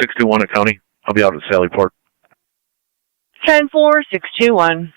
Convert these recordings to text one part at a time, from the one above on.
621 at County. I'll be out at Sallyport. 10-4, 621.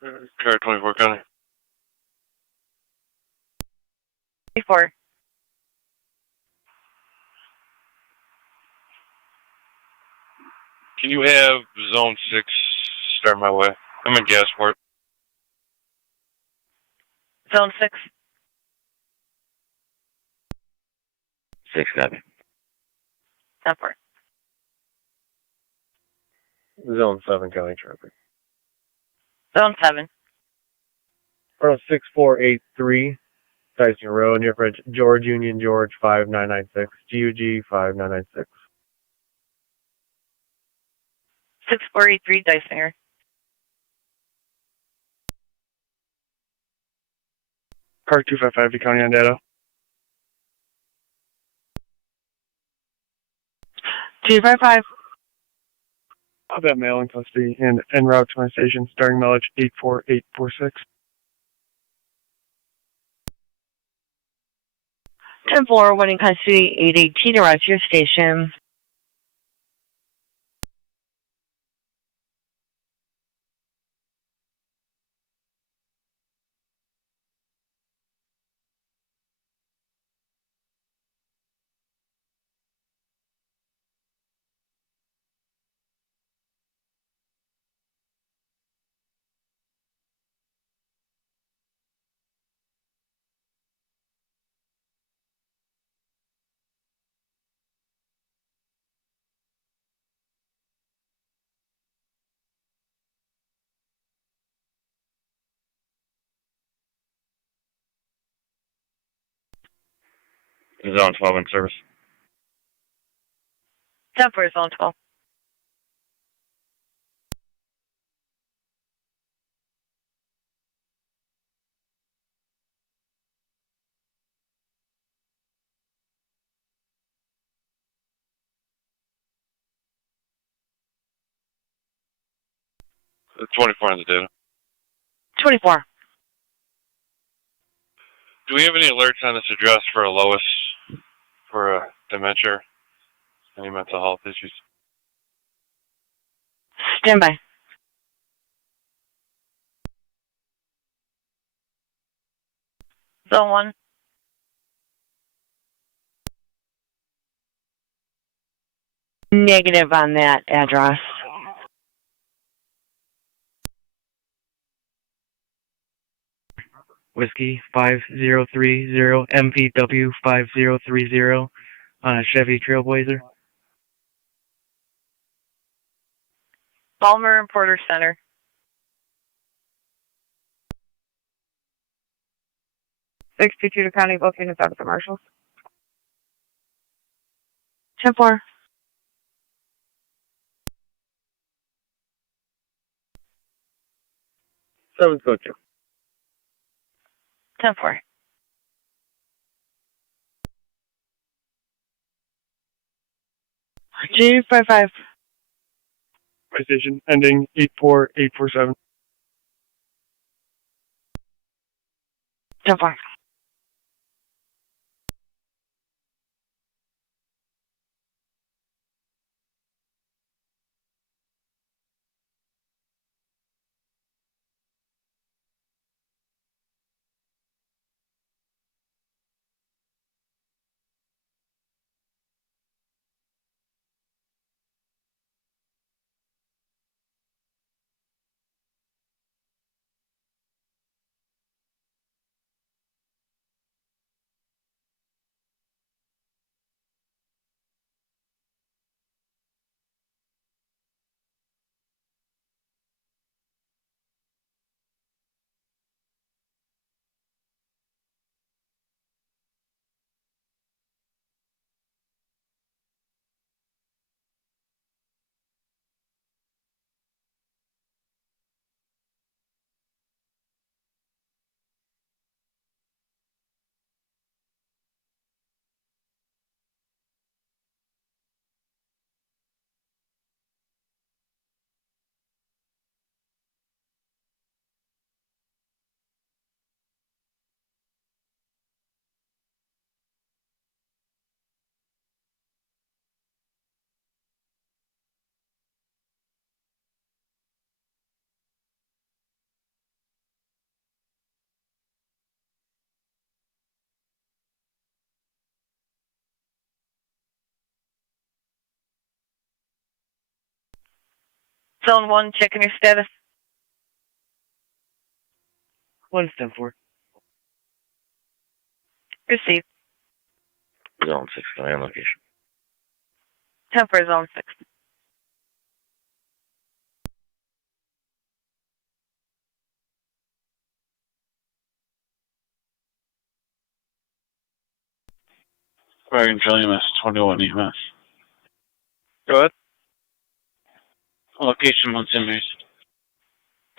Car 24 County. 24. Can you have Zone 6 start my way? I'm in Gasport. Zone 6. 6 copy. 10-4. Zone 7 County traffic. Zone 7. Around 6483 Tyson Road, near French George Union George 5996, GUG 5996. 6483 Dysinger. Park 255 to County on data. 255. I've got mail in custody and en route to my station, starting mileage 84846. 10-4, one in custody, 818, arrive to your station. Zone 12 in service. 10-4, Zone 12. 24 on the data. 24. Do we have any alerts on this address for a Lois for dementia? Any mental health issues? Stand by. Zone 1. Negative on that address. Whiskey 5030 MVW 5030 on a Chevy Trailblazer. Balmer and Porter Center. $62 County booking is out of the marshals. 10-4. Seven's go to. 10-4. G55. My station ending 84847. 10-4. Zone 1, checking your status. 110-4. Received. Zone 6, command location. 10-4, Zone 6. Dragon Jillian, 21 EMS. Go ahead. Location 110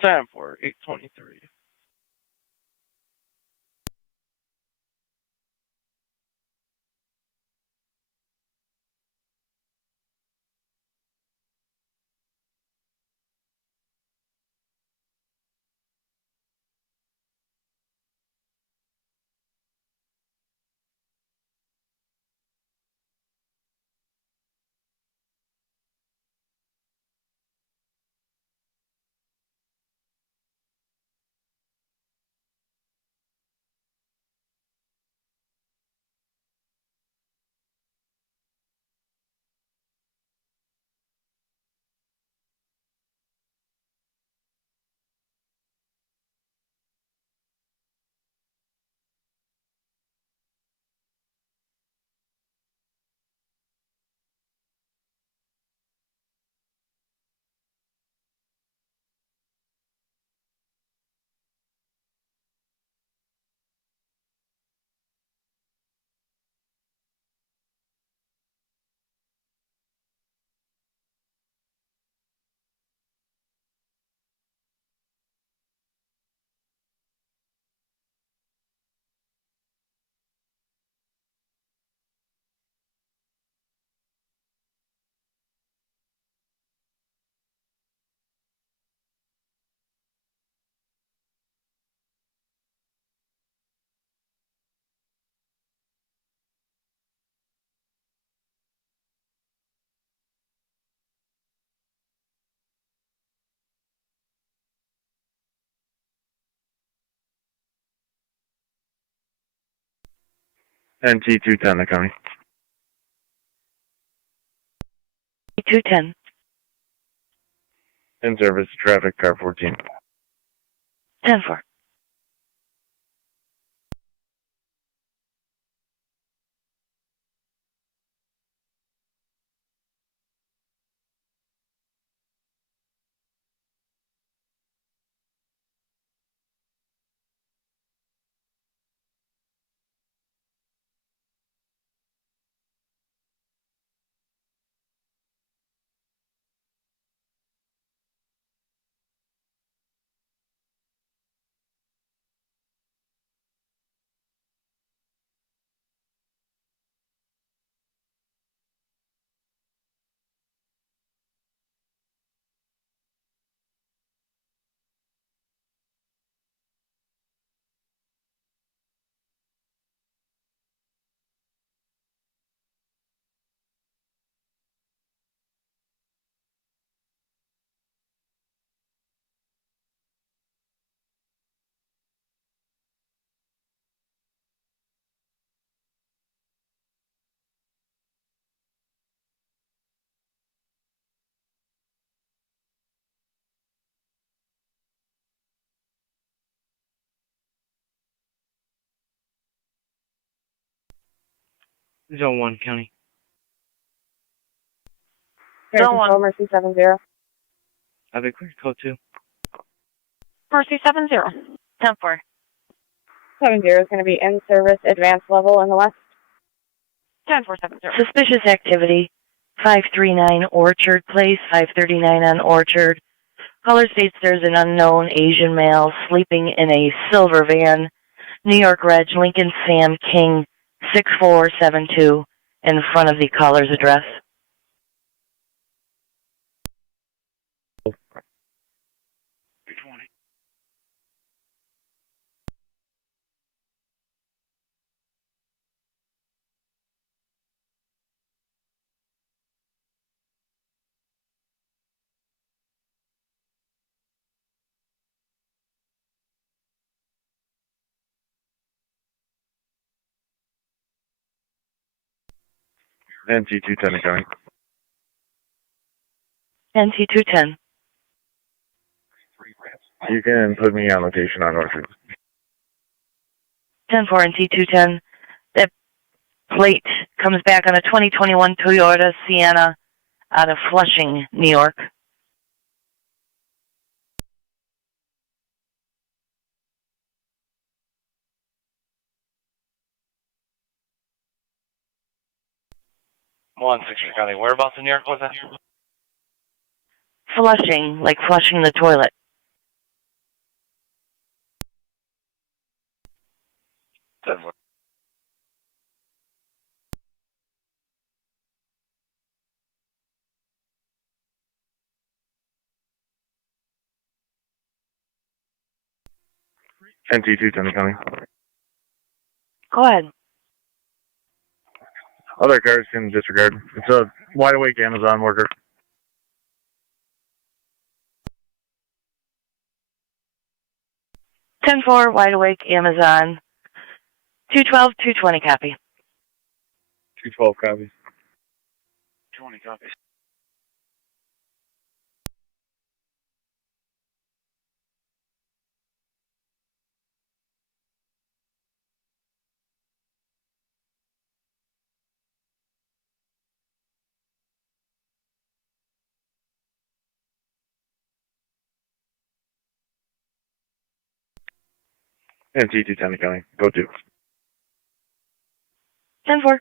Time for 823. NT 210 the county. 210. In service, traffic, car 14. 10-4. Zone 1, county. Zone 1. Mercy 70. Have a clear code 2. Mercy 70. 10-4. 70 is going to be in service advanced level in the west. 10-4-70. Suspicious activity. 539 Orchard Place, 539 on Orchard. Caller states there's an unknown Asian male sleeping in a silver van, New York Reg, Lincoln Sam King, 6472, in front of the caller's address. NT 210 the county. NT 210. You can put me on location on Orchard. 10-4 NT 210. That plate comes back on a 2021 Toyota Sienna out of Flushing, New York. One, Sixth County. Whereabouts in New York was that? Flushing, like flushing the toilet. NT 210 the county. Go ahead. Other cars can disregard. It's a wide awake Amazon worker. 10-4, wide awake, Amazon. 212, 220 copy. 212 copies. 20 copies. NT 210 the county. Go to. 10-4.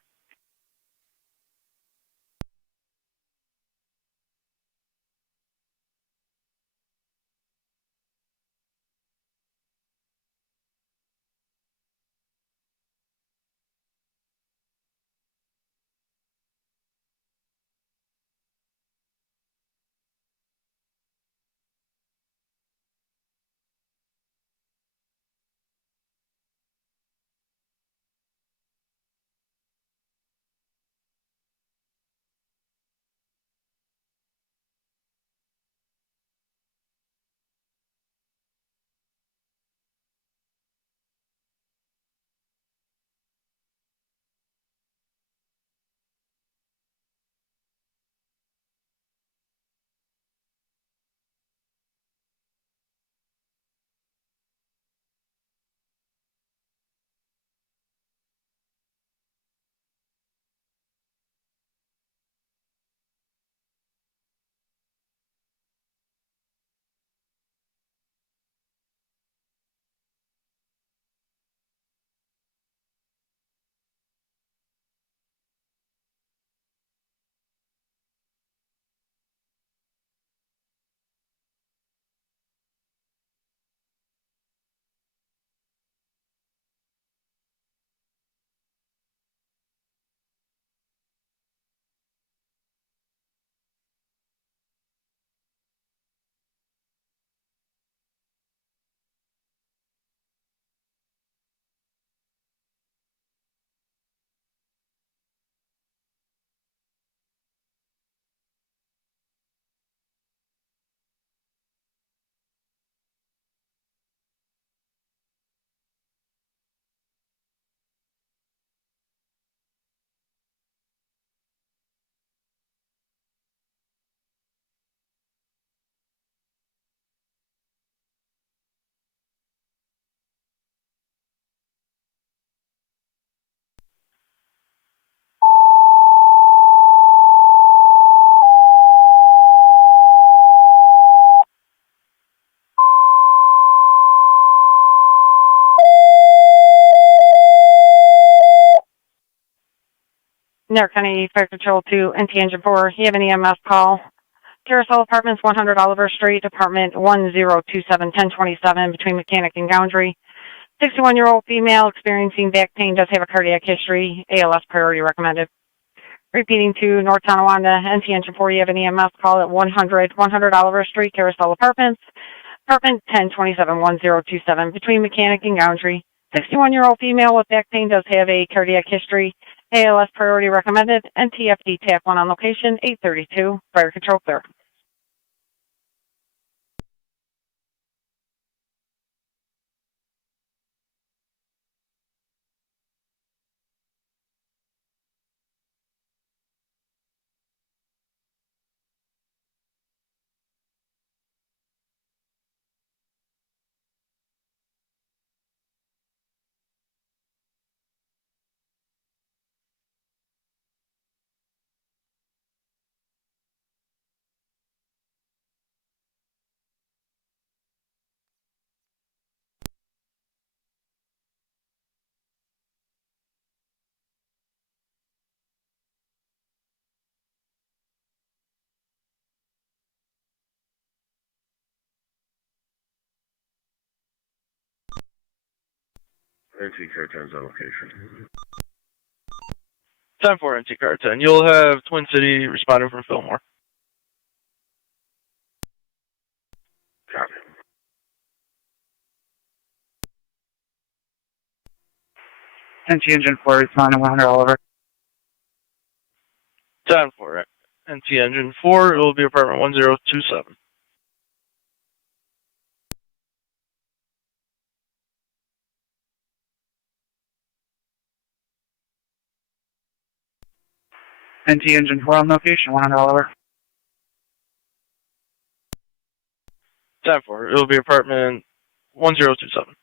Niagara County Fire Control to NT Engine 4. You have an EMS call. Carousel Apartments, 100 Oliver Street, apartment 1027, 1027, between Mechanic and Goundry. 61-year-old female experiencing back pain, does have a cardiac history. ALS priority recommended. Repeating to North Tonawanda, NT Engine 4. You have an EMS call at 100 Oliver Street, Carousel Apartments, apartment 1027, 1027, between Mechanic and Goundry. 61-year-old female with back pain, does have a cardiac history. ALS priority recommended. NTFD TAC 1 on location, 832. Fire control clear. NC Car 10's on location. 10-4 NC Car 10. You'll have Twin City responding from Fillmore. Copy. NT Engine 4 responding 100 Oliver. 10-4 NC Engine 4. It will be apartment 1027. NT Engine 4 on location, 100 Oliver. 10-4. It will be apartment 1027.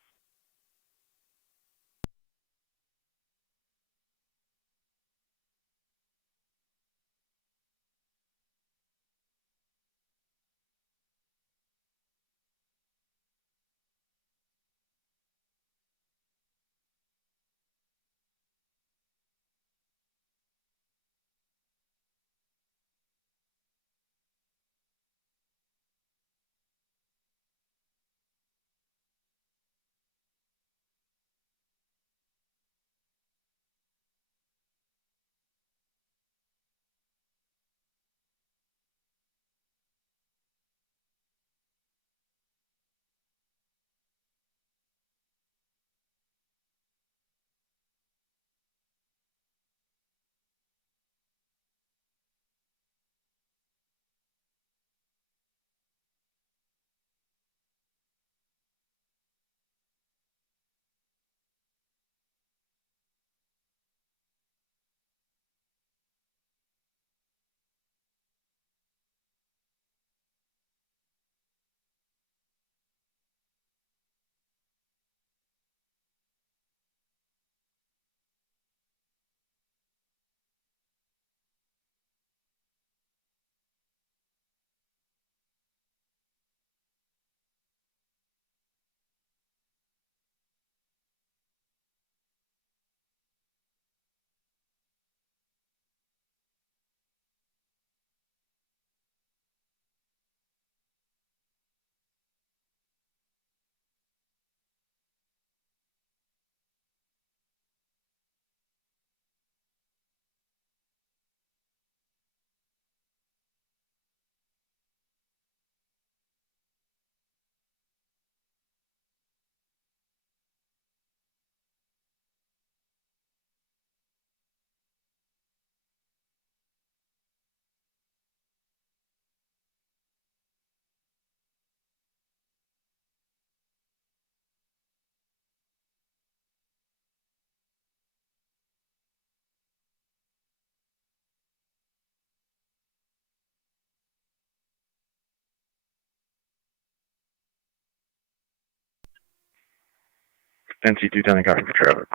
NC 210 copy for traffic.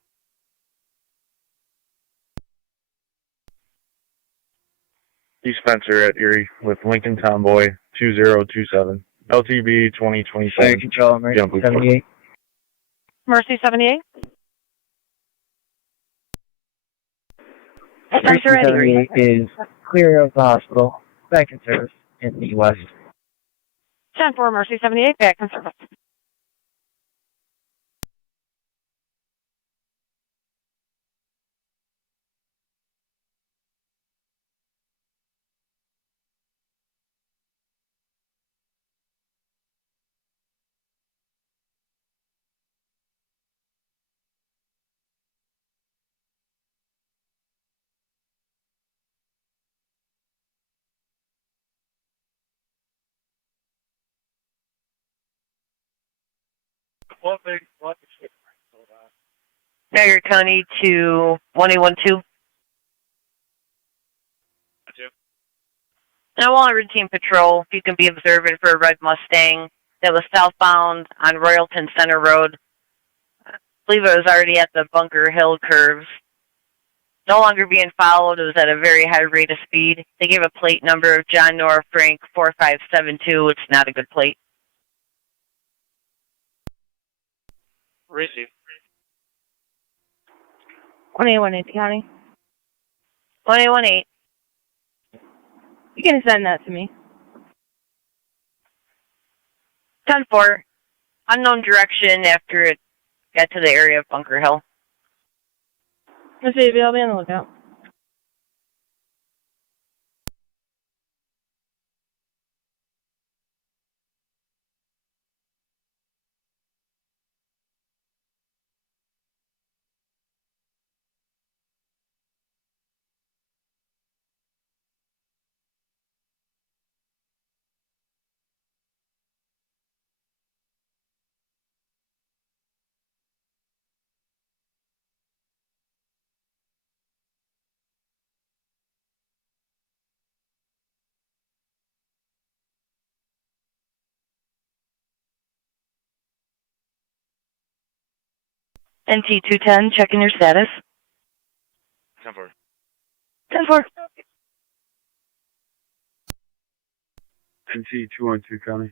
East Spencer at Erie with Lincoln Tomboy 2027. LTB 2027. Fire control, emergency 78. Mercy 78. 1378 is clear of the hospital. Back in service in the west. 10-4, Mercy 78, back in service. Niagara County to 1812. And I want a routine patrol. If you can be observant for a red Mustang that was southbound on Royalton Center Road. I believe it was already at the Bunker Hill curves. No longer being followed. It was at a very high rate of speed. They gave a plate number of John Nora Frank 4572. It's not a good plate. Receive. 1818 County. 1818. You can send that to me. 10-4. Unknown direction after it got to the area of Bunker Hill. Miss Baby, I'll be on the lookout. NT 210, checking your status. 10-4. 10-4. NC 212 County.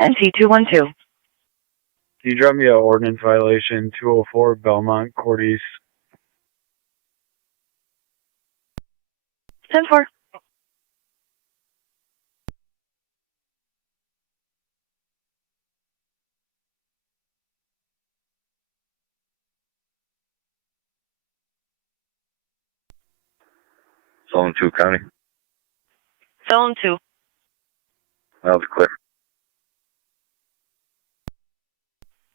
NT 212. Can you drop me an ordinance violation 204 Belmont Court East? 10-4. Zone 2 County. Zone 2. That was clear.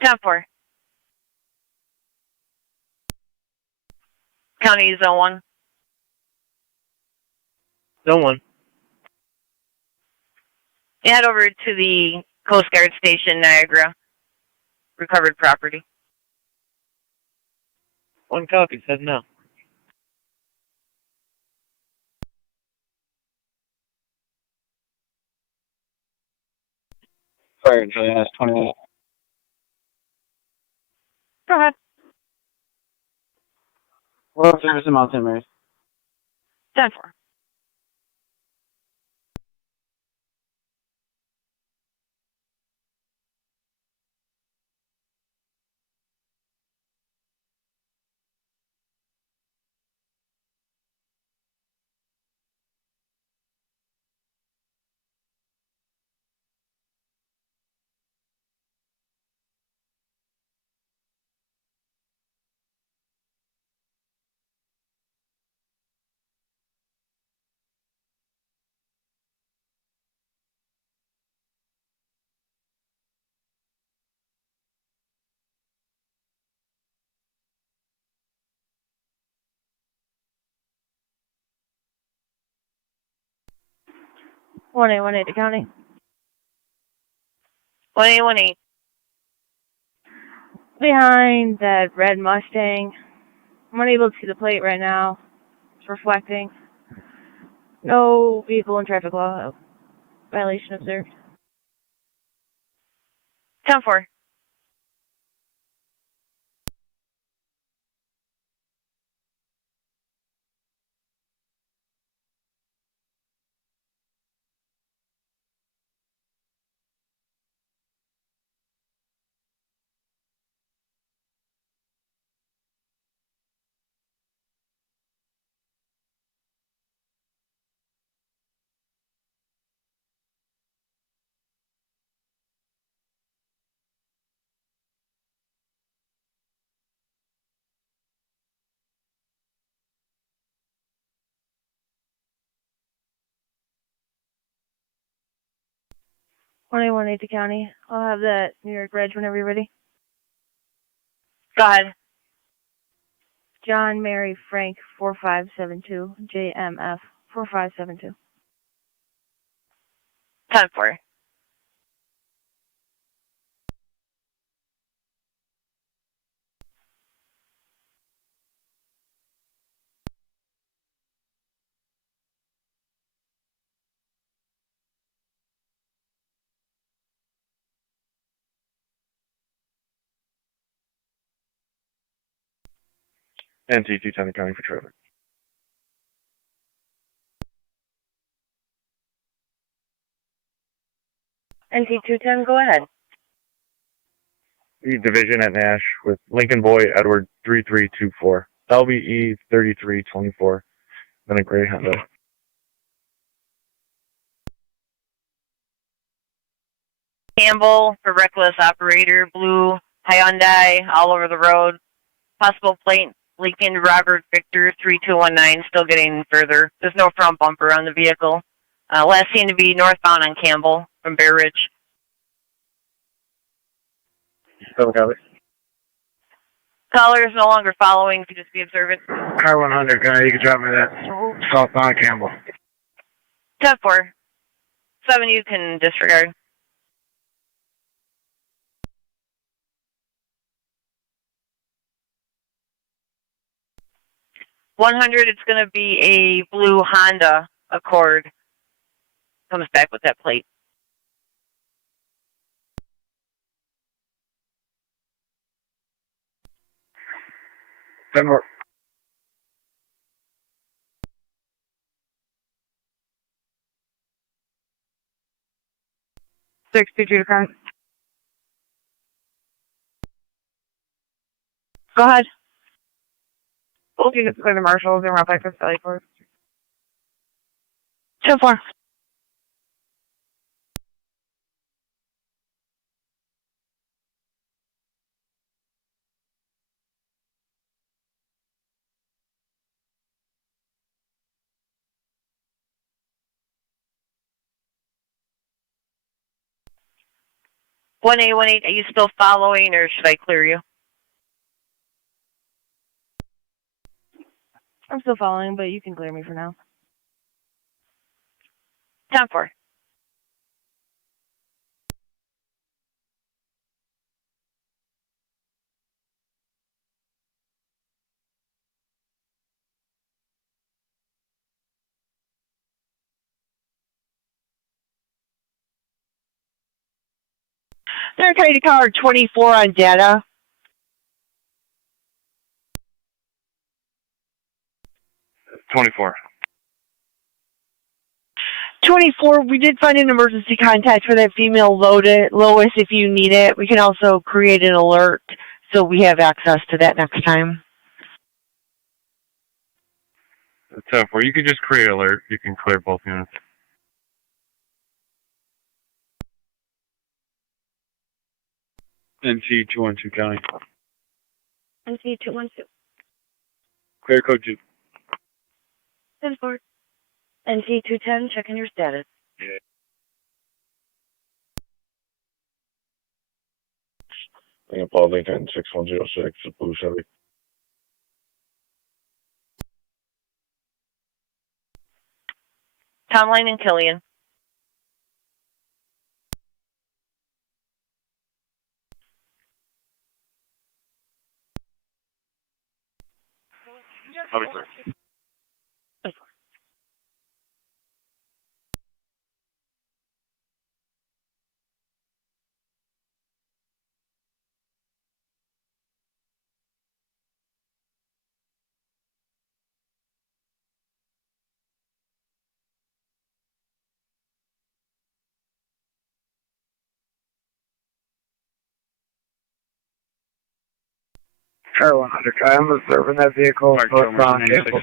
10-4. County Zone 1. Zone 1. Head over to the Coast Guard Station, Niagara. Recovered property. 1 copy, said no. Fire Julian's 28. Go ahead. World Service in Mountain Mary. 10-4. One eight County. 1818. Behind that red Mustang. I'm unable to see the plate right now. It's reflecting. No vehicle and traffic law violation observed. 10-4. 2118 County. I'll have that New York Reg whenever you're ready. Go ahead. John Mary Frank 4572 JMF 4572. 10-4. NT 210 County for trailer. NT210, go ahead. E Division at Nash with Lincoln Boy Edward 3324. LBE 3324. Then a gray Honda. Campbell for reckless operator, blue Hyundai all over the road. Possible plate, Lincoln Robert Victor 3219, still getting further. There's no front bumper on the vehicle. Last seen to be northbound on Campbell from Bear Ridge. Caller is no longer following, if you just be observant. Car 100, guy, you can drop me that. Southbound Campbell. 10-4. 7 you can disregard. $100, it's going to be a blue Honda Accord. Comes back with that plate. Then we're 622 current. Go ahead. We'll do this for the marshals and Route 5 for Valley Force. 10-4. One 18, are you still following, or should I clear you? I'm still following, but you can clear me for now. 10-4. They're trying to car 24 on data. 24. 24, we did find an emergency contact for that female Lois if you need it. We can also create an alert so we have access to that next time. 10-4. You could just create an alert. You can clear both units. NT 212 County. NT212. Clear code 2. 10-4. NT210, checking your status. I'm Paul Lincoln 6106, Blue Chevy. Tom Lane and Killian. I'll be clear. Car 100, I'm observing that vehicle. Northbound Campbell.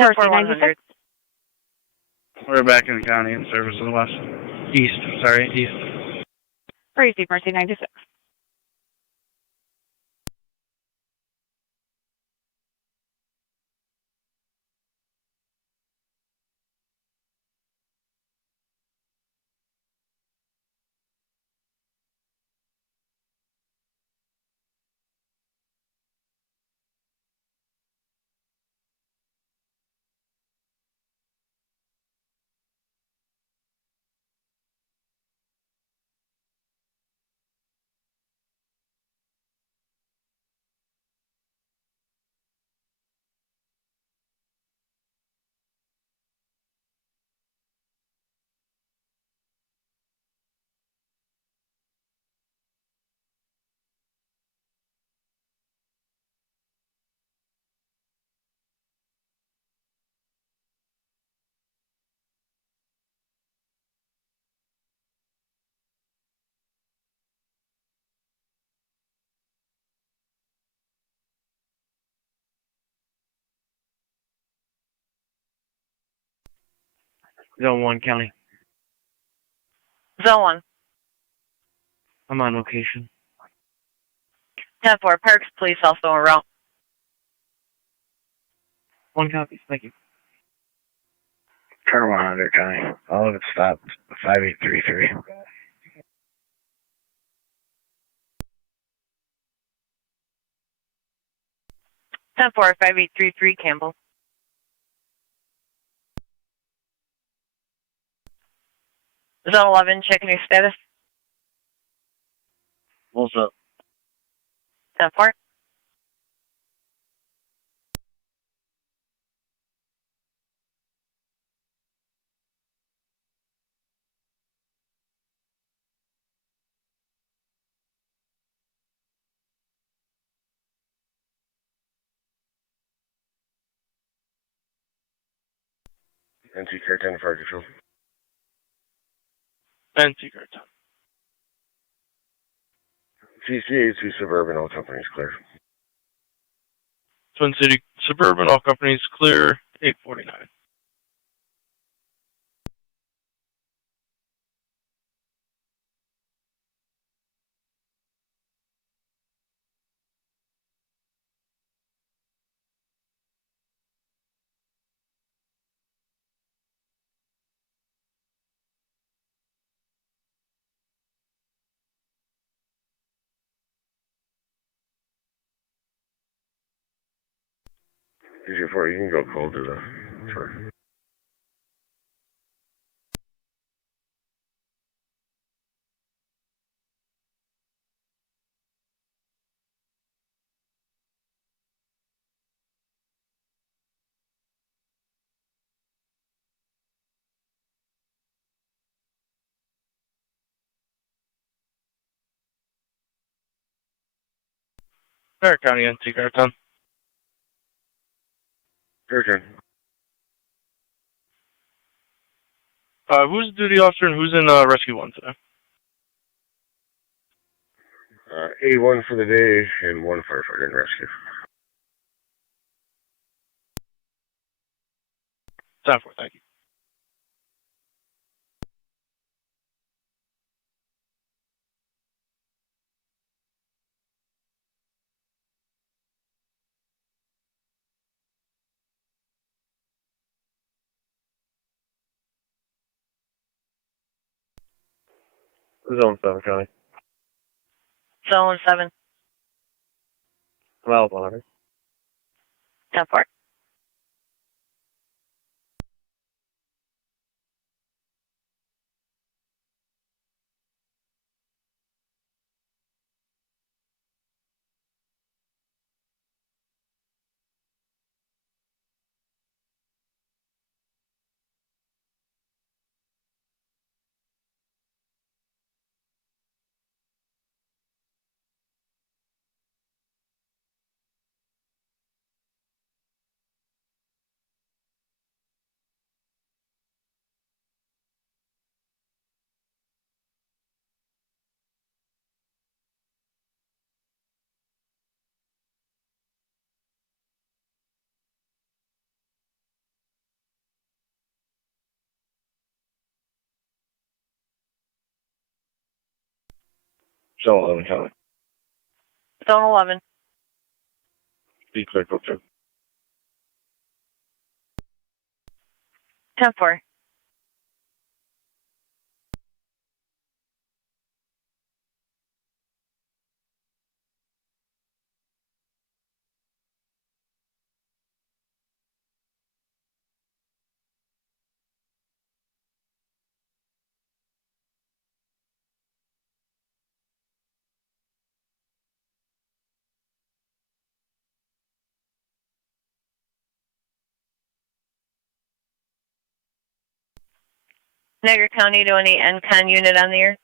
10-4-100. We're back in the county in service of the west. East. Crazy, Mercy 96. Zone 1 County. Zone 1. I'm on location. 10-4, Parks Police also en route. 1 copy. Thank you. Tonawanda County. All of it stopped. 5833. 10-4, 5833, Campbell. Zone 11, checking your status. What's up? 10-4. NC car 10 fire control. NC car 10. CCA2 Suburban, all companies clear. Twin City Suburban, all companies clear, 849. Easier for you can go cold to the tour. Niagara County NC car 10. Your turn. Who's the duty officer and who's in Rescue 1 today? A1 for the day and 1 firefighter in rescue. 10-4, thank you. Zone 7 County. Zone 7. I'm out 100. 10-4. Zone 11 County. Zone 11. Be clear, go through. 10-4. Niagara County to any NCON unit on the air.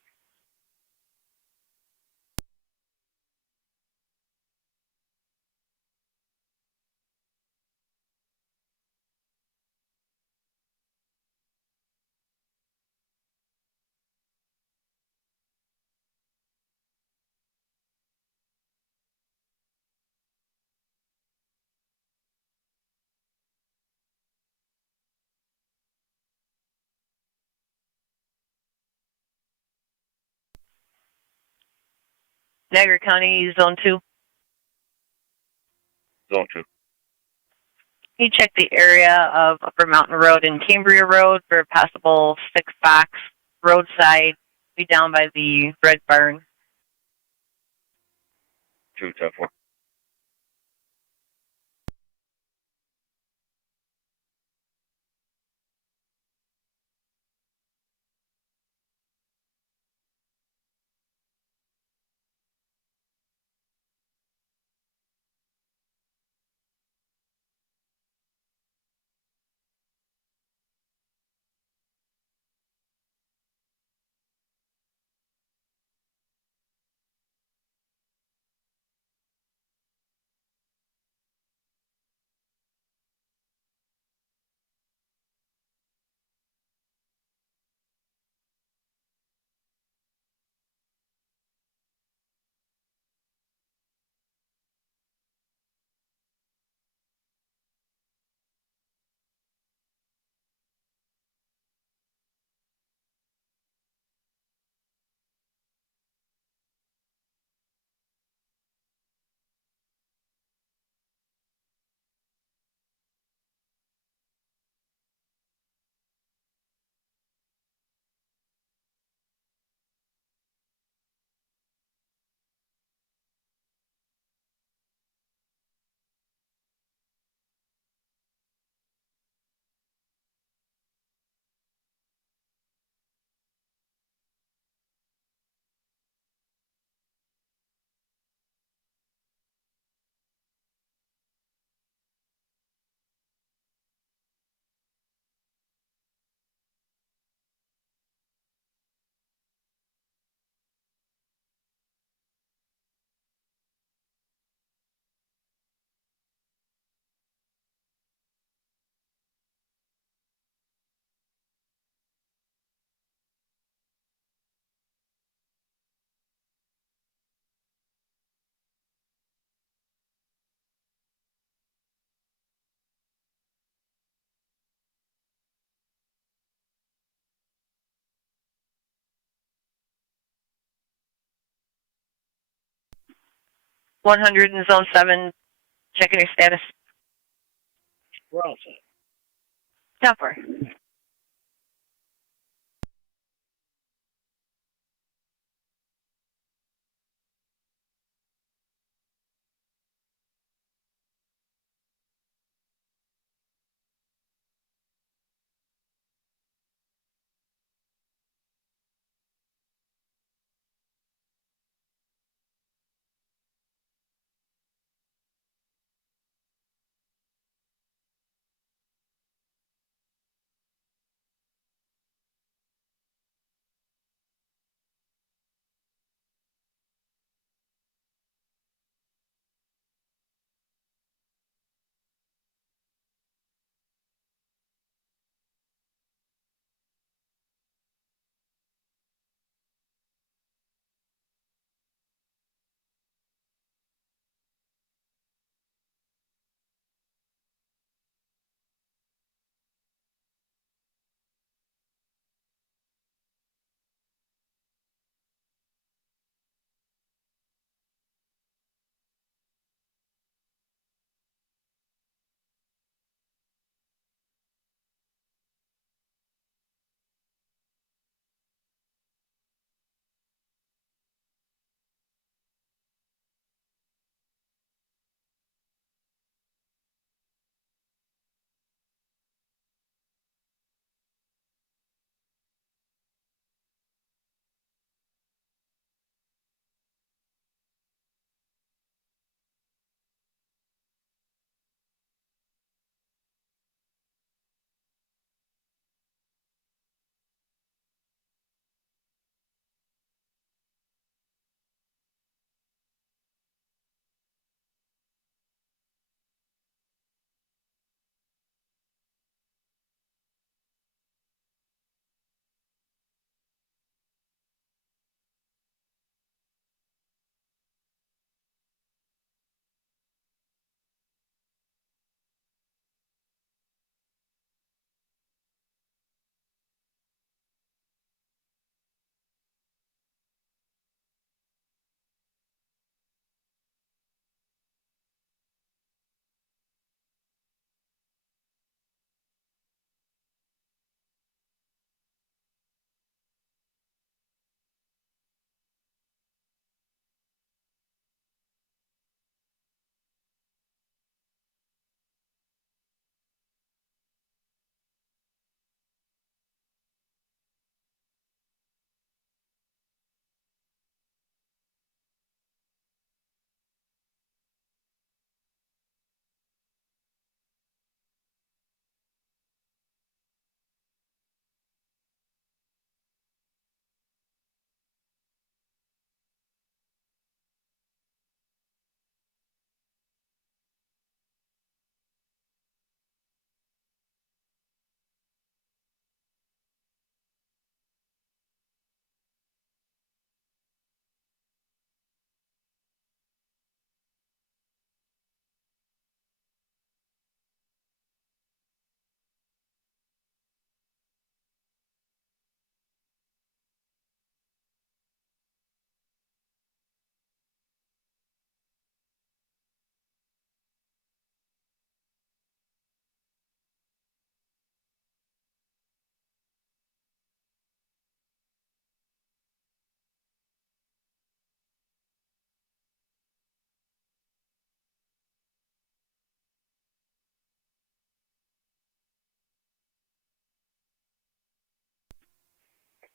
Niagara County Zone 2. Zone 2. Can you check the area of Upper Mountain Road and Cambria Road for a possible 6-box roadside? Be down by the Red Barn. 2-4. .100 in Zone 7, checking your status. We're all set. 10-4.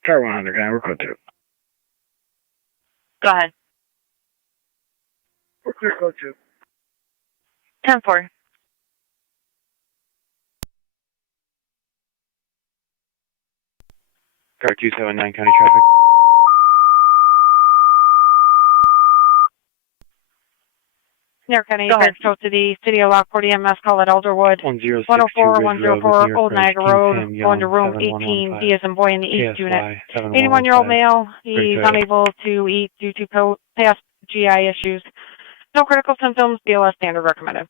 Car 100, can I work code 2? Go ahead. We're clear code 2. 10-4. Car 279, county traffic. Niagara County Go ahead. Patrol to the City of Lockport EMS call at Elderwood. 104, 104, Old Niagara Road, going to room 18, D as in boy in the east unit. 81-year-old male, he's unable to eat due to past GI issues. No critical symptoms, BLS standard recommended.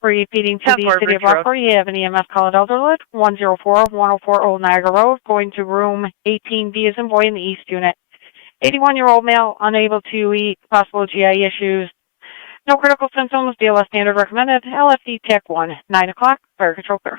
Repeating to the City of Lockport, you have an EMS call at Elderwood, 104, 104 Old Niagara Road, going to room 18, D as in boy in the east unit. 81-year-old male, unable to eat, possible GI issues. No critical symptoms, BLS standard recommended, LFD TAC 1, 9 o'clock, fire control clear.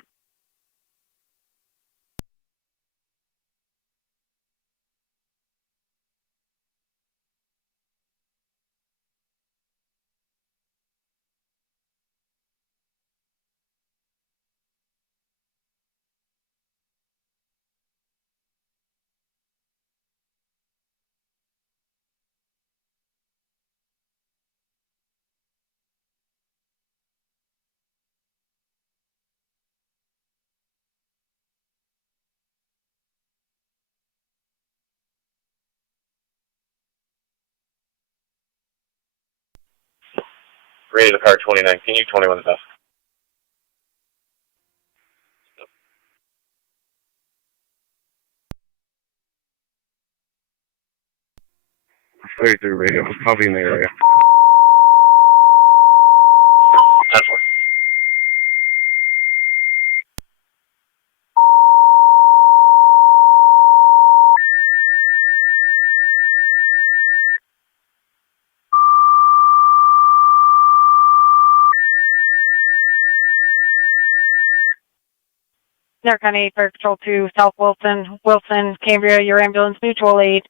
Ready to car 29. Can you 21 stuff? Clear through radio. Probably in the area. 10-4. Niagara County Fire Patrol to South Wilson, Cambria, your ambulance mutual aid.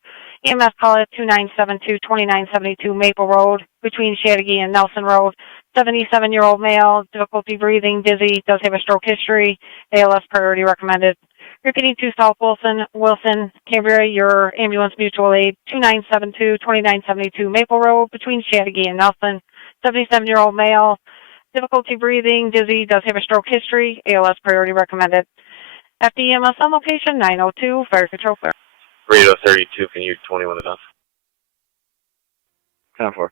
EMS call at 2972-2972 Maple Road, between Chattagee and Nelson Road. 77-year-old male, difficulty breathing, dizzy, does have a stroke history, ALS priority recommended. Repeating to South Wilson, Cambria, your ambulance mutual aid, 2972-2972 Maple Road, between Chattagee and Nelson. 77-year-old male, difficulty breathing, dizzy, does have a stroke history, ALS priority recommended. FDEMS on location, 902, fire control clear. Radio 32, can you 21 enough? 10-4.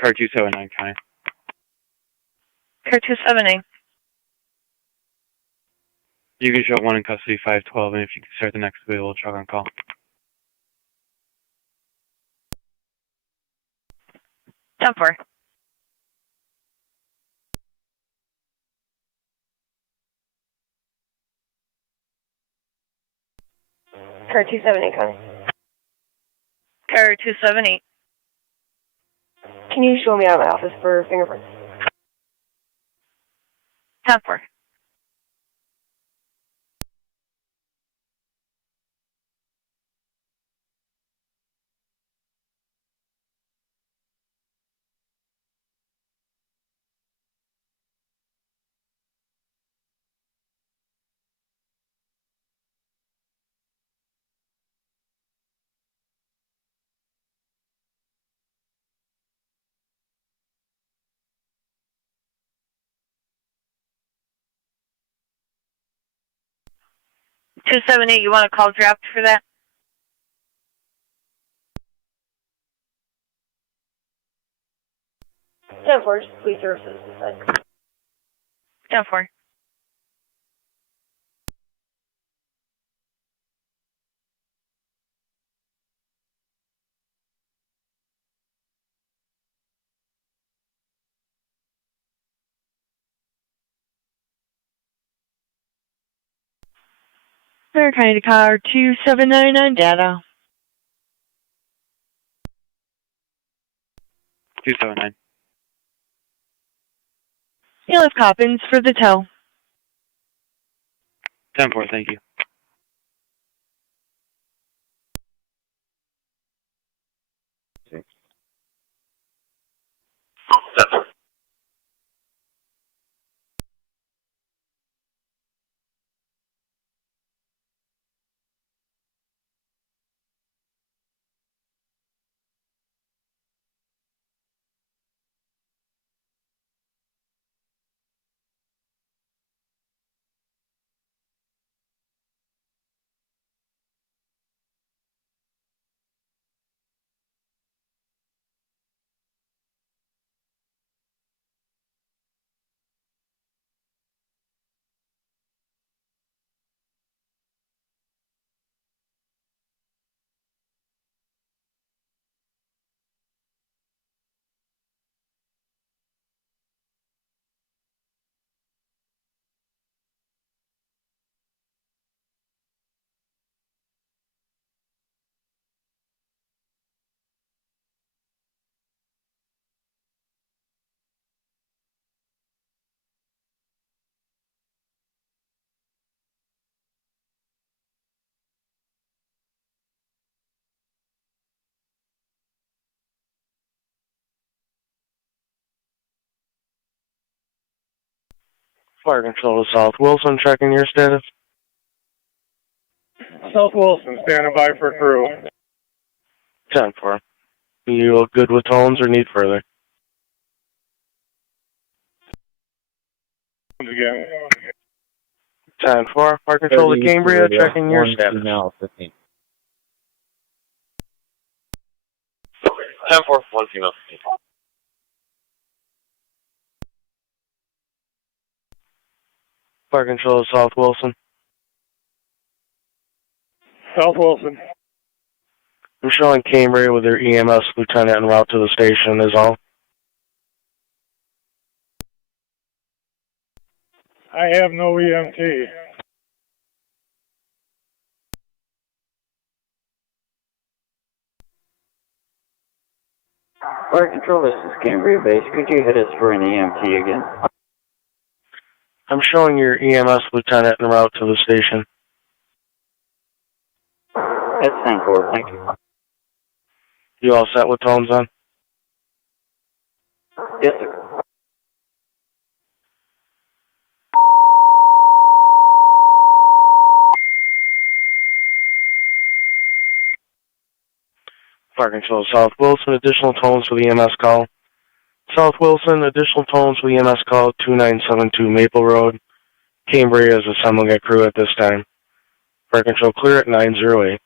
Car 279, county. Car 270. You can show one in custody, 512, and if you can start the next available truck on call. 10-4. Car 270, Connie. Car 270. Can you show me out of my office for fingerprints? 10-4. 278, you want to call draft for that? 10-4, police services. 10-4. Fair County car 2799 data. 279. You have Coppins for the tow. 10-4, thank you. Fire Control to South Wilson, checking your status. South Wilson, standing by for crew. 10-4. You look good with tones or need further? Again. 10-4. Fire Control to Cambria, checking your status. 15. 10-4, 1 female. Fire Control to South Wilson. South Wilson. I'm showing Cambria with their EMS lieutenant en route to the station is all. I have no EMT. Fire Control, this is Cambria Base. Could you hit us for an EMT again? I'm showing your EMS lieutenant en route to the station. That's 10-4, thank you. You all set with tones on? Yes, sir. Fire Control South Wilson, additional tones for the EMS call. South Wilson, additional tones for the EMS call, 2972 Maple Road. Cambria is assembling a crew at this time. Fire Control clear at 908.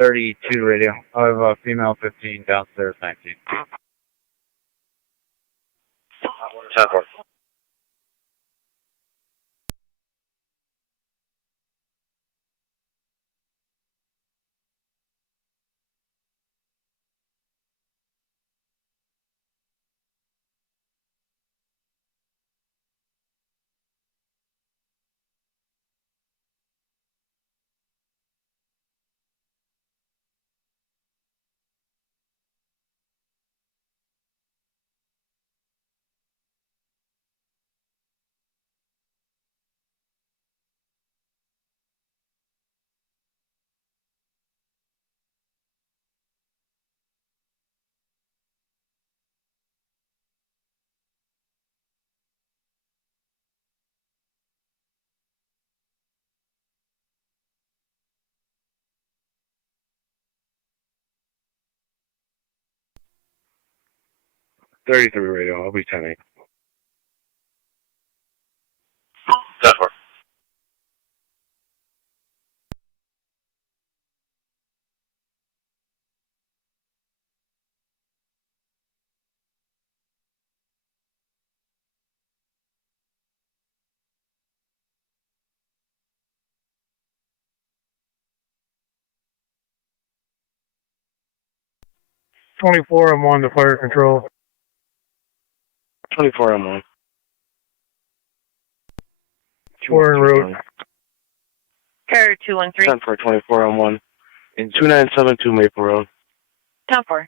.32 radio. I have a female 15 downstairs 19. 10-4. 33 radio. I'll be 10-8. 10-4. I'm on the fire control. 24 I'm on. 4 en route. Car 213. 10 for 24 on 1. In 2972 Maple Road. 10-4.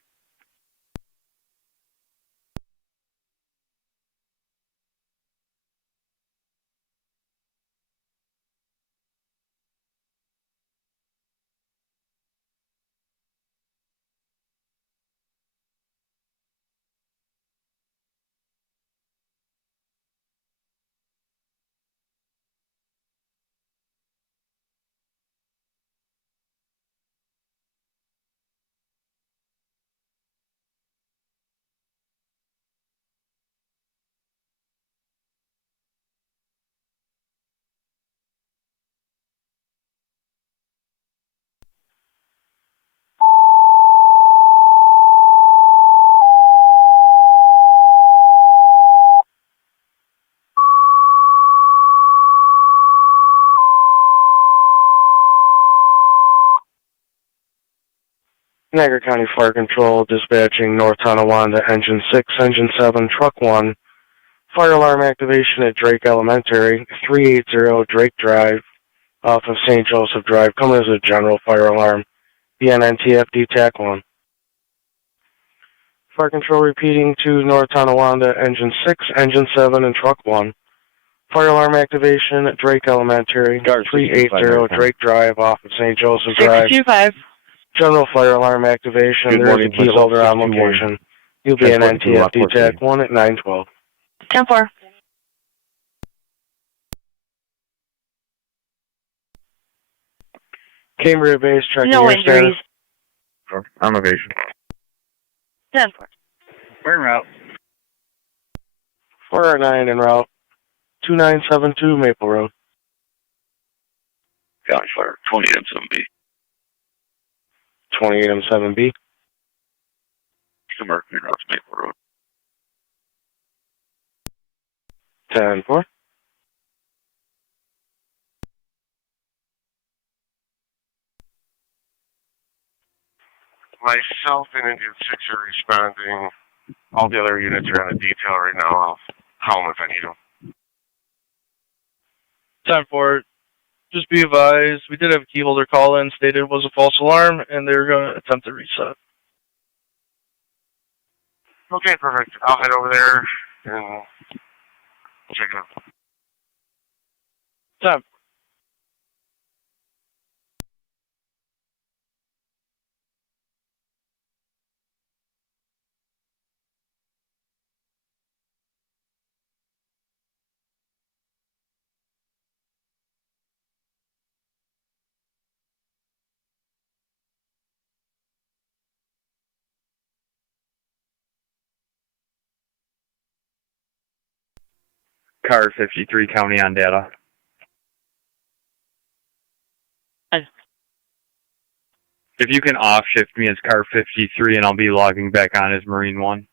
Niagara County Fire Control dispatching North Tonawanda, Engine 6, Engine 7, Truck 1. Fire alarm activation at Drake Elementary, 380 Drake Drive, off of St. Joseph Drive. Coming as a general fire alarm. BNNTFD TAC 1. Fire Control repeating to North Tonawanda, Engine 6, Engine 7, and Truck 1. Fire alarm activation at Drake Elementary, 380 Drake Drive, off of St. Joseph Drive. 625. General fire alarm activation. There's a key holder on location. You'll be an NTFD TAC 1 at 912. 10-4. Cambria Base checking No your injuries. status. On evasion. 10-4. We're en route. 409 en route. 2972 Maple Road. County Fire, 28M7B. 28M7B. American en route to Maple Road. 10-4. Myself and Engine 6 are responding. All the other units are on a detail right now. I'll call them if I need them. 10-4. Just be advised, we did have a key holder call in, stated it was a false alarm, and they were going to attempt to reset. Okay, perfect. I'll head over there and check it out. 10. Car 53 County on data. If you can off shift me as car 53 and I'll be logging back on as Marine 1.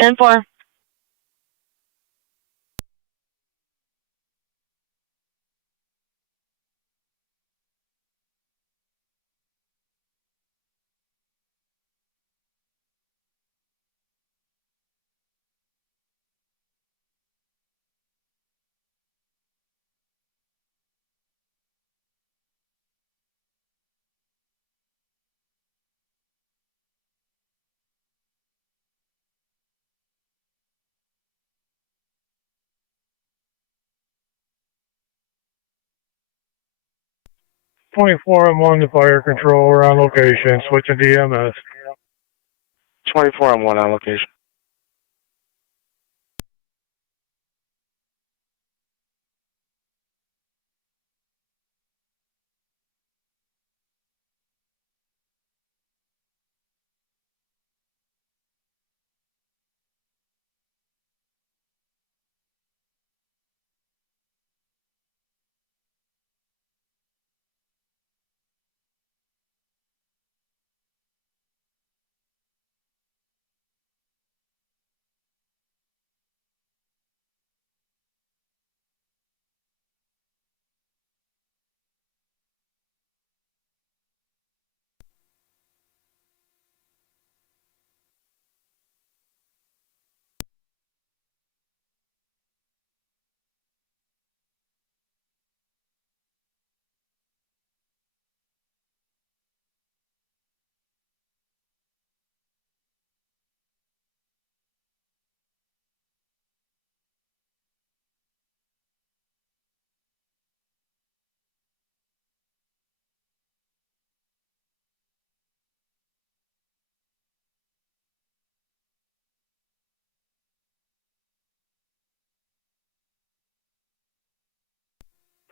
10-4. I'm on the fire control. We're on location. Switching to EMS. 24 on 1 on location.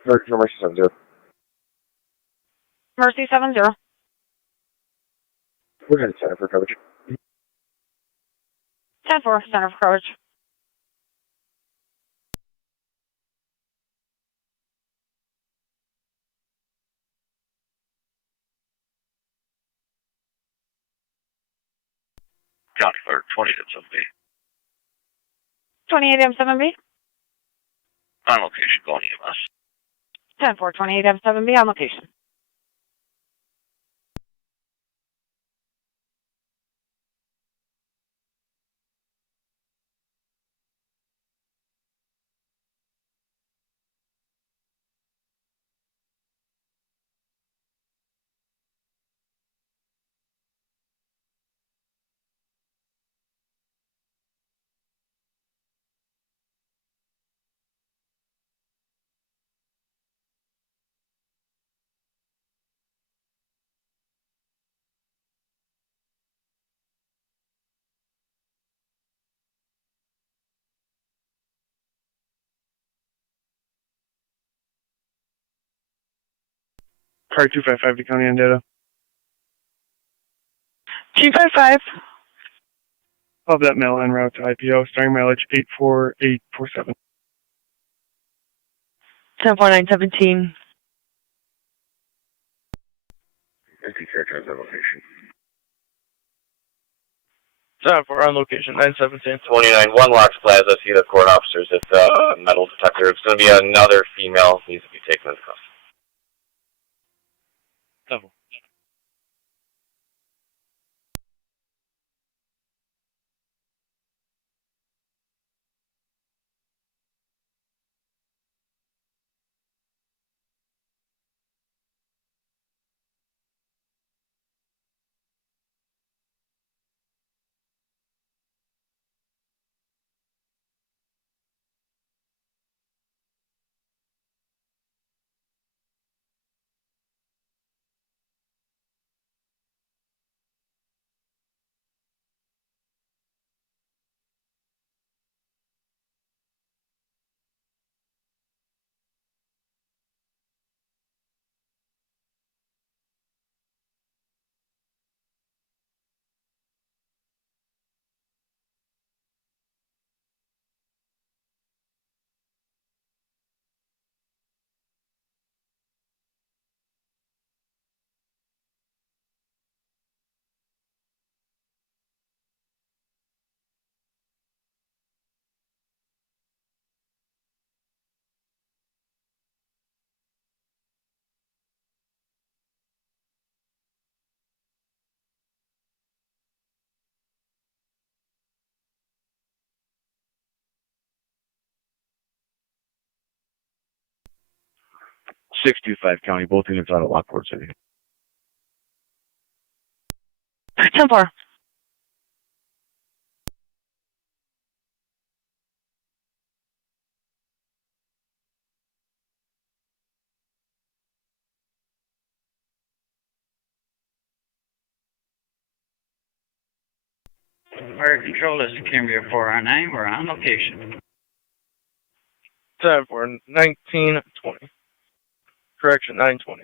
Mercy 70. Mercy 70. We're headed center for coverage. 10-4, center for coverage. County Clerk, 28 M7B. 28 M7B. On location, going EMS. 10-4, 28 M7B on location. Car 255 to County and data. 255. Of that mail en route to IPO, starting mileage 84847. 10-4, 917. Empty characterize that location. 7-4 on location, 917. 29-1 Locks Plaza, see the court officers at the metal detector. It's going to be another female, needs to be taken into custody. Double. County, both units out of Lockport City. 10-4. Fire control, this is Cambria 409. We're on location. 7-4, 1920. Correction, 920.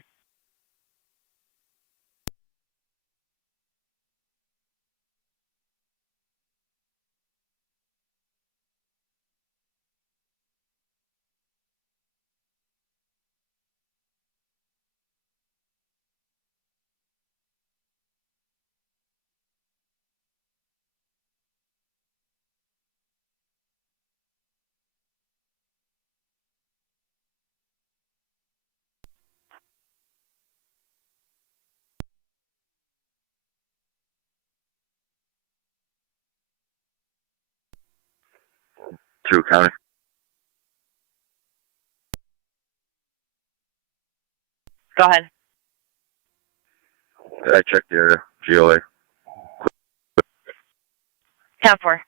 True County. Go ahead. I checked the area. GOA. 10-4.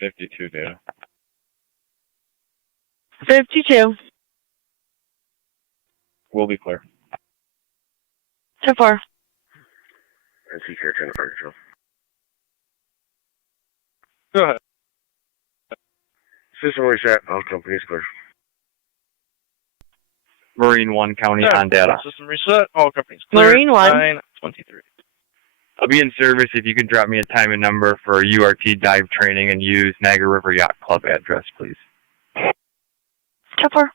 52 data. 52. We'll be clear. 10-4. And see here, Jennifer. Go ahead. System reset. All companies clear. Marine 1 County on data. System reset. All companies clear. Marine 1. 9:23. I'll be in service if you can drop me a time and number for URT dive training and use Niagara River Yacht Club address, please. 10-4.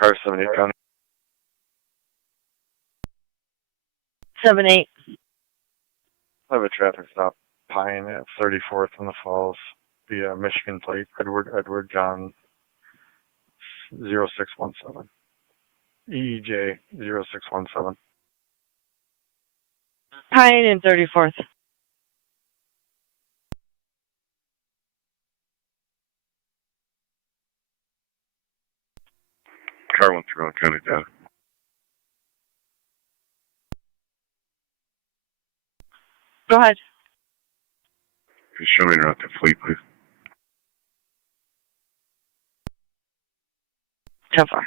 Car 78 County. 7-8. I have a traffic stop, Pine at 34th in the Falls, via Michigan plate, Edward John 0617. EJ 0617. Pine and 34th. Car 1 through on county data. Go ahead. Just show me around the fleet, please. 10-4.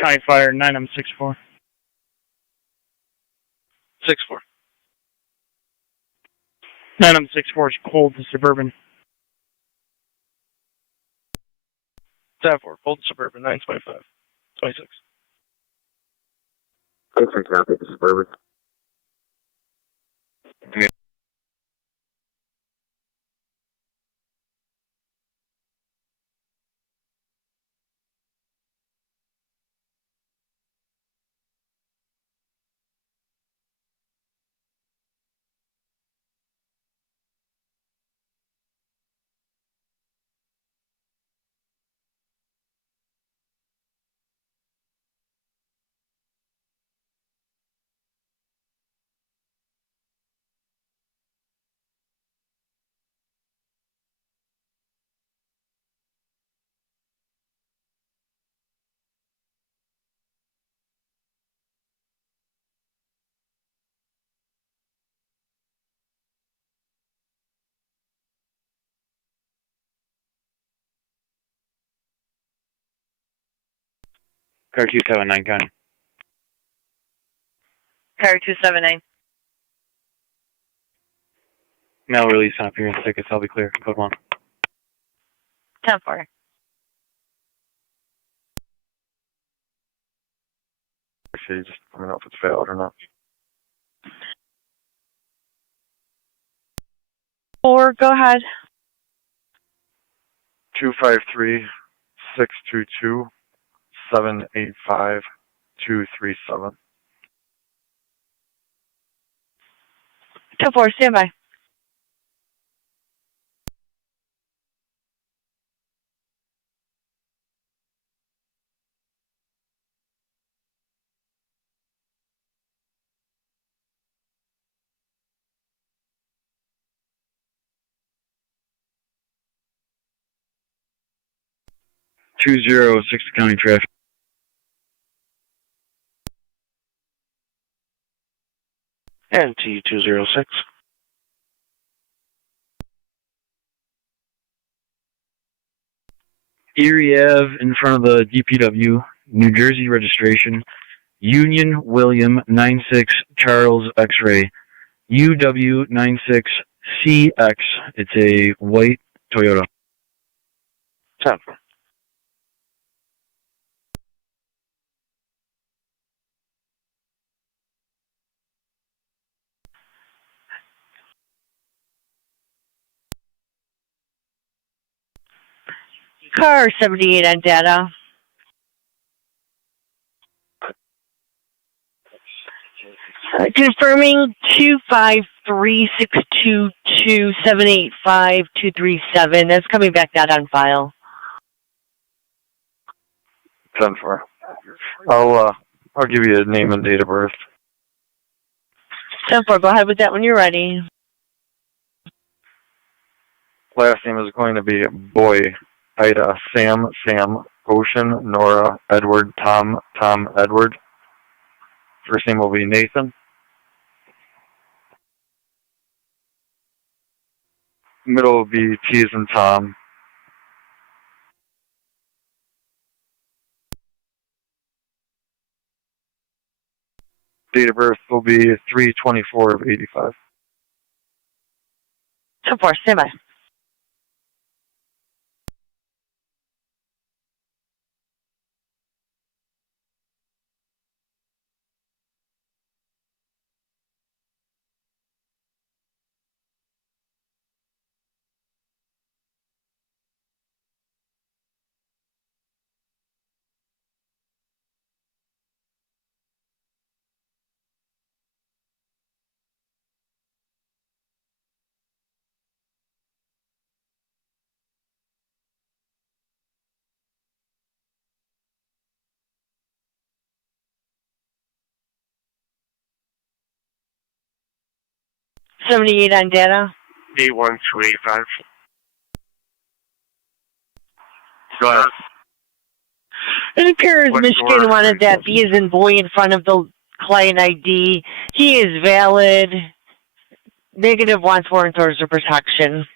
County Fire 9M64. 6-4. 9M64 is cold to Suburban. 10-4. Cold Suburban 925. 26. Different copy of Suburban. Car 279 County. Car 279. Mail release on appearance tickets. I'll be clear. Code 1. 10-4. See, just let me know if it's failed or not. 4, go ahead. 253-622-785-237. 10-4, stand by. 206 County Traffic. And T206. Erie Ave in front of the DPW, New Jersey registration, Union William 96 Charles X-ray, UW96CX. It's a white Toyota. 10. Car 78 on data. Confirming 253-622-785-237. That's coming back out on file. 10-4. I'll give you a name and date of birth. 10-4. Go ahead with that when you're ready. Last name is going to be Boy, Ida, Sam, Ocean, Nora, Edward, Tom, Edward. First name will be Nathan. Middle will be T's and Tom. Date of birth will be 3/24/85. 10-4. Stand by. $78 on data. A1285. Go ahead. It appears What Michigan door? wanted that B as in boy in front of the client ID. He is valid. Negative wants warrant orders of protection.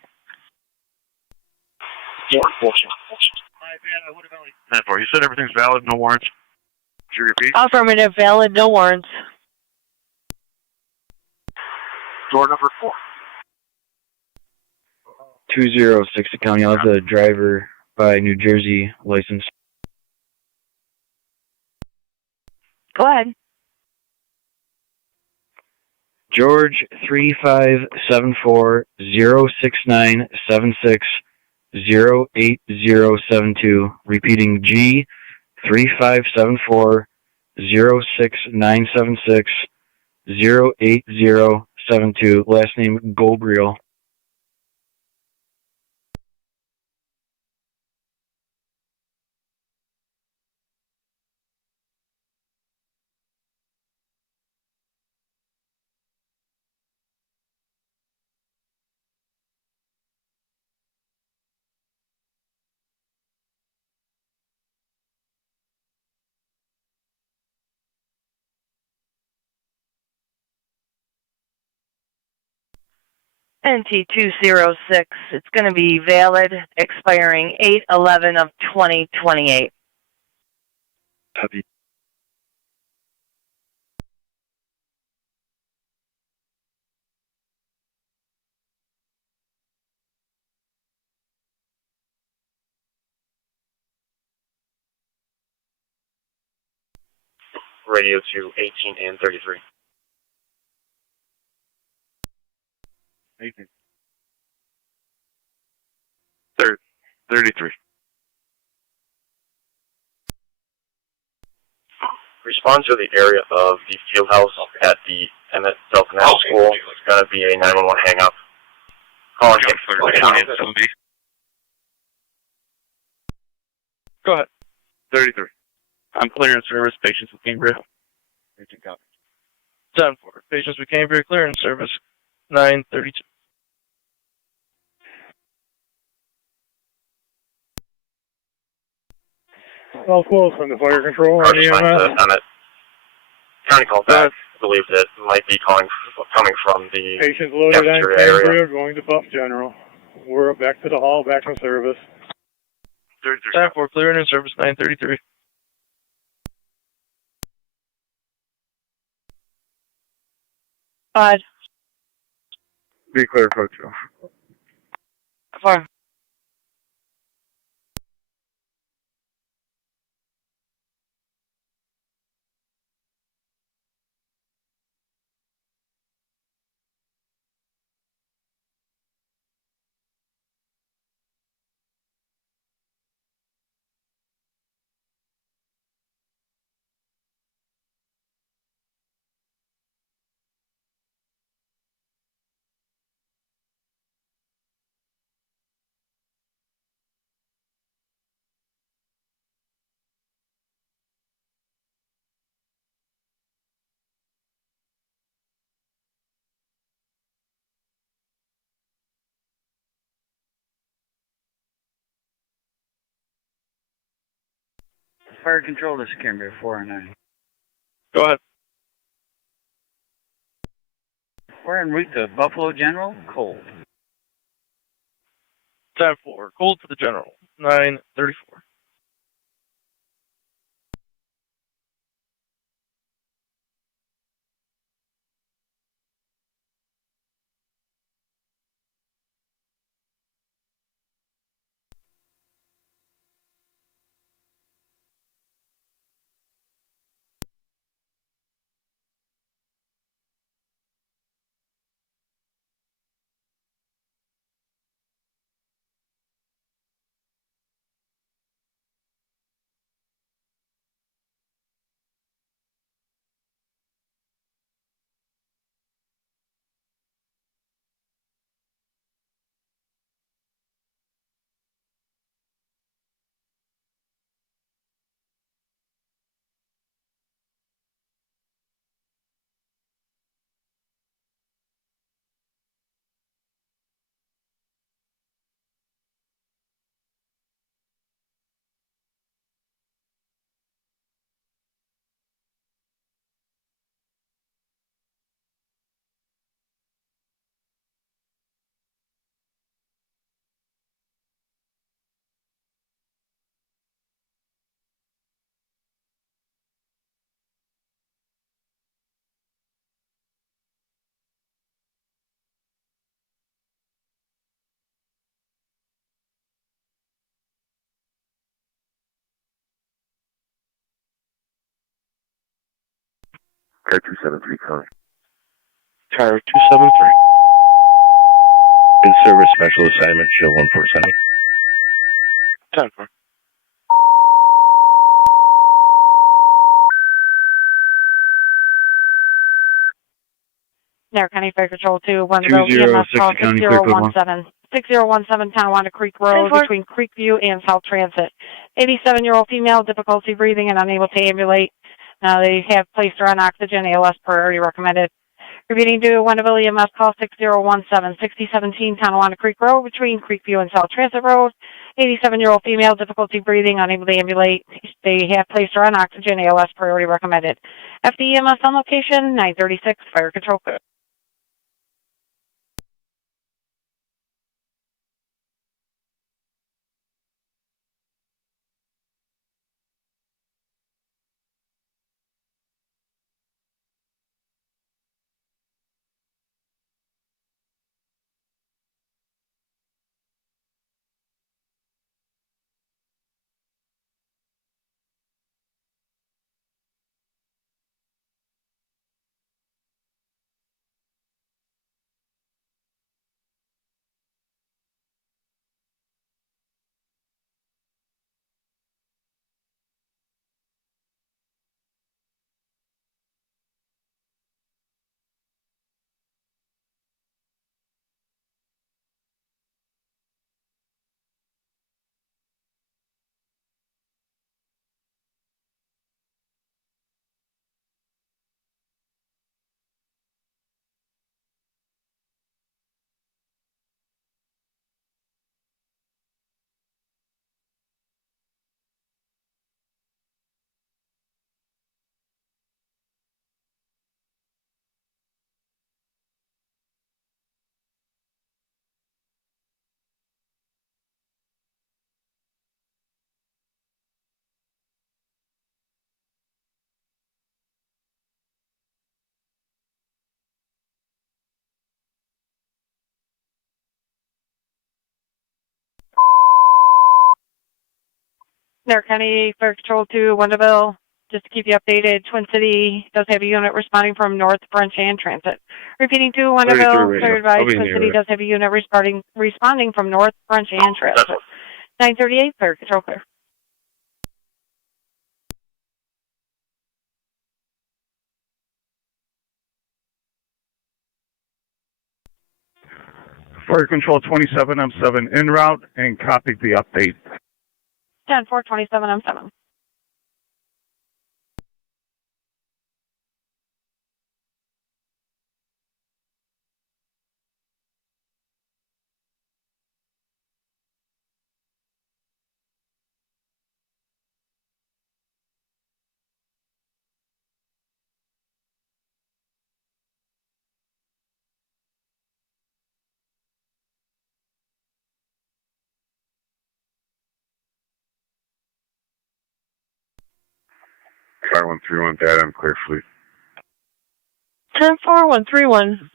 10-4. You said everything's valid, no warrants. Did you repeat? Affirmative, valid, no warrants. Door number 4. 206 County. I'll have the driver by New Jersey license. Go ahead. George 3574-06976-08072. Repeating G 3574-06976-08072. Last name Gobriel. NT206. It's going to be valid, expiring 8/11 of 2028. Copy. Radio to 18 and 33. 18. 33. Respond to the area of the field house at the Emmett Delphinette School. It's going to be a 911 hang-up. Call and Go ahead. 33. I'm clear in service. Patients with Cambria. 10-4. Patients with Cambria clear in service. 932. South Wilson, the fire control on EMS. On it. County call back. Believes it might be coming from the Patients loaded on cafeteria Cambria area. going to Buff General. We're back to the hall, back in service. 10-4, clearing in service 933. Be clear, Coach. Fire. Fire control, this is Cambria 409. Go ahead. We're en route to Buffalo General, cold. 10-4, cold for the general 934. Car 273 calling. Car 273. In service special assignment, show 147. 10-4. Niagara County Fire Control 2, Wenderville, 20, EMS call 60 County, clear code 1. 6017 Tonawanda Creek Road between Creekview and South Transit. 87-year-old female, difficulty breathing and unable to ambulate. They have placed her on oxygen, ALS priority recommended. Repeating to Wenderville EMS call 6017 6017 Tonawanda Creek Road between Creekview and South Transit Road. 87-year-old female, difficulty breathing, unable to ambulate. They have placed her on oxygen, ALS priority recommended. FDEMS on location 936 Fire Control. Niagara County Fire Control 2, Wendellville. Just to keep you updated, Twin City does have a unit responding from North French and Transit. Repeating to Wendellville, clear advice, Twin City does have a unit responding from North French and Transit. 938, Fire Control clear. Fire Control 27M7 en route and copy the update. 10-4, 27M7. Car 131, data and clear fleet. 10-4, 131.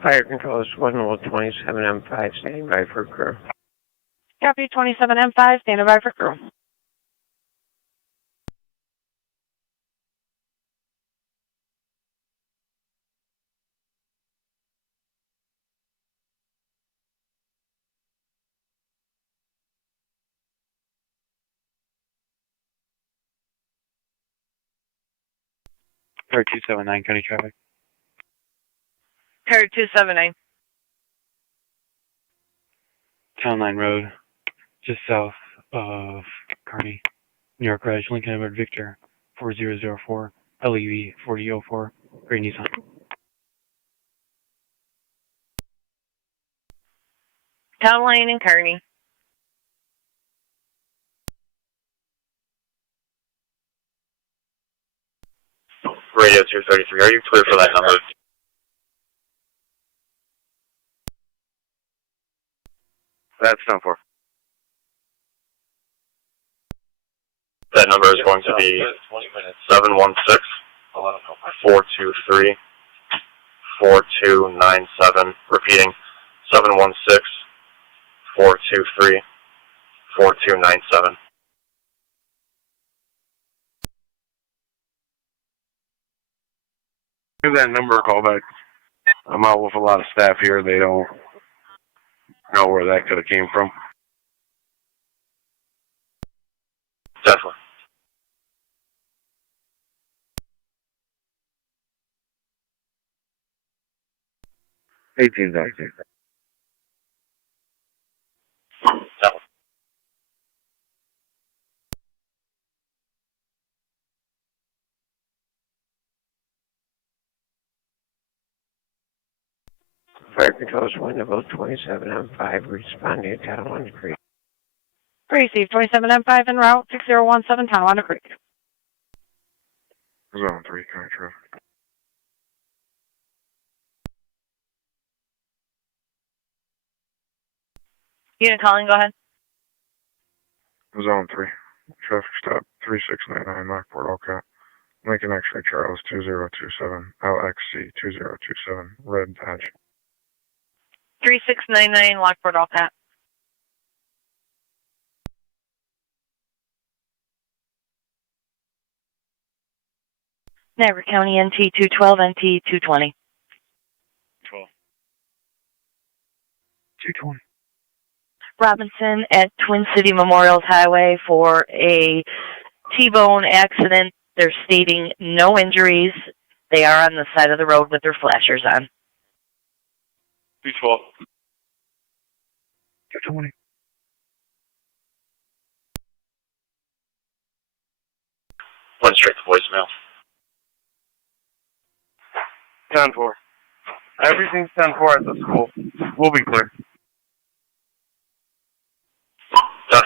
Fire Control is 127M5, standing by for crew. Copy 27M5, standing by for crew. Car 279, county traffic. Car 279. Town Line Road, just south of Kearney. New York Ridge, Lincoln Edward Victor, 4004, LEV 4004, Gray Nissan. Town Line in Kearney. Radio 233, are you clear for that number? That's 10-4. That number is going to be 716-423-4297. Repeating, 716-423-4297. Give that number a call back. I'm out with a lot of staff here. They don't know where that could have came from. Definitely. Definitely. Fire Control is Wendellville 27M5, responding to Tonawanda Creek. Receive 27M5 en route, 6017 Tonawanda Creek. Zone 3, county traffic. Unit calling, go ahead. Zone 3. Traffic stop 3699 Lockport, Allcat. Lincoln X-ray Charles 2027, LXC 2027, red badge. 3699 Lockport, Allcat. Niagara County NT 212, NT 220. 12. 220. Robinson at Twin City Memorials Highway for a T-bone accident. They're stating no injuries. They are on the side of the road with their flashers on. 212. 220. straight to voicemail. 10-4. Everything's 10-4 at the school. We'll be clear. 10-4.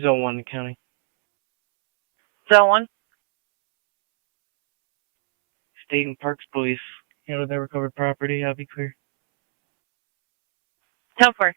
Zone 1 County. Zone 1. State and Parks Police. Handle their recovered property. I'll be clear. 10-4.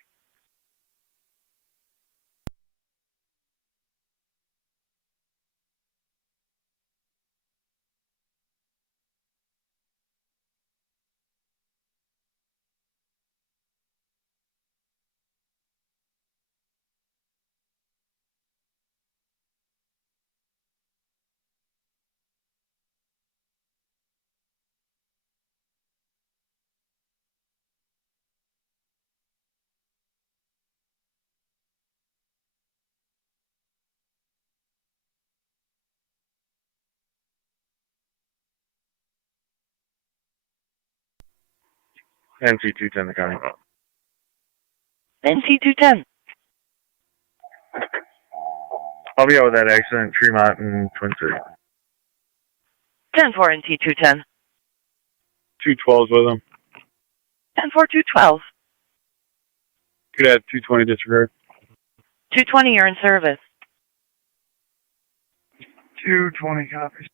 NC-210 the county. NC-210. I'll be out with that accident, Tremont and Twin City. 10-4 NC-210. 212s with them. 10-4 212. Could add 220 disregard. 220, you're in service. 220 copies.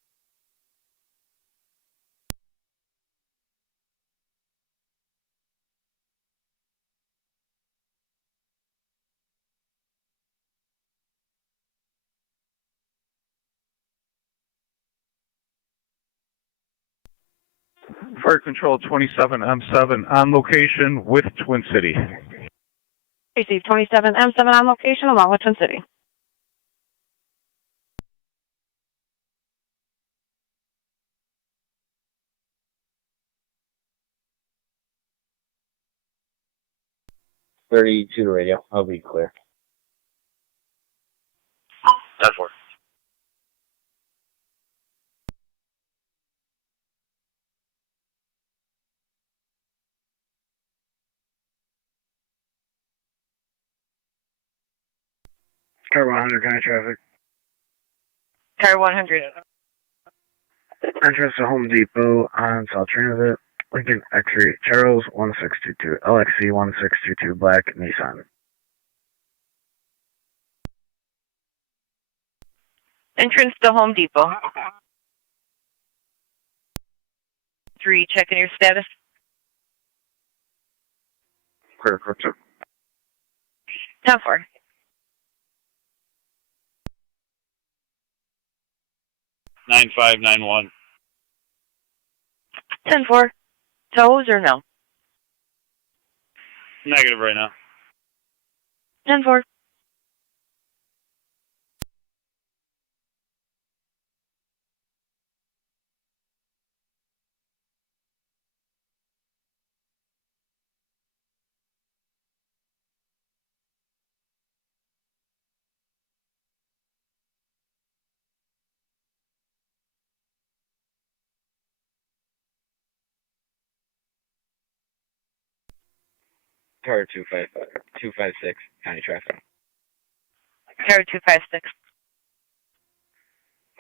Fire Control 27M7 on location with Twin City. Receive 27M7 on location along with Twin City. .32 to radio. I'll be clear. 10-4. Car 100, county traffic. Car 100. Entrance to Home Depot on South Transit. Lincoln X-Ray Charles 1622. LXC 1622 Black Nissan. Entrance to Home Depot. 3, checking your status. Clear, correct. 10-4. 9591. 10-4. Toes or no? Negative right now. 10-4. Car 256, county traffic. Car 256.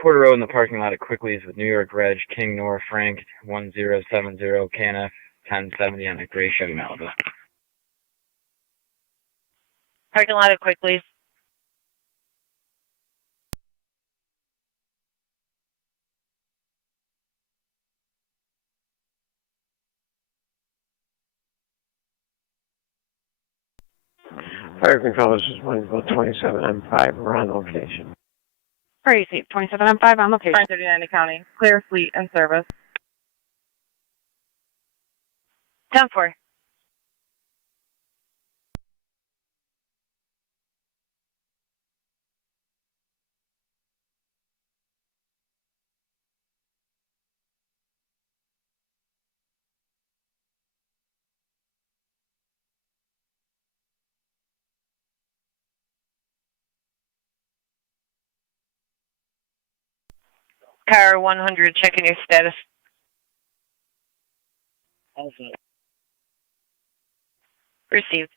Porter Road in the parking lot at Quickly's with New York Reg, King Nor Frank 1070 KNF 1070 on a gray Chevy Malibu. Parking lot at Quickly's. Fire control, this is 27M5. We're on location. Crazy. 27M5 on location. 539 County. Clear fleet and service. 10-4. Car 100, checking your status. Also. Received.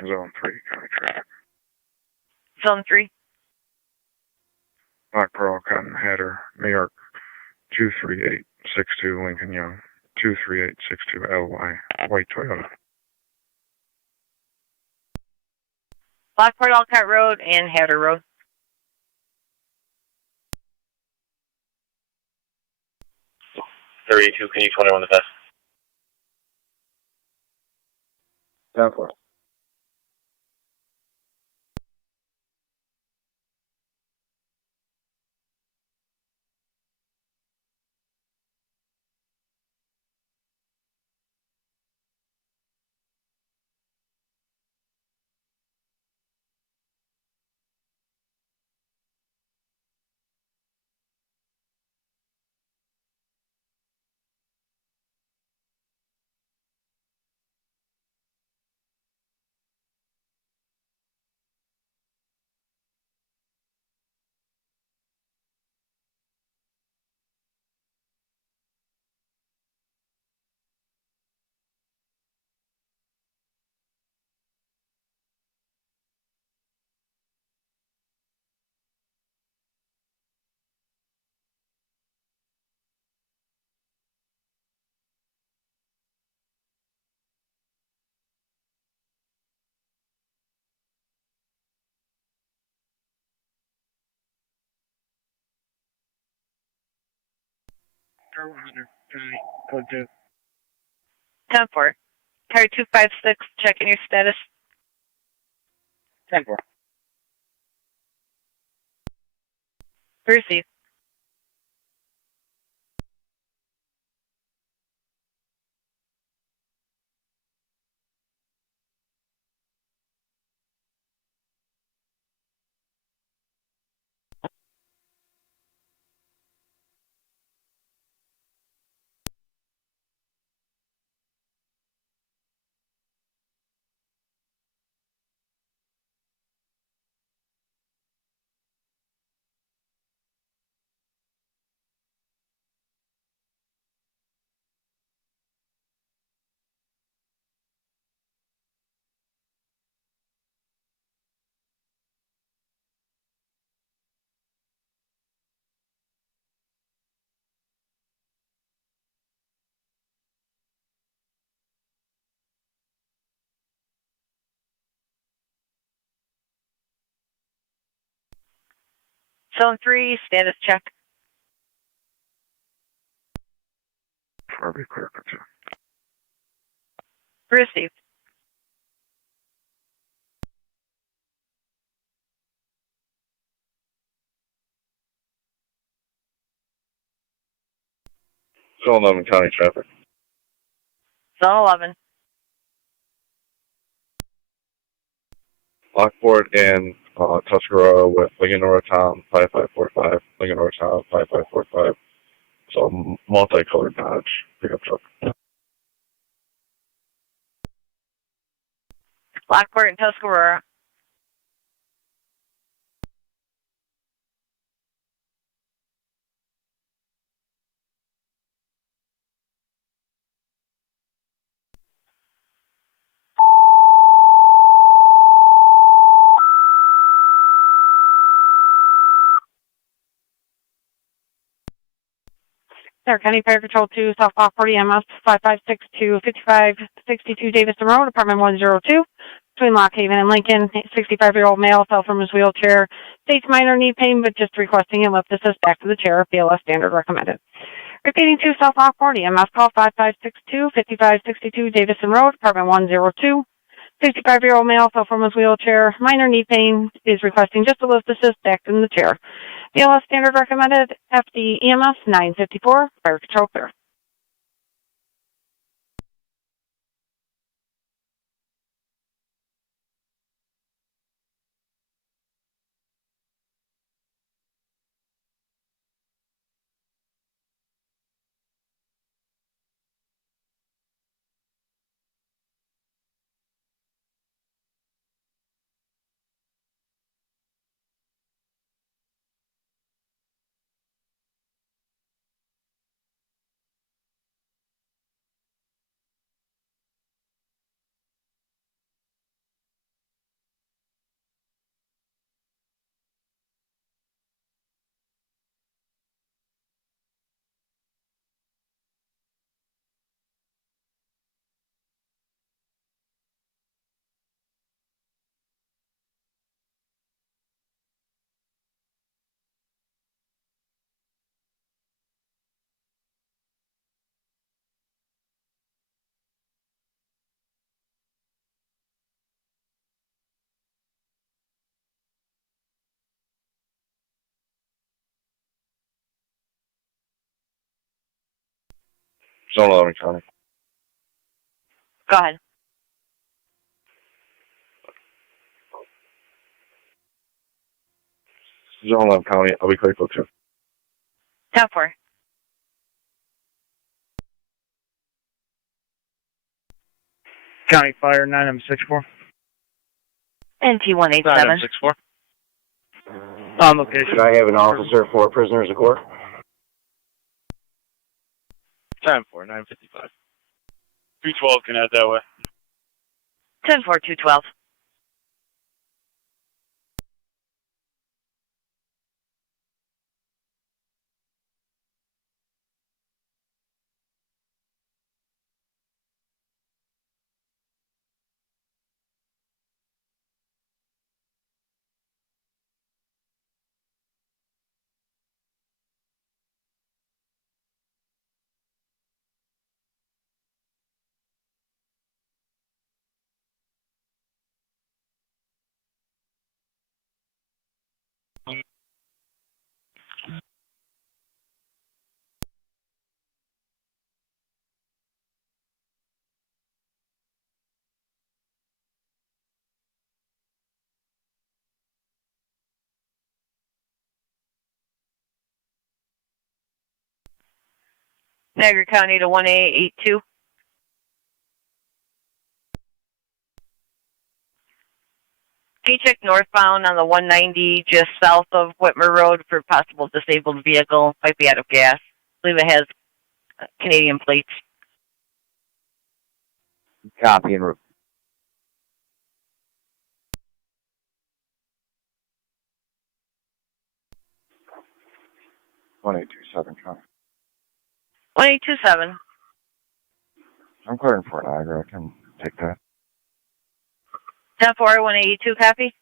Zone 3, County traffic. Zone 3. Black Pearl, Cotton Hatter, New York, 23862 Lincoln Young, 23862 LY, white Toyota. Lockport, Alcott Road, and Hatter Road. Can you 21 the best? 10-4. Car 100, County, code 2. 10-4. Car 256, checking your status. 10-4. Received. Zone 3, status check. RV clear, code 2. Received. Zone 11, County traffic. Zone 11. Lockport and Tuscarora with Lincoln Tom 5545, Lincoln Tom 5545. So multicolored Dodge pickup truck. Lockport and Tuscarora. Niagara County Fire Control 2, South Lockport EMS 5562 5562 Davison Road, apartment 102, between Lock Haven and Lincoln. 65-year-old male fell from his wheelchair. States minor knee pain, but just requesting him lift assist back to the chair. BLS standard recommended. Repeating to South Lockport EMS call 5562 5562 Davison Road, apartment 102. 65-year-old male fell from his wheelchair. Minor knee pain, is requesting just a lift assist back in the chair. BLS standard recommended. FD EMS 954. Fire control clear. Zone 11 County. Go ahead. Zone 11 County, I'll be critical too. 10-4. County Fire 9M64. NT 187. 9M64. On location. Should I have an officer for prisoners of court? Time for 955. 212 can head that way. 10-4, 212. Niagara County to 1A82. Can you check northbound on the 190 just south of Whitmer Road for possible disabled vehicle? Might be out of gas. I believe it has Canadian plates. Copy and 1827 County. 1827. I'm clearing for Niagara. I can take that. 10-4, 182, copy.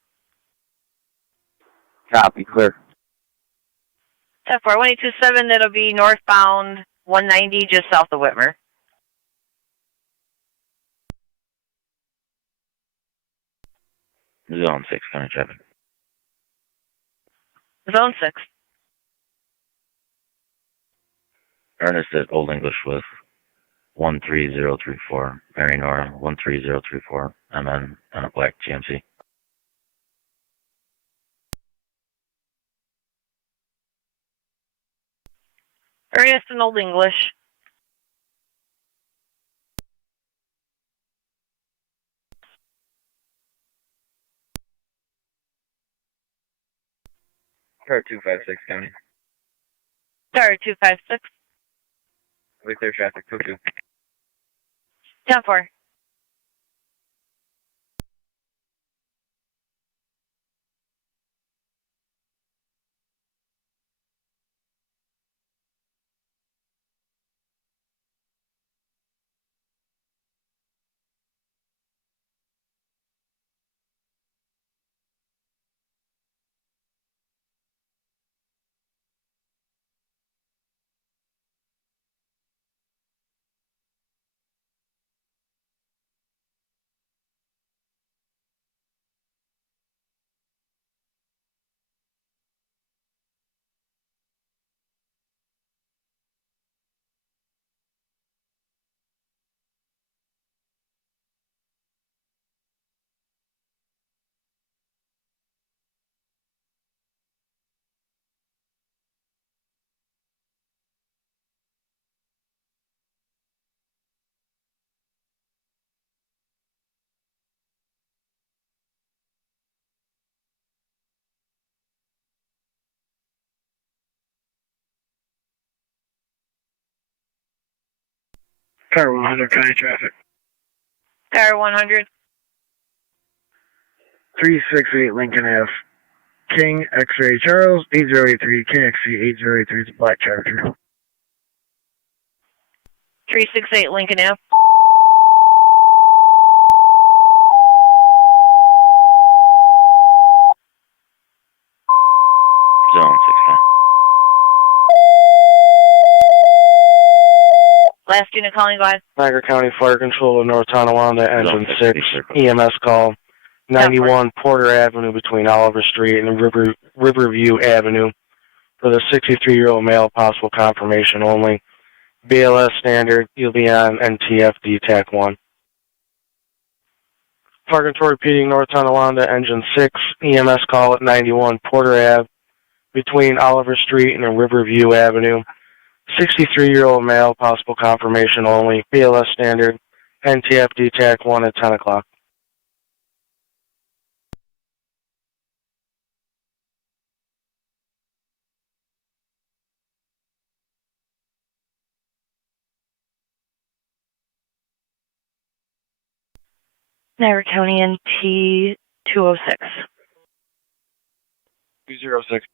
copy, clear. 10-4, 127, that'll be northbound 190 just south of Whitmer. Zone 6, County traffic. Zone 6. Ernest at Old English with 13034. Mary Nora 13034. MN on a black GMC. Ernest and Old English. Car 256, County. Car 256. We clear traffic, 22. 10-4. Car 100 County Traffic. Car 100. 368 Lincoln Ave. King X-Ray Charles 8083 KXC 8083 is a black Charger. 368 Lincoln Ave. Zone 65. Last unit calling, go ahead. Niagara County Fire Control of North Tonawanda, engine 6, EMS call, 91 Porter Avenue between Oliver Street and Riverview Avenue for the 63-year-old male, possible confirmation only. BLS standard, you'll be on NTFD TAC 1. Fire Control repeating North Tonawanda, engine 6, EMS call at 91 Porter Ave between Oliver Street and Riverview Avenue. 63-year-old male, possible confirmation only. BLS standard, NTFD TAC 1 at 10 o'clock. Niagara County NT 206. 206.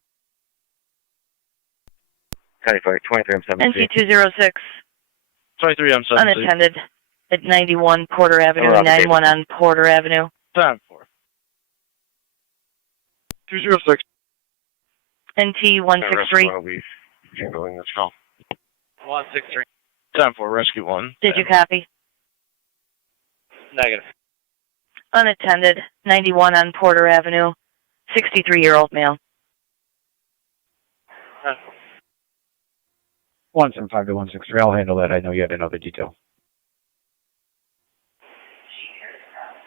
County Fire 23 M7. NT 206. 23 M7. Unattended at 91 Porter Avenue, 91 on Porter Avenue. Time for 206. NT 163. I'll be handling this call. 163. Time for rescue 1. Did you copy? Negative. Unattended, 91 on Porter Avenue, 63-year-old male. 175 to 163. I'll handle that. I know you had another detail.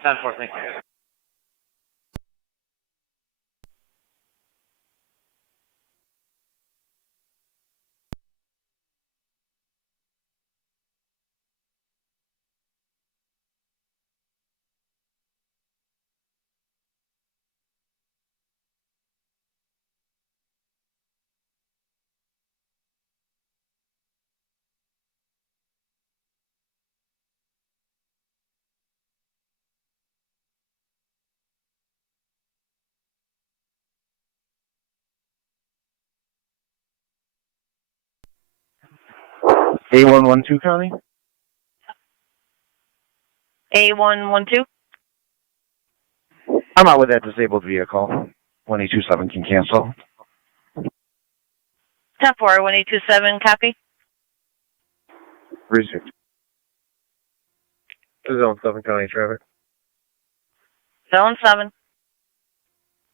10-4, thank you. A112 County? A112. I'm out with that disabled vehicle. 1827 can cancel. 10-4, 1827, copy. 36. Zone 7 County Traffic. Zone 7.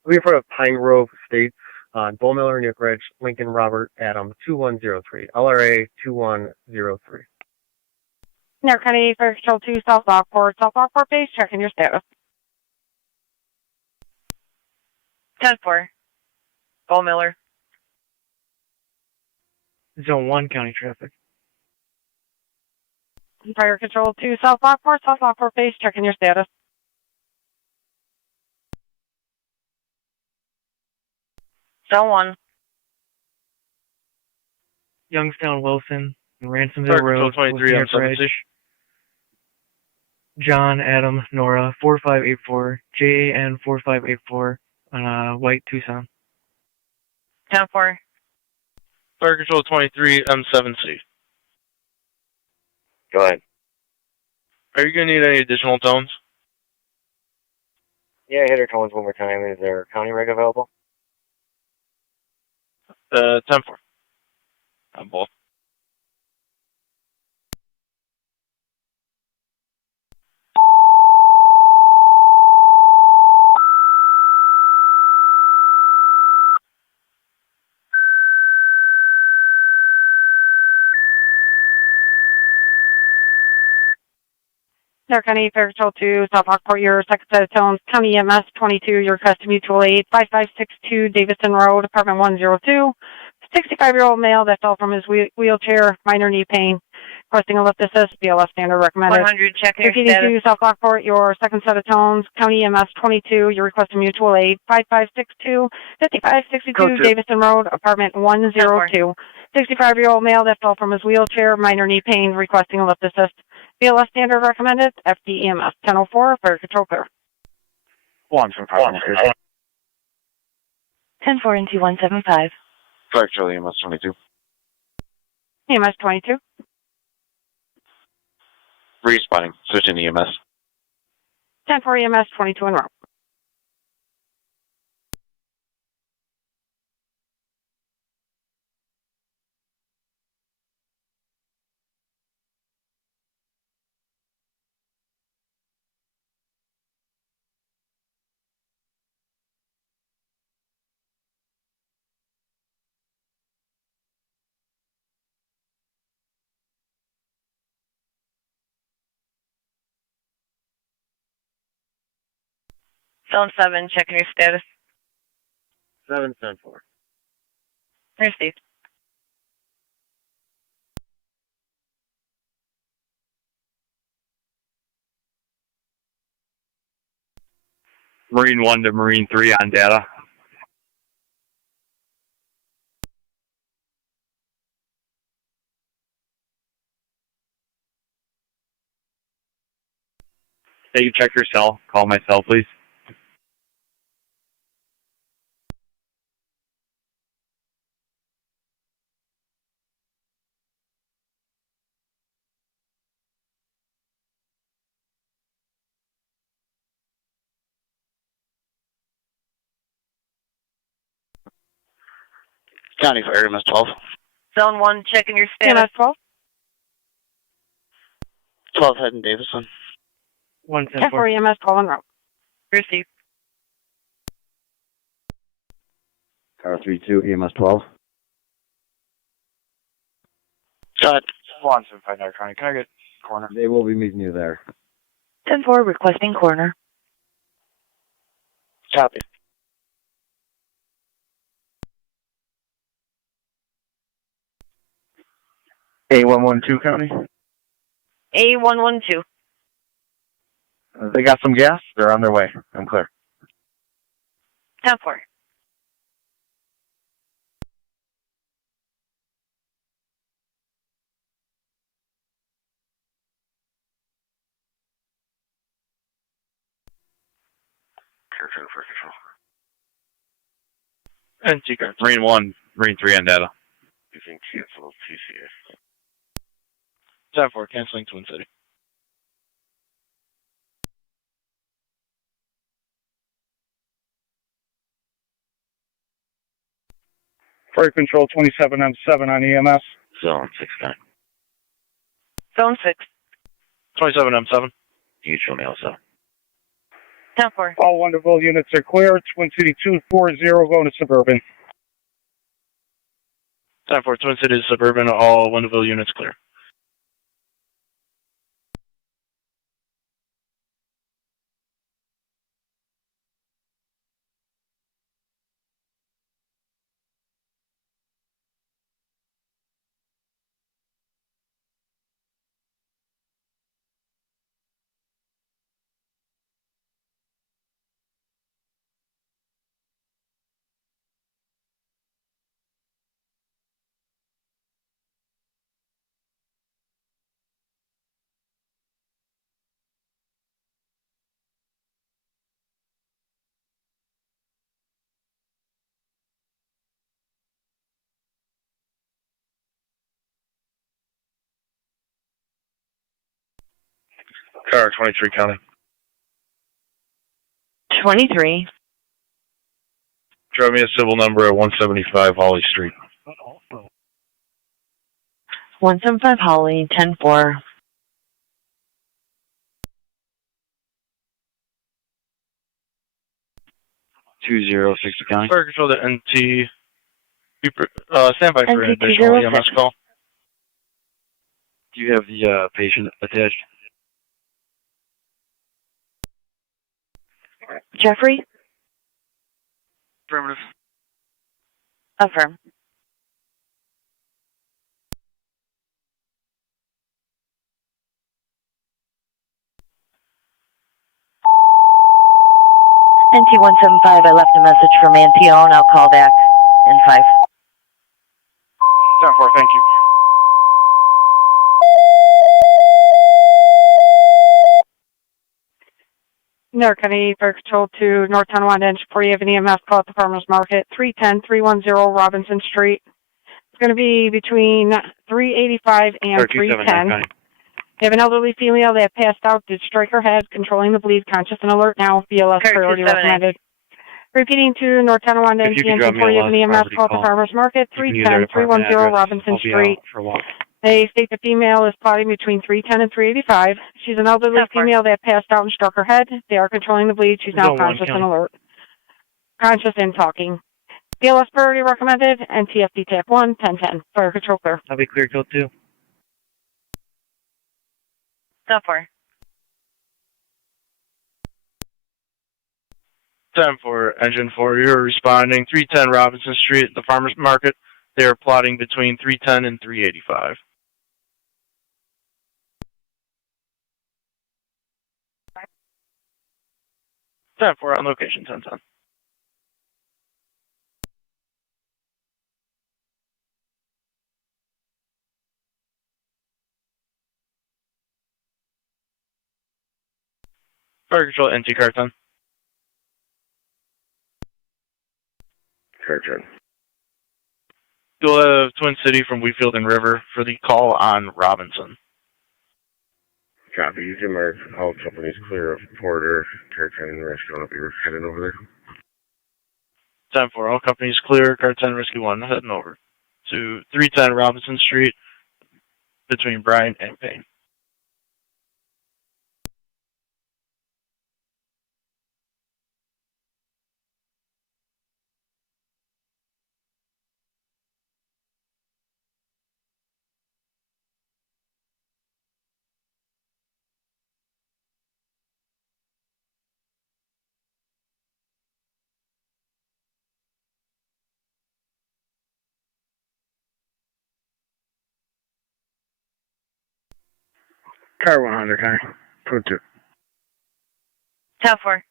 We're in front of Pine Grove Estates on Bull Miller, New York Ridge, Lincoln, Robert, Adam, 2103. LRA 2103. Niagara County Fire Control 2, South Lockport base, checking your status. 10-4. Bull Miller. Zone 1 County Traffic. Fire Control 2, South Lockport base, checking your status. Zone 1. Youngstown, Wilson, and Ransomville Fire Road. Control 23 M7. John, Adam, Nora, 4584, JAN 4584, on white Tucson. 10-4. Fire Control 23 M7C. Go ahead. Are you going to need any additional tones? Yeah, hit her tones one more time. Is there county reg available? 10-4. On both. Niagara County Fire Control 2, South Lockport, your second set of tones. County EMS 22, your request to mutual aid, 5562 Davison Road, apartment 102. 65-year-old male that fell from his wheelchair, minor knee pain. Requesting a lift assist, BLS standard recommended. 100, check your status. 2 South Lockport, your second set of tones. County EMS 22, your request to mutual aid, 5562 Davison Road, apartment 102. 65-year-old male that fell from his wheelchair, minor knee pain, requesting a lift assist. BLS standard recommended, FDEMS 1004, fire control clear. 175. 10-4 into 175. Fire control EMS 22. EMS 22. Responding. Switching EMS. 10-4 EMS 22 en route. Zone 7, checking your status. 7-10-4. Received. Marine 1 to Marine 3 on data. Hey, you check your cell. Call my cell, please. County Fire EMS 12. Zone 1, checking your status. EMS 12. 12 heading Davison. 10-4 EMS 12 en route. Received. Car 32 EMS 12. Go ahead. 175 Niagara County. Can I get Coroner? They will be meeting you there. 10-4 requesting Coroner. Copy. A112 County. A112. They got some gas. They're on their way. I'm clear. 10-4. Clear for control. And Chico. Marine 1, Marine 3 on data. You can cancel TCA. 10-4, canceling Twin City. Fire control 27 on 7 on EMS. Zone 6 guy. Zone 6. 27 M7. You show me also. 10-4. All Wonderful units are clear. Twin City 240 going to Suburban. 10-4, Twin City is Suburban. All Wonderville units clear. Car 23 County. 23. Drive me a civil number at 175 Holly Street. 175 Holly, 10-4. 206 County. Fire control to NT. Stand by for an NT additional 206. EMS call. Do you have the patient attached? Jeffrey? Affirmative. Affirm. NT175, I left a message from Antio and I'll call back in 5. 10-4, thank you. Niagara County Fire Control to North Tonawanda Engine 4. You have an EMS call at the Farmers Market, 310-310 Robinson Street. It's going to be between 385 and 310. You have an elderly female that passed out, did strike her head, controlling the bleed, conscious and alert now, BLS priority recommended. Repeating to North Tonawanda Engine 4, you have an EMS call at the Farmers Market, 310-310 Robinson Street. They state the female is plotting between 310 and 385. She's an elderly female that passed out and struck her head. They are controlling the bleed. She's now conscious and alert. Conscious and talking. BLS priority recommended, NTFD TAC 1, 1010. Fire control clear. I'll be clear code 2. Stop for. 10-4, Engine 4, you're responding. 310 Robinson Street, the Farmers Market. They are plotting between 310 and 385. Time for on location, 1010. Fire control, NT car 10. Car 10. You'll have Twin City from Wheatfield and River for the call on Robinson. Copy. You can mark all companies clear of Porter, Car 10, and Rescue 1. If you're heading over there. Time for all companies clear. Car 10 Rescue 1 heading over to 310 Robinson Street between Bryant and Payne. Car 100, Connor. Code 2. Top 4.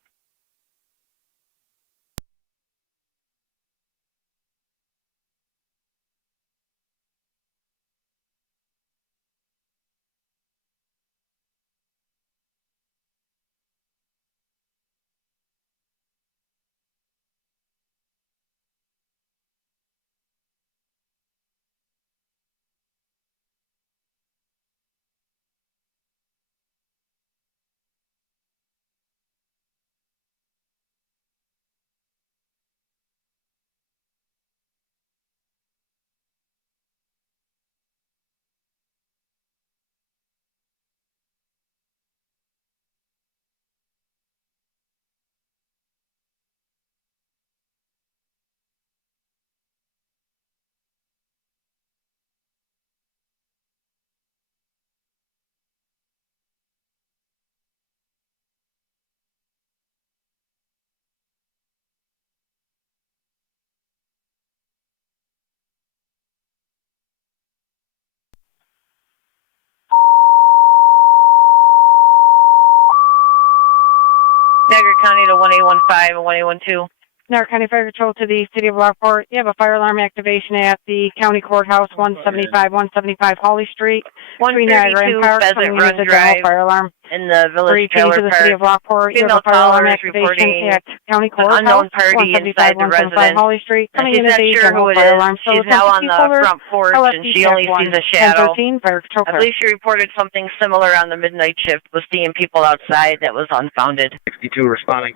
Niagara County to 1815 and 1812. Niagara County Fire Control to the City of Lockport. You have a fire alarm activation at the County Courthouse, 175 Holly Street. 132 Pheasant Run Drive fire alarm. In the Village to Trailer the City of Park. Lockport. You have Female a fire alarm caller is activation reporting at County an Courthouse, unknown party inside the 175 residence. Holly Street. Coming in She's as not a sure who general it fire is. alarm. So She's now on the front porch and she only sees a shadow. 1013, Fire Control. I believe she reported something similar on the midnight shift, was seeing people outside that was unfounded. 62 responding.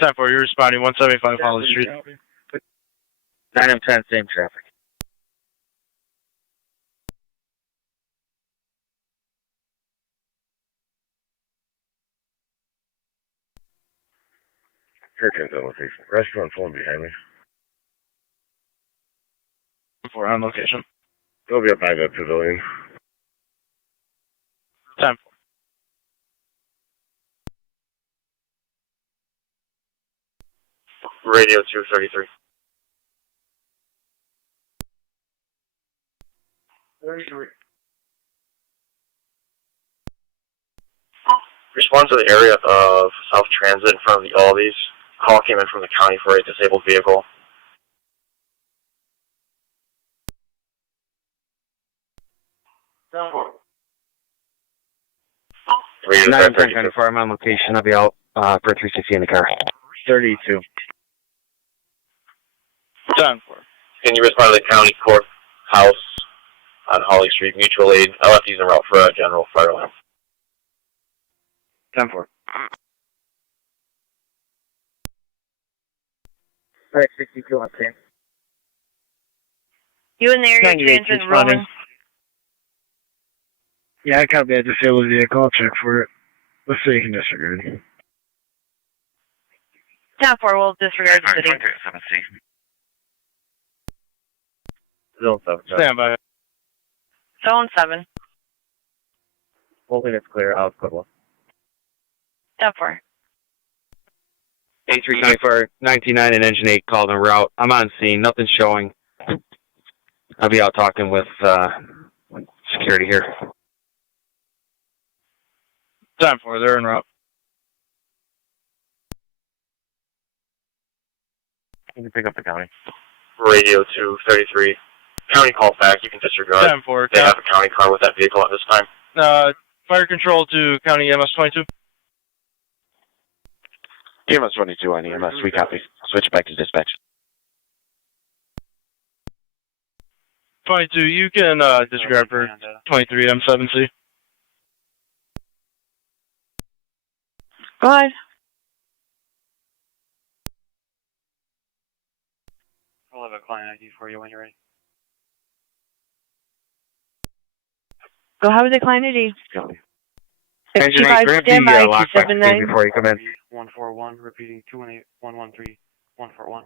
Time for you're responding 175 Holly Street. 9 and 10, same traffic. Car 10's on location. Rescue 1 phone behind me. 4 on location. They'll be up by the pavilion. Time for. Radio 233. 33. Respond to the area of South Transit in front of the Aldi's. Call came in from the county for a disabled vehicle. 9-10-24, I'm on location. I'll be out for 360 in the car. 32. 10-4. Can you respond to the county courthouse on Holly Street, mutual aid? LFD's en route for a general fire alarm. 10-4. 62 on scene. You in the area 98 transit responding. Roman? Yeah, I copy. I disabled the vehicle. I'll check for it. Let's see, you can disregard. 10-4, we'll disregard the city. Zone 7. Stand by. Zone 7. Holding it's clear. Out code 1. 10-4. 8324, 199 and engine 8 called en route. I'm on scene. Nothing's showing. I'll be out talking with security here. 10-4, they're en route. You can pick up the county. Radio 233. County call back. You can disregard. 10-4. They have a county car with that vehicle at this time. Fire control to county EMS 22. EMS 22 on EMS. We copy. Switch back to dispatch. 22, you can disregard for 23 M7C. Go ahead. I'll have a client ID for you when you're ready. Go ahead with the client ID. Engine 8, grab the lockbox key before you come in. 141, repeating 218 113 141.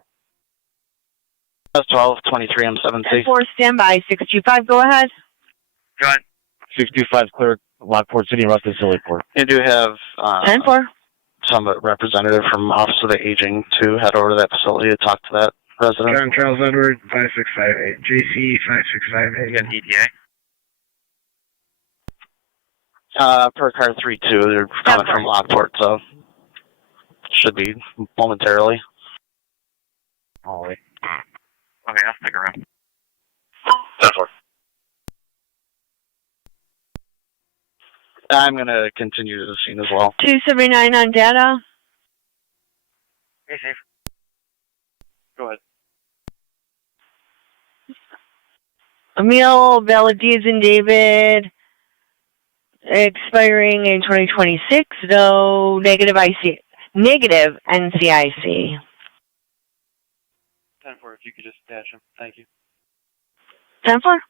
That's 12, 23 M7C. 10-4, standby. 625, go ahead. Go ahead. 625 clear Lockport City and Ruston Sillyport. You do have 10-4. some representative from Office of the Aging to head over to that facility to talk to that resident. John Charles Edward, 5658. JC 5658. You got ETA? Per car 3-2, they're coming from Lockport, so should be momentarily. Oh, wait. Okay, I'll stick around. 10-4. I'm going to continue to the scene as well. 279 on data. Hey, safe. Go ahead. Emil Valadiz and David. Expiring in 2026, though negative NCIC. 10-4, if you could just dash him. Thank you. 10-4.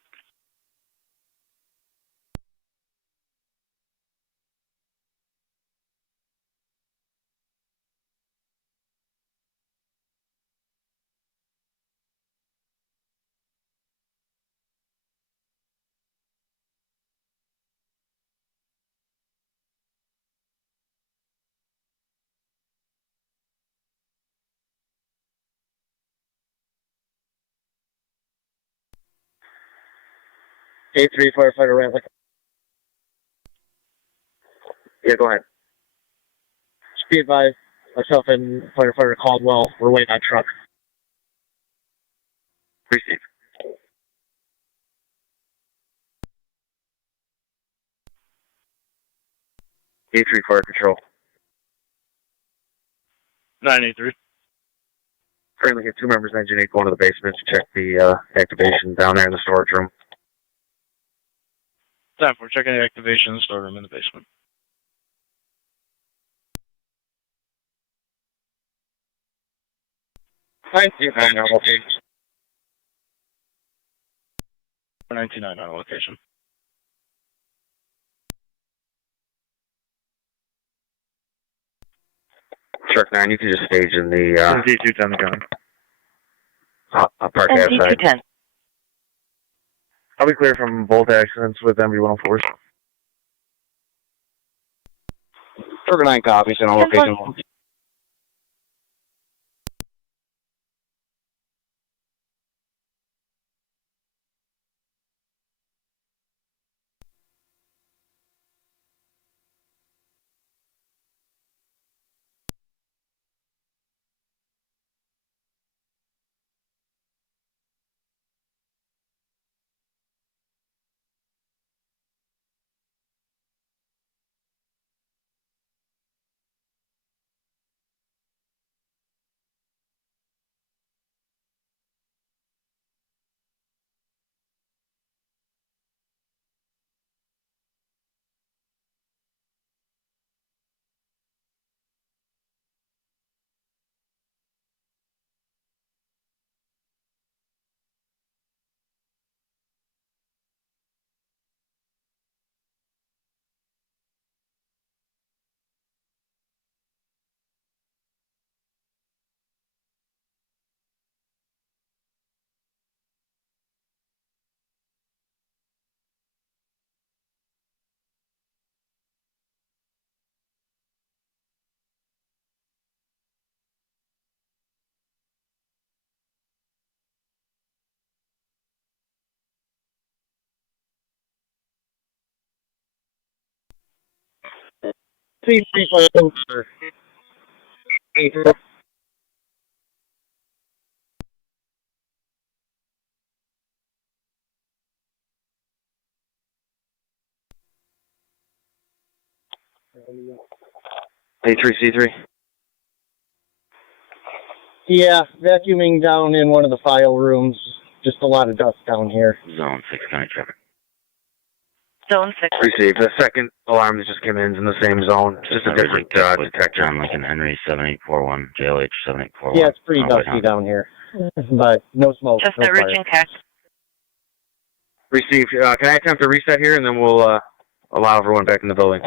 A3 firefighter Rantlick. Yeah, go ahead. Be advised, myself and firefighter Caldwell, we're waiting on truck. Receive. A3 fire control. 983. Currently get 2 members of Engine 8 going to the basement to check the activation down there in the storage room. 10-4, checking the activation in the storeroom in the basement. Thank you. 499 on location. Shark 9, you can just stage in the D210 gun. I'll park that side. D210. I'll be clear from both accidents with MV-104s. Shark 9 copies and on location. C3 over. A3. A3C3. Yeah, vacuuming down in one of the file rooms. Just a lot of dust down here. Zone 6 County traffic. Zone 6. Received. The second alarm that just came in is in the same zone. Just a different detector. John Lincoln Henry 7841, JLH 7841. Yeah, it's pretty dusty down here. But no smoke. Just no the Ridge and Cash. Received. Can I attempt to reset here, and then we'll allow everyone back in the building?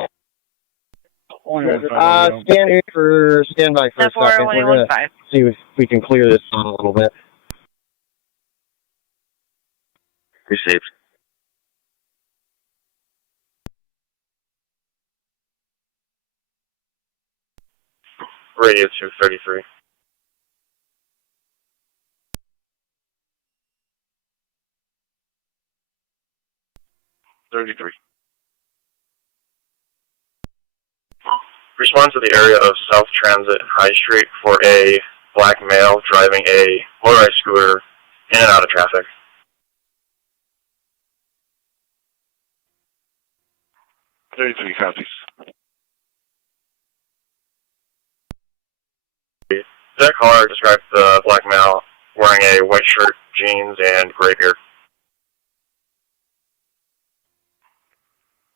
Stand here for standby for a second. We're going to see if we can clear this a little bit. Received. Radio 233. Respond to the area of South Transit and High Street for a black male driving a motorized scooter in and out of traffic. Copies. That caller described the black male wearing a white shirt, jeans, and gray beard.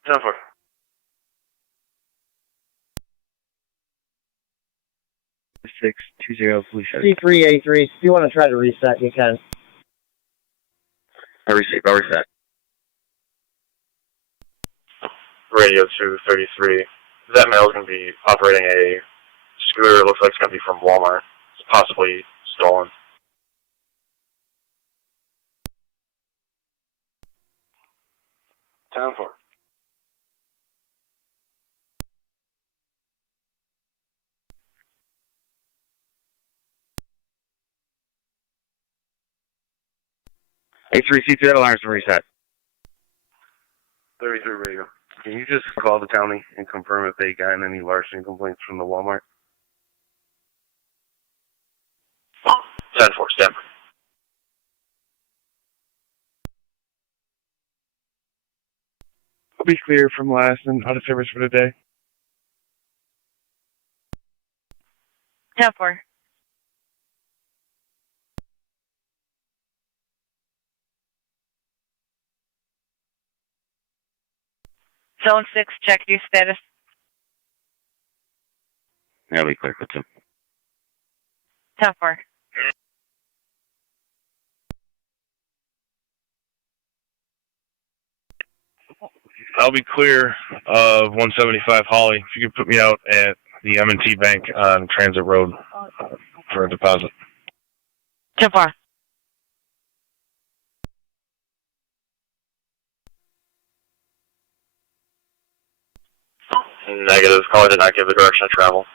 10-4. Police C3, A3. If you want to try to reset, you can. I received. I'll reset. Radio 233. That male is going to be operating a scooter. It looks like it's going to be from Walmart. It's possibly stolen. Town 4. A3C2, that alarm's been reset. 33 radio. Can you just call the county and confirm if they got any larceny complaints from the Walmart? 10-4, stand. I'll be clear from last and out of service for the day. 10-4. Zone 6, check your status. Yeah, we clear for 2. 10-4. I'll be clear of 175 Holly. If you could put me out at the M&T Bank on Transit Road for a deposit. 10-4. Negative. Caller did not give the direction of travel.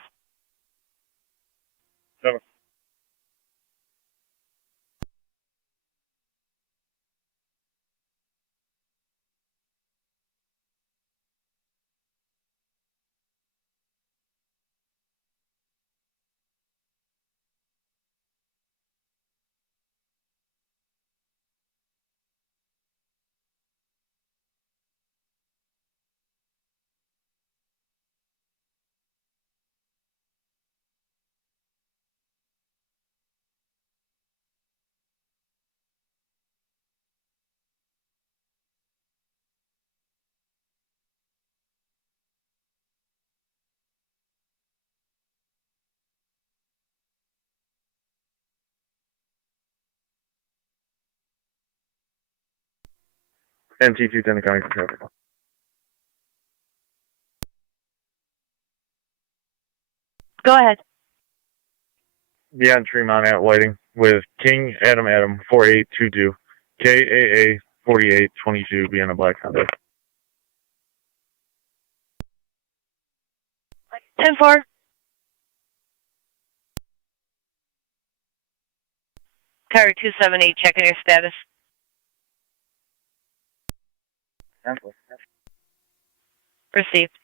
MT2 Denton County traffic. Go ahead. Beyond Tremont at lighting with King Adam 4822 KAA 4822 beyond a black Honda. 10-4. Carrier 278, checking your status. Received.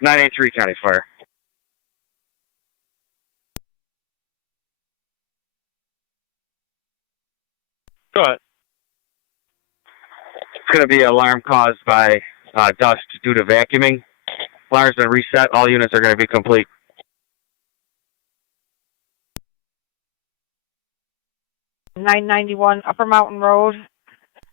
983 County Fire. Go ahead. It's going to be an alarm caused by dust due to vacuuming. Alarm's been reset. All units are going to be complete. $991 Upper Mountain Road,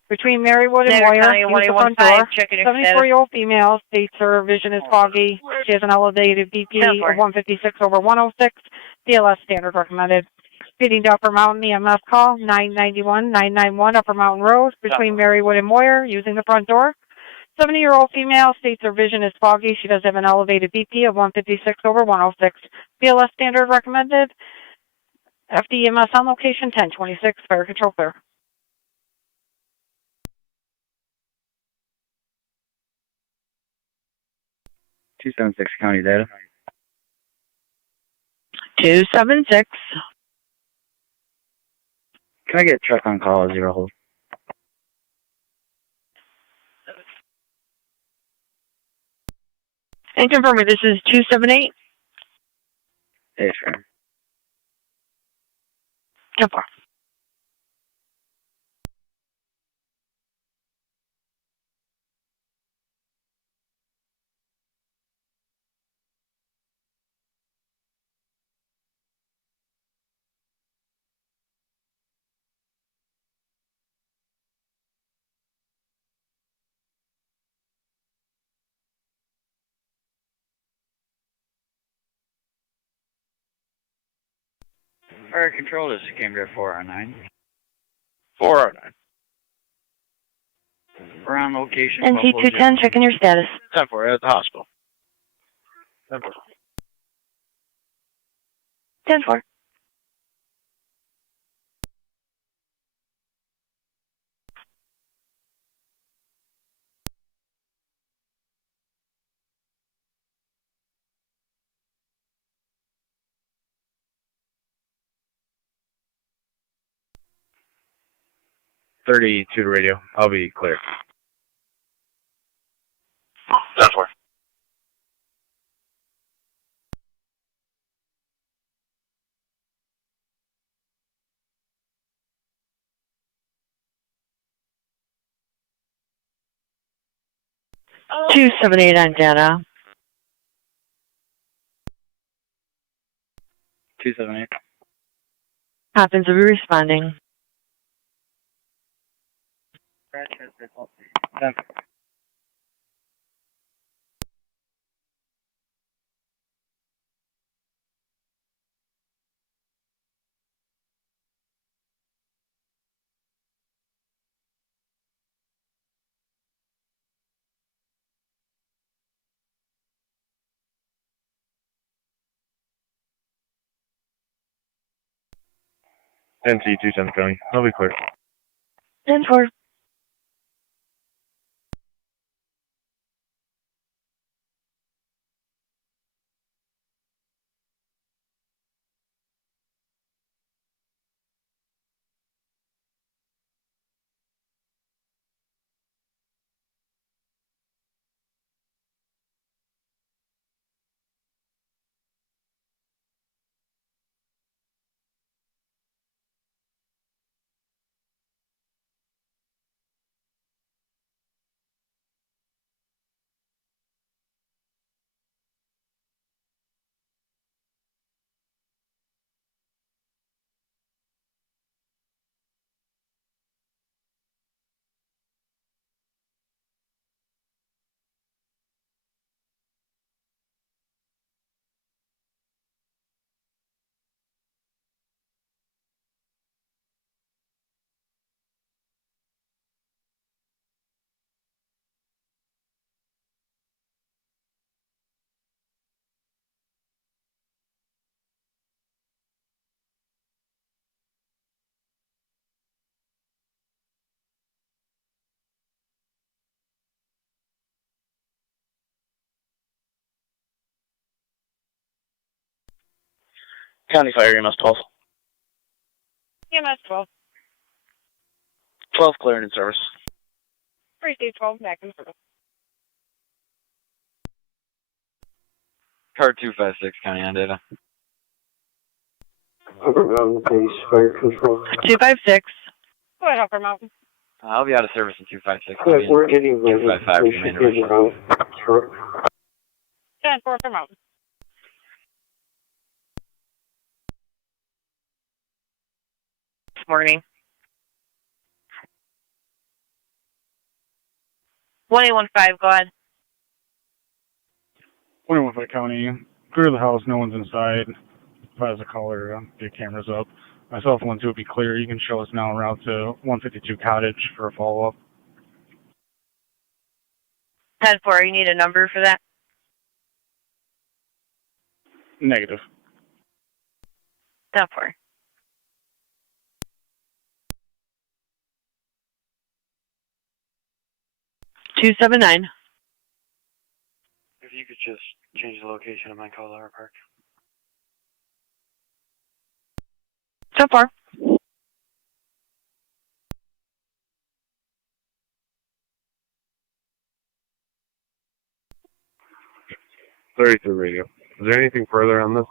between Marywood and Niagara Moyer. County Use the front 115, door. checking your status. 74-year-old female states her vision is foggy. She has an elevated BP of 156 over 106. DLS standard recommended. Speeding to Upper Mountain EMS call 991 Upper Mountain Road, between Marywood and Moyer, using the front door. 70-year-old female states her vision is foggy. She does have an elevated BP of 156 over 106. BLS standard recommended. FDEMS on location 1026. Fire control clear. .276 County data. 276. Can I get truck on call 0 hold? And confirm me, this is 278. Yes, sir. Confirm. Fire control, this is Cambridge 409. 409. We're on location. NC210, checking your status. 10-4, at the hospital. 10-4. 10-4. .32 to radio. I'll be clear. 10-4. Oh. 278 on data. 278. Happens to be responding. 10. NC 210 County. I'll be clear. 10-4. County Fire EMS 12. EMS 12. 12 cleared in service. 3 12 back in service. Car 256, County on data. Upper Mountain Base Fire Control. 256. Go ahead, Upper Mountain. I'll be out of service in 256. Yeah, we're getting ready. 255 We remain should be around. Sure. 10-4, Upper Mountain. Morning. 1815, go ahead. 21 County, clear the house, no one's inside. If I was a caller, get cameras up. Myself and 1-2 will be clear. You can show us now en route to 152 Cottage for a follow-up. 10-4, you need a number for that? Negative. 10-4. $279. If you could just change the location of my call to our park. 10-4. .32 radio. Is there anything further on this?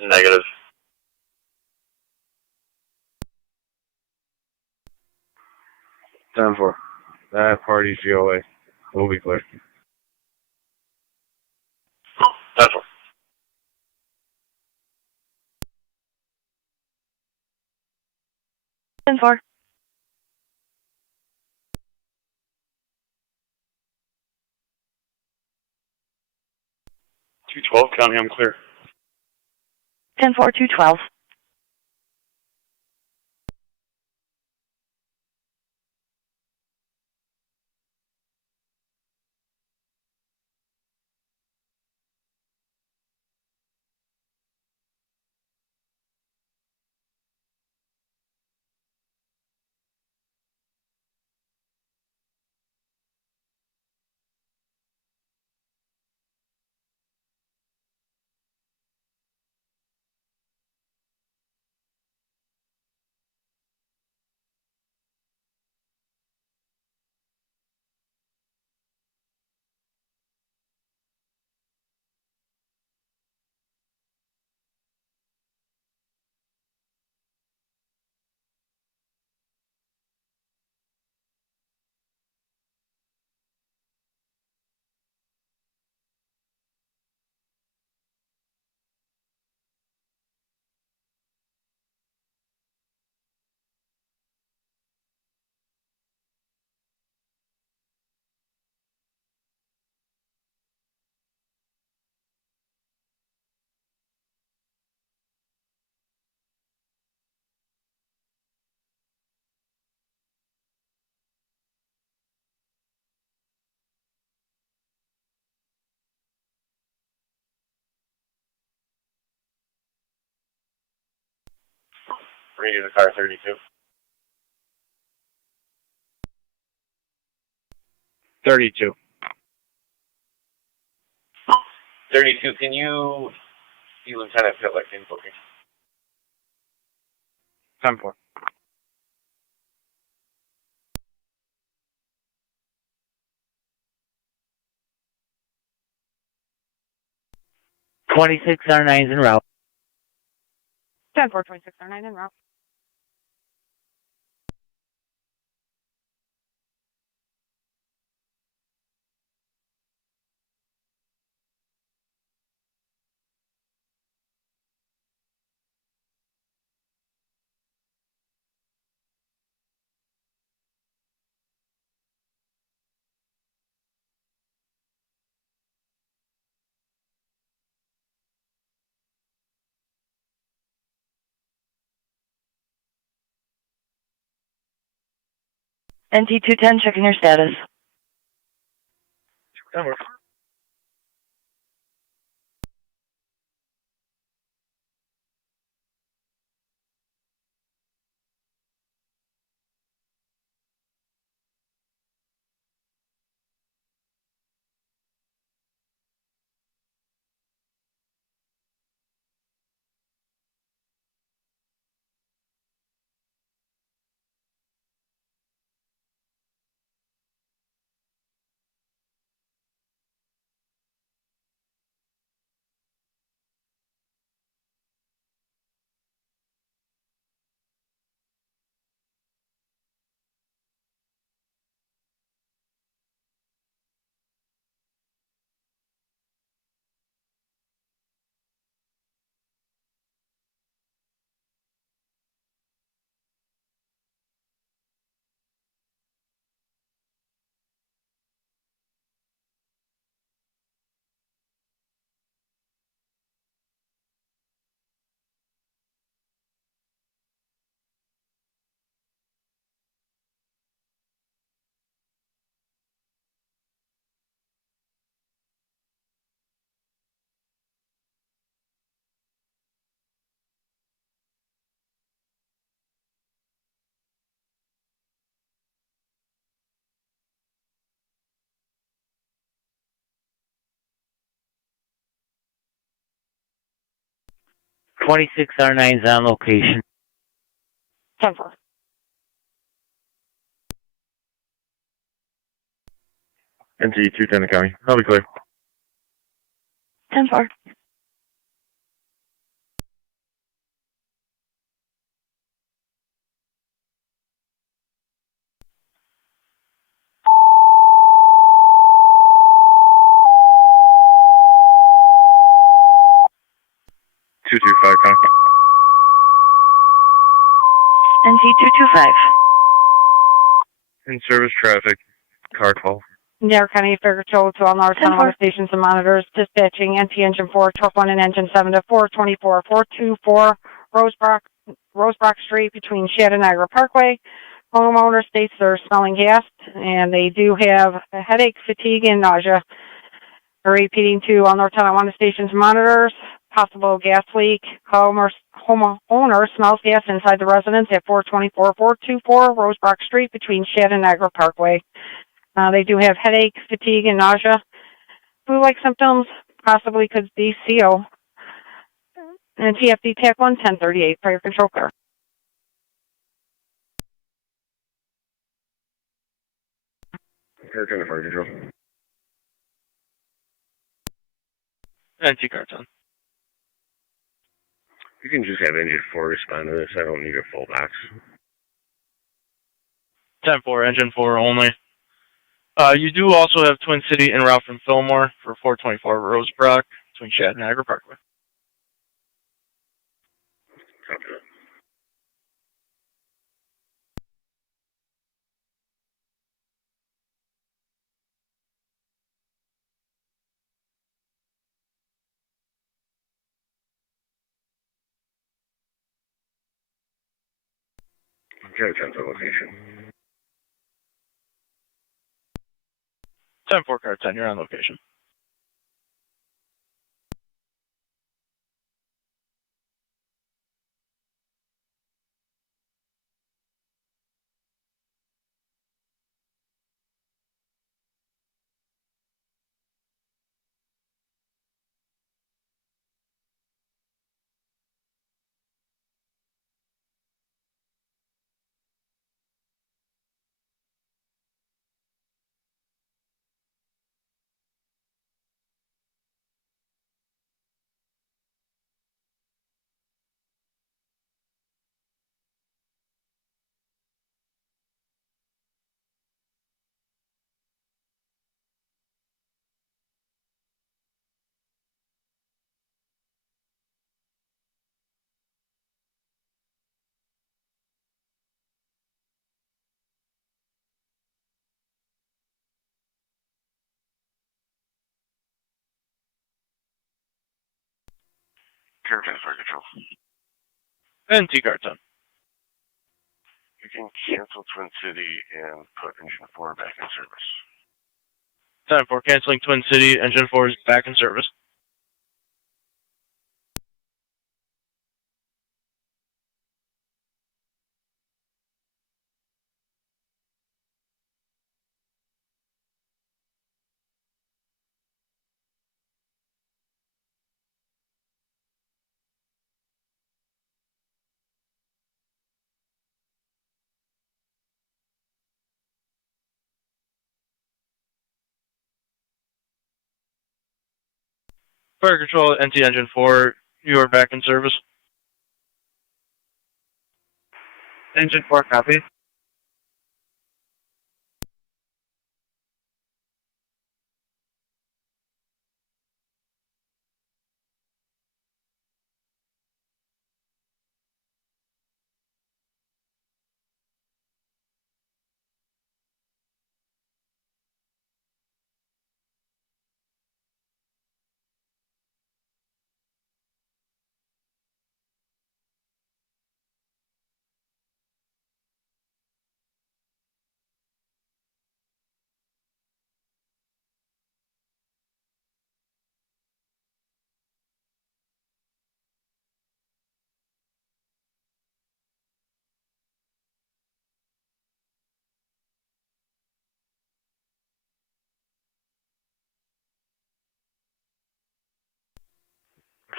Negative. Time for that party's GOA. We'll be clear. 10-4. Ten four. County, I'm clear. 10-4, 212. Radio to car 32. 32. 32, can you see Lieutenant Pitlick in booking? 10-4. R9's en route. 10-4, 2609 en route. NT210, checking your status. 26R9 is on location. 10-4. NT 210 the county. I'll be clear. 10-4. County. NT 225. In service traffic, car 12. Niagara County Fair Control to all North Tonawanda stations and monitors, dispatching NT Engine 4, truck 1 and Engine 7 to 424 Rosebrook Street between Shad and Niagara Parkway. Homeowner states they're smelling gas, and they do have a headache, fatigue, and nausea. They're repeating to all North Tonawanda stations and monitors, possible gas leak. Homeowner smells gas inside the residence at 424 Rosebrook Street between Shad and Niagara Parkway. They do have headache, fatigue, and nausea. Flu-like symptoms possibly could be CO. And TFD TAC 1 1038, fire control car. Car 10 fire control. NT car 10. You can just have Engine 4 respond to this. I don't need a full box. 10-4, Engine 4 only. You do also have Twin City en route from Fillmore for 424 Rosebrook between Shad and Niagara Parkway. Car 10's location. 10-4, car 10, you're on location. Car 10 fire control. NT car 10. You can cancel Twin City and put Engine 4 back in service. 10-4, canceling Twin City, Engine 4 is back in service. Fire control, NT Engine 4, you are back in service. Engine 4, copy.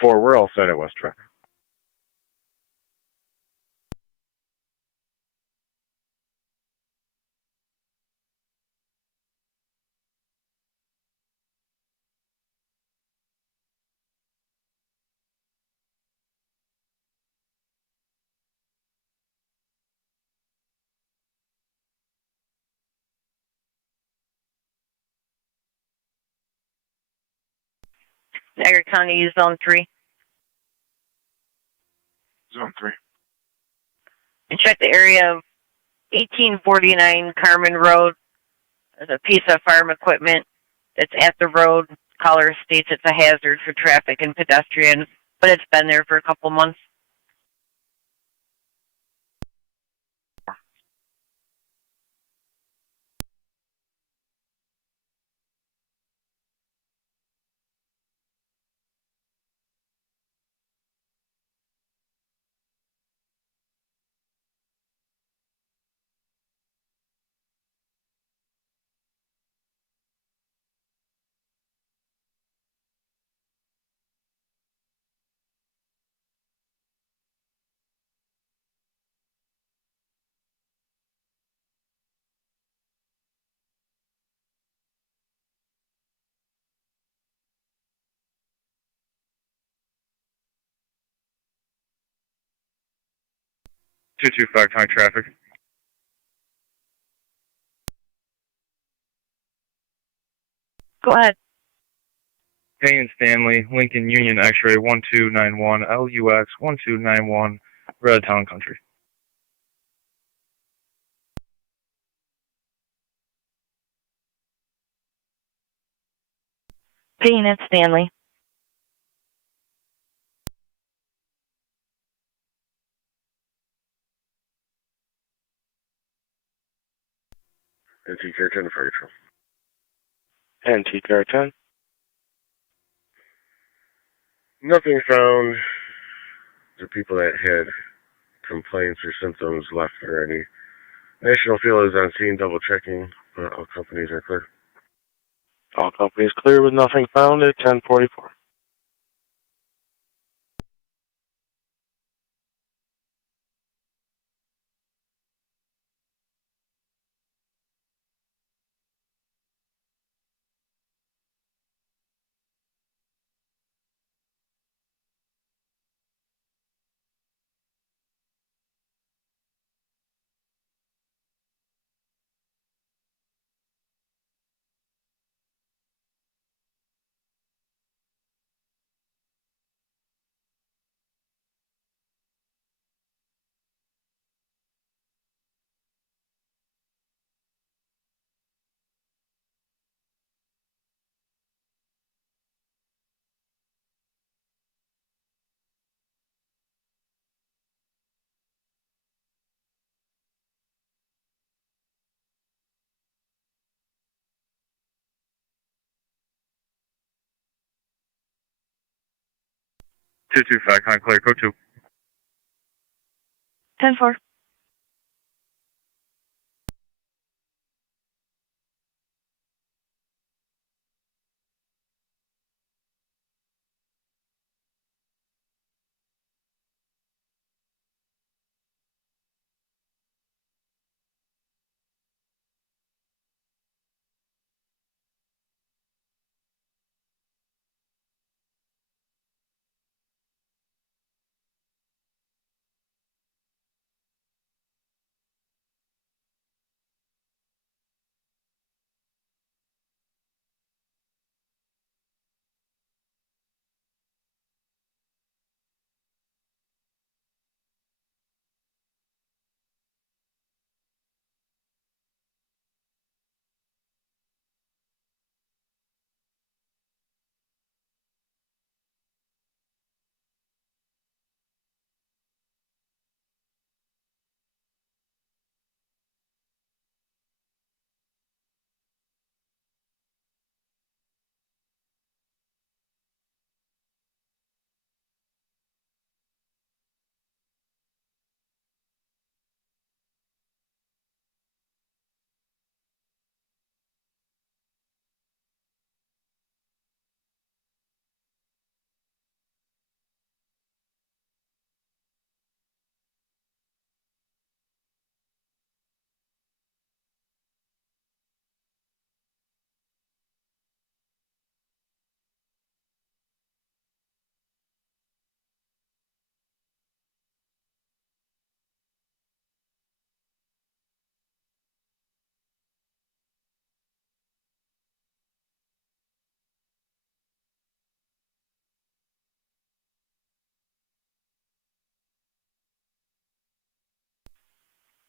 We're all set at West Track. Niagara County Zone 3. Zone 3. And check the area of 1849 Carmen Road. There's a piece of farm equipment that's at the road. Caller states it's a hazard for traffic and pedestrians, but it's been there for a couple months. High traffic. Go ahead. Payne Stanley, Lincoln Union X-ray 1291, LUX 1291, Red Town Country. Payne at Stanley. NT Car 10 Fire Patrol. NT Car 10. Nothing found. The people that had complaints or symptoms left already. National Field is on scene, double checking. All companies are clear. All companies clear with nothing found at 1044. Clear, code 2. 10-4.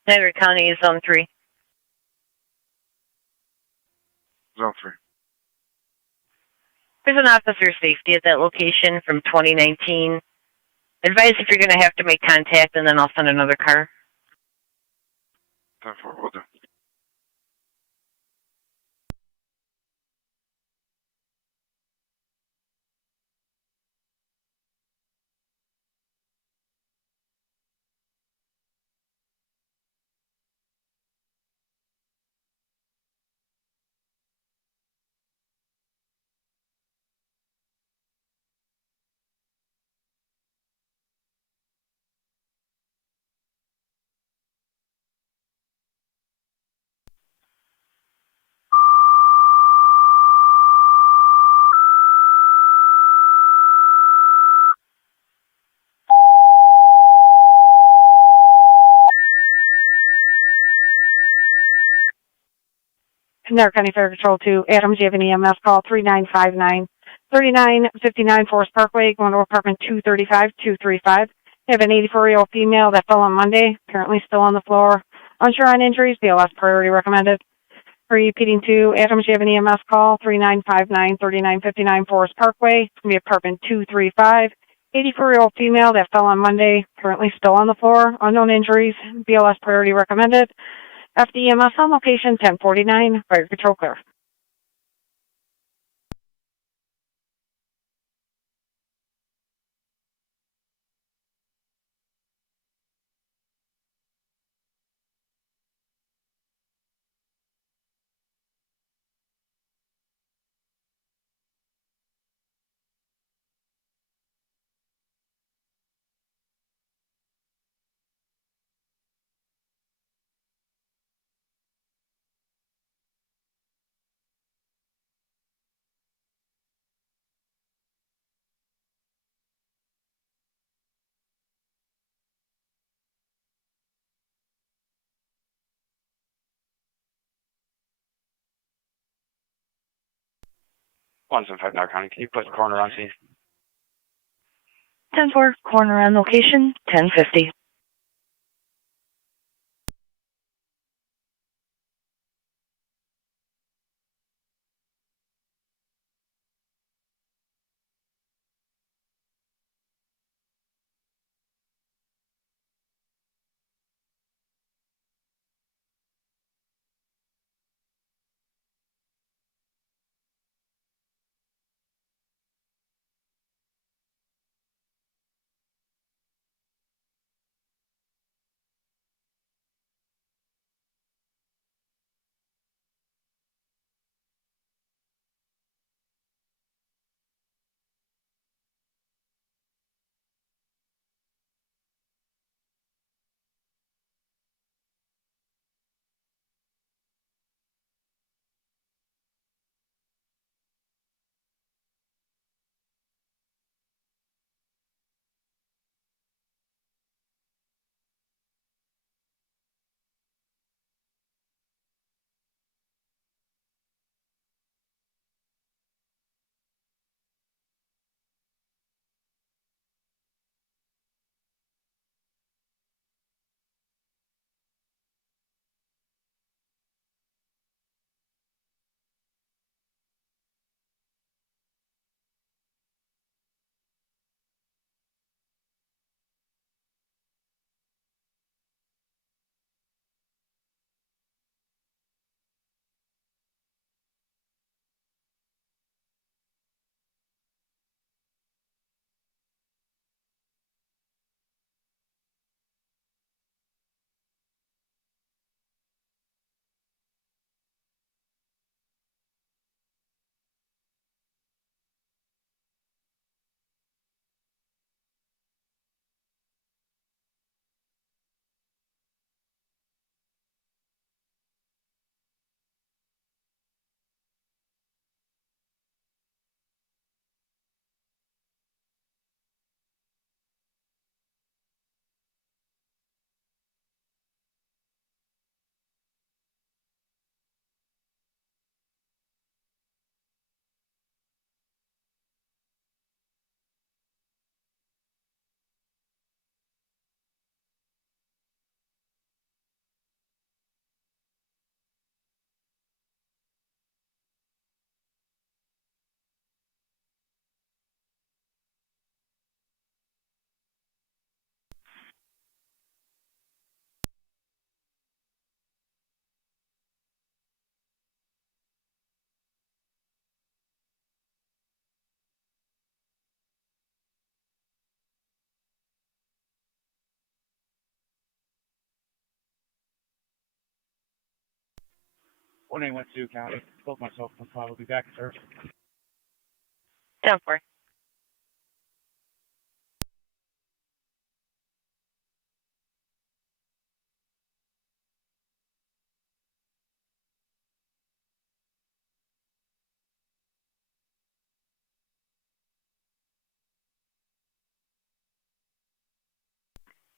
Niagara County is Zone 3. Zone 3. There's an officer safety at that location from 2019. Advise if you're going to have to make contact, and then I'll send another car. 10-4, will do. Niagara County Fair Patrol 2, Adams, you have an EMS call 3959. 3959 Forest Parkway, going to apartment 235-235. You have an 84-year-old female that fell on Monday, apparently still on the floor. Unsure on injuries, BLS priority recommended. Repeating to Adams, you have an EMS call 3959, 3959 Forest Parkway, going to be apartment 235. 84-year-old female that fell on Monday, apparently still on the floor. Unknown injuries, BLS priority recommended. FDEMS on location 1049, fire control clear. One seven five Niagara County. Can you put the coroner on scene? 10-4, Coroner on location, 1050. 1812 County. Spoke myself. I'll be back, sir. 10-4.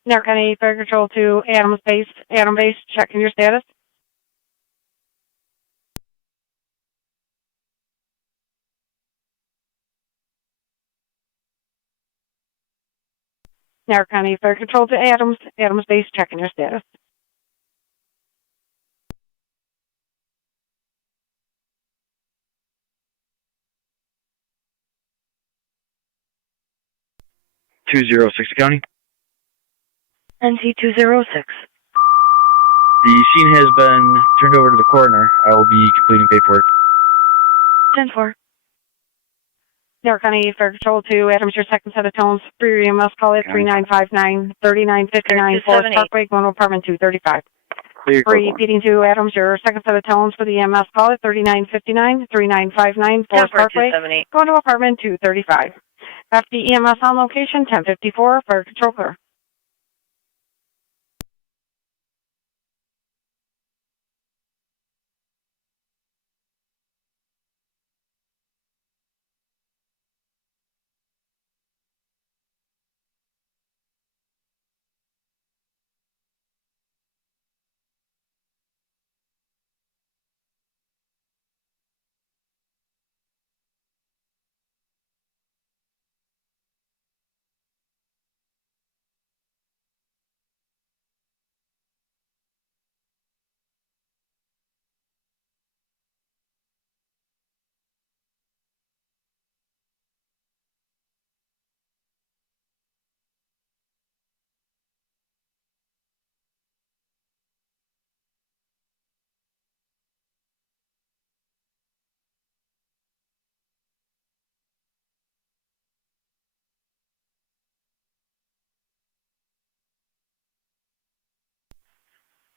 Niagara County Fire Control to Adams Base. Adam Base, checking your status. Niagara County Fire Control to Adams. Adams Base, checking your status. County. NC 206. The scene has been turned over to the coroner. I will be completing paperwork. 10-4. Niagara County Fire Control to Adams, your second set of tones. For your EMS call at 3959 3959 Forest Parkway, going to apartment 235. Clear. Repeating to Adams, your second set of tones for the EMS call at 3959 3959 Forest Parkway, going to apartment 235. FD EMS on location, 1054, Fire Control clear.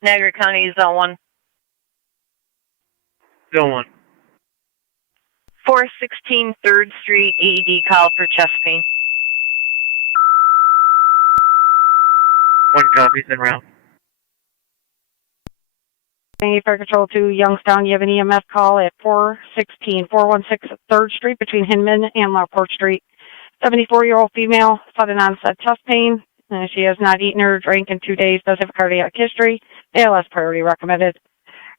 Niagara County Zone 1. Zone 1. 416 3rd Street, AED call for chest pain. 1 copies en route. Fire Control to Youngstown, you have an EMS call at 416 416 3rd Street between Hinman and Lockport Street. 74-year-old female, sudden onset chest pain. She has not eaten or drank in 2 days, does have a cardiac history. ALS priority recommended.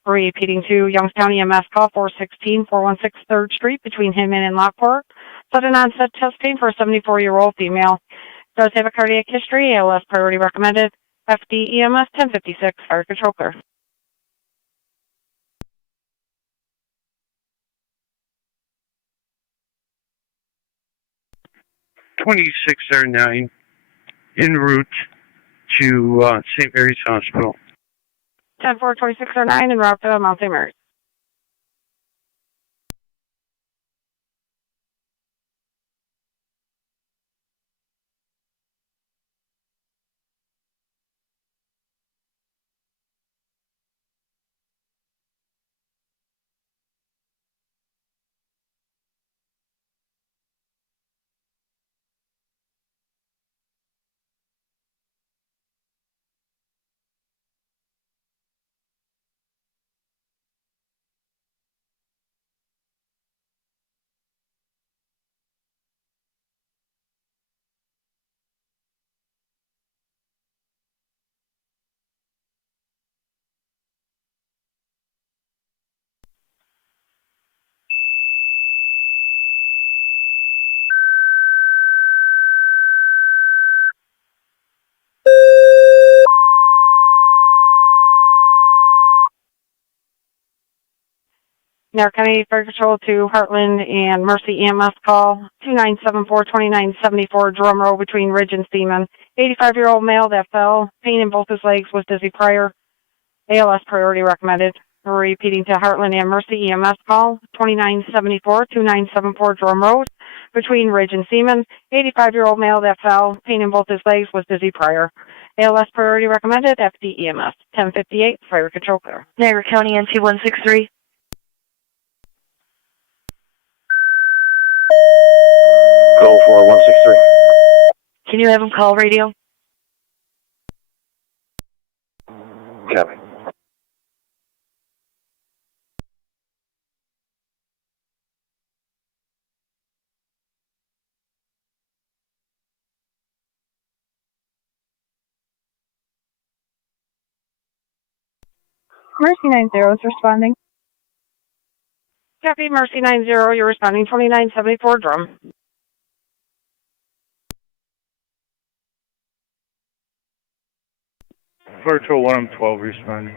Repeating to Youngstown EMS call 416 416 3rd Street between Hinman and Lockport. Sudden onset chest pain for a 74-year-old female. Does have a cardiac history. ALS priority recommended. FD EMS 1056, Fire Control clear. (2609) en route to St. Mary's Hospital. 10-4, 2609 en route to Mount St. Mary's. Niagara County Fire Control to Heartland and Mercy EMS call 2974-2974 Drum Road between Ridge and Seaman. 85-year-old male that fell, pain in both his legs, was dizzy prior. ALS priority recommended. Repeating to Heartland and Mercy EMS call 2974-2974 Drum Road between Ridge and Seaman. 85-year-old male that fell, pain in both his legs, was dizzy prior. ALS priority recommended. FD EMS 1058 Fire Control clear. Niagara County NC 163. Go for 163. Can you have him call radio? Copy. Mercy 90 is responding. Copy, Mercy 90, you're responding 2974 drum. Virtual 1, I'm 12 responding.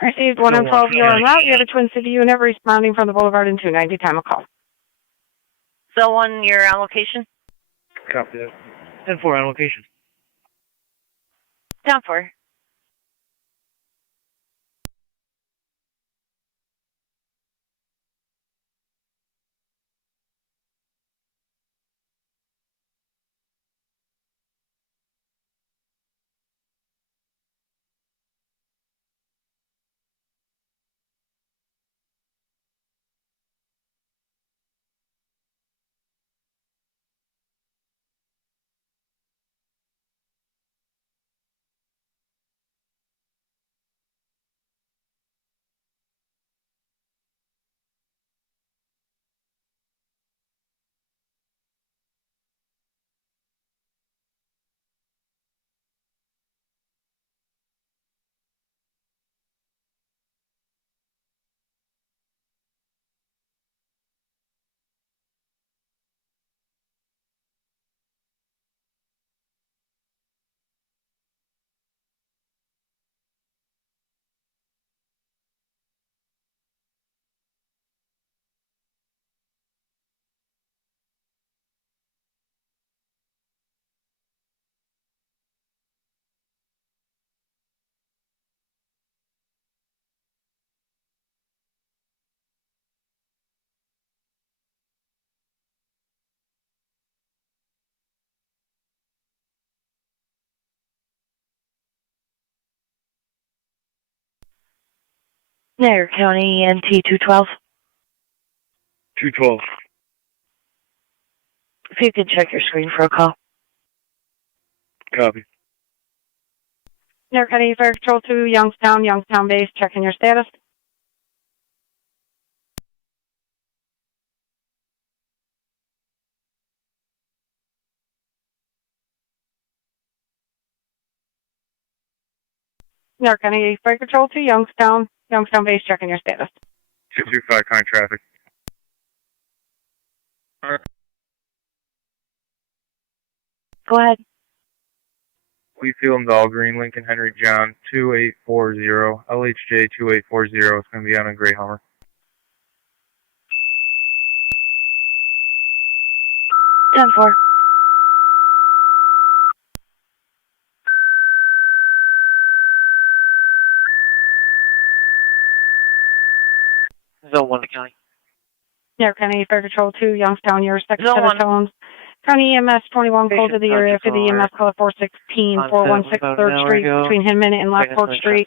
Received 1 and 12, you're on route. You have a Twin City unit responding from the Boulevard in 290, time of call. So 1, you're on location? Copy that. 10-4 on location. Down 4. Niagara County NT 212. 212. If you could check your screen for a call. Copy. Niagara County Fire Control 2, Youngstown base, checking your status. Niagara County Fire Control 2, Youngstown base, checking your status. 225, current traffic. Go ahead. We filmed all green, Lincoln Henry John 2840, LHJ 2840. It's going to be on a gray Hummer. 10-4. Zone 1 to County. Niagara County Fire Control 2, Youngstown, your second Zone set of 1. tones. County EMS 21 close to the area for the EMS call 416, 416 3rd Street between Hinman and Lockport Street.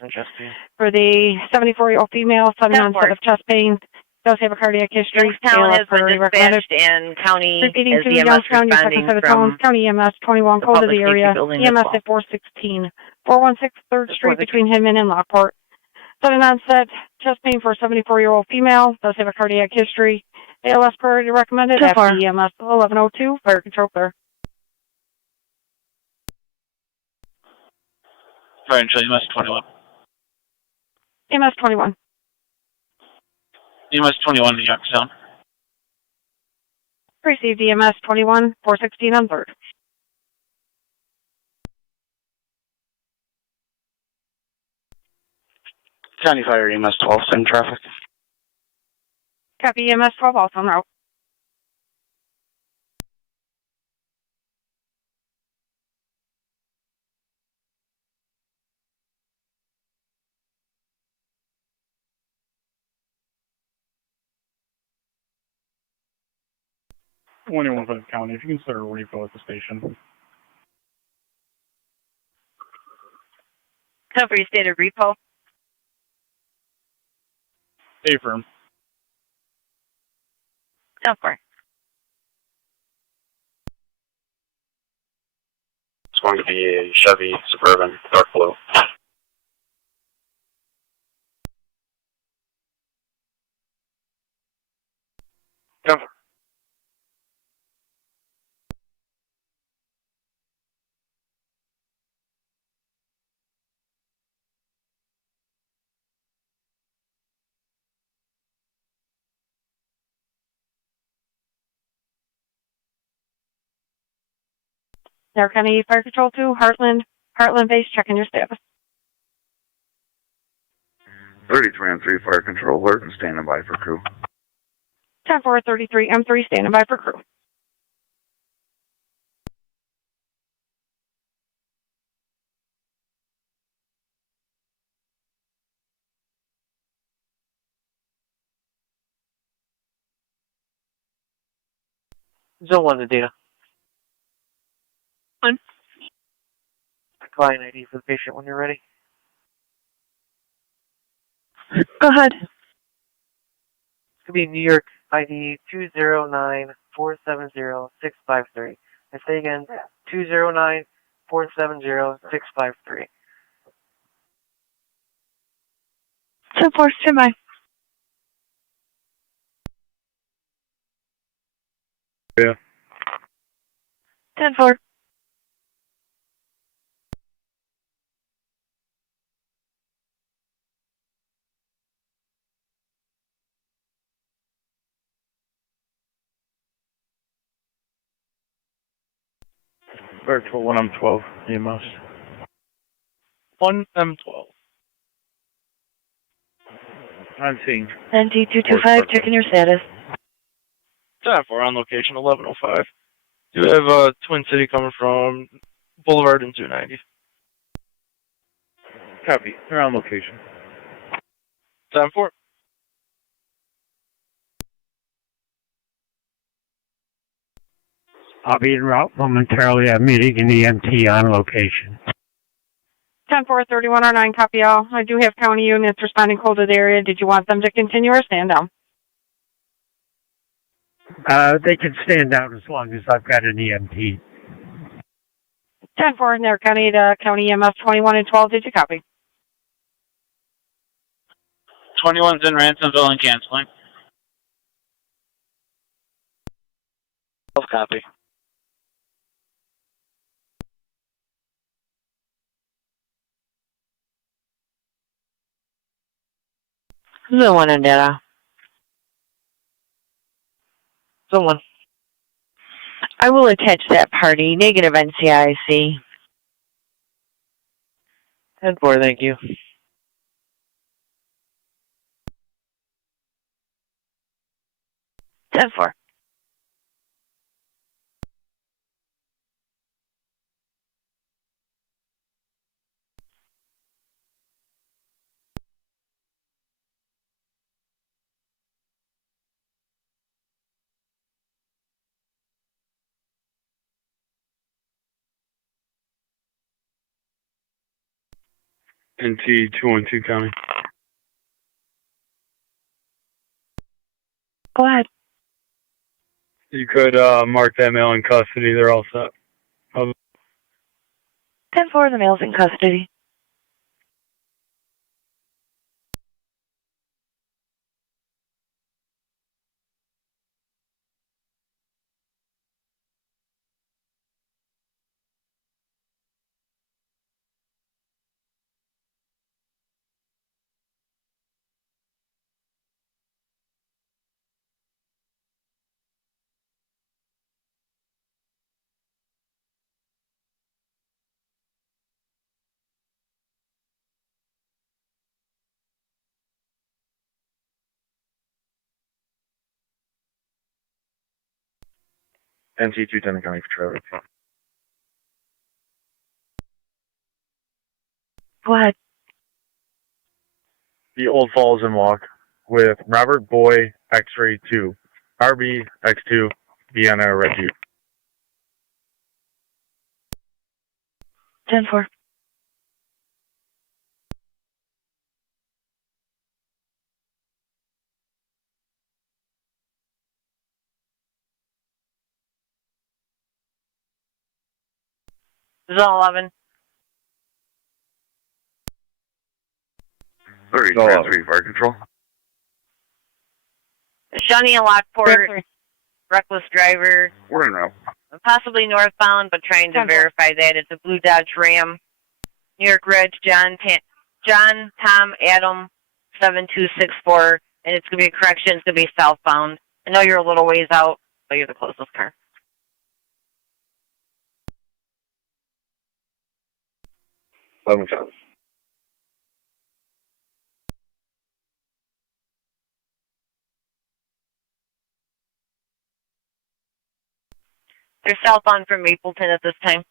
For the 74-year-old female, sudden onset of chest pain, does have a cardiac history. Youngstown has been recommended. dispatched and county Repeating is to the EMS Youngstown, your second responding set of tones. from County EMS 21 close to public the safety area. building as EMS well. at 416, 416 3rd Street between Hinman and Lockport. Sudden onset chest pain for a 74-year-old female, does have a cardiac history. ALS priority recommended. So far. After EMS 1102, fire control clear. Fire control, EMS 21. EMS 21. EMS 21 to Youngstown. Received EMS 21, 416 on 3rd. County Fire EMS 12 in traffic. Copy EMS 12 also en route. One in 1 County. If you can start a refill at the station. Cover your stated repo. A-firm. 10-4. It's going to be a Chevy Suburban, dark blue. Yep. Niagara County Fire Control 2, Heartland Base, checking your status. 33 M3 Fire Control alert and standing by for crew. 10-4, 33 M3, standing by for crew. Zone 1 to data. One. Client ID for the patient when you're ready. Go ahead. It's going to be New York ID 209470653. I say again, 209470653. 10-4, stand by. Yeah. 10-4. Virtual 1M12, EMS. 1M12. I'm seeing. NT225, checking your status. 10-4 on location, 1105. You have Twin City coming from Boulevard and 290. Copy. They're on location. 10-4. I'll be en route momentarily. I'm meeting an EMT on location. 10-4, 3109, copy all. I do have county units responding cold to the area. Did you want them to continue or stand down? They can stand down as long as I've got an EMT. 10-4, Niagara County to County EMS 21 and 12. Did you copy? 21's in Ransomville and canceling. 12 copy. Zone 1 on data. Zone 1. I will attach that party. Negative NCIC. 10-4, thank you. 10-4. NT 212 County. Go ahead. You could mark that male in custody. They're all set. 10-4, the male's in custody. NT 210 County for Trevor. Go ahead. The Old Falls and Walk with Robert Boy X-Ray 2. RB X2 Vienna Red Jeep. 10-4. Zone 11. 30, Trans 3, fire control. Shawnee and Lockport, reckless driver, We're in route. possibly northbound, but trying to verify that. It's a blue Dodge Ram. New York Reg, John, Tom, Adam, 7264, and it's going to be a correction. It's going to be southbound. I know you're a little ways out, but you're the closest car. They're southbound from Mapleton at this time.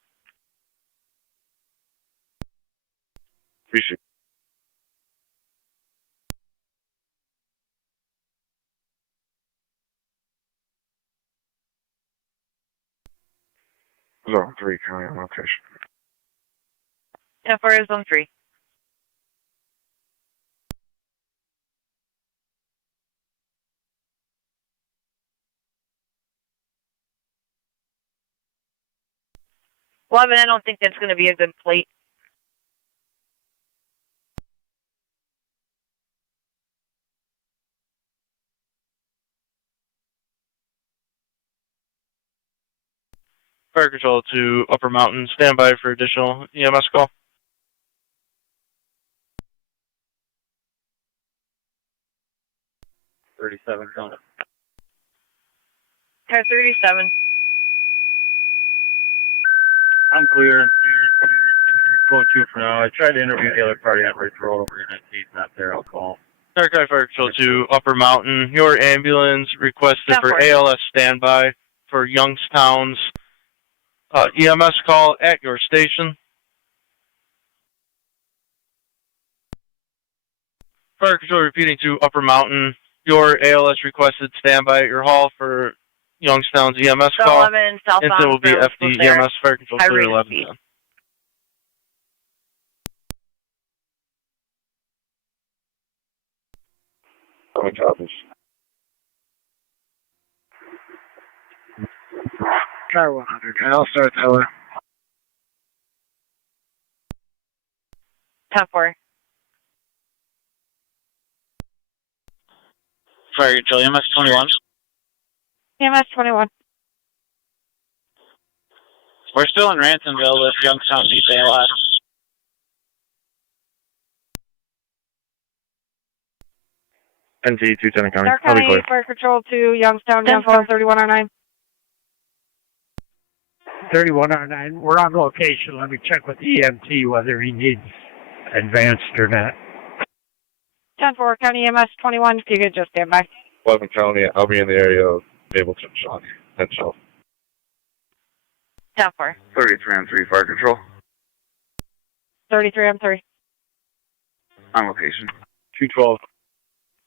Appreciate it. Zone 3, county on location. Yeah, for Zone 3. Well, I mean, I don't think that's going to be a good plate. Fire control to Upper Mountain. Stand by for additional EMS call. Car 37. I'm clear. Going 2 for now. I tried to interview the other party on Ridge Road over here, and he's not there. I'll call. Fire control to Upper Mountain. Your ambulance requested for ALS standby for Youngstown's EMS call at your station. Fire control repeating to Upper Mountain. Your ALS requested standby at your hall for Youngstown's EMS call. 11, southbound. Incident will be FD EMS Fire control clear 11. Car 100, I'll start that way. 10-4. Fire control, EMS 21. EMS 21. We're still in Ransomville with Youngstown needs ALS. NT 210 County. Niagara County Fire Control to Youngstown, Youngstown 3109. 3109, we're on location. Let me check with EMT whether he needs advanced or not. 10-4, County EMS 21, if you could just stand by. 11 County, I'll be in the area of Mapleton, Shawnee, and South. 10-4. 33 on 3, fire control. 33 on 3. On location. 212.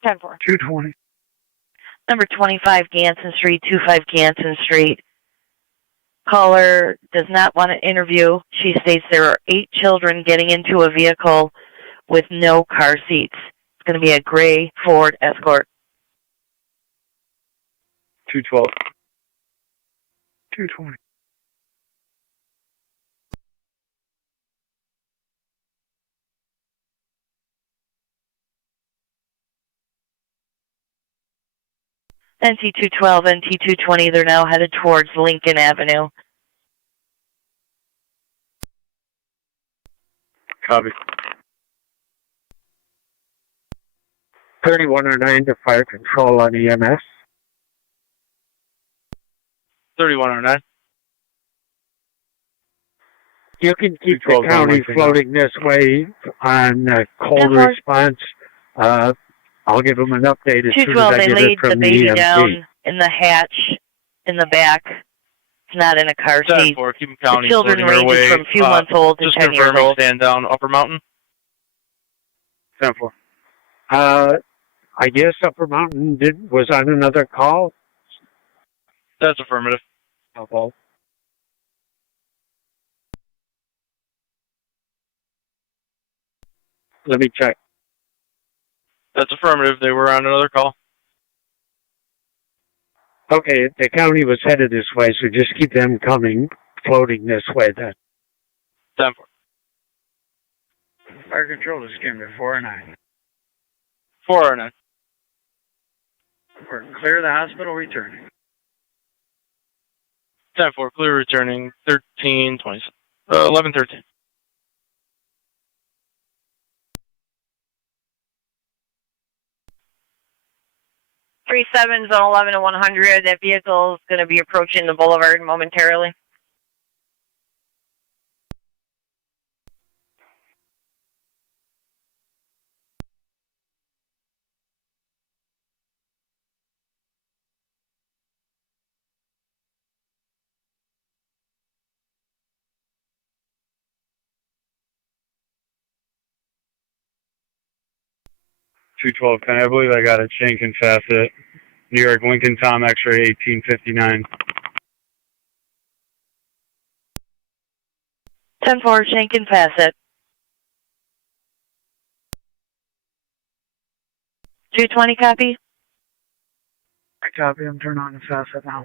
10-4. 220. Number 25 Ganson Street, 25 Ganson Street. Caller does not want to interview. She states there are 8 children getting into a vehicle with no car seats. It's going to be a gray Ford Escort. 212. 220. NT 212, NT 220, they're now headed towards Lincoln Avenue. Copy. 3109 to fire control on EMS. 3109. You can keep the county floating this way on cold response. I'll give them an update as soon as I get it from the EMT. 212, they laid the baby down in the hatch in the back. It's not in a car seat. The children range from a few months old to 10 years old. Stand down, Upper Mountain. 10-4. I guess Upper Mountain was on another call. That's affirmative. Okay. Let me check. That's affirmative. They were on another call. Okay, the county was headed this way, so just keep them coming, floating this way then. 10-4. Fire control is Kimber 409. 409. We're clear of the hospital, returning. 10-4, clear returning, 11-13. 37 zone 11 and 100. That vehicle is going to be approaching the boulevard momentarily. $212, I believe I got a Shank Facet. New York Lincoln Tom X-ray 1859. 10-4, Shank and Facet. 220 copy. I copy, I'm turning on the Facet now.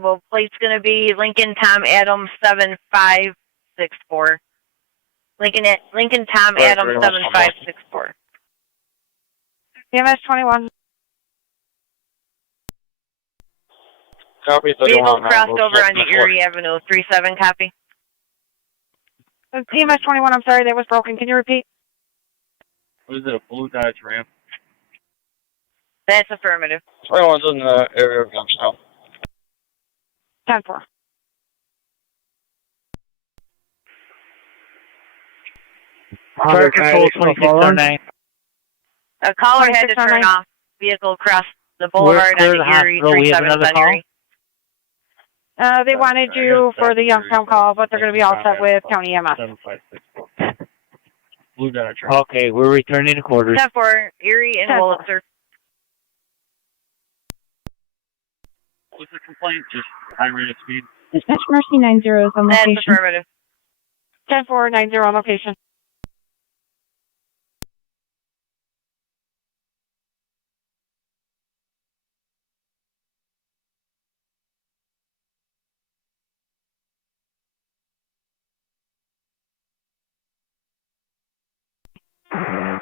Well, plate's going to be Lincoln Tom Adam 7564. Lincoln Tom Adam 7564. EMS 21. Copy. Vehicle crossed over onto Erie Avenue 37, copy. EMS 21, I'm sorry, that was broken. Can you repeat? What is it, a blue Dodge Ram? That's affirmative. 21's in the area of Youngstown. 10-4. Fire control 2609. A caller had to turn off. Vehicle crossed the boulevard onto Erie 37 on Erie. They wanted you for the Youngstown call, but they're going to be all set with County EMS. 7564. Blue Dodge Ram. Okay, we're returning to quarters. 10-4, Erie and Wolitzer. What's the complaint? Just high rate of speed? Dispatch Mercy 90 is on location. That's affirmative. 10-4, 90 on location.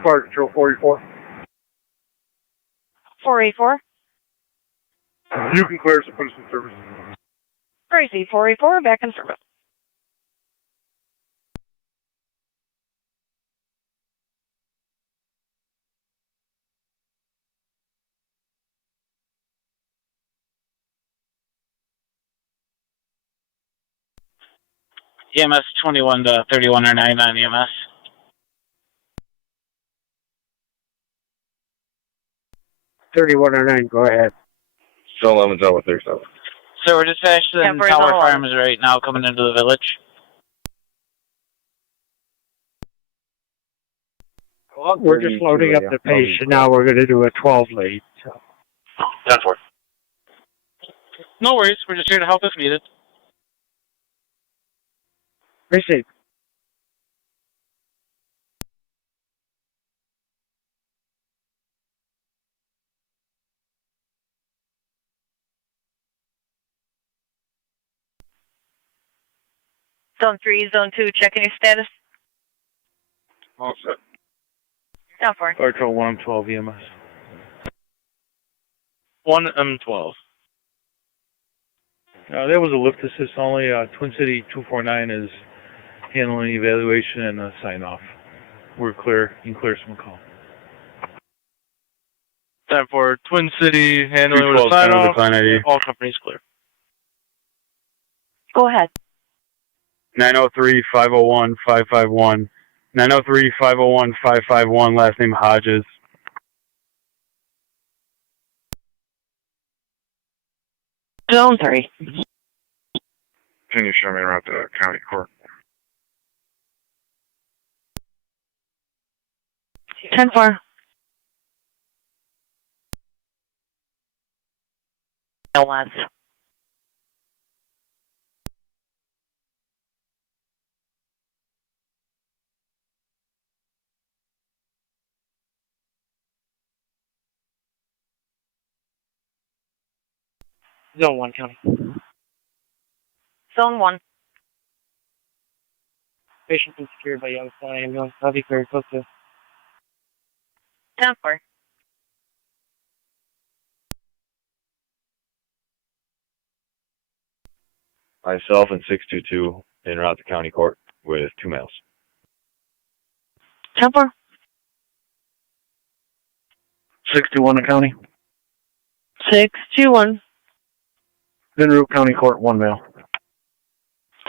Fire control 44. 484. You can clear some citizen service. Crazy, 484, back in service. EMS 21 to 3109 on EMS. 3109, go ahead. Still 11's out with 37. So we're dispatched in Tower Farms right now, coming into the village. We're just loading up the patient now. We're going to do a 12 lead. So. 10-4. No worries, we're just here to help if needed. Received. Zone 3, Zone 2, checking your status. All set. 10-4. Fire control 1M12 EMS. 1M12. That was a lift assist only. Twin City 249 is handling evaluation and a sign off. We're clear. You can clear someone call. 10-4, Twin City handling with a sign off. All companies clear. Go ahead. 903-501-551. 903-501-551, last name Hodges. Zone 3. Can you show me around to county court? 10-4. LS. Zone 1 County. Zone 1. Patient been secured by Youngstown ambulance. I'll be cleared close to. 10-4. Myself and 622 en route to county court with 2 males. 10-4. 621 to county. 621. En route county court, 1 male.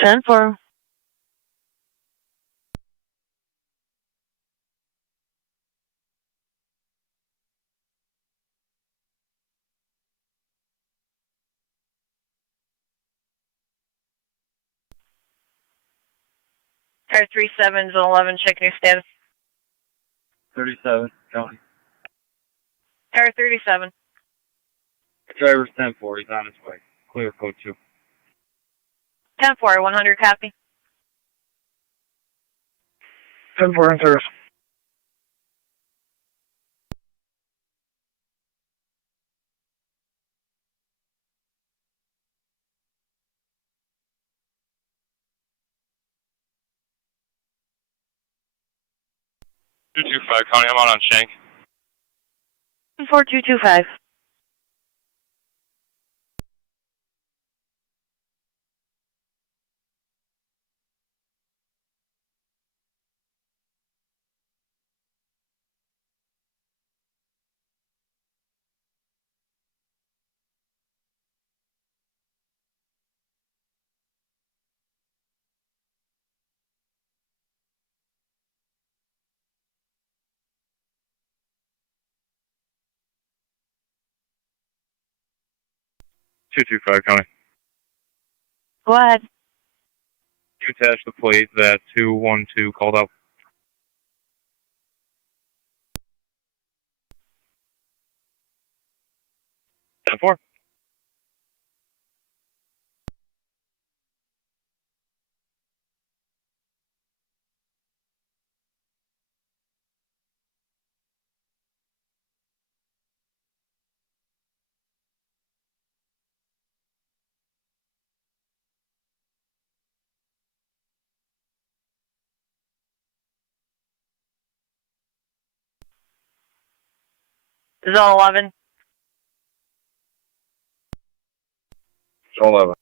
10-4. Car 37, Zone 11, check your status. 37, county. Car 37. Driver's 10-4, he's on his way. Clear code 2. 10-4, 100 copy. 10-4 in service. County, I'm out on Shank. 4225. County. Go ahead. You attach the plate that 212 called out. Ten four. Zone 11. Zone 11.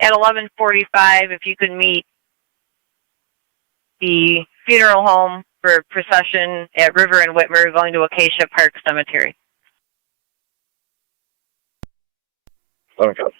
At 11:45, if you could meet the funeral home for procession at River and Whitmer going to Acacia Park Cemetery. 11 cops.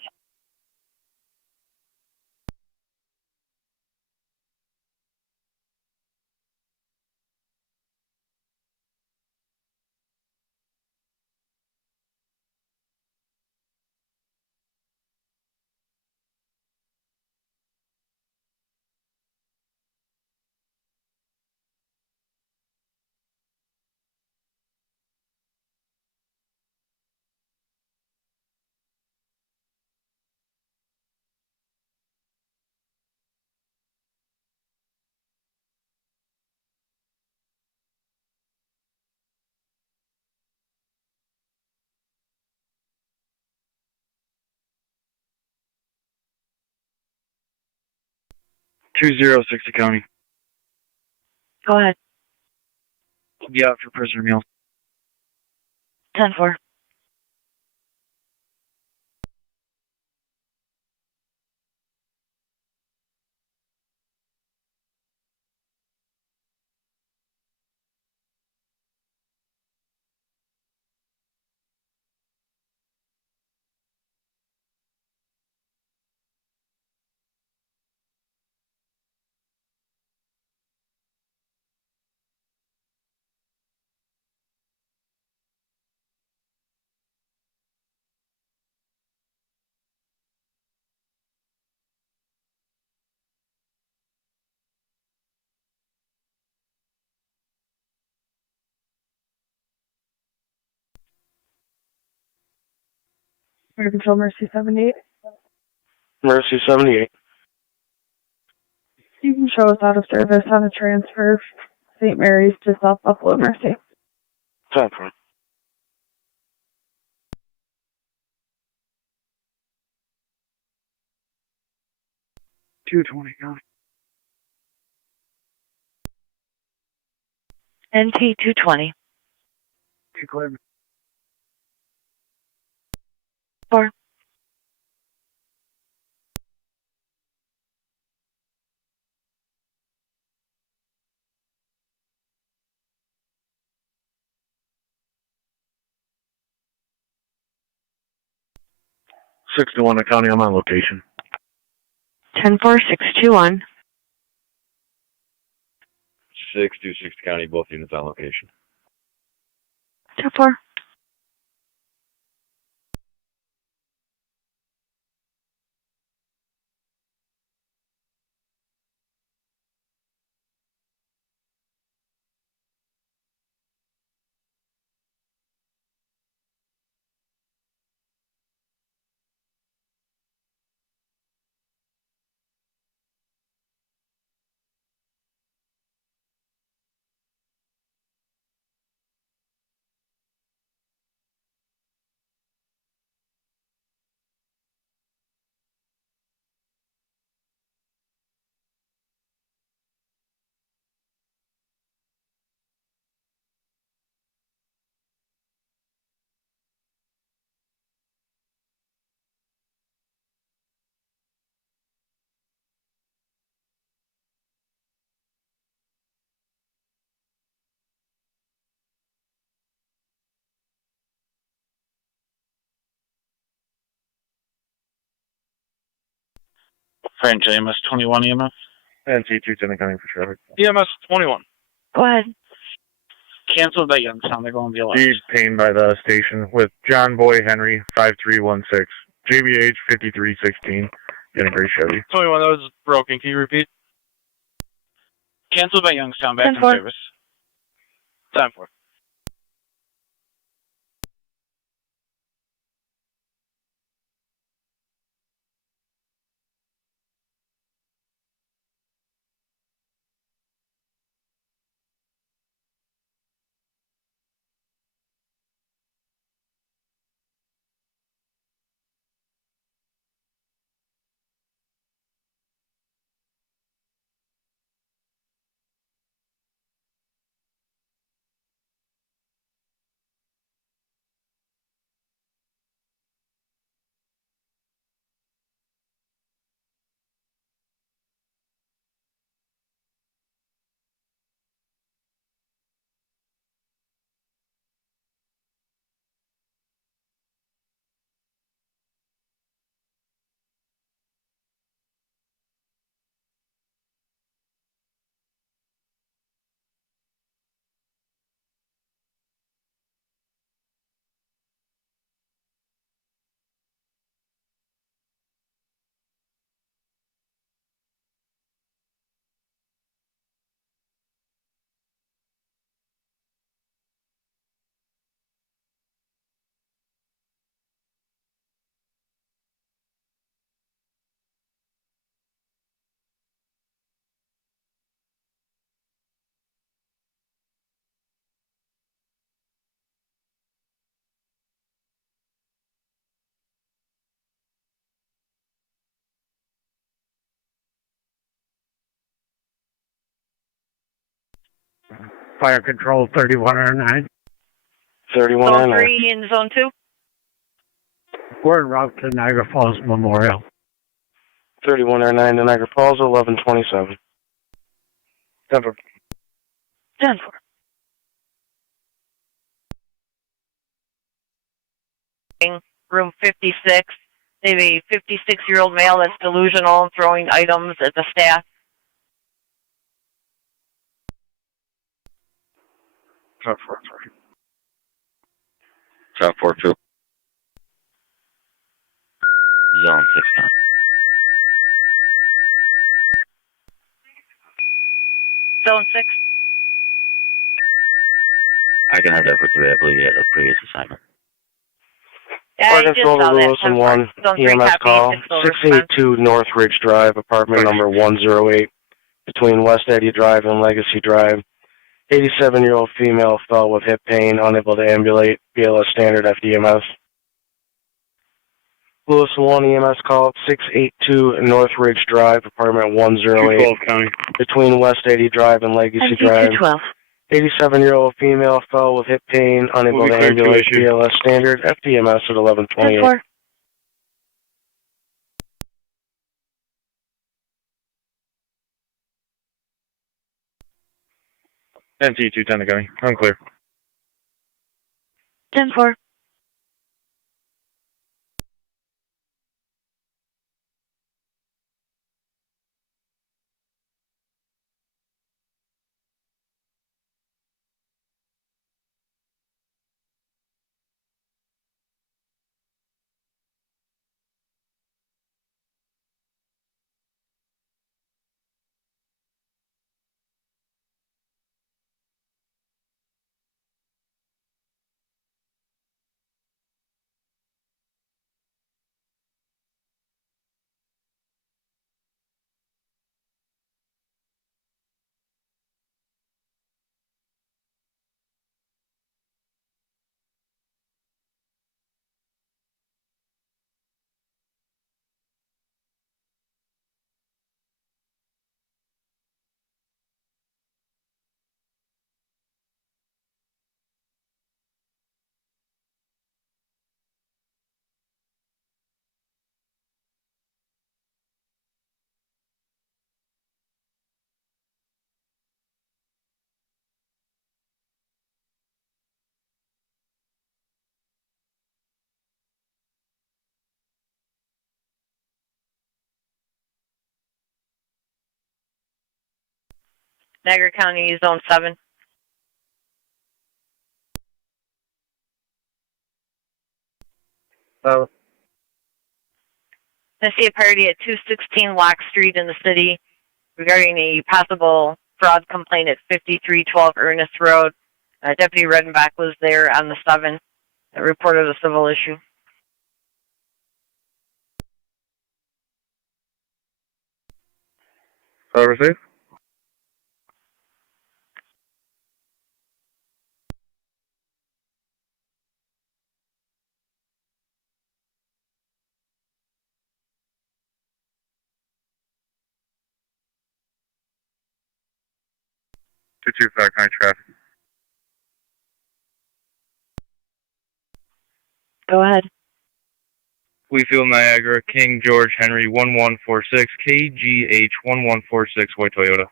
County. Go ahead. Be out for prisoner meals. 10-4. Fire Control Mercy 78. Mercy 78. You can show us out of service on a transfer St. Mary's to South Buffalo Mercy. 10-4. 220 County. NT 220. Two clear. 4. to one County, I'm on location. 10-4-621. 626 County, both units on location. 2-4. Frank EMS 21 EMS. NT 210 County for traffic. EMS 21. Go ahead. Canceled by Youngstown. They're going to be allowed. Be paying by the station with John Boy Henry 5316. JBH 5316. In a gray Chevy. 21, that was broken. Can you repeat? Canceled by Youngstown. Back in 10-4. service. Time for. Fire control 3109. 3109. Zone 3 in Zone 2. We're en route to Niagara Falls Memorial. 3109 to Niagara Falls 1127. 10-4. 10-4. Room 56. They have a 56-year-old male that's delusional and throwing items at the staff. 10-4. 10-4-2. Zone 6-9. Zone 6. I can have that for today. I believe he had a previous assignment. Yeah, Fire control to Lewis and 1. EMS call. 682 North Ridge Drive, apartment number 108. Between West Eddy Drive and Legacy Drive. 87-year-old female fell with hip pain, unable to ambulate. BLS standard FDMS. Lewis and 1 EMS call 682 North Ridge Drive, apartment 108. 212 County. Between West 80 Drive and Legacy Drive. 212. 87-year-old female fell with hip pain, unable to ambulate BLS standard, FDMS at 1128. 10-4. NT 210 to County. I'm clear. 10-4. Niagara County, Zone 7. Oh. I see a party at 216 Lock Street in the city regarding a possible fraud complaint at 5312 Ernest Road. Deputy Redenbach was there on the 7th and reported a civil issue. Receive. Two County traffic. Go ahead. Wheatfield, Niagara, King George Henry 1146, KGH 1146, white Toyota.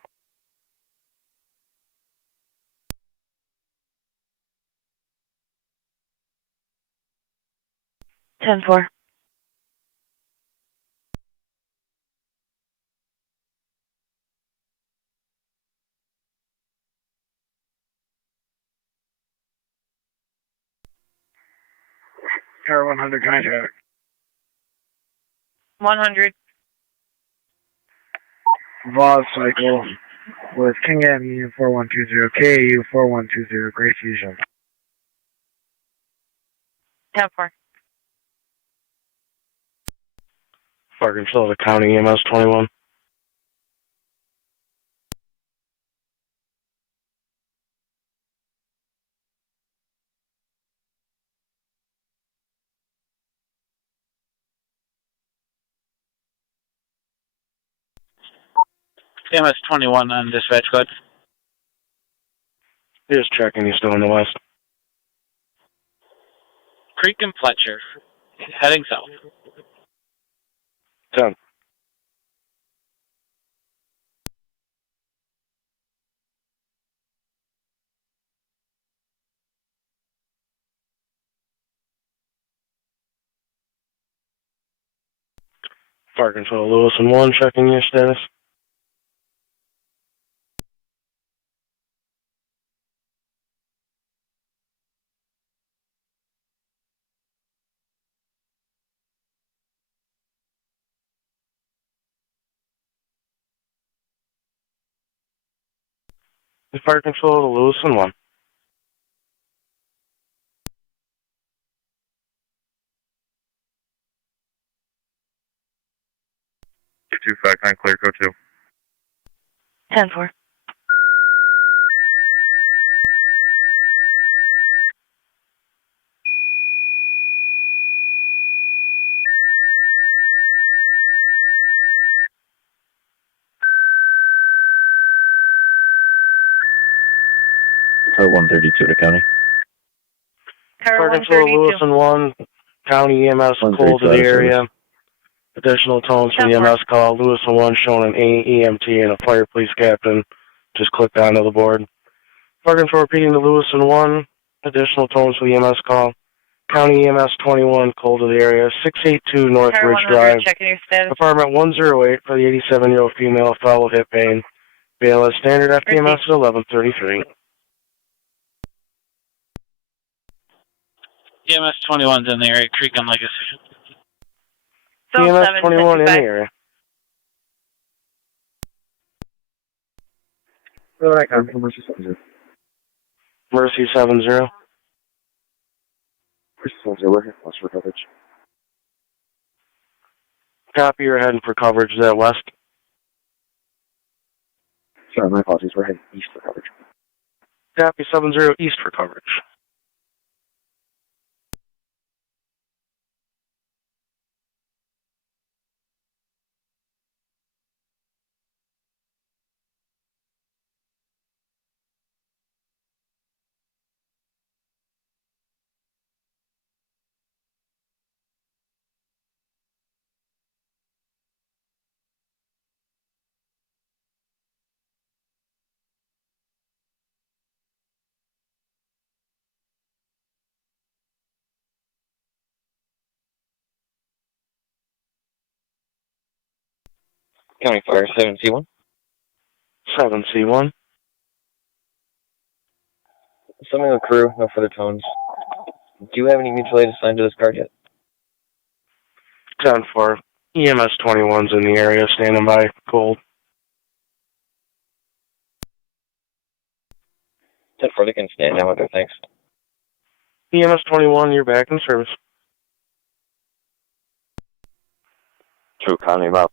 Ten four. Car 100 contract. 100. Voz cycle with King Avenue 4120, KAU 4120, Great Fusion. 10-4. Fire control of the county EMS 21. EMS 21 on dispatch code. Just checking, he's still in the west. Creek and Fletcher, heading south. 10. Fire control Lewis and 1, checking your status. Fire control Lewis and 1. Two County clear code 2. 10-4. Car 132 to county. Car Control Lewis 132. and 1, county EMS called to the area. Additional tones for the EMS call. Lewis and 1 showing an EMT and a fire police captain. Just clicked onto the board. Fire control repeating to Lewis and 1. Additional tones for the EMS call. County EMS 21 called to the area. 682 North Car Ridge 100, Drive. checking your status. Apartment 108 for the 87-year-old female fell with hip pain. BLS standard FDMS at 11:33. EMS 21's in the area, Creek on Legacy. EMS 21 in the area. Mercy 70. Mercy 70. Mercy 70, we're here. West for coverage. Copy, you're heading for coverage. Is that west? Sorry, my apologies. We're heading east for coverage. Copy 70 east for coverage. County Fire 7C1. 7C1. Summing the crew, no further tones. Do you have any mutual aid assigned to this card yet? 10-4. EMS 21's in the area, standing by, cold. 10-4, they can stand now, okay, thanks. EMS 21, you're back in service. True county about.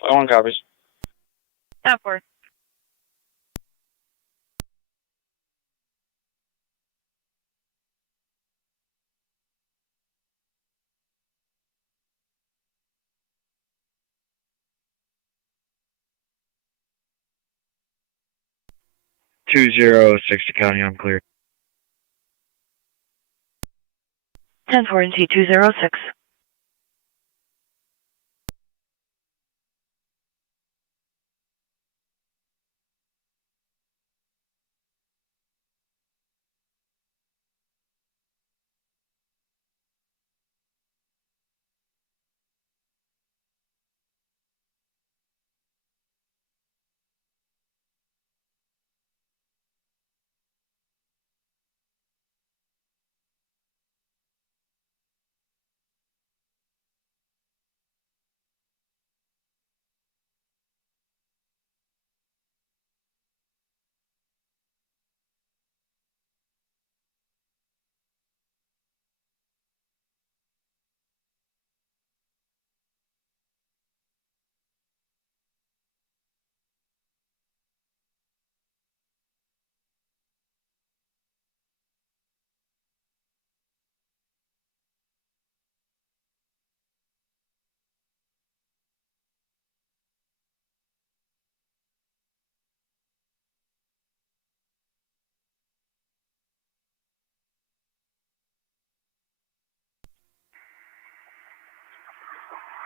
21 copies. 10-4. Two 60 county, I'm clear. 10-4 and T206.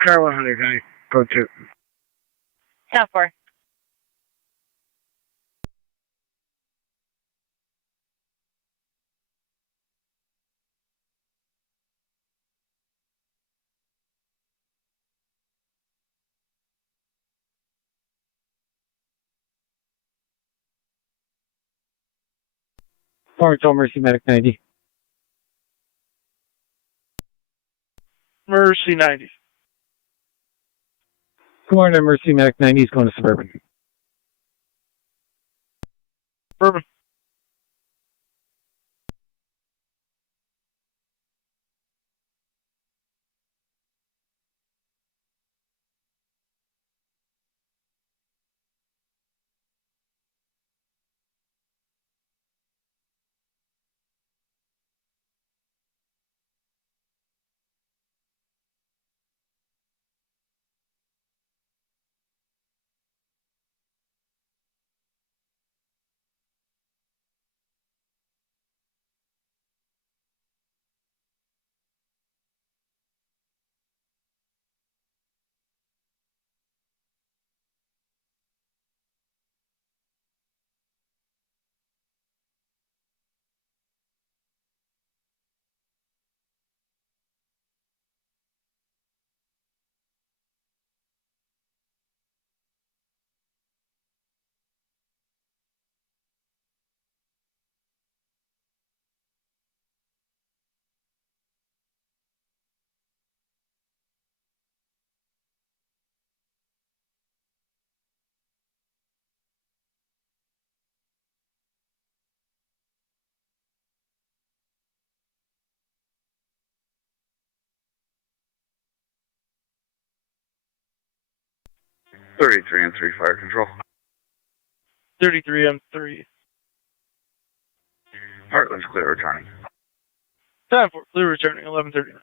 Car 100, guy. Go to. 10-4. Florence Mercy Medic 90. Mercy 90. Coroner Mercy Medic 90 is going to Suburban. Suburban. 33 and 3 fire control. 33 M3. Heartland's clear returning. 10-4, clear returning, 11:39.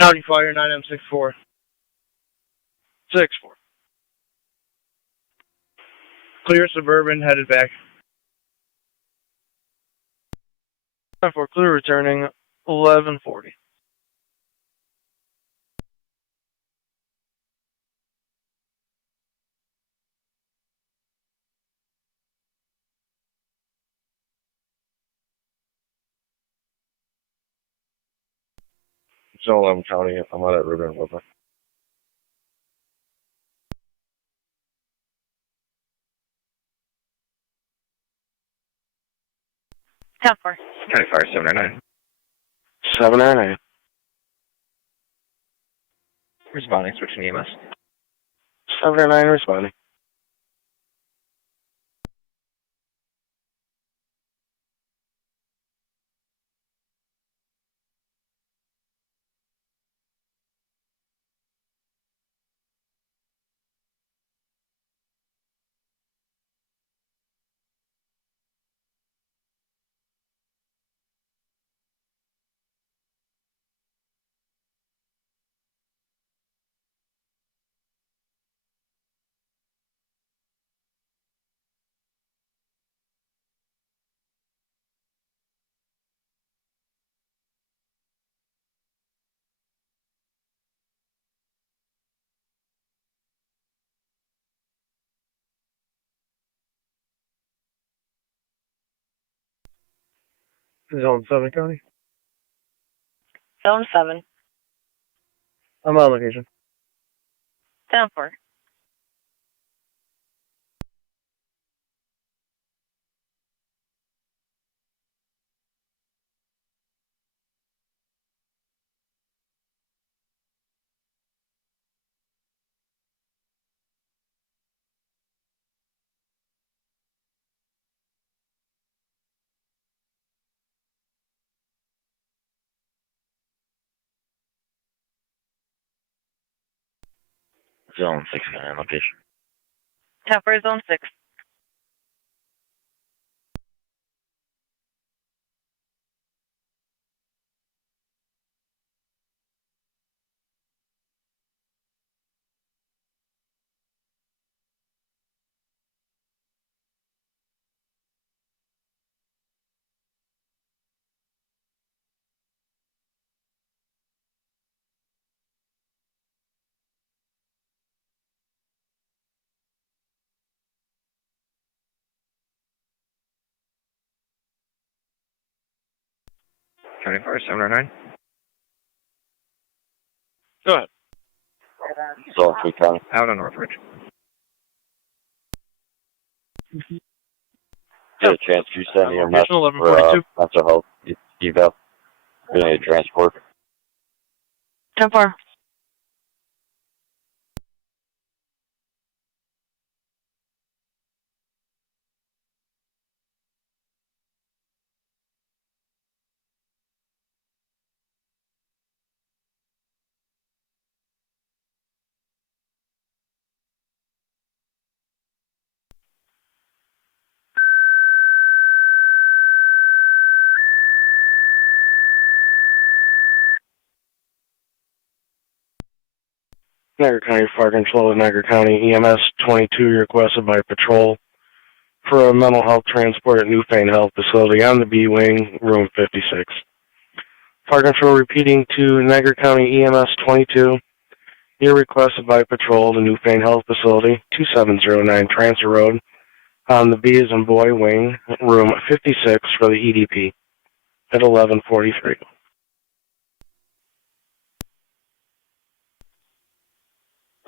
County Fire 9M64. 6-4. Clear Suburban headed back. 10-4, clear returning, 11:40. Zone County, I'm out at River River. Town 4. County Fire 799. 799. Responding, switching EMS. 799 responding. Zone 7 County. Zone 7. I'm on location. Town 4. Zone 69 location. Town 4, Zone 6. County Fire 799. Go ahead. Zone 3 County. Out on Northridge. Get a chance to send EMS Location 1142. for mental health eval. We need transport. Town 4. Niagara County Fire Control, Niagara County EMS 22 requested by patrol for a mental health transport at Newfane Health Facility on the B Wing, room 56. Fire Control repeating to Niagara County EMS 22. You're requested by patrol to Newfane Health Facility, 2709 Transfer Road, on the B as in boy wing, room 56 for the EDP at 11:43.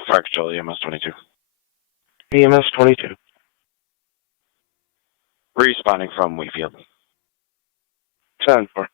Fire Control, EMS 22. EMS 22. Responding from Wheatfield. 10-4.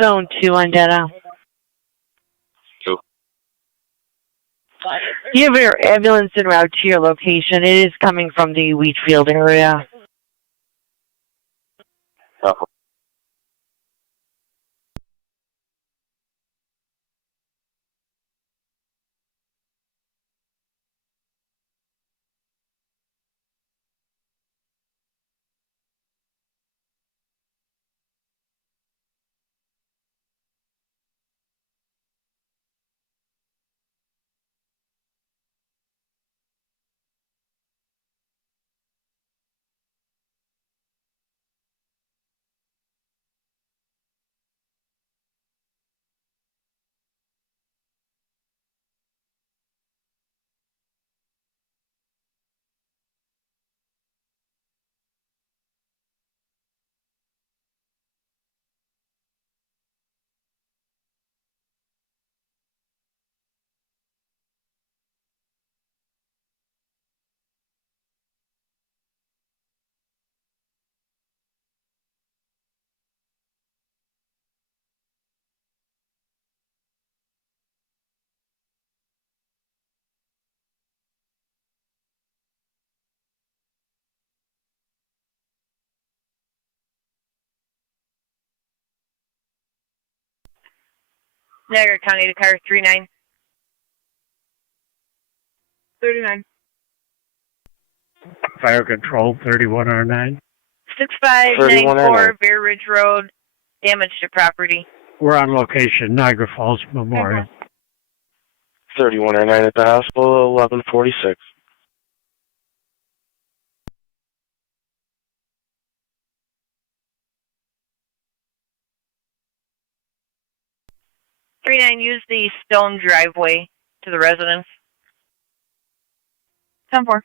Zone 2 on data. 2. You have your ambulance en route to your location. It is coming from the Wheatfield area. Niagara County to car 39. 39. Fire control 3109. 6594 Bear Ridge Road. Damage to property. We're on location, Niagara Falls Memorial. 3109 at the hospital, 1146. Use the stone driveway to the residence. 10-4.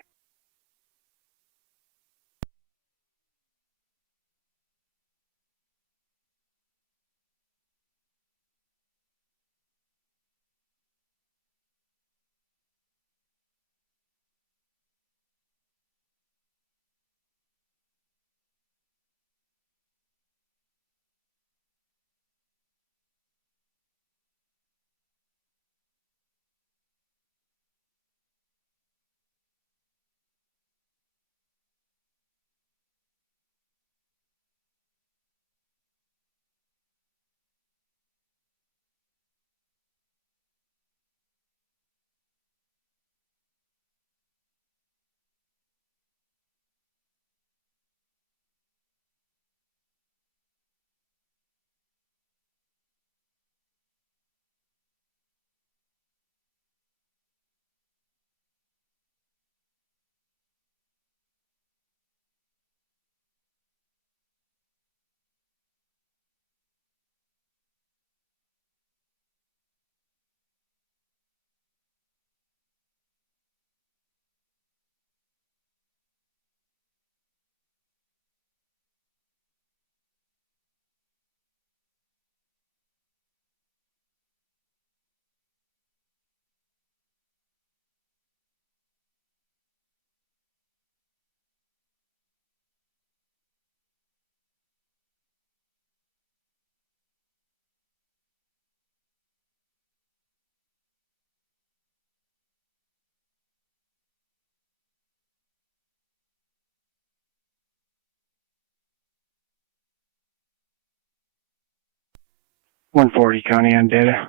.140 County on data.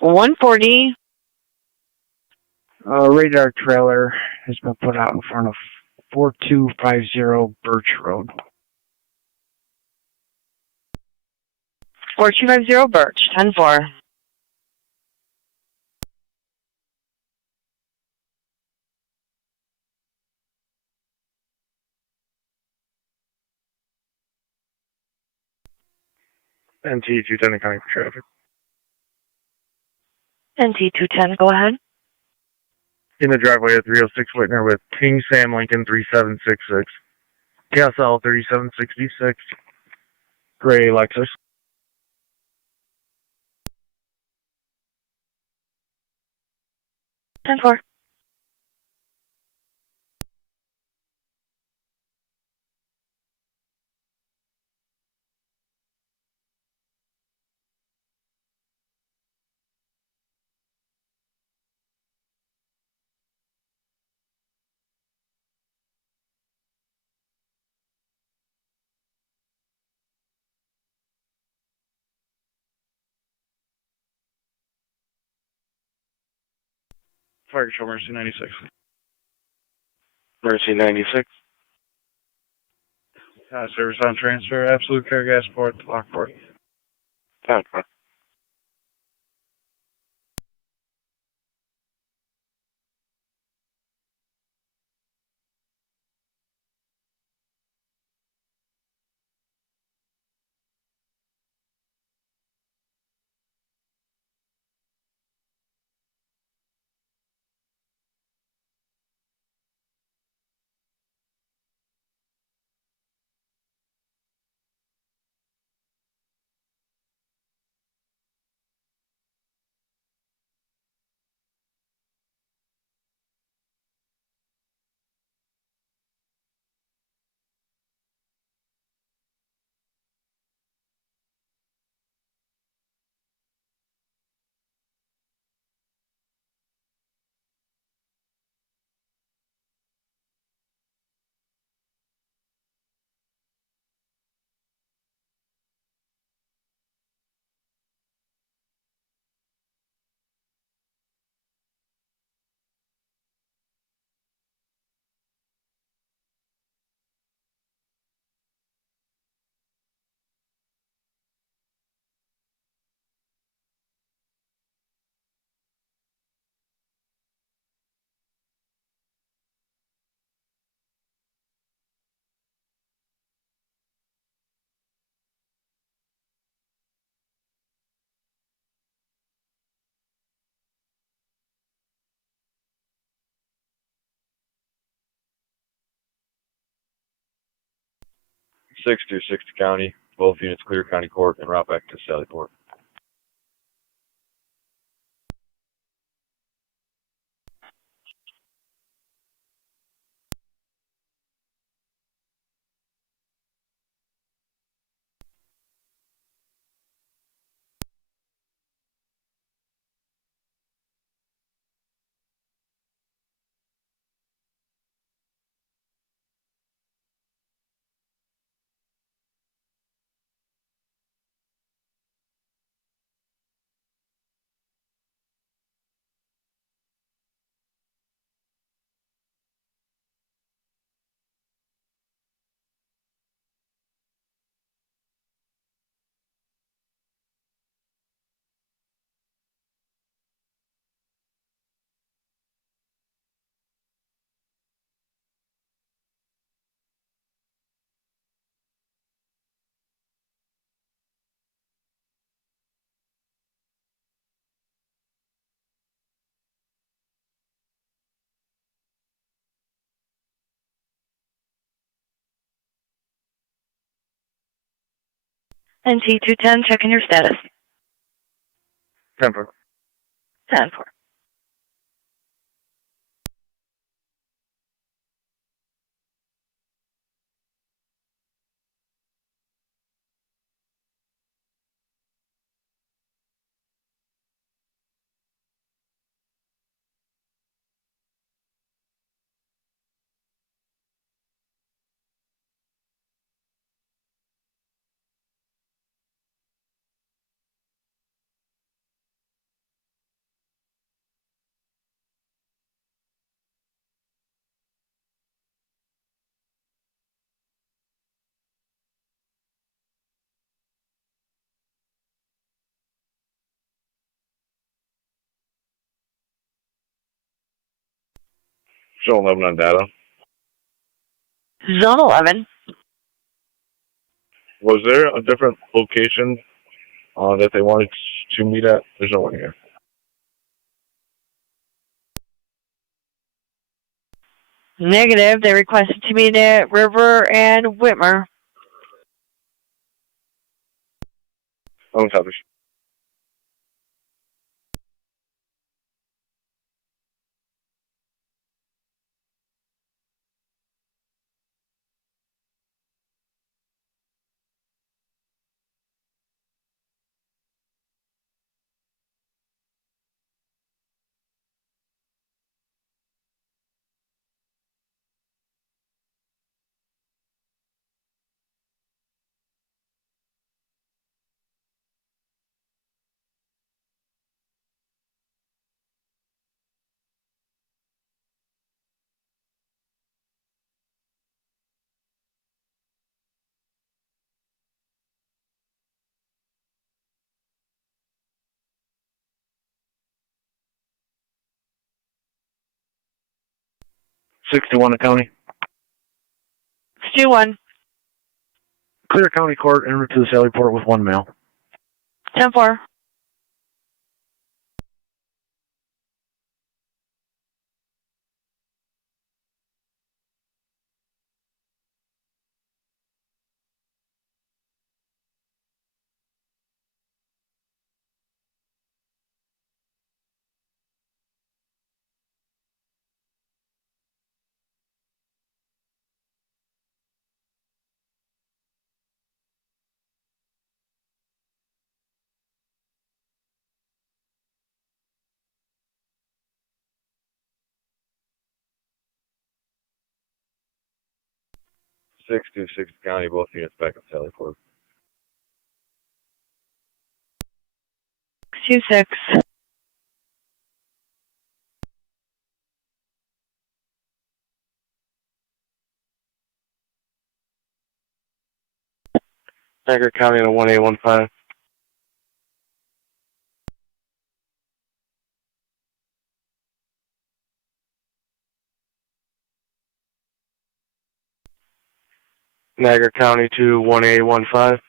140. Radar trailer has been put out in front of 4250 Birch Road. 4250 Birch, 10-4. NT 210 County for traffic. NT 210, go ahead. In the driveway at 306 Whitner with King Sam Lincoln 3766. KSL 3766. Gray Lexus. Ten four. Fire Control Mercy 96. Mercy 96. Service on transfer, Absolute Care Gas Port, Lockport. 10-4. 626 to County. Both units clear County Court and route back to Sallyport. NT210, checking your status. 10-4. 10-4. Show 11 on data. Zone 11. Was there a different location that they wanted to meet at? There's no one here. Negative. They requested to meet at River and Whitmer. Copy. 61 County. 61. Clear County Court en route to the Sally Port with 1 male. 10-4. Six County, both units back at Sally Port. 26. Niagara County to 1815. Niagara County to 1815.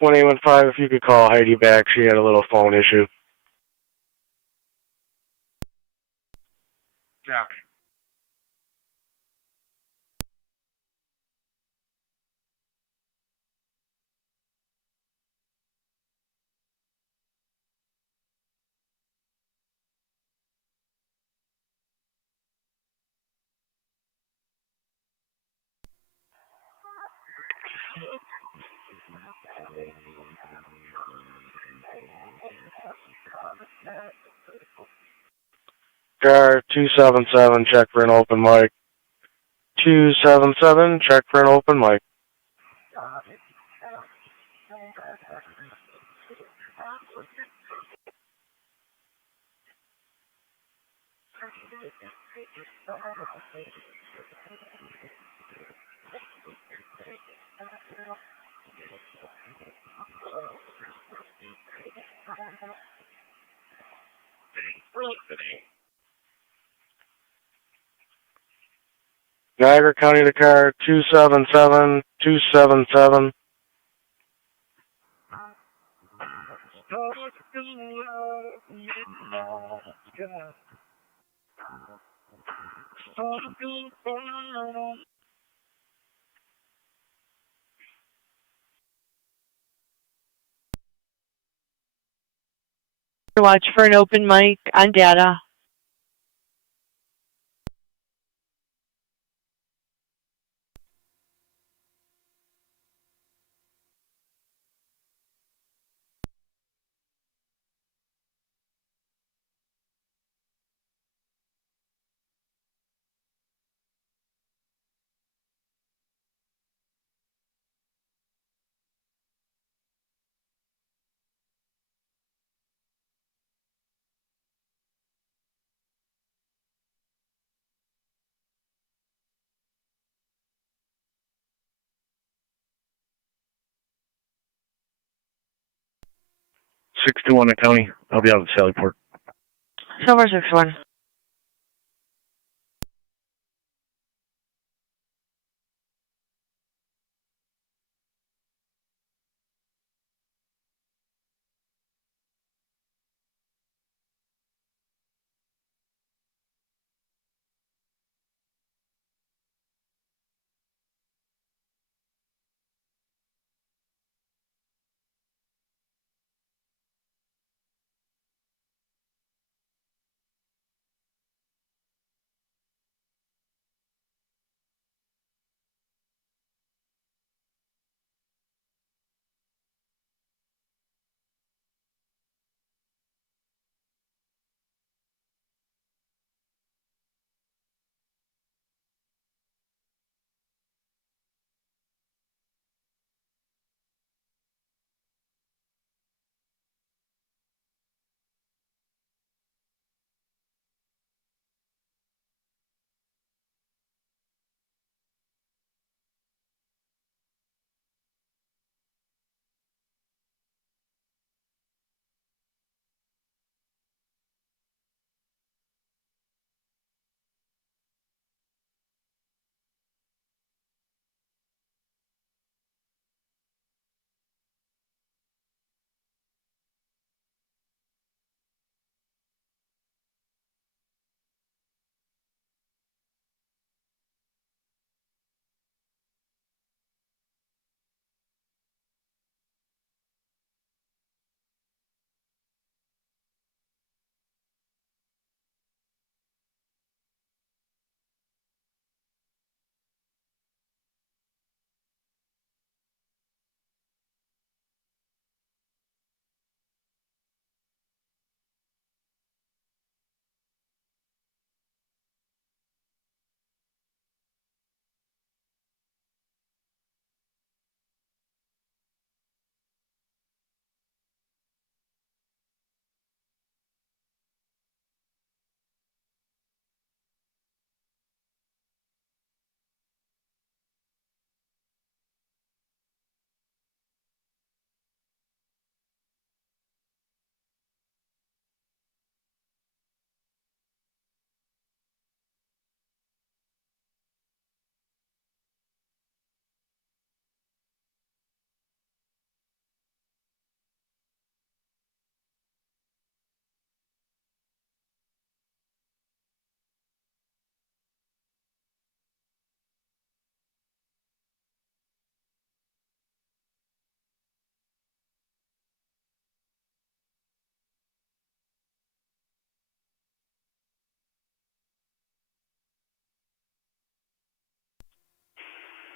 1815, if you could call Heidi back, she had a little phone issue. Jack. Car 277, check for an open mic. 277, check for an open mic. Niagara County to car 277, 277. Watch for an open mic on data. Sixty-one County. I'll be out at Sally Port. Silver 61.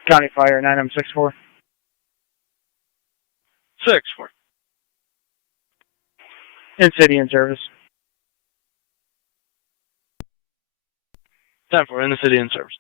County Fire 9M64. 6-4. In city in service. 10-4, in the city in service.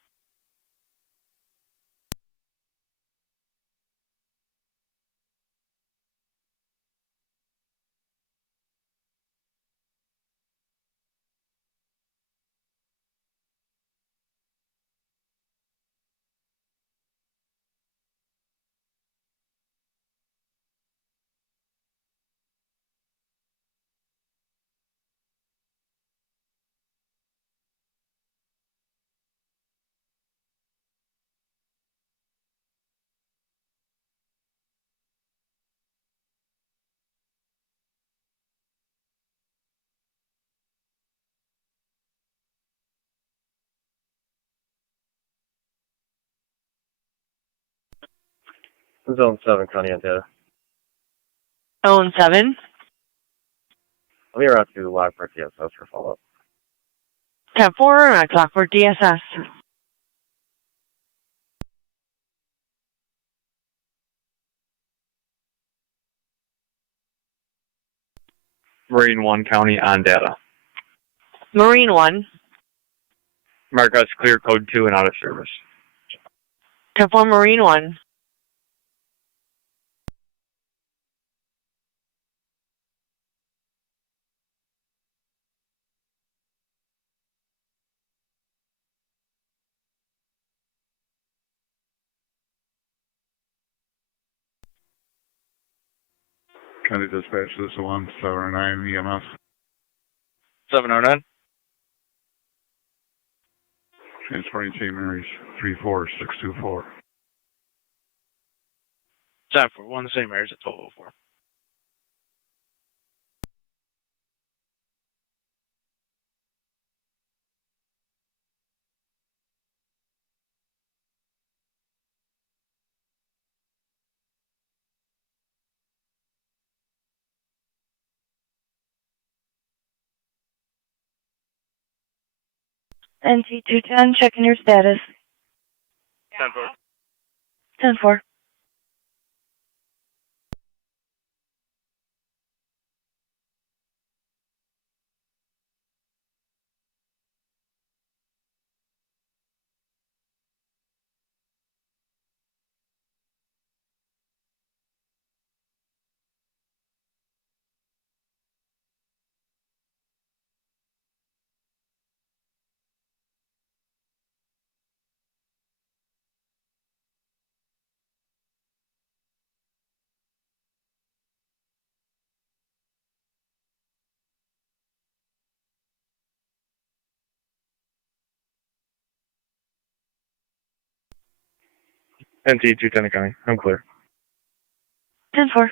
Zone 7, County Antietam. Zone 7. I'll be around to Lockport DSS for follow-up. 10-4 at Lockport DSS. Marine 1 County on data. Marine 1. Mark us clear code 2 and out of service. 10-4 Marine 1. County Dispatch, this is 179 EMS. 709. Transporting St. Mary's 34624. 10-4, one the same areas at 1204. NT210, checking your status. 10-4. 10-4. NT 210 County. I'm clear. 10-4.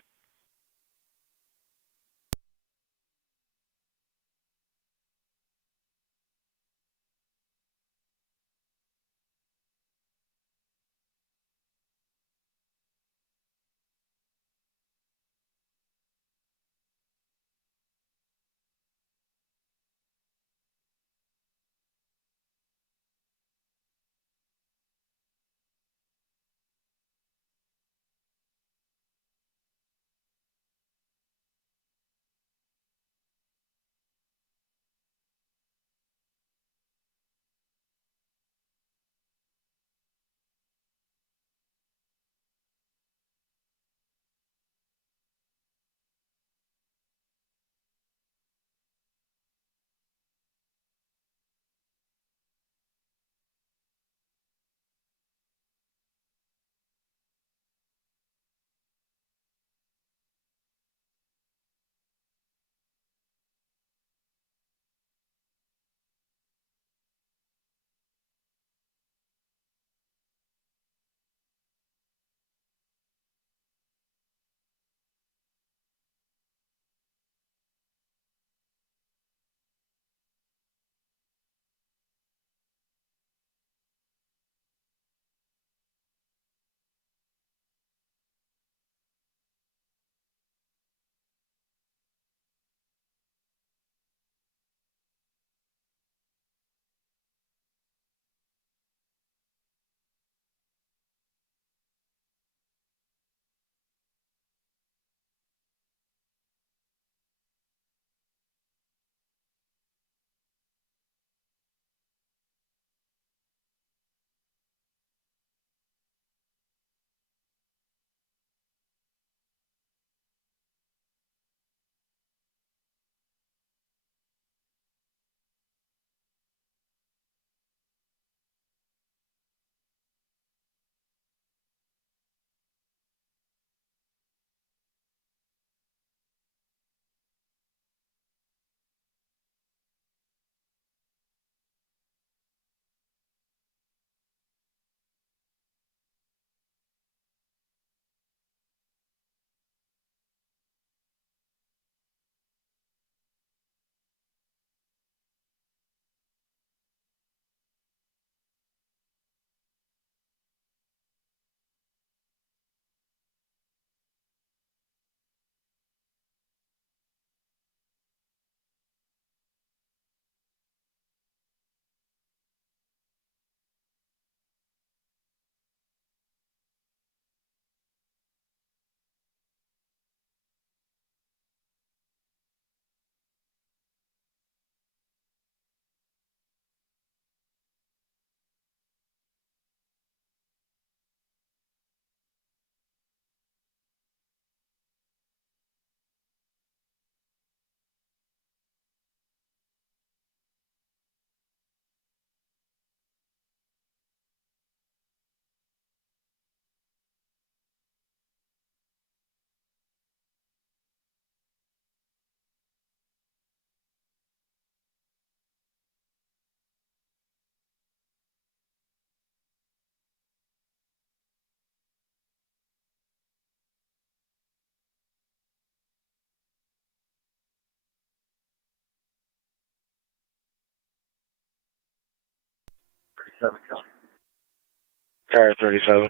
Car 37.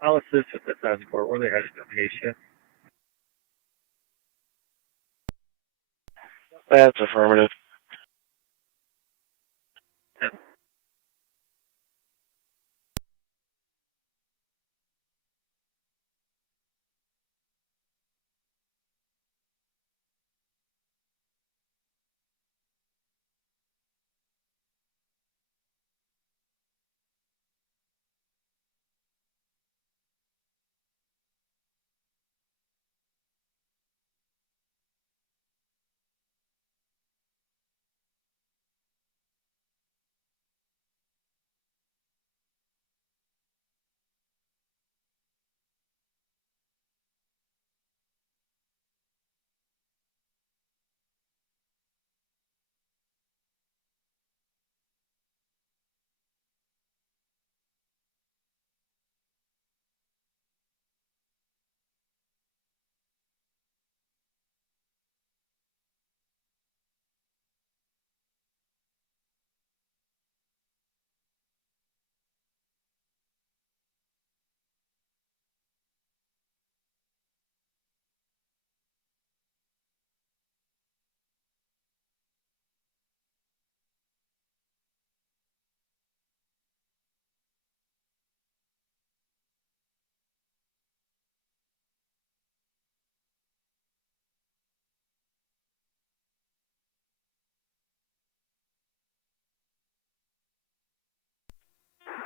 I'll assist at the transport where they had to patient. That's affirmative.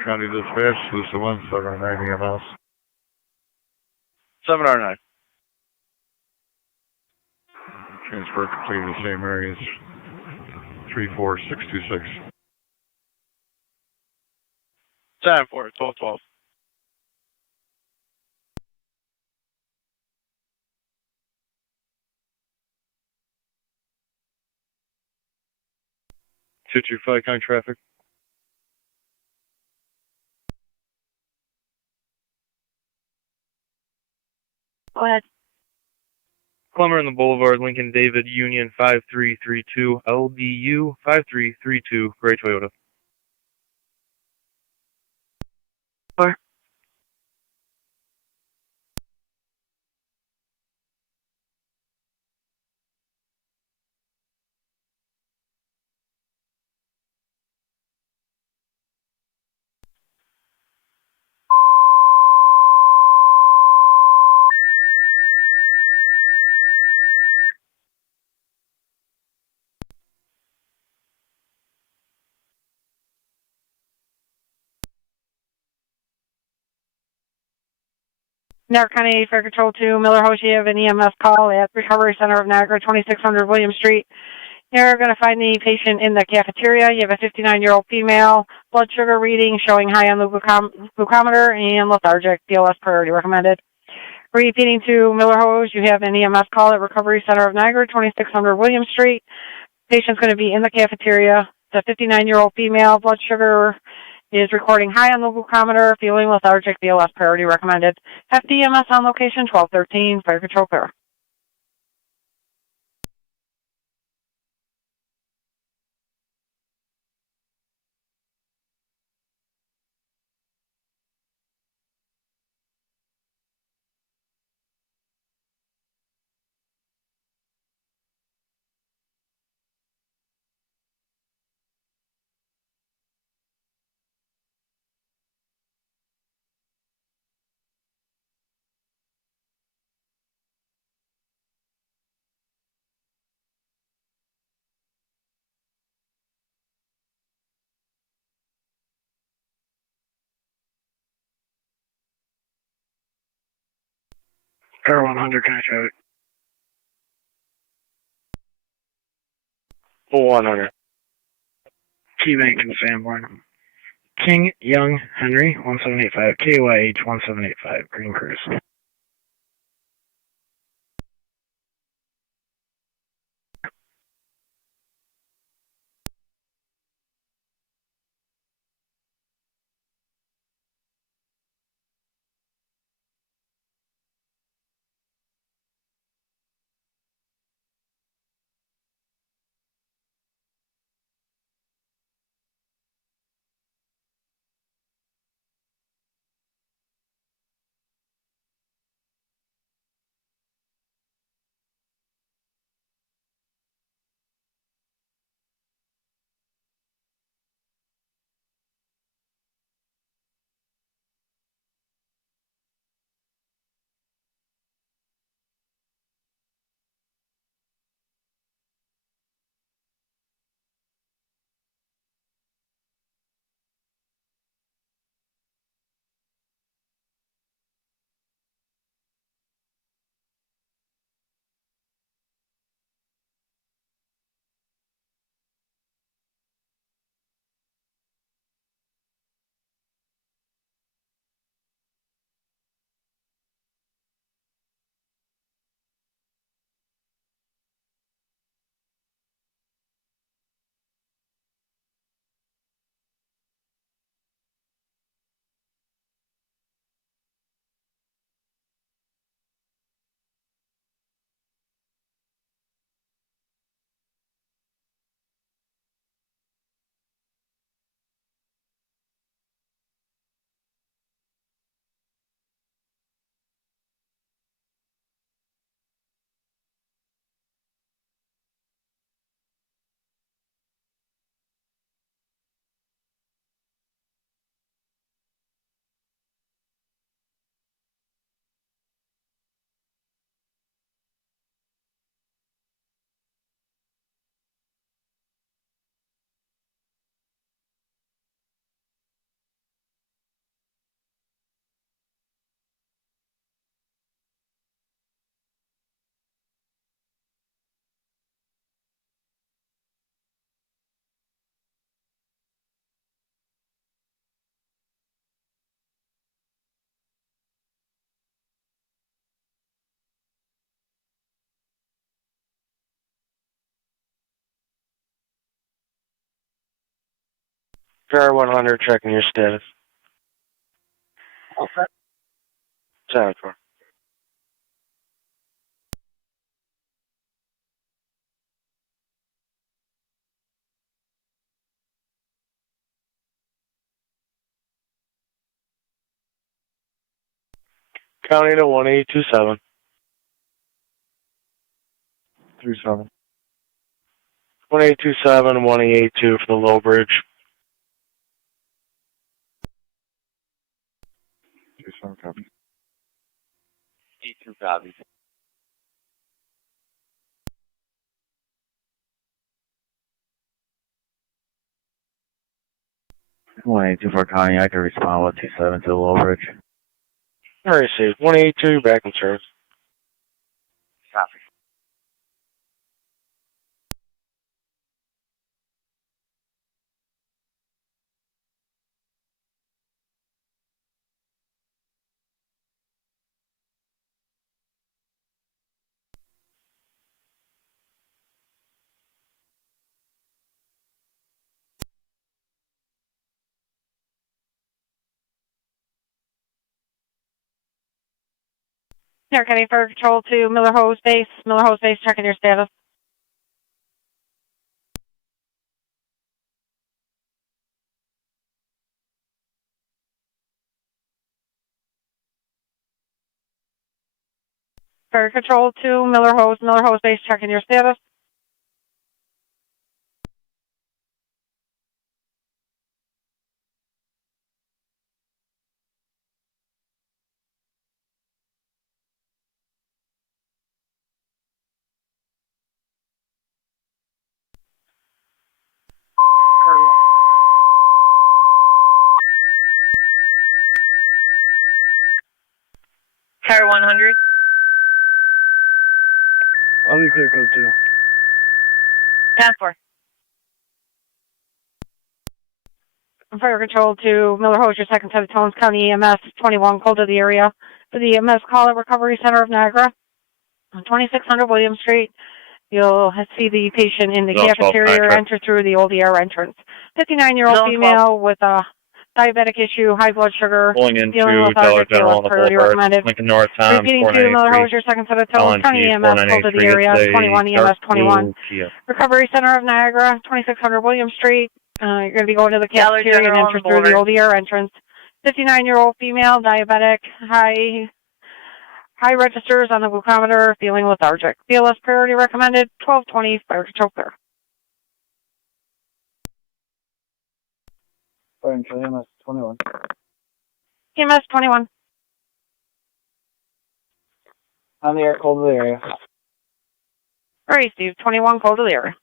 County Dispatch, this is 179 EMS. 7R9. Transfer completed the same areas. 34626. 7-4, 1212. County traffic. Go ahead. Clemmer in the Boulevard, Lincoln David Union 5332, LDU 5332, Gray Toyota. Four. Niagara County Fire Control 2, Miller Hoshi, you have an EMS call at Recovery Center of Niagara, 2600 William Street. You're going to find the patient in the cafeteria. You have a 59-year-old female, blood sugar reading showing high on the glucometer and lethargic, BLS priority recommended. Repeating to Miller Hose, you have an EMS call at Recovery Center of Niagara, 2600 William Street. Patient's going to be in the cafeteria. It's a 59-year-old female, blood sugar is recording high on the glucometer, feeling lethargic, BLS priority recommended. FDMS on location, 1213, Fire Control clear. Car 100, can I show it? 100. Key Bank and Sanborn. King, Young, Henry, 1785, KYH 1785, Green Cruise. Car 100, checking your status. All set. 10-4. County to 1827. 37. 1827, 1882 for the low bridge. 27 copy. 82 copies. One 824 County, I can respond with 27 to the low bridge. All right, received. 182, back in service. Copy. Niagara County Fire Control to Miller Hose Base. Miller Hose Base, checking your status. Fire Control to Miller Hose Base, checking your status. Car 100. I'll be clear code 2. 10-4. Fire Control to Miller Hose, your second set of tones, County EMS 21, call to the area for the EMS call at Recovery Center of Niagara on 2600 William Street. You'll see the patient in the cafeteria enter through the old ER entrance. 59-year-old female with a diabetic issue, high blood sugar, Pulling into dealing with Dollar General on the Boulevard, Lincoln North Tom, repeating to Miller Hose, your second set of tones, County EMS, call to the area, 21 EMS 21. Recovery Center of Niagara, 2600 William Street. You're going to be going to the cafeteria and enter through the old ER entrance. 59-year-old female, diabetic, high registers on the glucometer, feeling lethargic. BLS priority recommended, 1220, fire control clear. Fire control, EMS 21. EMS 21. On the air, call to the area. All right, Steve, 21, call to the area.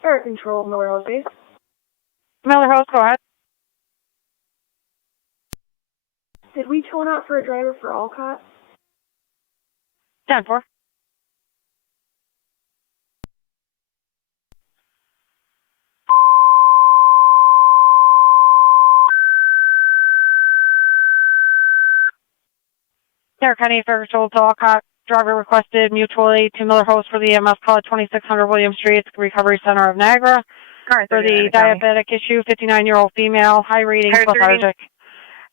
Fire control, Miller Hose Base. Miller Hose, go ahead. Did we tone out for a driver for Alcott? 10-4. Niagara County Fire Control to Alcott. Driver requested mutual aid to Miller Hose for the EMS call at 2600 William Street, Recovery Center of Niagara. For the diabetic issue, 59-year-old female, high readings, lethargic.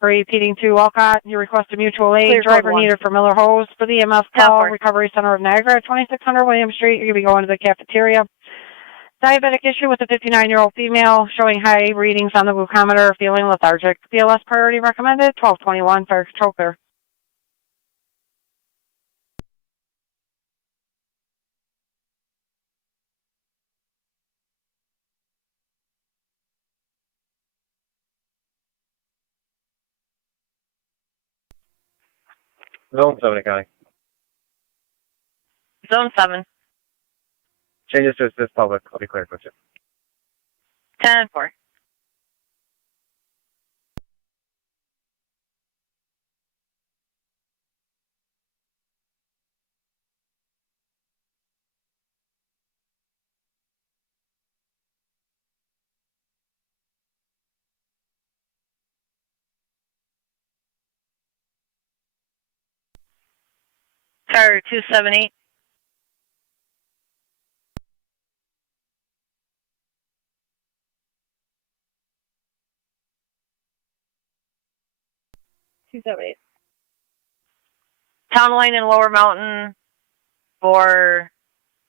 Repeating to Alcott, you requested mutual aid. Clear Driver needed for Miller Hose for the EMS call, Recovery Center of Niagara at 2600 William Street. You're going to be going to the cafeteria. Diabetic issue with a 59-year-old female showing high readings on the glucometer, feeling lethargic. BLS priority recommended, 1221, fire control clear. Zone 7, County. Zone 7. Changes to assist public. I'll be clear with you. 10-4. Car 278. 278. Town line and Lower Mountain for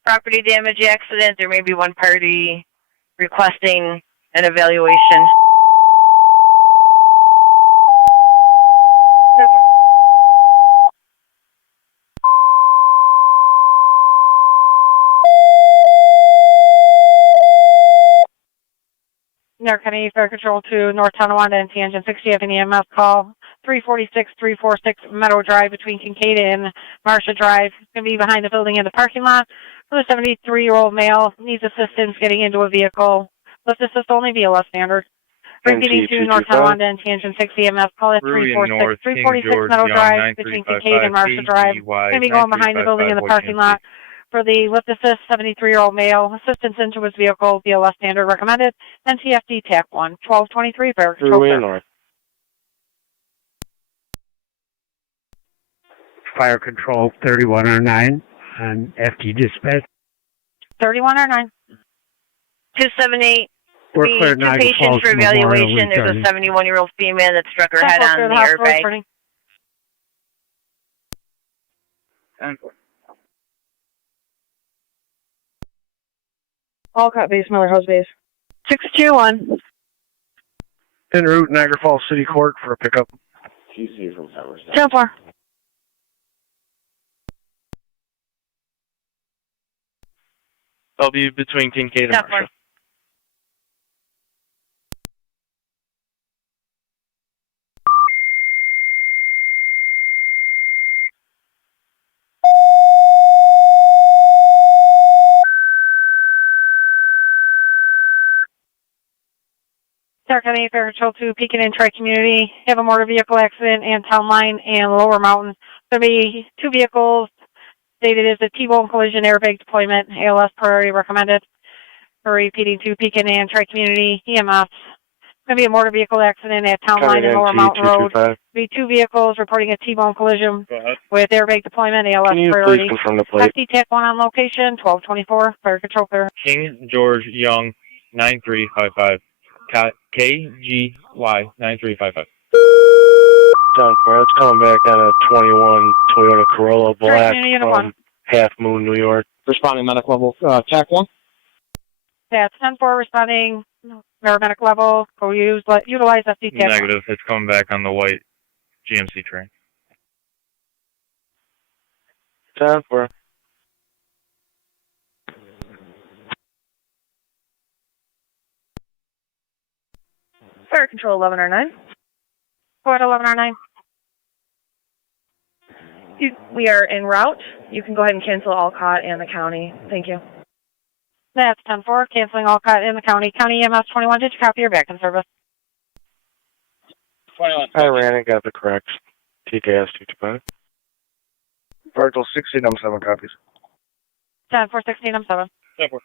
property damage accident. There may be one party requesting an evaluation. Niagara County Fire Control to North Tonawanda and Tangent 60. Have an EMS call. 346 Meadow Drive between Kincaid and Marcia Drive. It's going to be behind the building in the parking lot. For the 73-year-old male, needs assistance getting into a vehicle. Lift assist only via less standard. Repeating to North Tonawanda and Tangent 60 EMS call at 346 Meadow Drive between Kincaid and Marcia Drive. It's going to be going behind the building in the parking lot. For the lift assist, 73-year-old male, assistance into his vehicle via less standard recommended. NTFD TAC 1, 1223, Fire Control. North. Fire Control 3109 on FD dispatch. 3109. 278. We're The clear two Niagara patients Falls for Memorial evaluation. There's a returning. 71-year-old female that struck her head on the airbag. Alcott base, Miller House base. 621. En route, Niagara Falls City Court for a pickup. TC from Towers. 10-4. I'll be between Kincaid and Marcia. Niagara County Fire Control to Pekin and Tri-Community. Have a motor vehicle accident and Town Line and Lower Mountain. There'll be two vehicles. Stated as a T-bone collision airbag deployment. ALS priority recommended. For repeating to Pekin and Tri-Community EMS. Going to be a motor vehicle accident at Town Line and Lower Mountain Road. Be two vehicles reporting a T-bone collision with airbag deployment. ALS Can you priority. please confirm the plate? FD TAC 1 on location. 1224. Fire Control clear. King George Young 9355. KGY 9355. John Fire, it's coming back on a 21 Toyota Corolla Black from Half Moon, New York. Responding medical level, TAC 1. That's 10-4 responding. Paramedic level. Go utilize FD TAC 1. Negative. It's coming back on the white GMC train. 10-4. Fire Control 1109. Go ahead, 1109. We are en route. You can go ahead and cancel Alcott and the county. Thank you. That's 10-4. Canceling Alcott in the county. County EMS 21. Did you copy your back in service? 21. I ran and got the correct TKS 225. Vertical 16, I'm 7 copies. 10-4, 16, I'm 7. 10-4.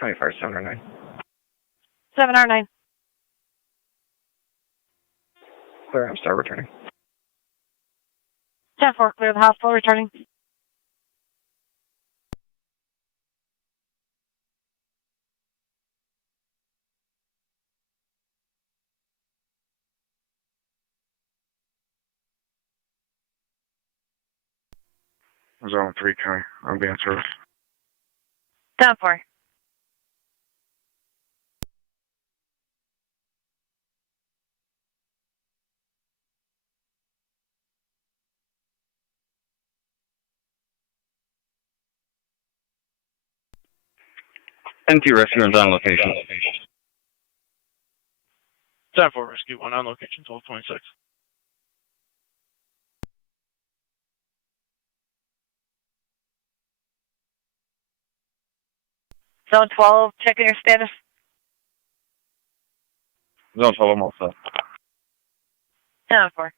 County Fire 709. 709. Clear, I'm start returning. 10-4, clear the hospital, returning. Zone 3 County. I'm being service. 10-4. NT Rescue is on location. 10-4 Rescue 1 on location, 1226. Zone 12, checking your status. Zone 12, I'm all set. 10-4.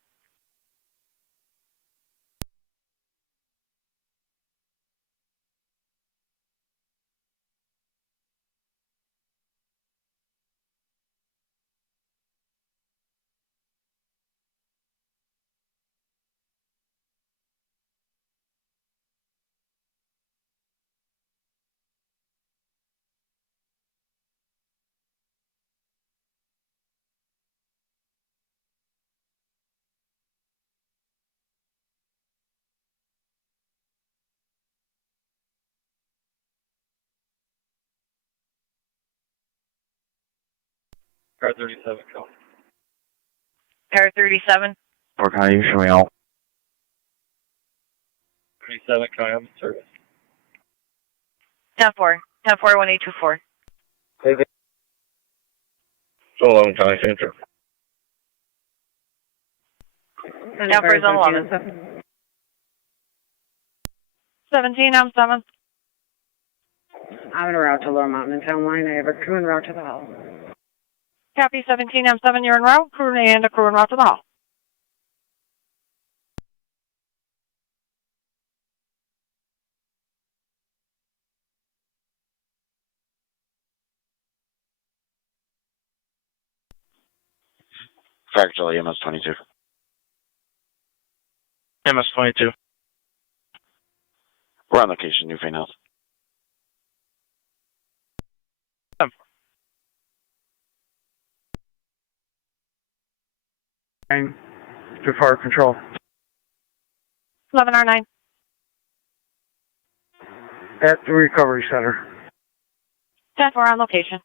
Car 37, go. Car 37. Or can you show me out? 37, can I have service? 10-4. 10-4, 1824. So 11 County Center. 10-4 is on 11. 17, I'm 7. I'm en route to Lower Mountain and Town Line. I have a crew en route to the hall. Copy 17, I'm 7, you're en route. Crew and a crew en route to the hall. Fractal EMS 22. MS 22. We're on location, New Fane House. To fire control. 11R9. At the recovery center. 10-4 on location.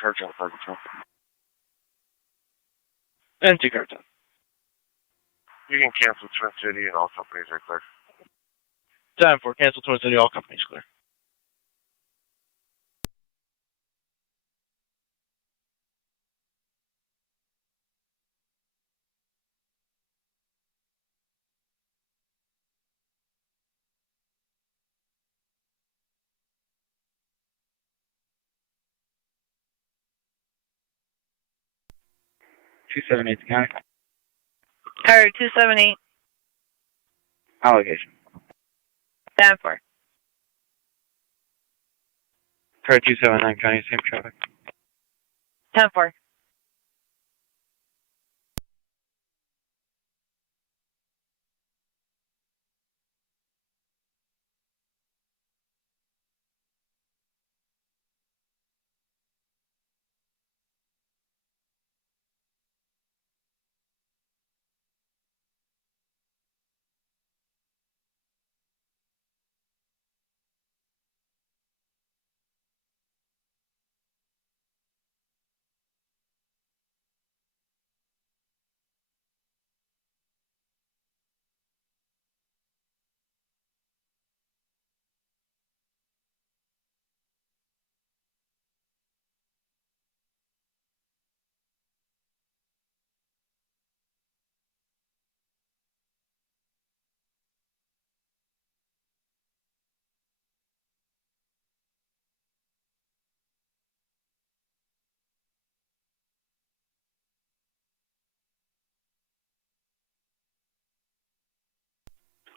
Cartel, Fire Control. NT Cartel. You can cancel Twin City and all companies are clear. 10-4, cancel Twin City, all companies clear. County. Car 278. Allocation. 10-4. Car 279, County, same traffic. 10-4.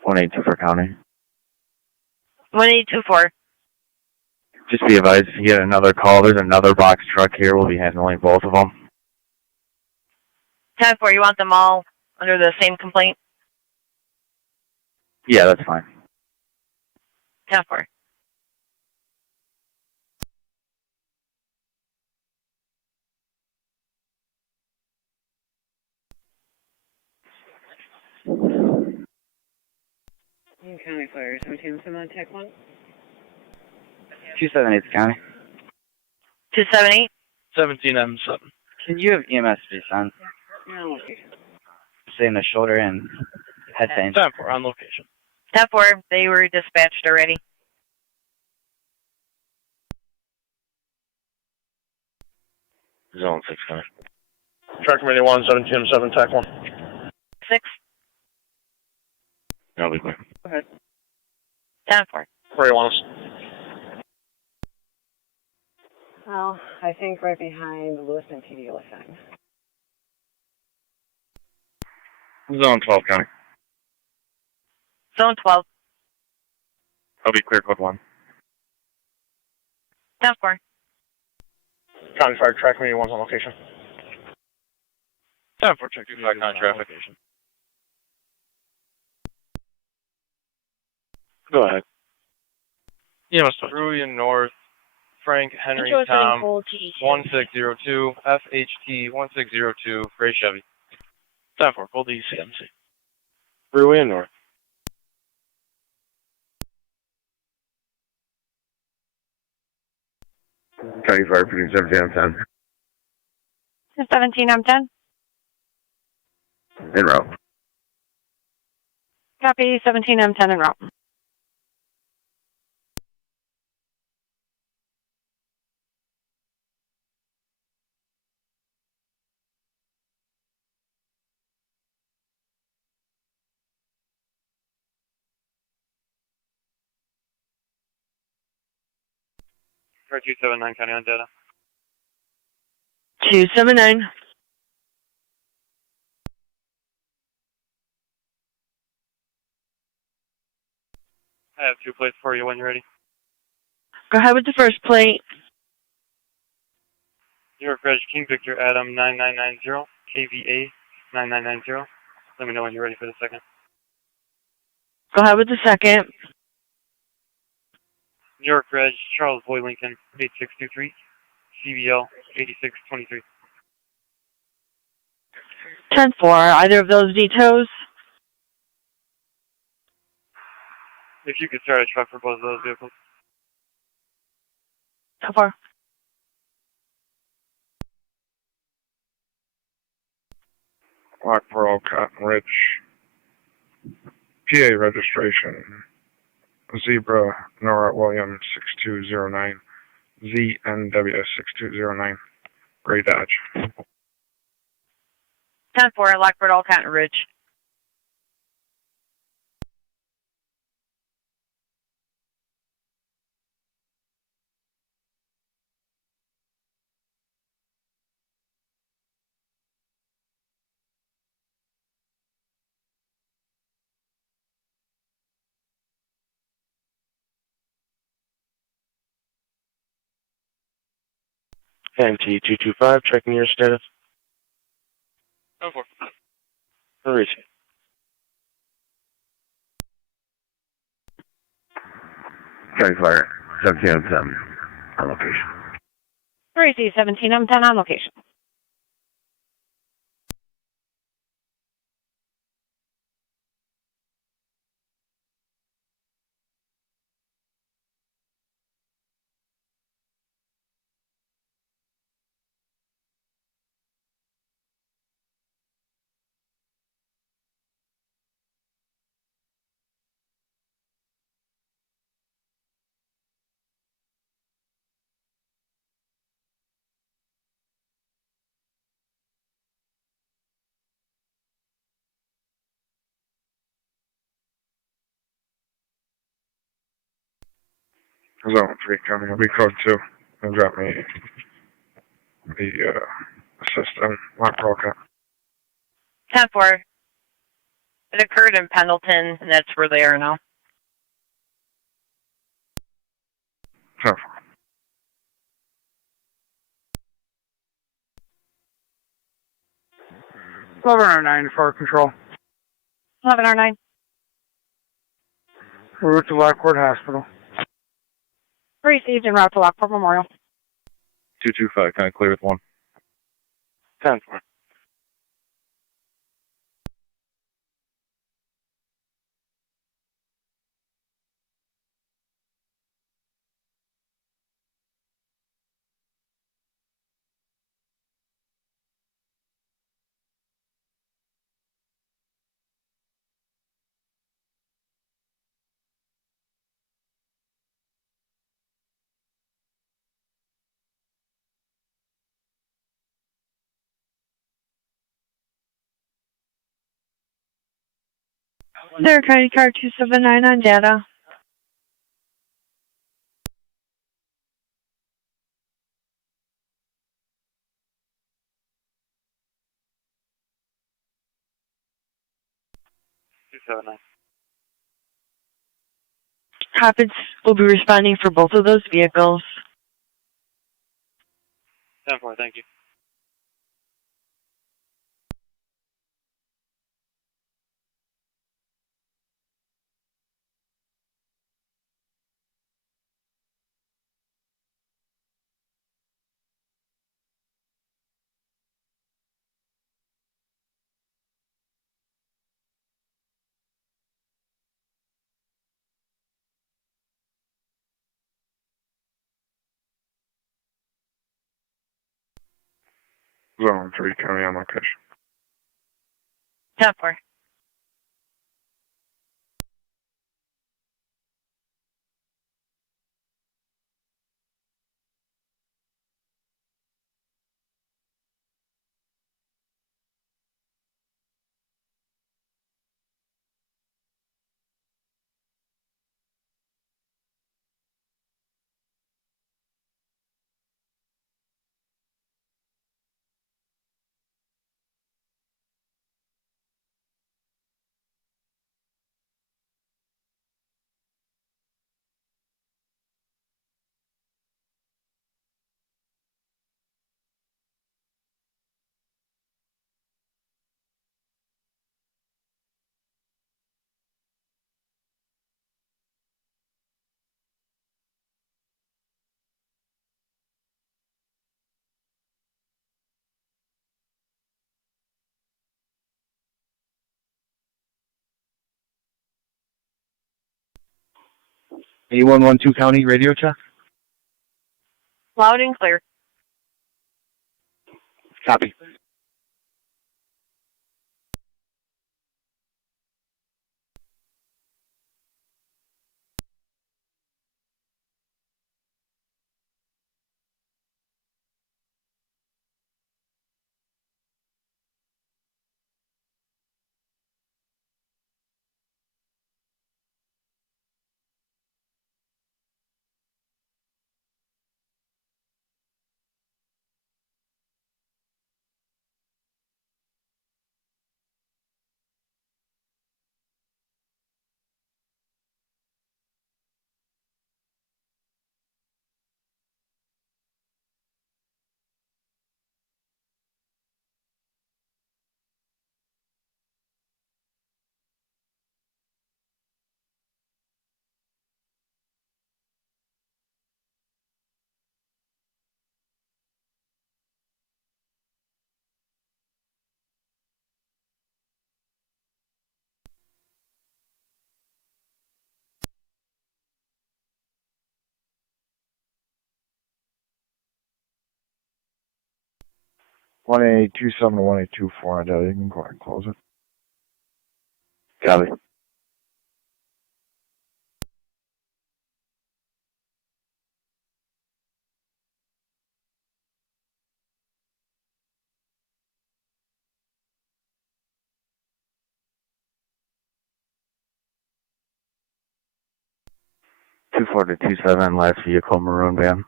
1824 County. 1824. Just be advised, if you get another call, there's another box truck here. We'll be handling both of them. 10-4, you want them all under the same complaint? Yeah, that's fine. 10-4. County Fire, 17 on TAC 1. 278 County. 278. 17M7. Can you have EMS please, son? Say in the shoulder and head pain. 10-4 on location. 10-4, they were dispatched already. Zone 6, County. Track Committee 1, 17M7, TAC 1. 6. I'll be clear. Go ahead. 10-4. Where you want us? Well, I think right behind the Lewiston PD sign. Zone 12, County. Zone 12. I'll be clear, code 1. 10-4. County Fire, Track Committee 1's on location. 10-4, check 25 County traffic. Go ahead. EMS Ruian North, Frank Henry Tom, 1602, FHT 1602, Gray Chevy. 10-4, hold the ECMC. Ruian North. County Fire, Precinct 17M10. 17M10. En route. Copy, 17M10 en route. Right 279 County on data. 279. I have 2 plates for you when you're ready. Go ahead with the first plate. New York Reg King Victor Adam 9990, KVA 9990. Let me know when you're ready for the second. Go ahead with the second. New York Reg Charles Boy Lincoln 8623, CBL 8623. 10-4, either of those vetoes? If you could start a truck for both of those vehicles. 10-4. Lockport, Cotton Ridge. PA registration. Zebra, Nora Williams, 6209. ZNW, 6209. Gray Dodge. 10-4, Lockport, All Cotton Ridge. NT225, checking your status. 10-4. Release. County Fire, 17M7 on location. 3C 17M10 on location. Zone 3, County. I'll be code 2. And drop me the assistant. Lockport, 10-4. It occurred in Pendleton, and that's where they are now. Sure. 1109 for control. 1109. Route to Lockport Hospital. Received en route to Lockport Memorial. 225, kind of clear with 1. 10-4. There, credit card 279 on data. Rapids will be responding for both of those vehicles. 10-4, thank you. Zone 3, county on location. 10-4. A112 county radio check? Loud and clear. Copy. One 1-827 to 1-824 on data. You can go ahead and close it. Copy. Two 4-27, last vehicle, maroon van.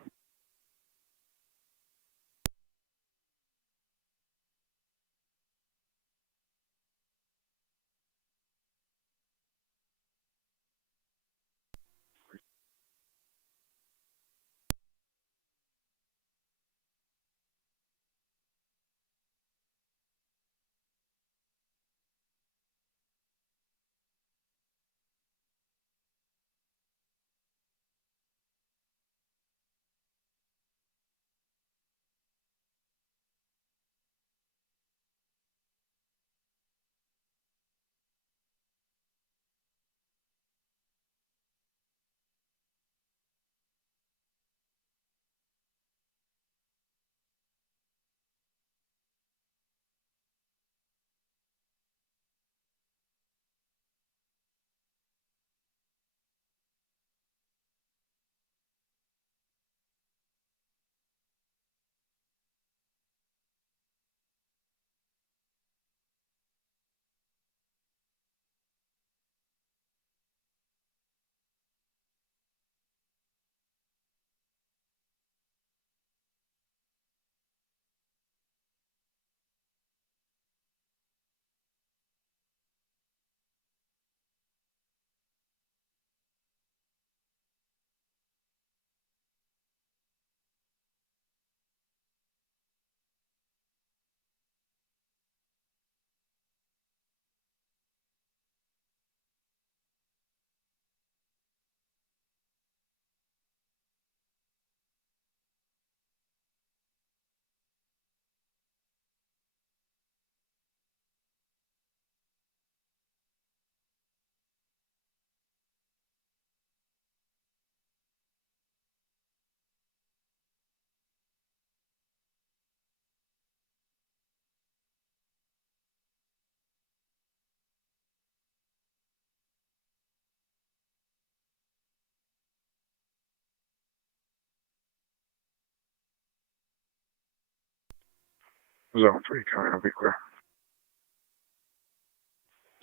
Zone 3, coming, I'll be clear.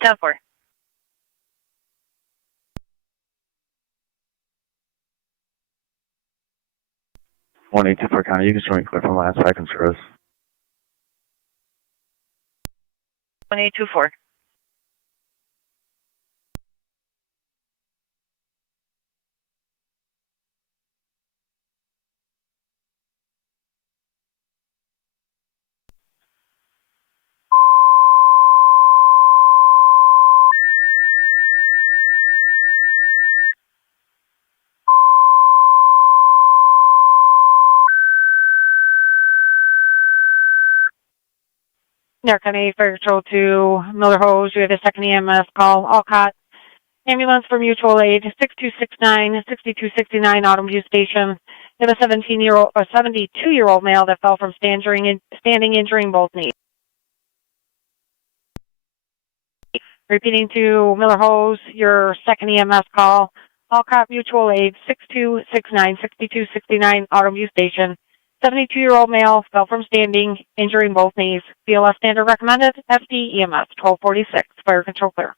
10-4. One 824 County, you can show me clear from last seconds, Rose. 1824. Niagara County Fire Patrol to Miller Hose. You have a second EMS call. Alcott. Ambulance for mutual aid. 6269, 6269 Autumn View Station. You have a 72-year-old male that fell from standing, injuring both knees. Repeating to Miller Hose, your second EMS call. Alcott Mutual Aid, 6269, 6269 Autumn View Station. 72-year-old male fell from standing, injuring both knees. BLS standard recommended. FD EMS 1246. Fire control clear.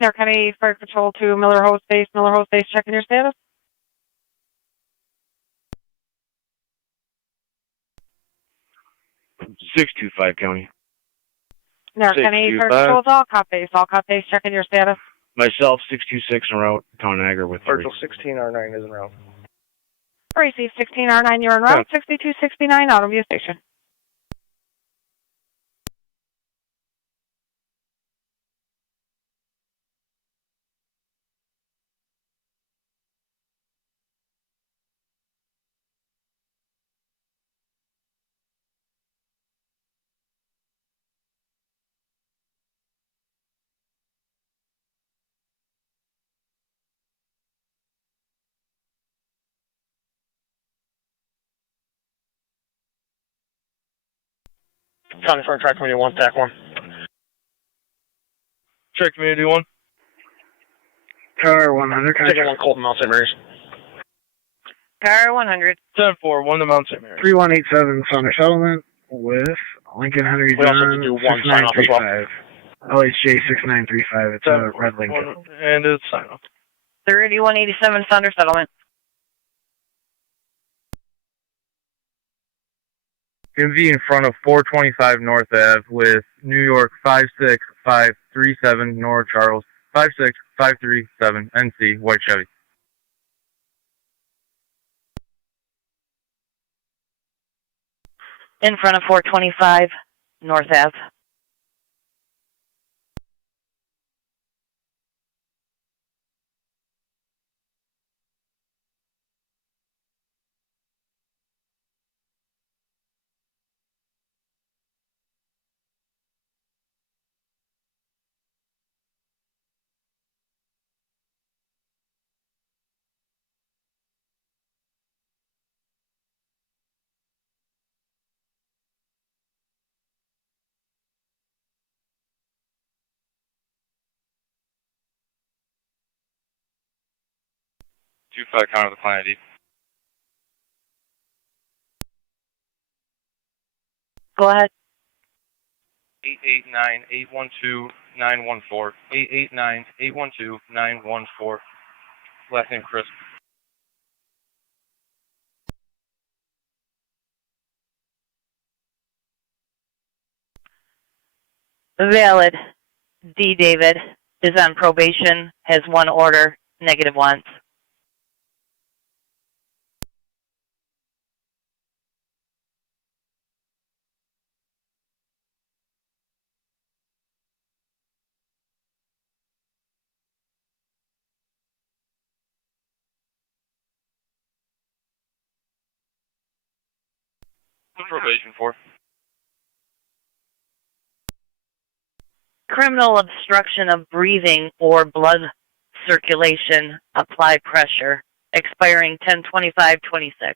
Niagara County Fire Patrol to Miller Hose Base. Miller Hose Base, checking your status. 625 County. Niagara County Fire Patrol to Alcott Base. Alcott Base, checking your status. Myself, 626 en route, Town Niagara with Virgil 16R9 is en route. Receive 16R9, you're en route. 6269, Autoview Station. County Fire Track Community 1, TAC 1. Check Community 1. Car 100. Taking 1 Colton, Mount St. Mary's. Car 100. 10-4, 1 to Mount St. Mary's. 3187 Sonic Settlement with Lincoln Henry We also John do 1 sign off as well. 6935. LHJ 6935. It's a red Lincoln. And it's sign off. 3187 Thunder Settlement. Going to be in front of 425 North Ave with New York 56537 North Charles 56537 NC White Chevy. In front of 425 North Ave. Two 5 counter the client ID. Go ahead. 889-812-914. 889-812-914. Last name Chris. Valid. D. David is on probation, has 1 order, negative once. Probation for. Criminal obstruction of breathing or blood circulation, apply pressure, expiring 10/25/26.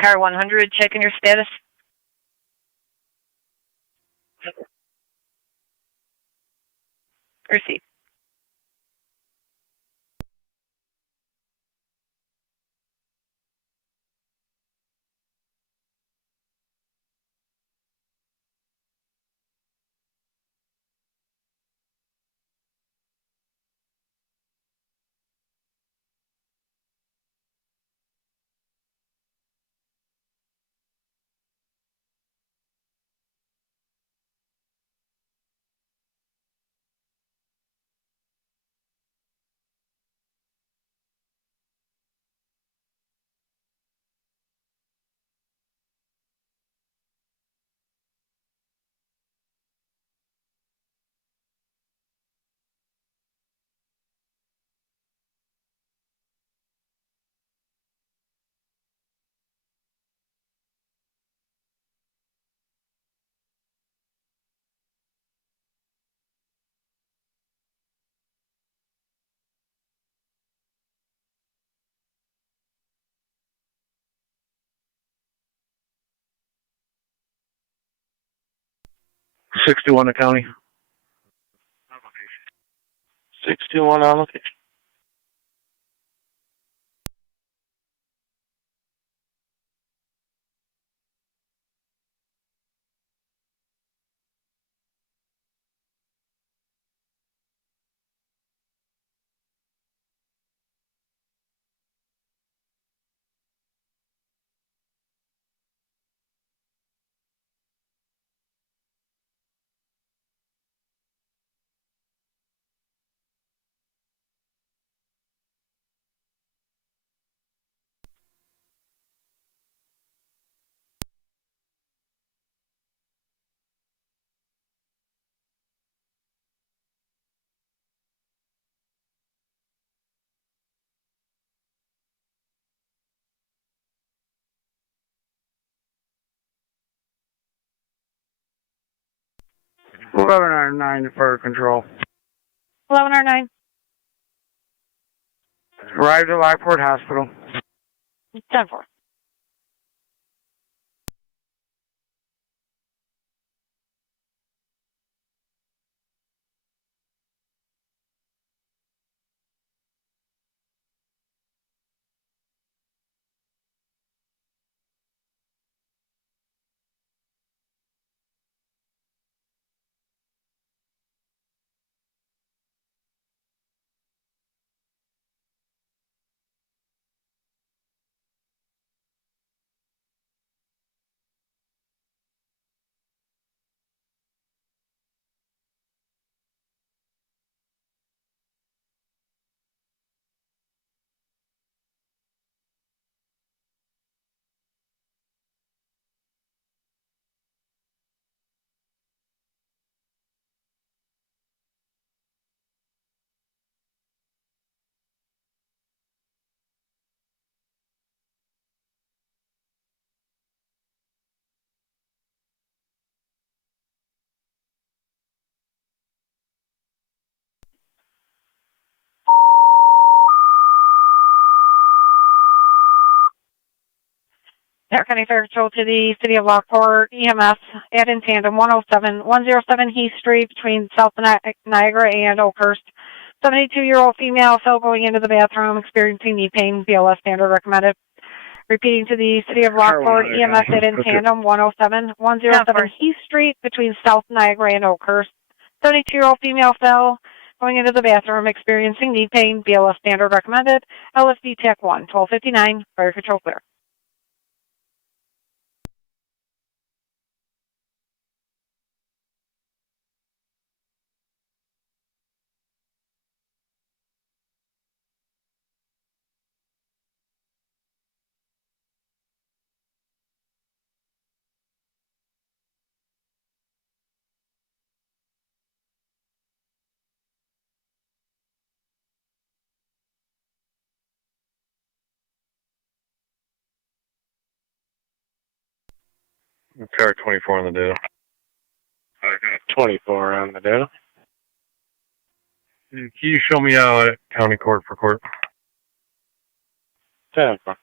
Car 100, checking your status. Receive. 61 the county. 61 on location. $11.09 for control. 1109. Arrived at Lockport Hospital. 10-4. Niagara County Fair Patrol to the City of Lockport, EMS at in tandem 107 Heath Street between South Niagara and Oakhurst. 72-year-old female fell going into the bathroom, experiencing knee pain, BLS standard recommended. Repeating to the City of Lockport, EMS at in tandem 107 Heath Street between South Niagara and Oakhurst. 72-year-old female fell going into the bathroom, experiencing knee pain, BLS standard recommended. LSD TAC 1, 1259, fire control clear. Car 24 on the data. 24 on the data. Can you show me at county court for court? 10-4.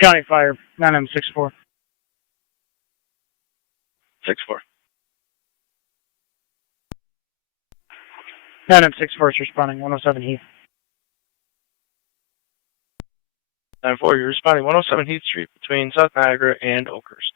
County Fire, 9M64. 6-4. 9M64 is responding, 107 Heath. 9-4, you're responding 107 Heath Street between South Niagara and Oakhurst.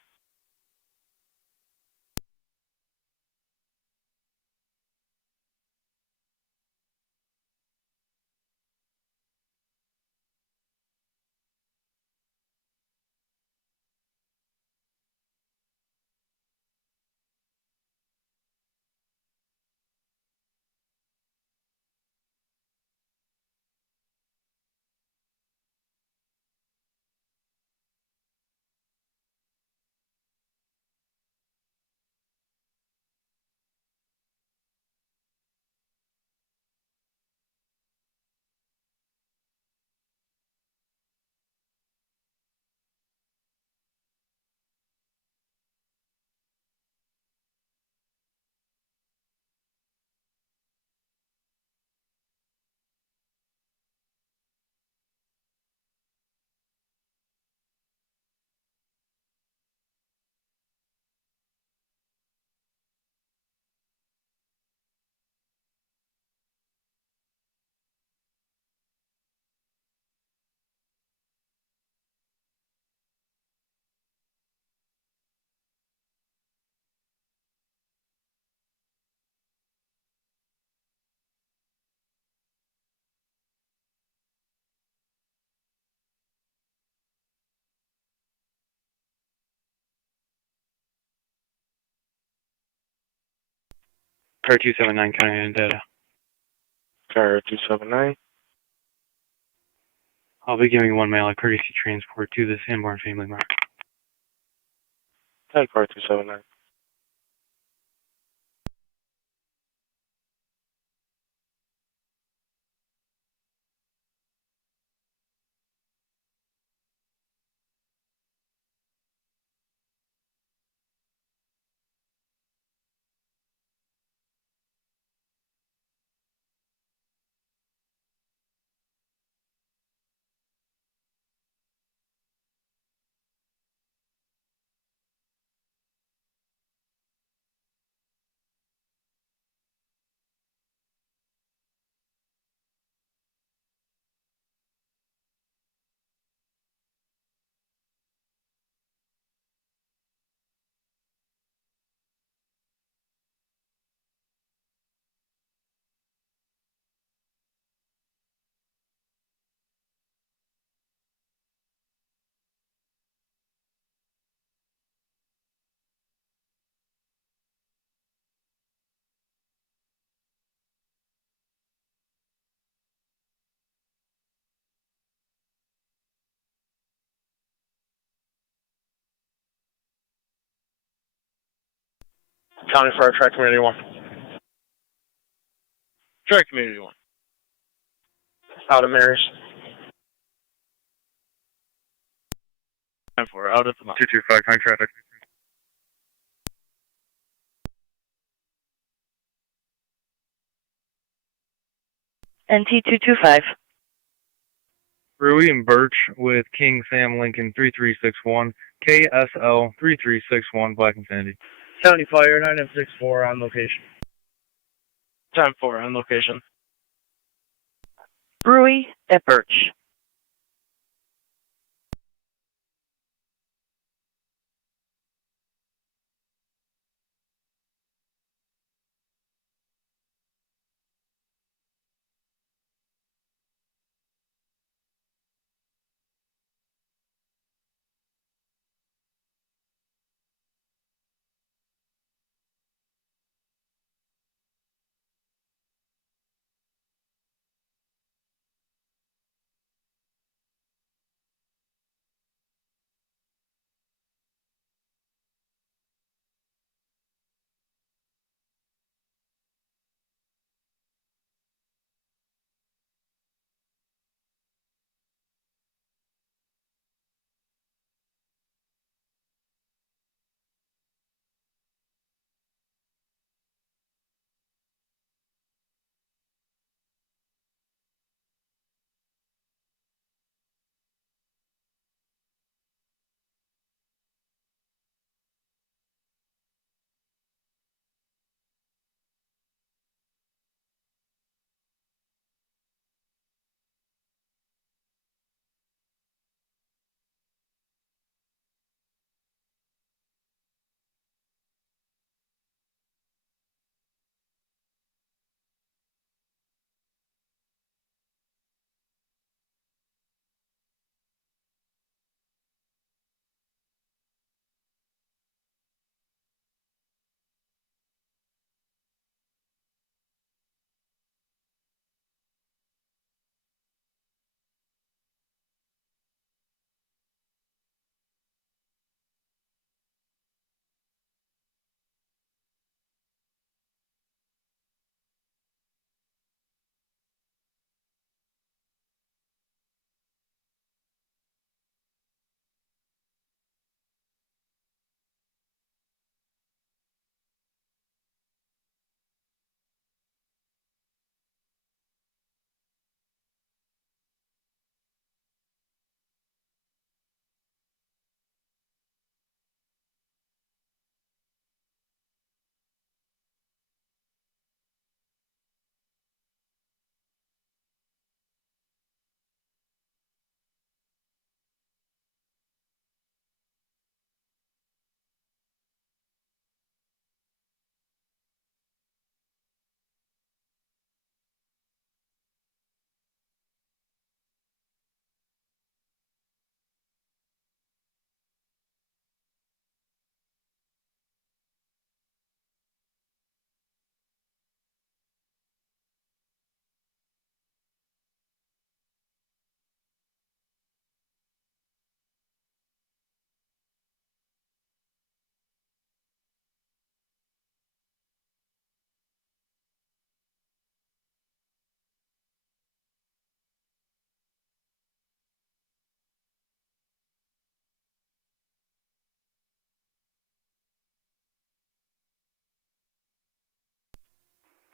Car 279, County and data. Car 279. I'll be giving one male a courtesy transport to the Sanborn Family Mart. 10 car 279. County Fire Track Community 1. Track Community 1. Out of Mary's. 10-4, out at the mount. 225, high traffic. NT225. Rui and Birch with King Sam Lincoln 3361, KSL 3361, Black Infinity. County Fire 964 on location. 10-4 on location. Brewy at Birch.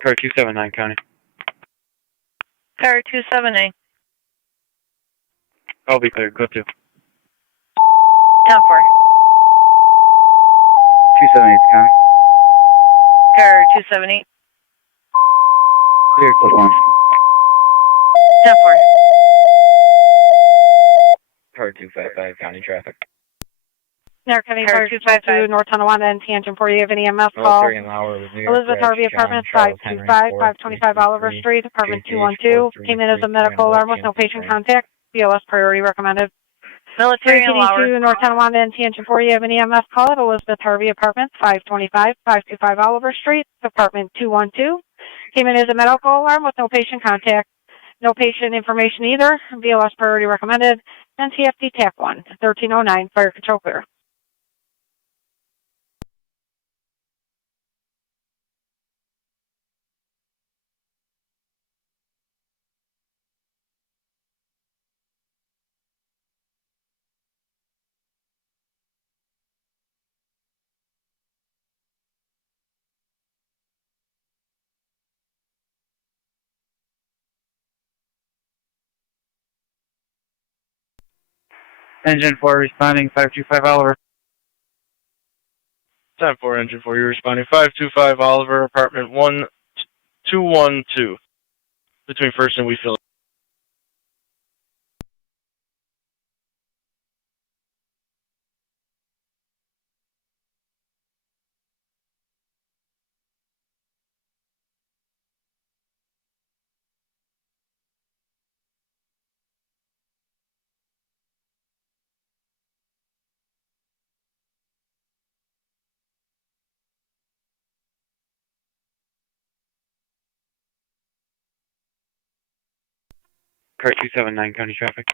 Car 279 County. Car 279. I'll be clear. Go to. 10-4. 278 County. Car 278. Clear, code 1. 10-4. Car 255 County traffic. Niagara County Car 252, North Tonawanda and Tangent 4. You have any EMS call? Military an hour with New York Elizabeth Bridge, Harvey, John apartment Charles Henry 525, 4, 525 Oliver Street, apartment 212. Came in as a medical alarm with no patient contact. BOS priority recommended. Military and Lauer. North Tonawanda and Tangent 4. You have any EMS call at Elizabeth Harvey, apartment 525, 525 Oliver Street, apartment 212. Came in as a medical alarm with no patient contact. No patient information either. BOS priority recommended. NCFD TAC 1, 1309, fire control clear. Engine 4 responding 525 Oliver. 10-4, Engine 4, you're responding 525 Oliver, apartment 1212, between First and Wheatfield. Car 279 County traffic.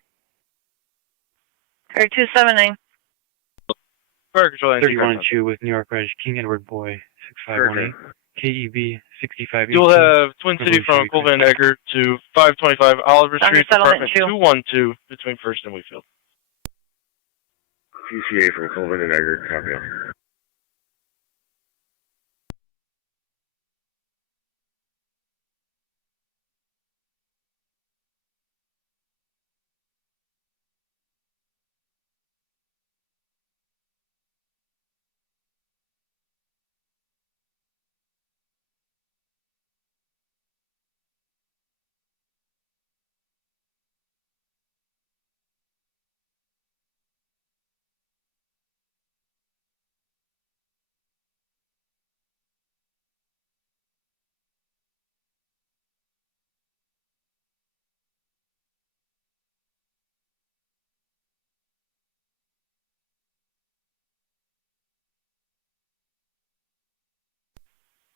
Car 279. Fire control, 31-2 with New York Ridge, King Edward Boy, 6518. KEB 65. You'll have Twin City from Colvin and Eggert to 525 Oliver Street, apartment 212, between First and Wheatfield. PCA from Colvin and Eggert, copy.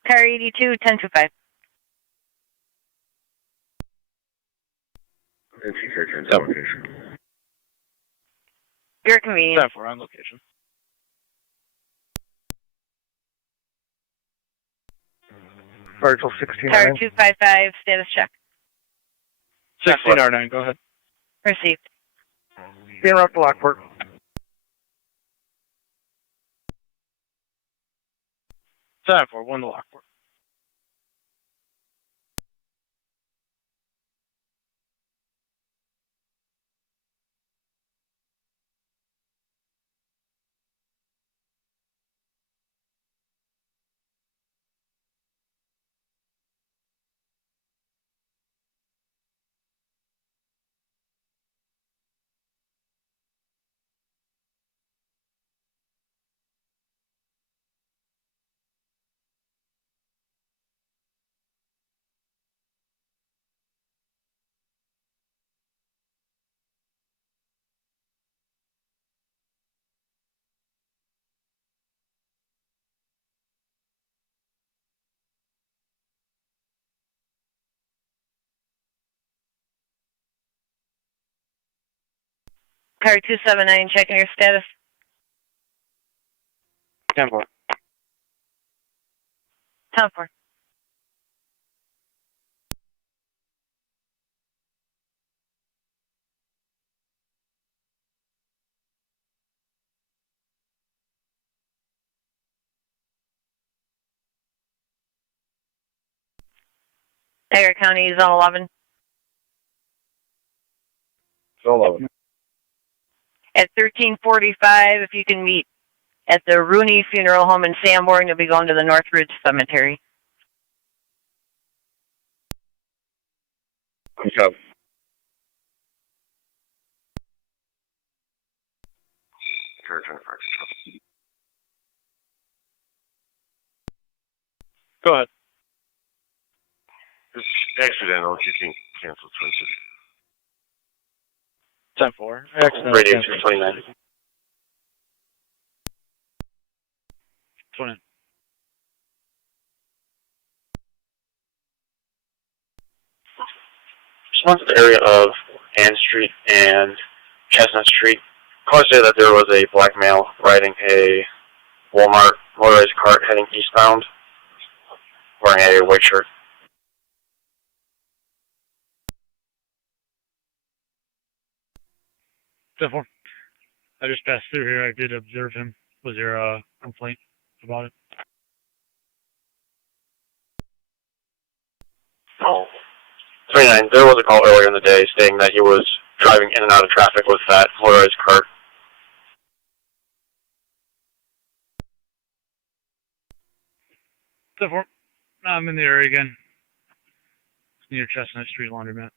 Car 82, 1025. NC Car 10 on location. Your convenience. 10-4 on location. Virgil 16. Car 255, status check. 16R9, go ahead. Received. Being route to Lockport. 10-4, 1 to Lockport. Car 279, checking your status. 10-4. 10-4. Niagara County Zone 11. Zone 11. At 13:45, if you can meet at the Rooney Funeral Home in Sanborn, you'll be going to the Northridge Cemetery. Okay. Go ahead. It's accidental. You can cancel 10-4. Accidental Radio cancel. 29. 20. Response to the area of Ann Street and Chestnut Street. Cars say that there was a black male riding a Walmart motorized cart heading eastbound, wearing a white shirt. 10-4. I just passed through here. I did observe him. Was there a complaint about it? Oh. 29. There was a call earlier in the day stating that he was driving in and out of traffic with that motorized cart. 10-4. I'm in the area again. It's near Chestnut Street Laundromat.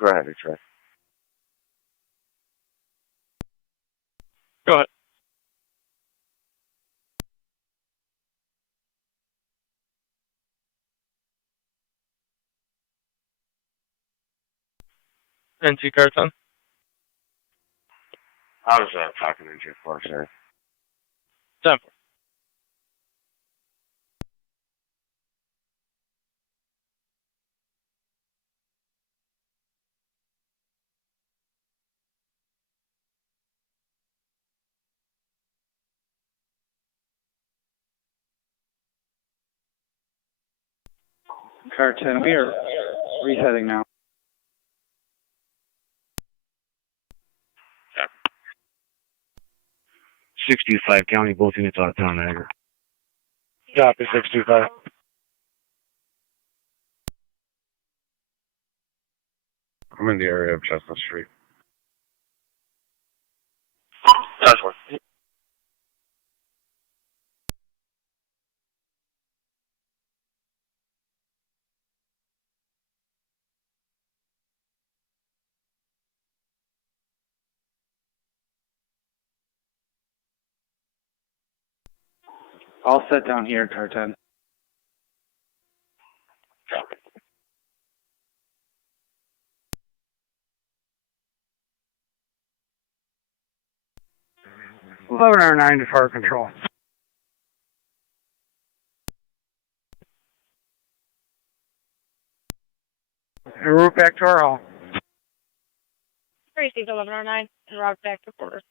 Go ahead, Trey. Go ahead. NT car 10. I was talking to Jeff for, sir. 10-4. Car 10, we are reheading now. 625 County, both units out of town, Niagara. Copy, 625. I'm in the area of Chestnut Street. Touchworth. All set down here, car 10. Copy. $1109 to fire control. En route back to our hall. Received 1109 and route back to quarters.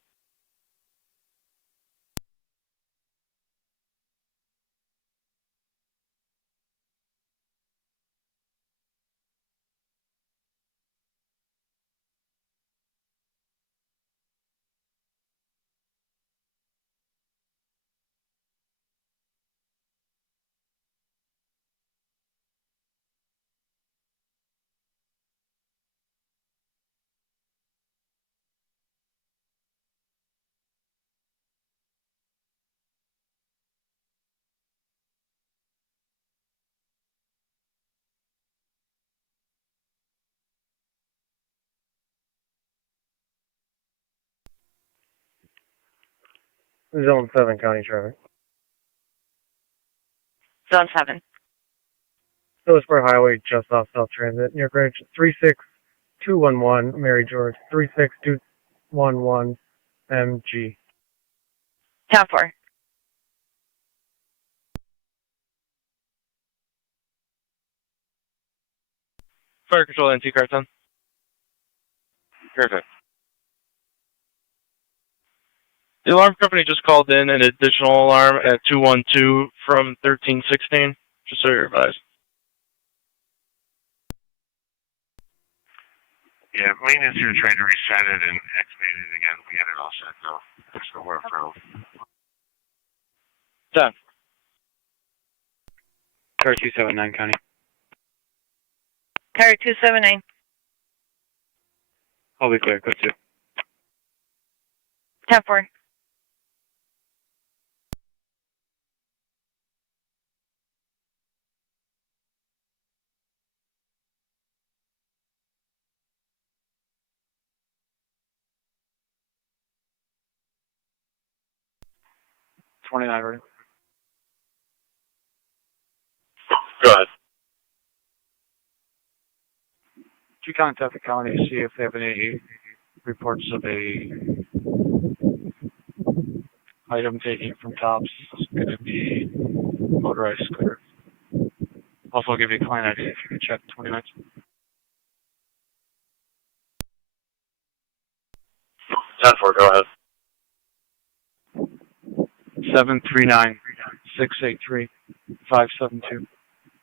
Zone 7 county traffic. Zone 7. Phillipsburg Highway, just off South Transit, near Greenwich, 36211, Mary George, 36211 MG. 10-4. Fire Control NT Car 10. Perfect. The alarm company just called in an additional alarm at 212 from 1316, just so you're advised. Yeah, maintenance here trying to reset it and activate it again. We got it all set now. There's no more problem. 10. Car 279, County. Car 279. I'll be clear, code 2. 10-4. Ready. Go ahead. Did you contact the county to see if they have any reports of a item taken from tops? It's going to be motorized clear. Also, I'll give you a client ID if you can check 20 minutes. 10-4, go ahead. 739-683-572.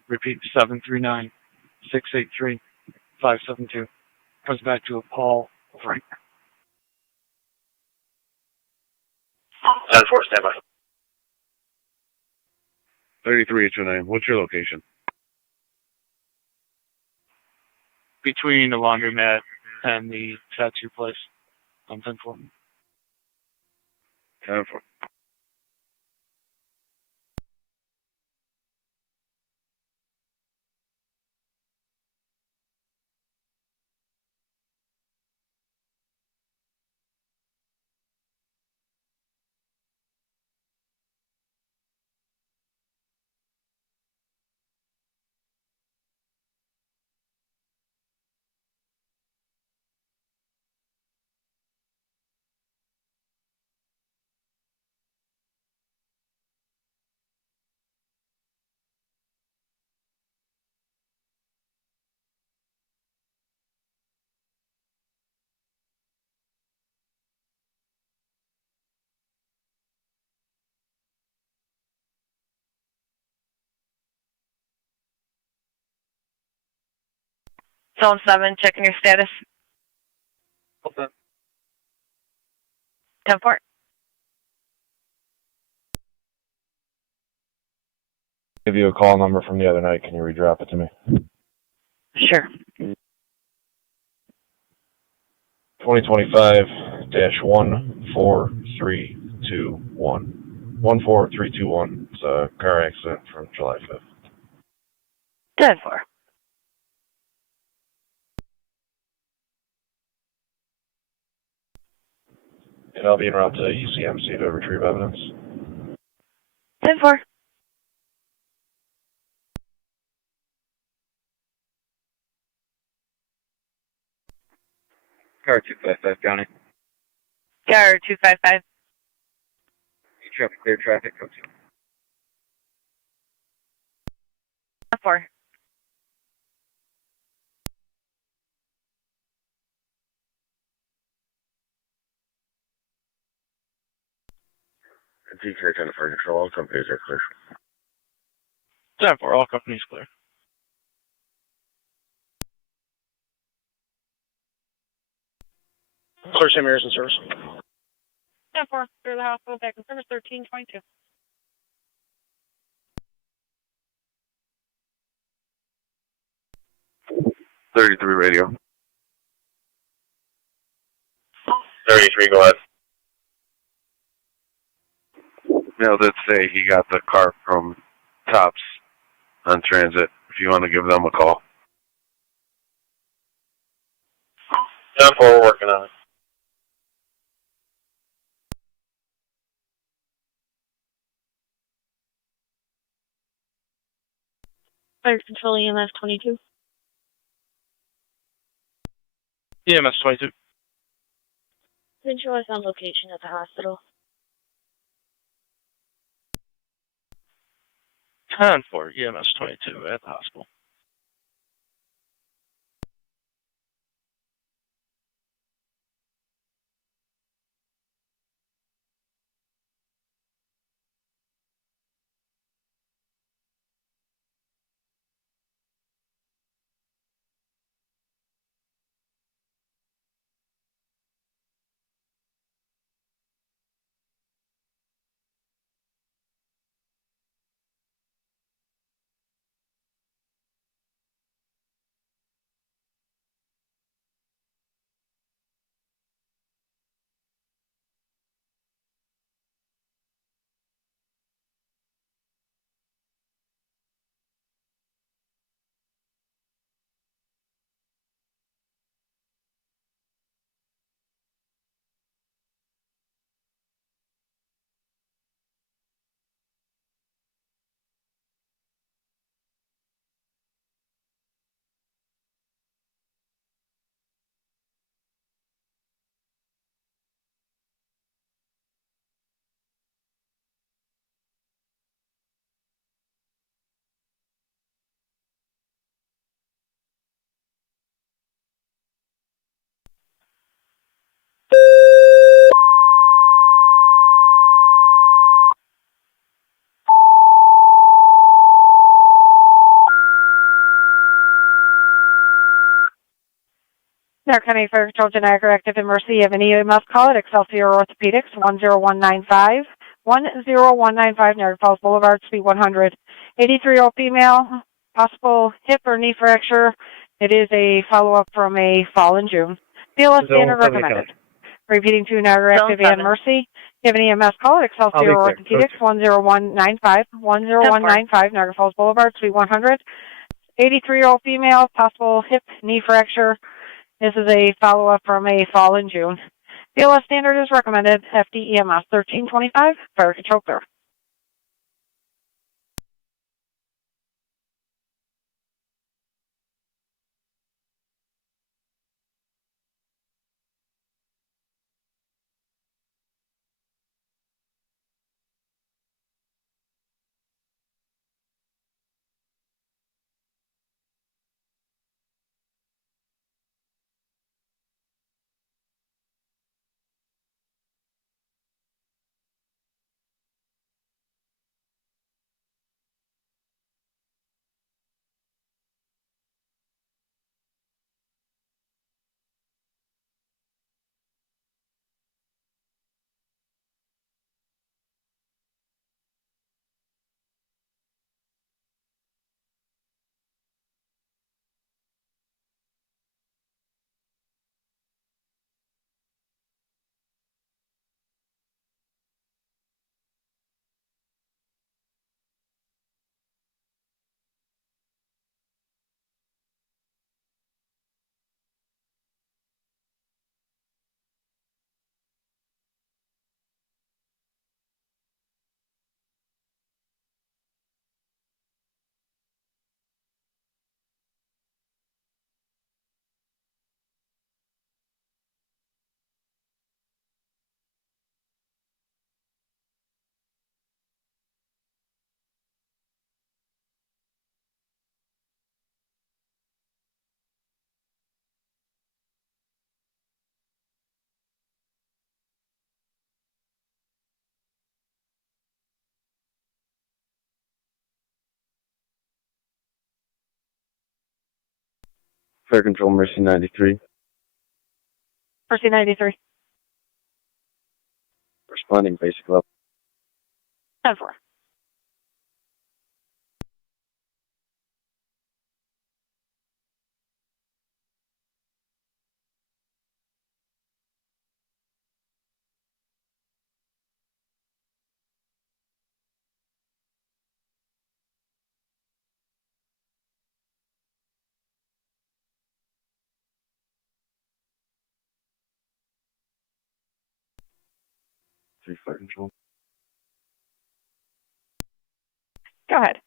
Repeat, 739-683-572. Comes back to a Paul Frank. 10-4, stand by. 33829. What's your location? Between the laundromat and the tattoo place. I'm 10-4. 10-4. Zone 7, checking your status. Okay. 10-4. Give you a call number from the other night. Can you redrop it to me? Sure. 2025-14321. 14321. It's a car accident from July 5th. 10-4. And I'll be en route to UCMC to retrieve evidence. 10-4. Car 255, County. Car 255. Traffic clear, traffic, code 2. 4. TK 10 Fire Control. All companies are clear. 10-4, all companies clear. Clear St. Mary's in service. 10-4, clear the hospital, back in service 1322. 33 radio. 33, go ahead. Now, let's say he got the car from Tops on transit. If you want to give them a call. 10-4, we're working on it. Fire Control EMS 22. EMS 22. Then show us on location at the hospital. 10 for EMS 22 at the hospital. Niagara County Fire Control to Niagara Active and Mercy. You have an EMS call at Excelsior Orthopedics, 10195. 10195 Niagara Falls Boulevard, Suite 100. 83-year-old female, possible hip or knee fracture. It is a follow-up from a fall in June. BLS standard recommended. Repeating to Niagara Active and Mercy. You have an EMS call at Excelsior Orthopedics, 10195. 10195 Niagara Falls Boulevard, Suite 100. 83-year-old female, possible hip, knee fracture. This is a follow-up from a fall in June. BLS standard is recommended. FD EMS 1325, fire control clear. Fire Control Mercy 93. Mercy 93. Responding basic level. 10-4. Fire Control. Go ahead.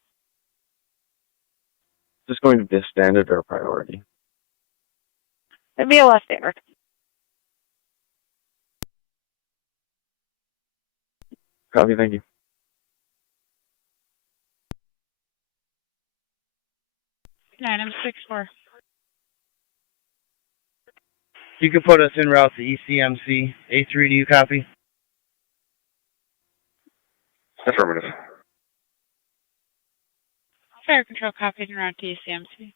this going to be a standard or a priority? It'd be a less standard. Copy, thank you. Item 6-4. You can put us en route to ECMC. A3, do you copy? Affirmative. Fire control copied en route to ECMC.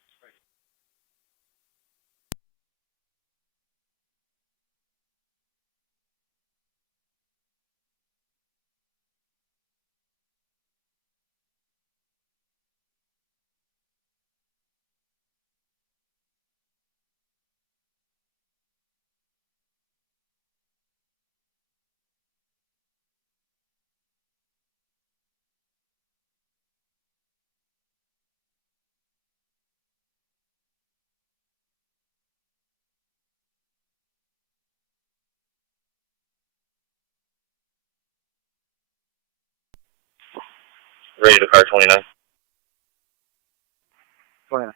Ready to car 29. 29.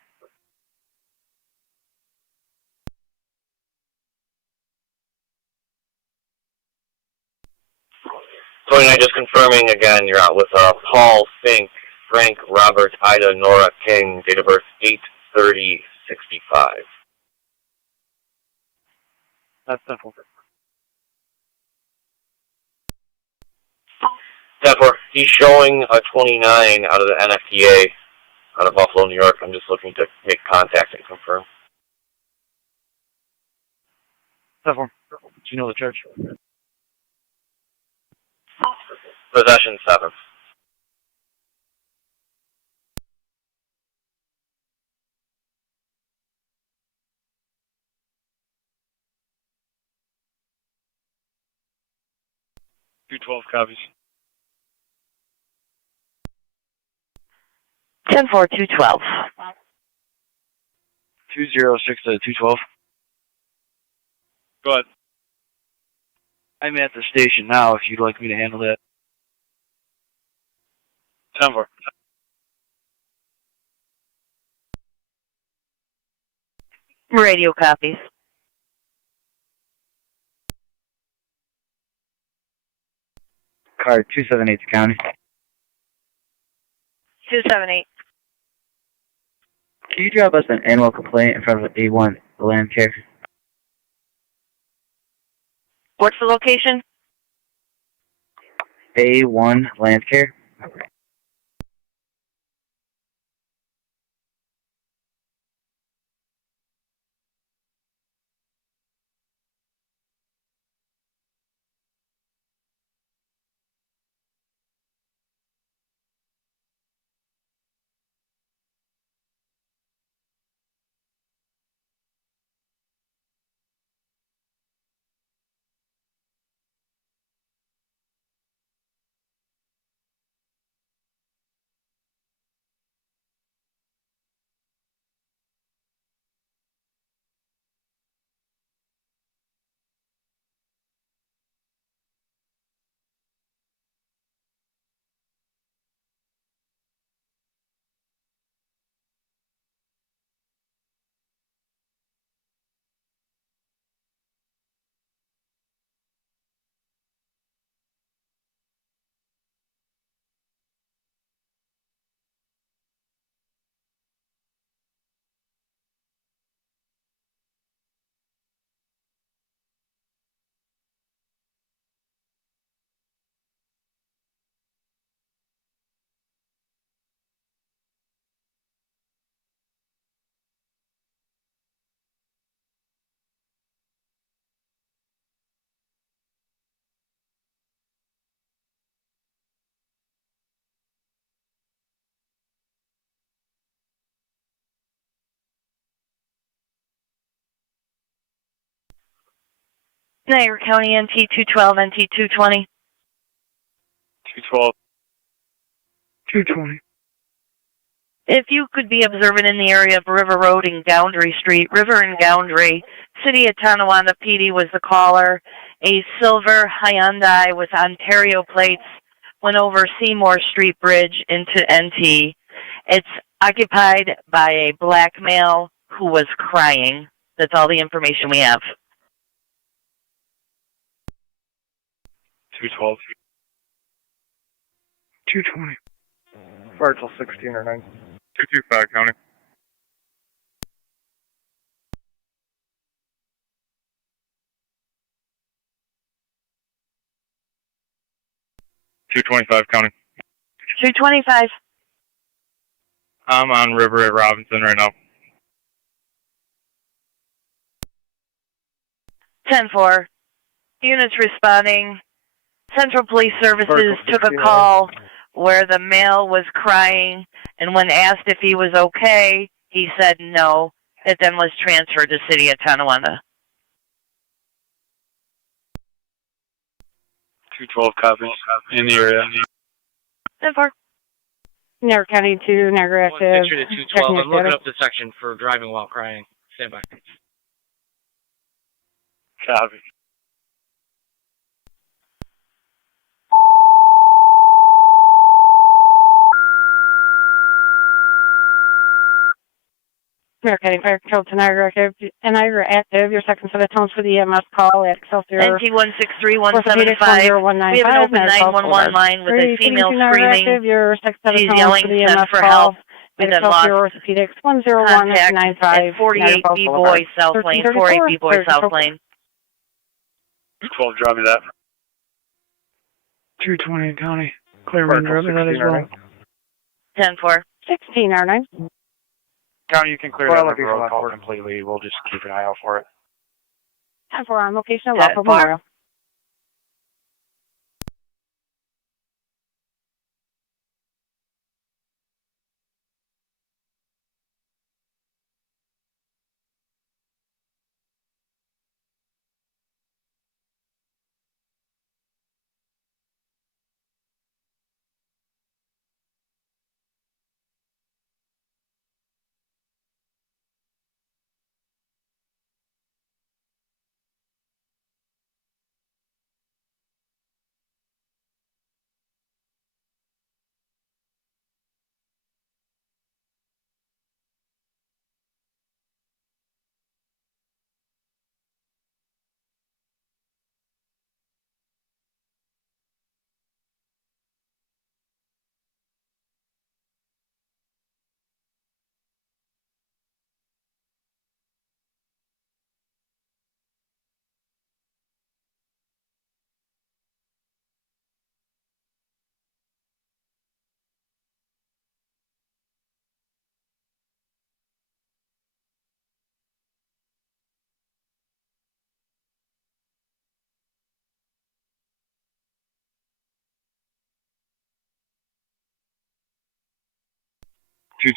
Just confirming again, you're out with Paul, Fink, Frank, Robert, Ida, Nora, King, date of birth 8/30/65. That's simple. 10-4, he's showing a 29 out of the NFTA out of Buffalo, New York. I'm just looking to make contact and confirm. 10-4. Do you know the church? Possession 7. Two 12 copies. 10-4, 212. 206 to 212. Go ahead. I'm at the station now if you'd like me to handle that. 10-4. Radio copies. Car 278 to county. 278. Can you drop us an animal complaint in front of A1 land care? What's the location? A1 land care. Niagara County NT 212, NT 220. 212. 220. If you could be observant in the area of River Road and Goundry Street, River and Goundry, City of Tonawanda PD was the caller. A silver Hyundai with Ontario plates went over Seymour Street Bridge into NT. It's Occupied by a black male who was crying. That's all the information we have. 212. 220. Fire till 16 or 9. 225 County. $225 County. 225. I'm on River at Robinson right now. 10-4. Units responding. Central Police Services took a call where the male was crying, and when asked if he was okay, he said no. It then was transferred to City of Tonawanda. 212 copies in the area. 10-4. Niagara County to Niagara active. Picture to 212. I'm looking up the section for driving while crying. Stand by. Copy. Niagara County Fire Control to Niagara active. Your second set of tones for the EMS call at Excelsior. NT-163-175. We have an open 911 line with a female screaming. Your second set of She's tones yelling, for the send EMS for call. help. We then lost Orthopedics contact 10195. at 48 B-Boy South Lane. 48 B-Boy South Lane. 12, drop me that. 220 County. Clear wind, drop me that as well. 10-4. 16 R9. County, you can clear that road call completely. We'll just keep an eye out for it. 10-4 on location of Lockport Memorial.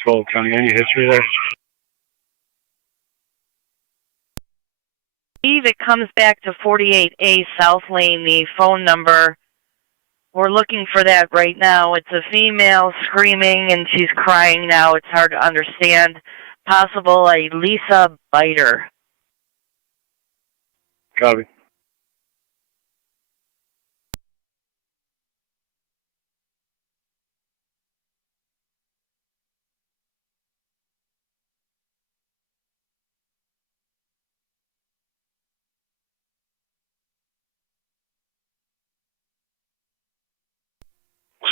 $212 County, any history there? Steve, it comes back to 48A South Lane, the phone number. We're looking for that right now. It's a female screaming, and she's crying now. It's hard to understand. Possible a Lisa Biter. Copy.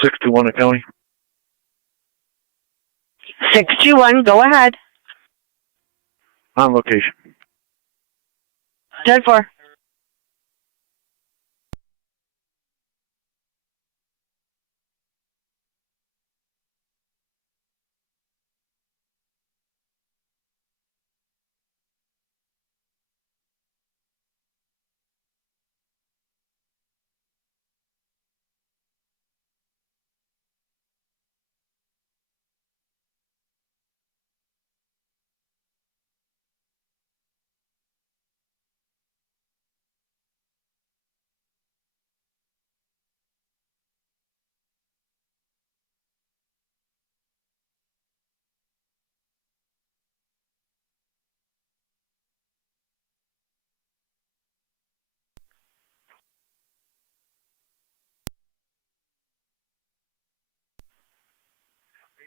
$621 a County. 621, go ahead. On location. 10-4.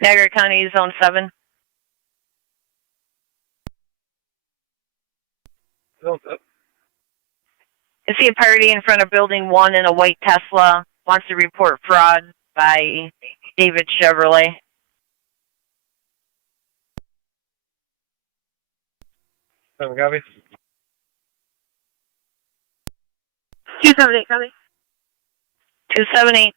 Niagara County Zone 7. I see a party in front of Building 1 in a white Tesla. Wants to report fraud by David Chevrolet. Copy. 278, copy. 278.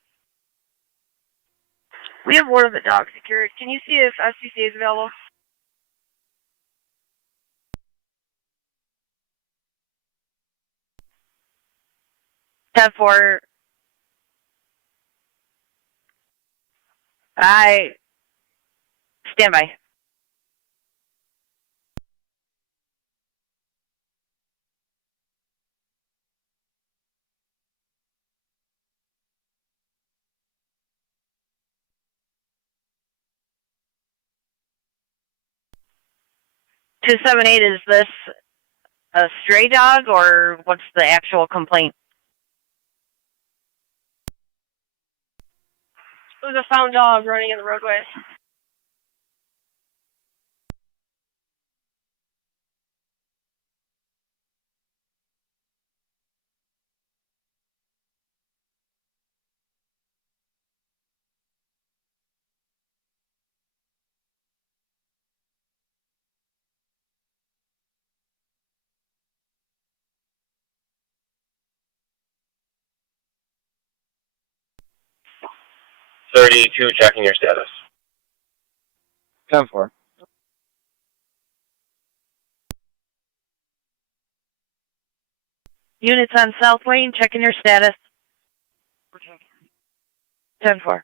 We have one of the dogs secured. Can you see if SCC is available? Tab 4. Stand by. Two 278, is this a stray dog or what's the actual complaint? It was a found dog running in the roadway. Checking your status. 10-4. Units on South Wayne, checking your status. 10-4.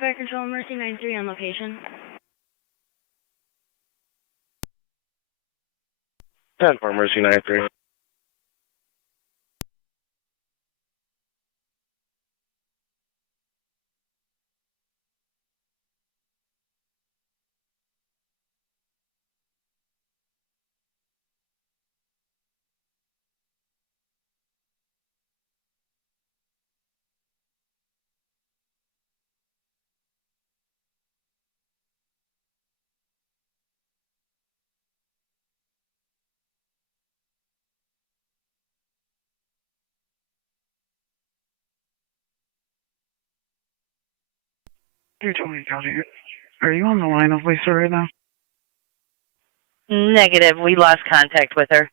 Fire Control, Mercy 93 on location. 10-4, Mercy 93. Are you on the line with Lisa right now? Negative. We lost contact with her.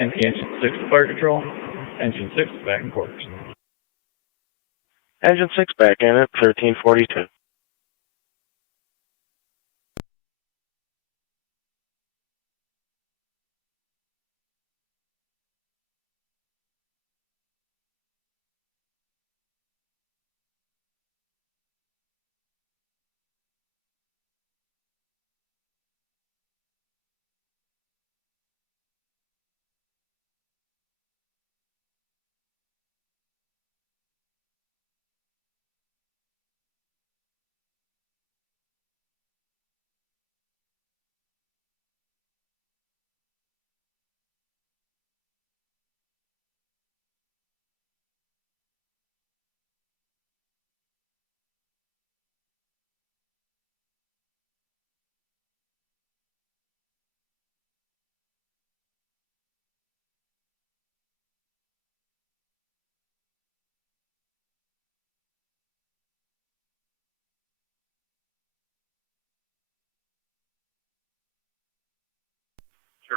Engine 6 fire control. Engine 6 back in quarters. Engine 6 back in at 1342.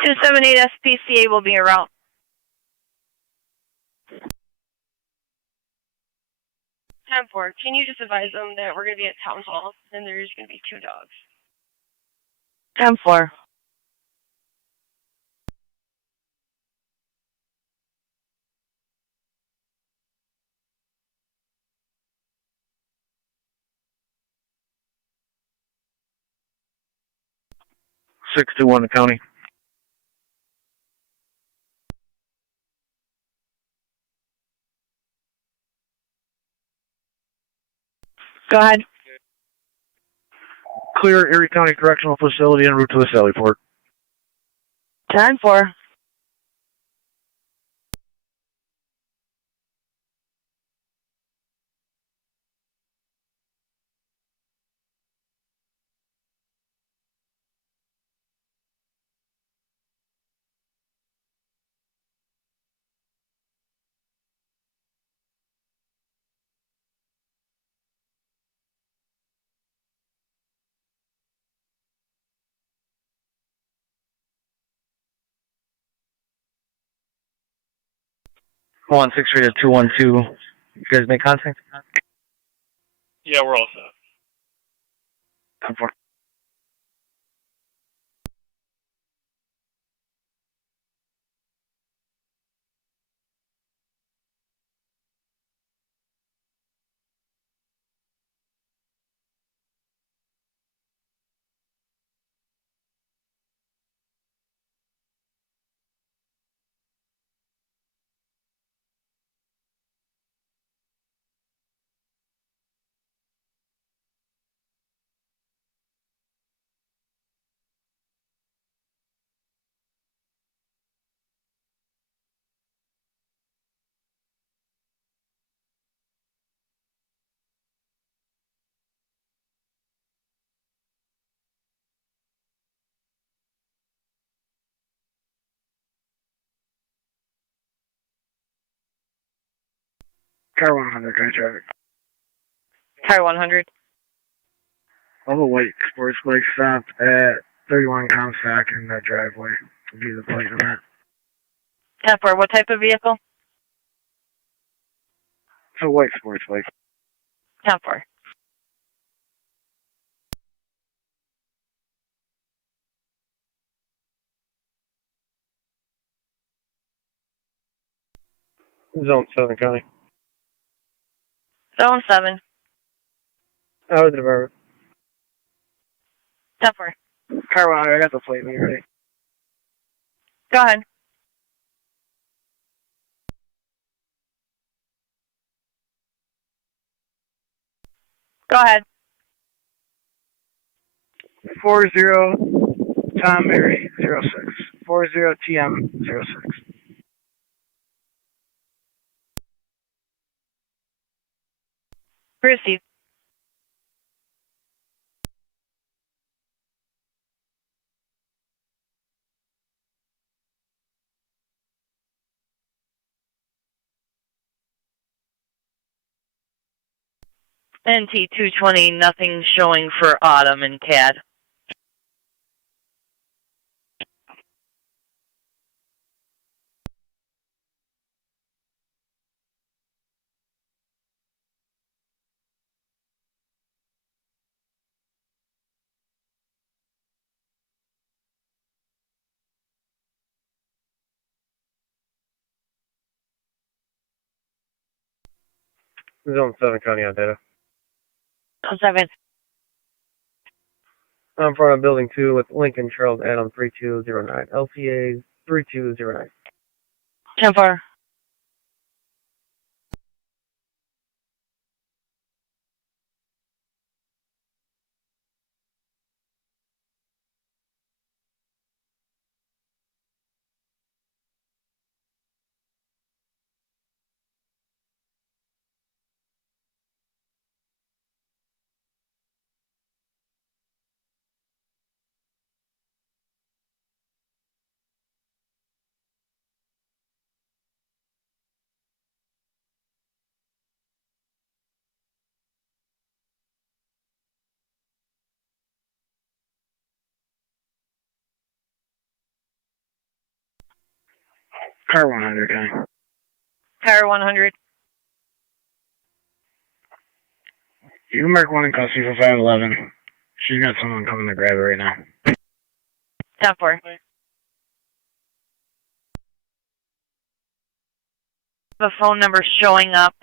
278 SPCA will be en route. 10-4, can you just advise them that we're going to be at Town Hall and there's going to be 2 dogs? 10-4. (621) the county. Go ahead. Clear Erie County Correctional Facility en route to the Sally Port. 10-4. One 6 212. You guys make contact? Yeah, we're all set. 10-4. Car 100, guy traffic. Car 100. I'll wait. Sports Lake stop at 31 Comstock in the driveway. Will be the plate number. 10-4. What type of vehicle? It's a white Sports Lake. 10-4. Zone 7 County. Zone 7. Out of the department. 10-4. Car 100, I got the plate when you're ready. Go ahead. Go ahead. 40 Tom Mary 06. 40 TM 06. Receive. NT 220, nothing showing for Autumn and CAD. Zone 7 County on data. 7. I'm in front of Building 2 with Lincoln Charles Adam 3209. LCA 3209. 10-4. Car 100, guy. Car 100. You can mark one in custody for 511. She's got someone coming to grab it right now. 10-4. The phone number showing up.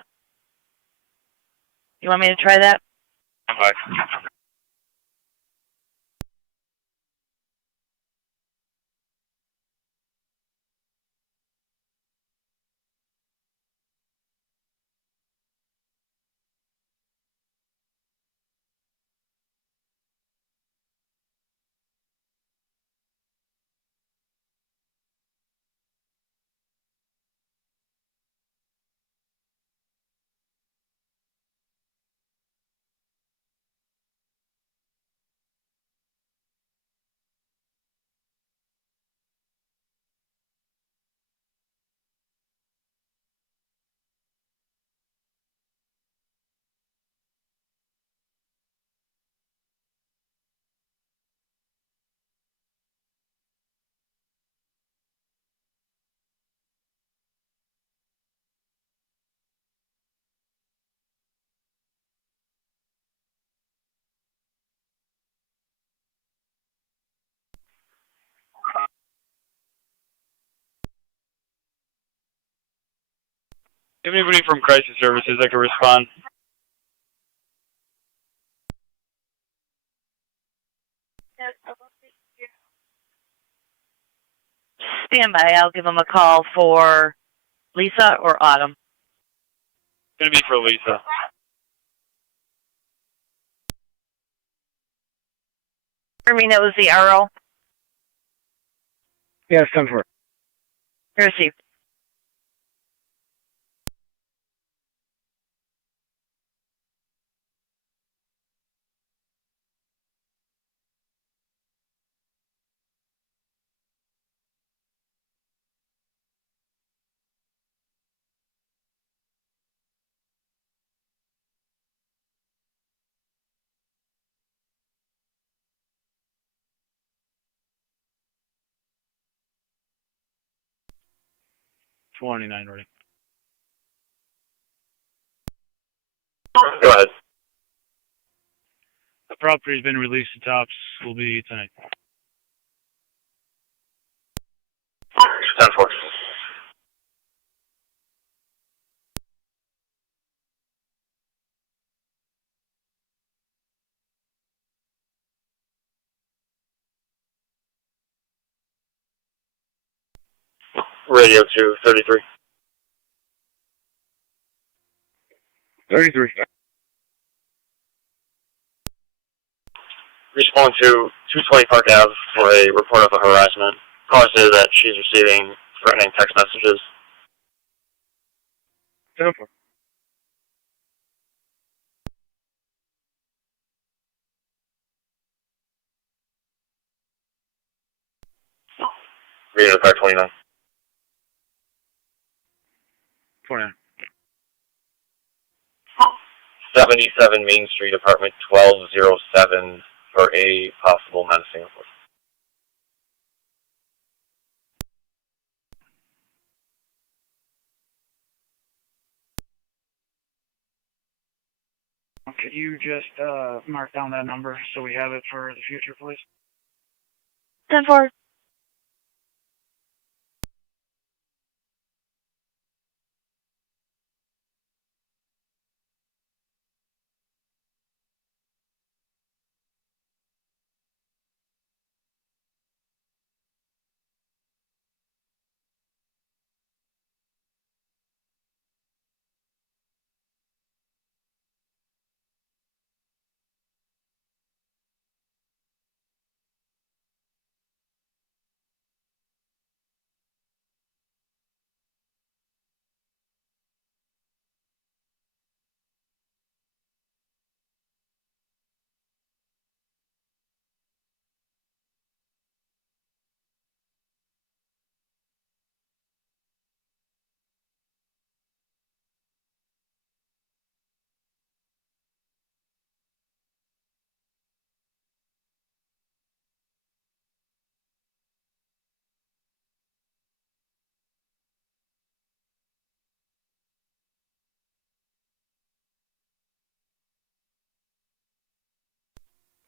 You want me to try that? Okay. Do you have anybody from crisis services that can respond? Stand by. I'll give them a call for Lisa or Autumn. It's going to be for Lisa. I mean, it was the RO. Yeah, it's 10-4. Received. $29 ready. Go ahead. The property's been released to TOPS. Will be tonight. 10-4. Radio to 33. 33. Respond to 220 Park Ave for a report of a harassment. Caller says that she's receiving threatening text messages. 10-4. Radio to 529. 49. 77 Main Street, apartment 1207 for a possible menacing report. Could you just mark down that number so we have it for the future, please? 10-4.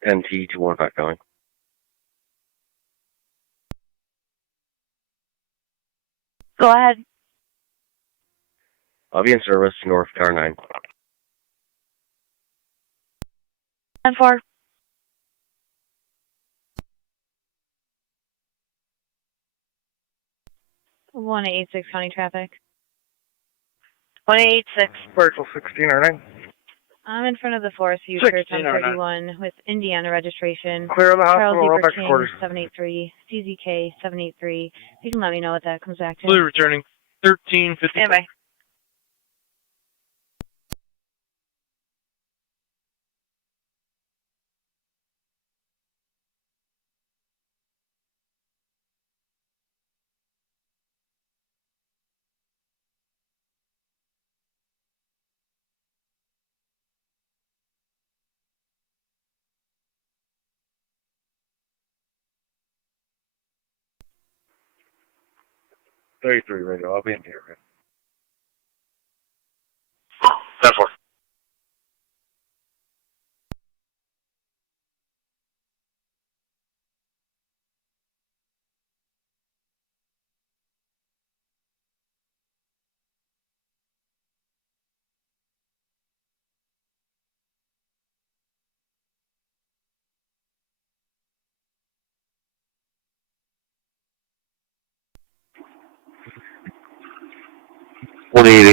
10T215 calling. Go ahead. I'll be in service north car 9. 10-4. 186 County Traffic. 186. Virtual 1609. I'm in front of the Forest View 16 Church on 31 with Indiana registration. Clear of the Charles hospital, roll Eber back to King, quarters. 783, CZK 783. You can let me know what that comes back to. Blue returning 1350. Stand by. .33 radio, I'll be in here. 10-4.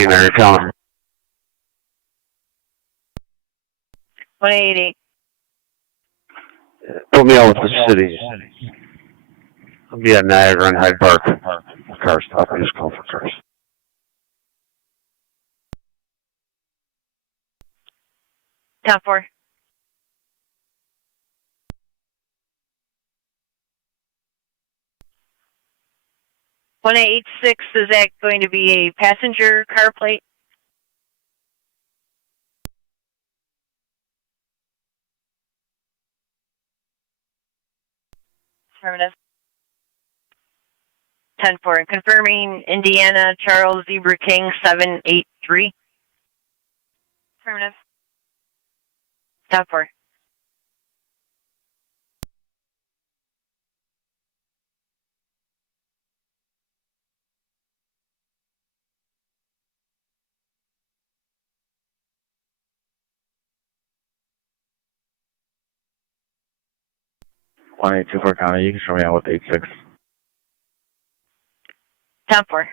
Niagara County. 180. Put me out with the city. I'll be at Niagara and Hyde Park. Car stop, I just call for cars. Top 4. .186, is that going to be a passenger car plate? Affirmative. 10-4. Confirming Indiana, Charles Eber King, 783. Affirmative. Top 4. One 824 County, you can show me out with 86. Top 4.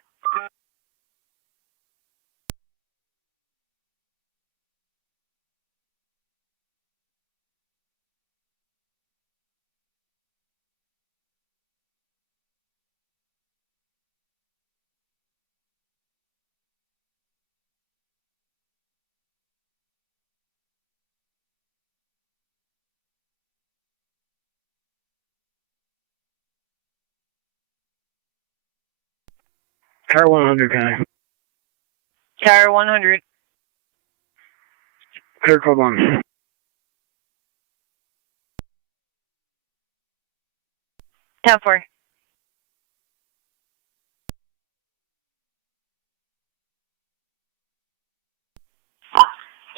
Car 100, County. Car 100. Clear code 1. Top 4.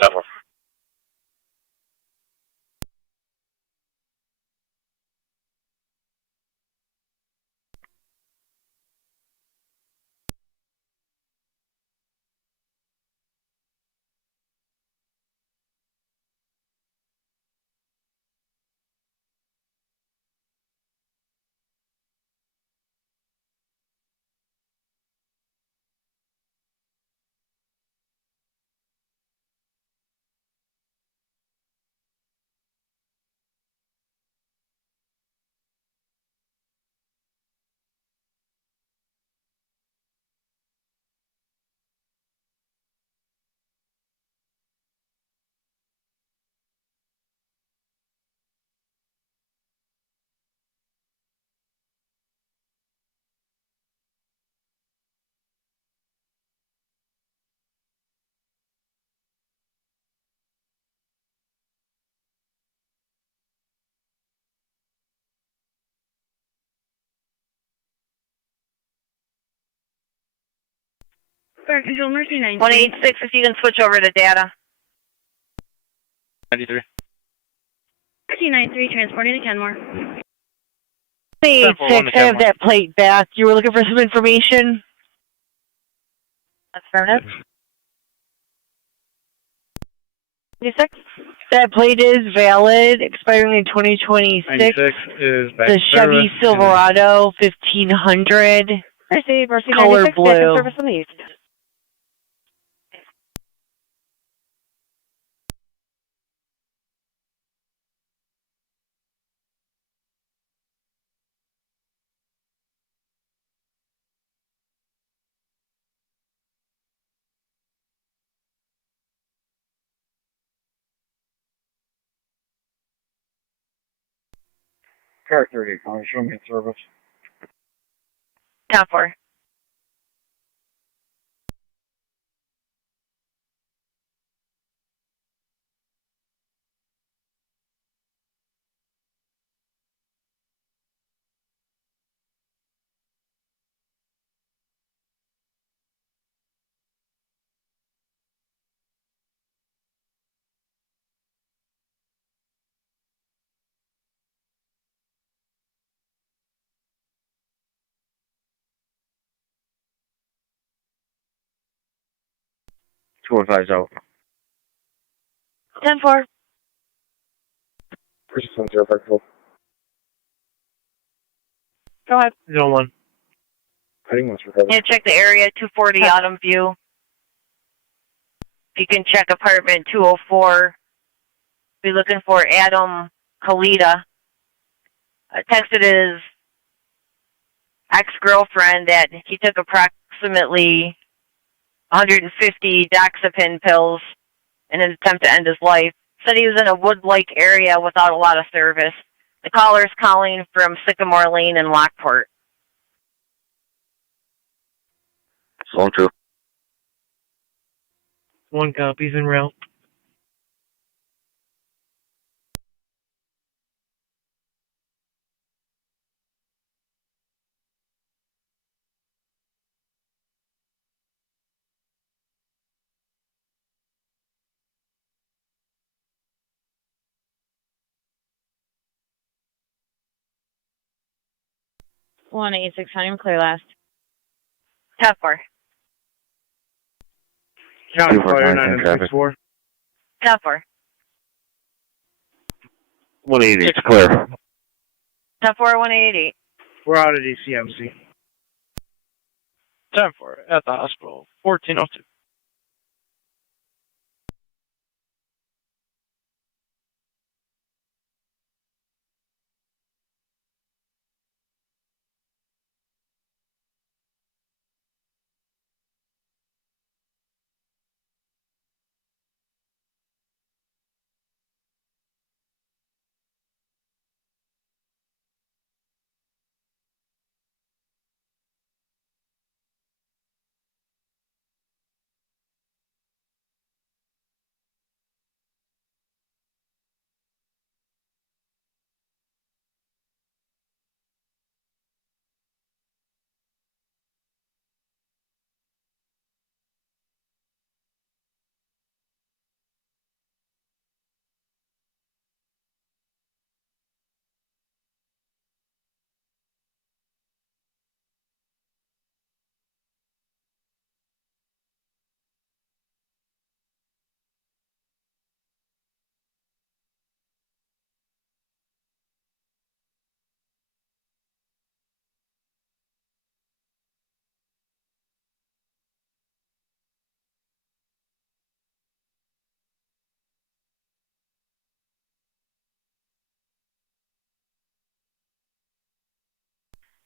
Top 4. Fire Control Mercy 186, if you can switch over to data. 93. 293 transporting to Kenmore. 86, I have that plate back. You were looking for some information? Affirmative. 96. That plate is valid, expiring in 2026. 96 is back The to Chevy service. Silverado 1500. Receive, Color 96, back in blue. service on the east. Car 30, show me in service. Top 4. out. 10-4. Persistent 054. Go ahead. 01. Heading west for cover. Yeah, check the area, 240 Autumn View. You can check apartment 204. Be looking for Adam Kalita. Texted his ex-girlfriend that he took approximately 150 doxepin pills in an attempt to end his life. Said he was in a wood-like area without a lot of service. The caller is calling from Sycamore Lane in Lockport. Zone 2. 1 copy's en route. One 86 time, clear last. Top 4. County 249, Fire same traffic. 964. Top 4. 188, clear. Top 4, 188. We're out at ECMC. 10-4 at the hospital. 1402.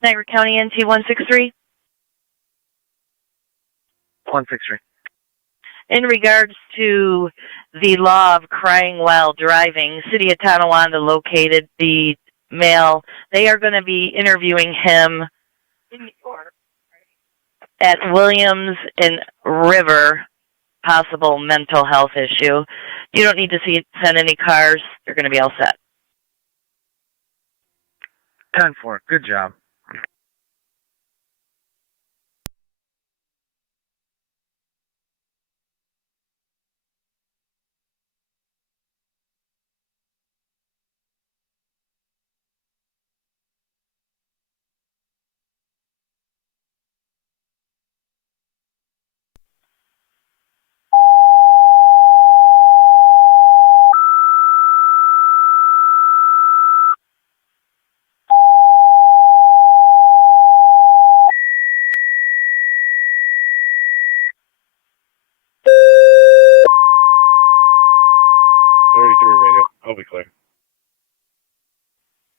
Niagara County NT 163. 163. In regards to the law of crying while driving, City of Tonawanda located the male. They are going to be interviewing him at Williams and River, possible mental health issue. You don't need to send any cars. You're going to be all set. 10-4, good job.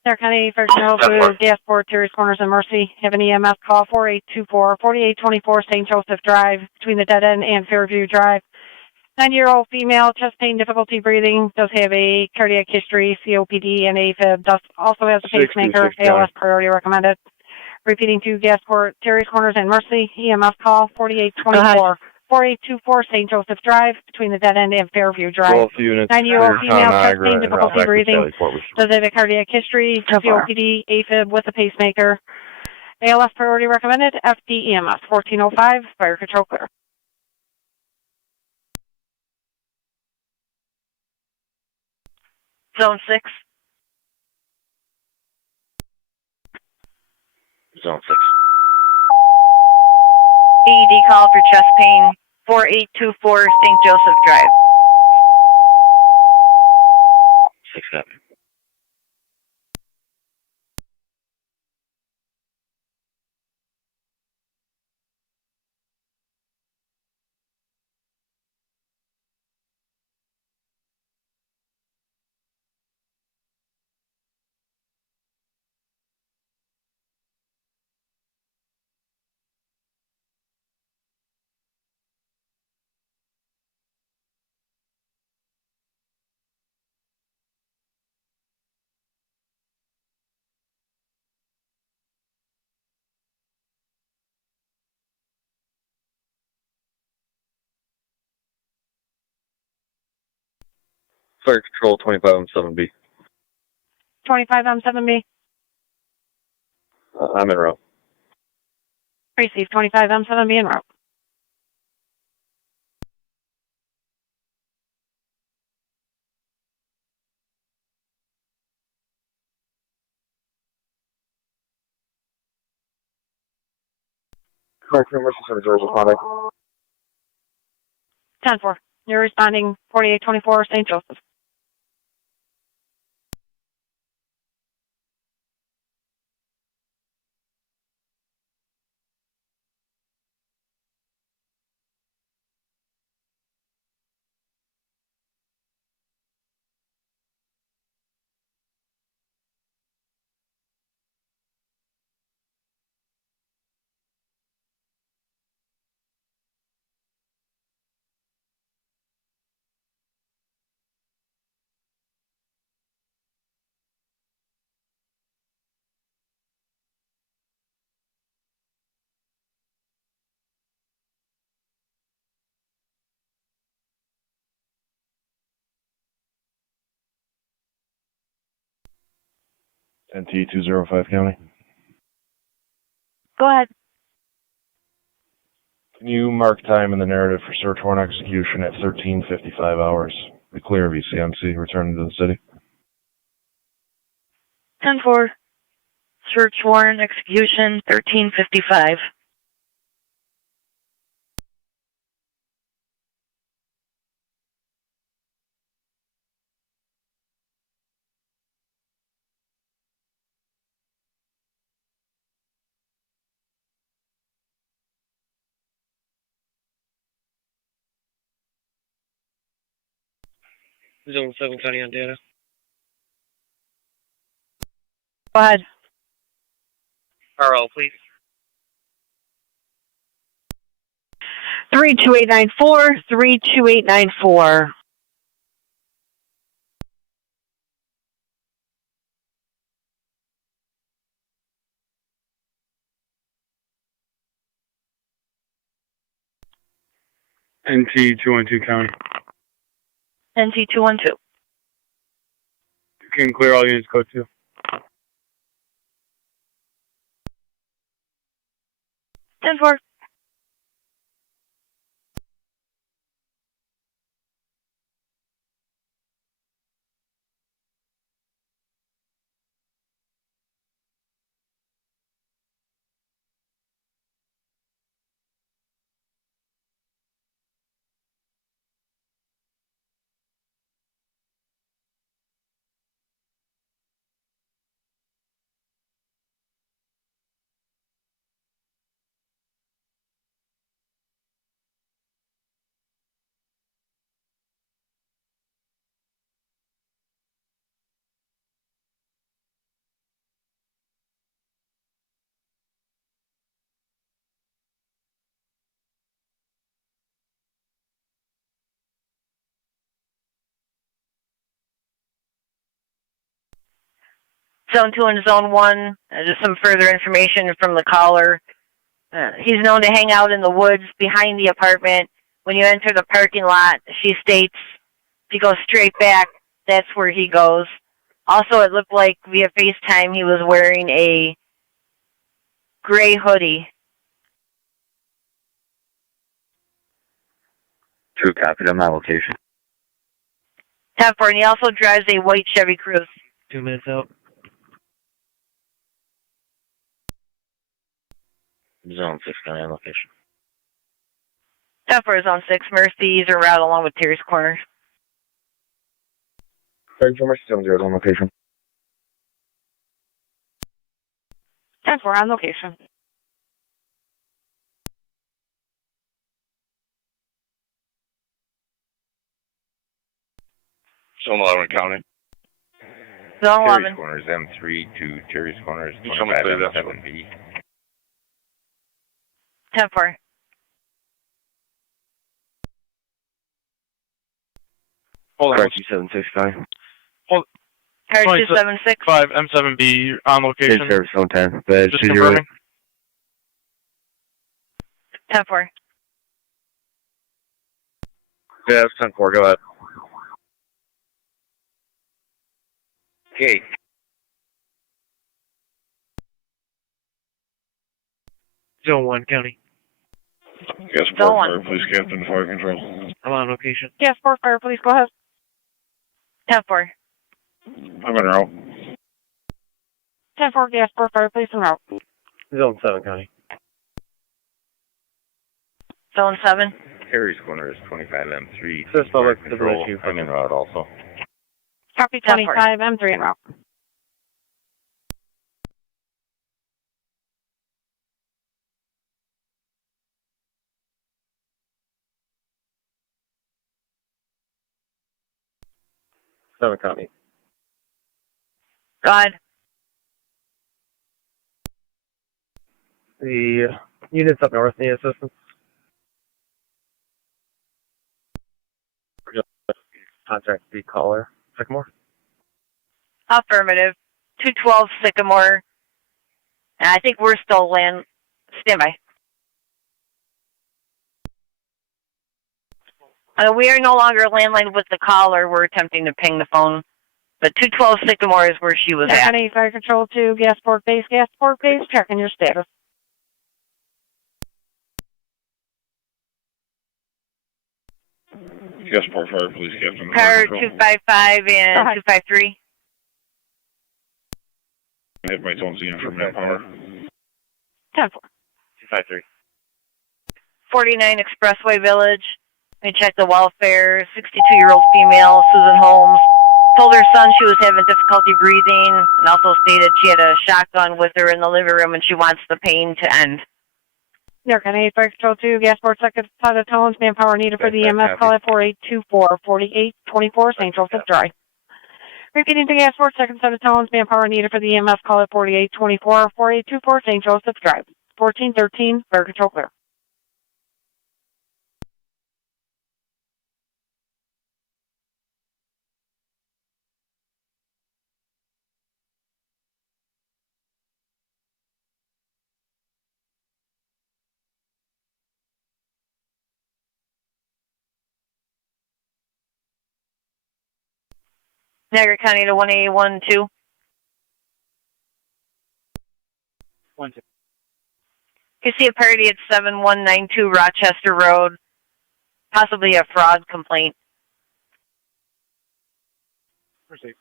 Niagara County personnel to Gasport, Terry's Corners, and Mercy. Have an EMS call 4824 4824 St. Joseph Drive between the dead end and Fairview Drive. 9-year-old female, chest pain, difficulty breathing, does have a cardiac history, COPD, and AFib. Does also has a pacemaker, ALS priority recommended. Repeating to Gasport, Terry's Corners, and Mercy. EMS call 4824 4824 St. Joseph Drive between the dead end and Fairview Drive. 9-year-old female, chest pain, difficulty breathing, does have a cardiac history, COPD, AFib with a pacemaker. ALS priority recommended. FDEMS 1405, fire control clear. Zone 6. Zone 6. AED call for chest pain 4824 St. Joseph Drive. 6-7. Fire Control 25 on 7B. 25 M7B. I'm en route. Receive 25 M7B en route. Correct, emergency service responding. 10-4. You're responding 4824 St. Joseph. NT 205 County. Go ahead. Can you mark time in the narrative for search warrant execution at 13:55 hours? The clear of ECMC returning to the city. 10-4. Search warrant execution 13:55. Zone 7 County on data. Go ahead. RL, please. 32894, 32894. NT 212 County. NT 212. You can clear all units code 2. 10-4. Zone 2 and Zone 1, just some further information from the caller. He's known to hang out in the woods behind the apartment. When you enter the parking lot, she states, if you go straight back, that's where he goes. Also, it looked like via FaceTime he was wearing a gray hoodie. True copy on my location. 10-4, and he also drives a white Chevy Cruze. 2 minutes out. Zone 6 on location. 10-4 is on 6, Mercy's en route along with Terry's Corner. 34 7-0 on location. 10-4 on location. Zone 11 County. Zone 11. Terry's Corner is M3 to Terry's Corner is 25 M7B. 10-4. Hold on. Correct, 276, Hold. Car 276. 5 M7B on location. Service Zone 10. Badge Just 208. confirming. 10-4. Yeah, it's 10-4. Go ahead. Okay. Zone 1 County. Yes, Zone Fire, 1. Police Captain, Fire Control. I'm on location. Gas 4 Fire, please go ahead. 10-4. I'm en route. 10-4 Gas 4 Fire, please en route. Zone 7 County. Zone 7. Terry's Corner is 25 M3. Sir, spell Fire it, double Control. issue. I'm en route also. Copy 25 M3 en route. Seven County. Go ahead. The units up north need assistance. Contact the caller. Sycamore. Affirmative. 212 Sycamore. And I think we're still standby. We are no longer landline with the caller. We're attempting to ping the phone. But 212 Sycamore is where she was at. County Fire Control 2, Gasport Base, checking your status. Yes, Fire, Police Captain. Car 255 and 253. I hit my zone Z from manpower. 10-4. 253. 49 Expressway Village. We checked the welfare. 62-year-old female, Susan Holmes. Told her son she was having difficulty breathing and also stated she had a shotgun with her in the living room and she wants the pain to end. New York County Fire Control 2, Gasport second side of tones, manpower needed for the EMS call at 4824-4824, St. Joseph Drive. Repeating to Gasport second side of tones, manpower needed for the EMS call at 4824-4824, St. Joseph Drive. 1413, Fire Control clear. Niagara County to 1812. 1-2. You see a party at 7192 Rochester Road. Possibly a fraud complaint. Proceed.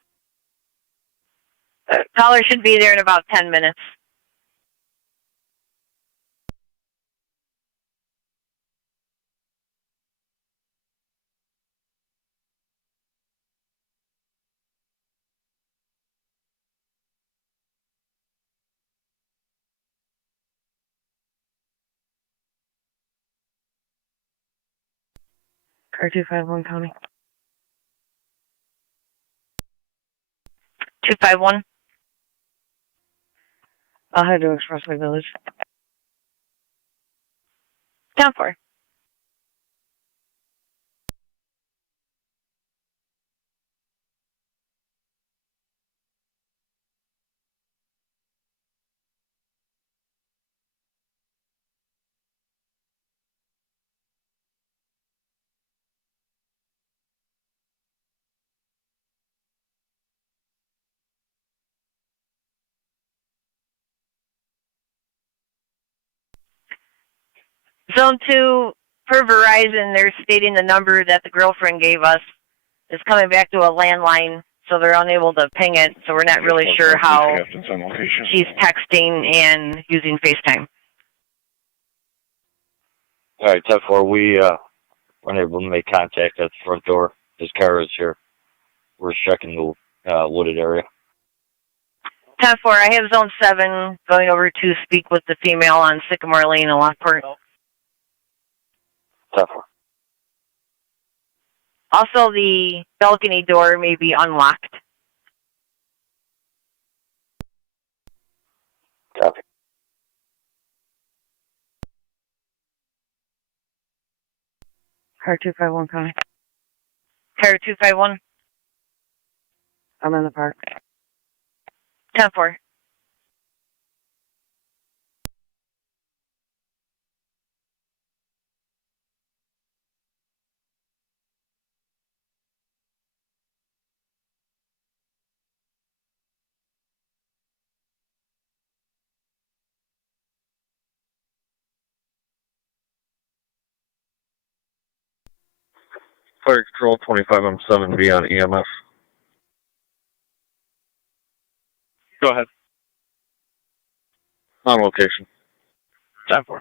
Caller should be there in about 10 minutes. Car 251 County. 251. I'll head to Expressway Village. 10-4. Zone 2, per Verizon, they're stating the number that the girlfriend gave us is coming back to a landline, so they're unable to ping it, so we're not really sure how she's texting and using FaceTime. All right, 10-4, we weren't able to make contact at the front door. His car is here. We're checking the wooded area. 10-4, I have Zone 7 going over to speak with the female on Sycamore Lane in Lockport. 10-4. Also, the balcony door may be unlocked. Copy. Car 251 coming. Car 251. I'm in the park. 10-4. Fire Control 25, I'm 7B on EMS. Go ahead. On location. 10-4.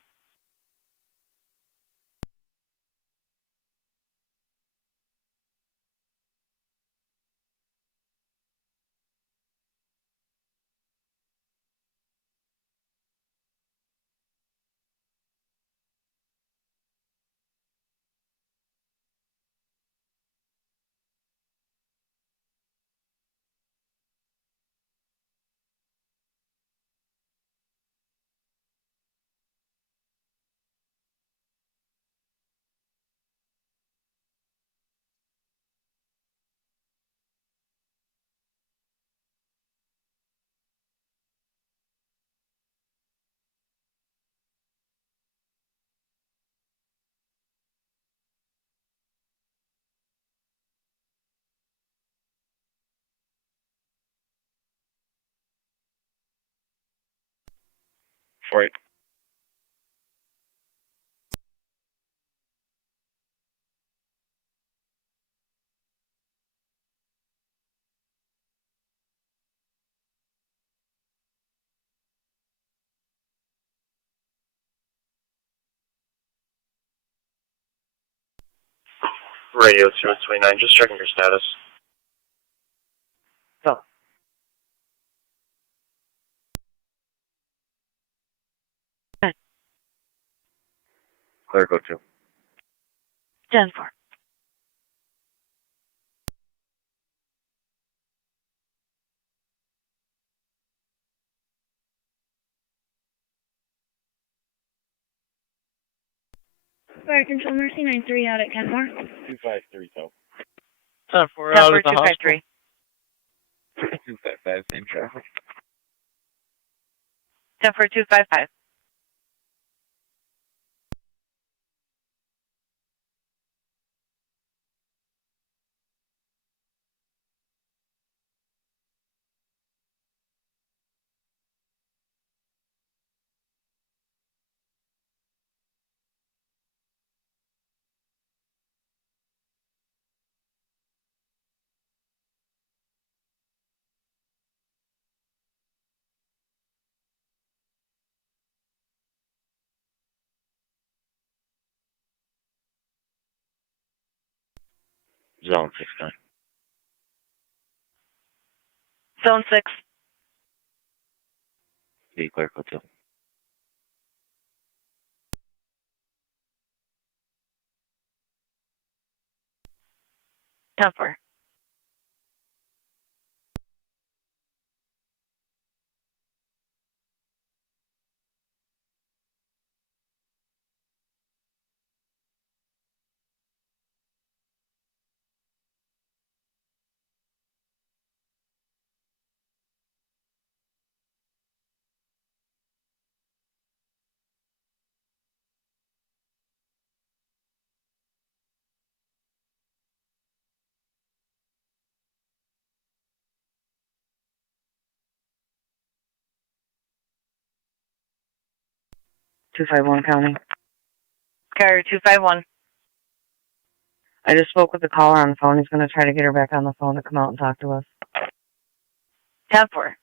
Right. Radio 229, just checking your status. Go. Clear, go 2. 10-4. Fire Control Mercy 93 out at 10-4. 253, so. 10-4 out at the 253. hospital. 255, same traffic. 10-4, 255. Zone 69. Zone 6. Be clear, go 2. 10-4. Two five one coming. Car 251. I just spoke with the caller on the phone. He's going to try to get her back on the phone to come out and talk to us. 10-4.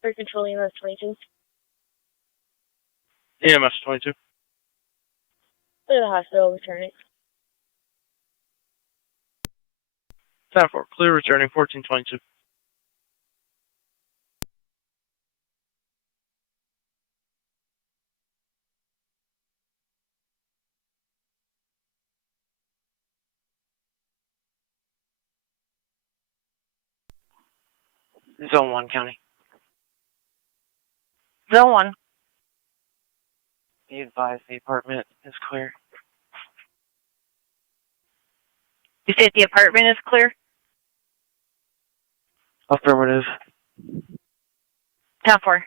For control EMS 22. EMS 22. Clear the hospital, returning. 10-4. Clear returning 1422. Zone 1, County. Zone 1. Be advised the apartment is clear. You said the apartment is clear? Affirmative. 10-4.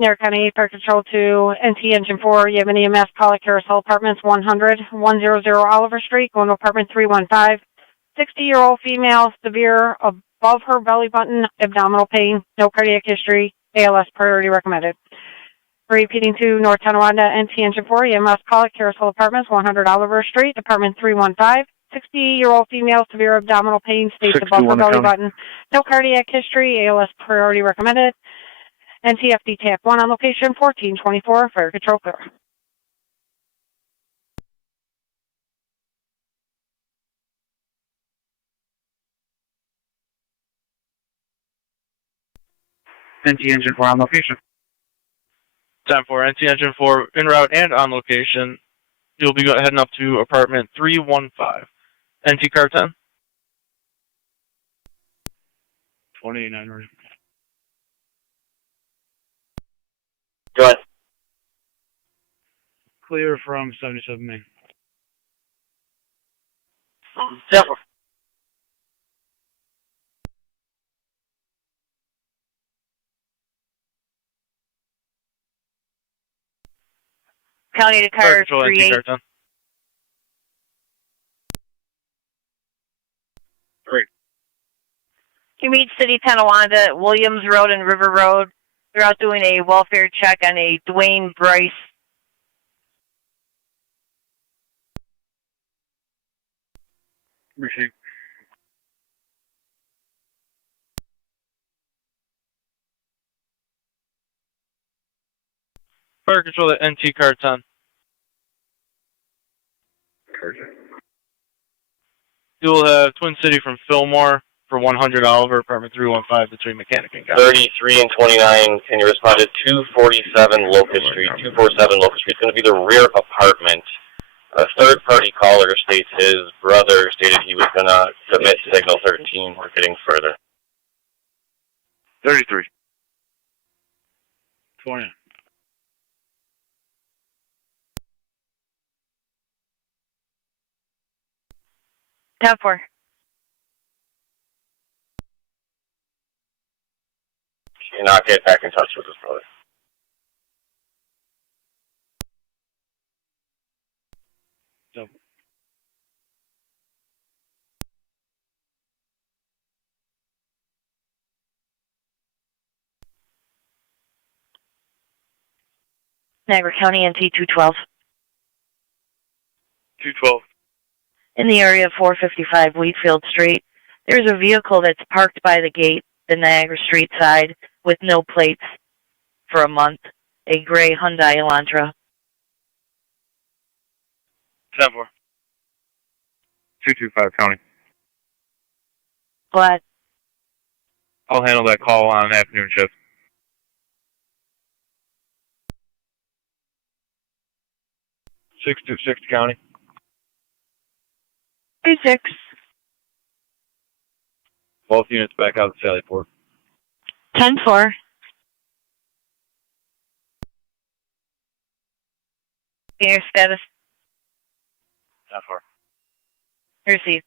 Niagara County Fire Control to NT Engine 4. You have an EMS call at Carousel Apartments 100 100 Oliver Street, going to apartment 315. 60-year-old female, severe above her belly button, abdominal pain, no cardiac history, ALS priority recommended. Repeating to North Tonawanda, NT Engine 4, EMS call at Carousel Apartments 100 Oliver Street, apartment 315. 60-year-old female, severe abdominal pain, states above her belly button, no cardiac history, ALS priority recommended. NTFD TAC 1 on location, 1424, Fire Control clear. NT Engine 4 on location. 10-4. NT Engine 4 en route and on location. You'll be heading up to apartment 315. NT car 10. 29 right. Go ahead. Clear from 77 Main. 10-4. County to car 38. You meet City Tonawanda at Williams Road and River Road. They're out doing a welfare check on a Dwayne Bryce. Received. Fire control at NT car 10. You'll have Twin City from Fillmore for 100 Oliver, apartment 315 between Mechanic and Gown. 33 and 29, and you responded 247 Locust Street. 247 Locust Street is going to be the rear apartment. A third-party caller states his brother stated he was going to submit signal 13. We're getting further. 33. 20. Tab 4. Cannot get back in touch with his brother. So. Niagara County NT 212. 212. In the area of 455 Wheatfield Street, there's a vehicle that's parked by the gate, the Niagara Street side, with no plates for a month. A gray Hyundai Elantra. 10-4. 225 County. Glad. I'll handle that call on an afternoon shift. 626 County. 36. Both units back out to Sallyport. 10-4. Your status. 10-4. Received.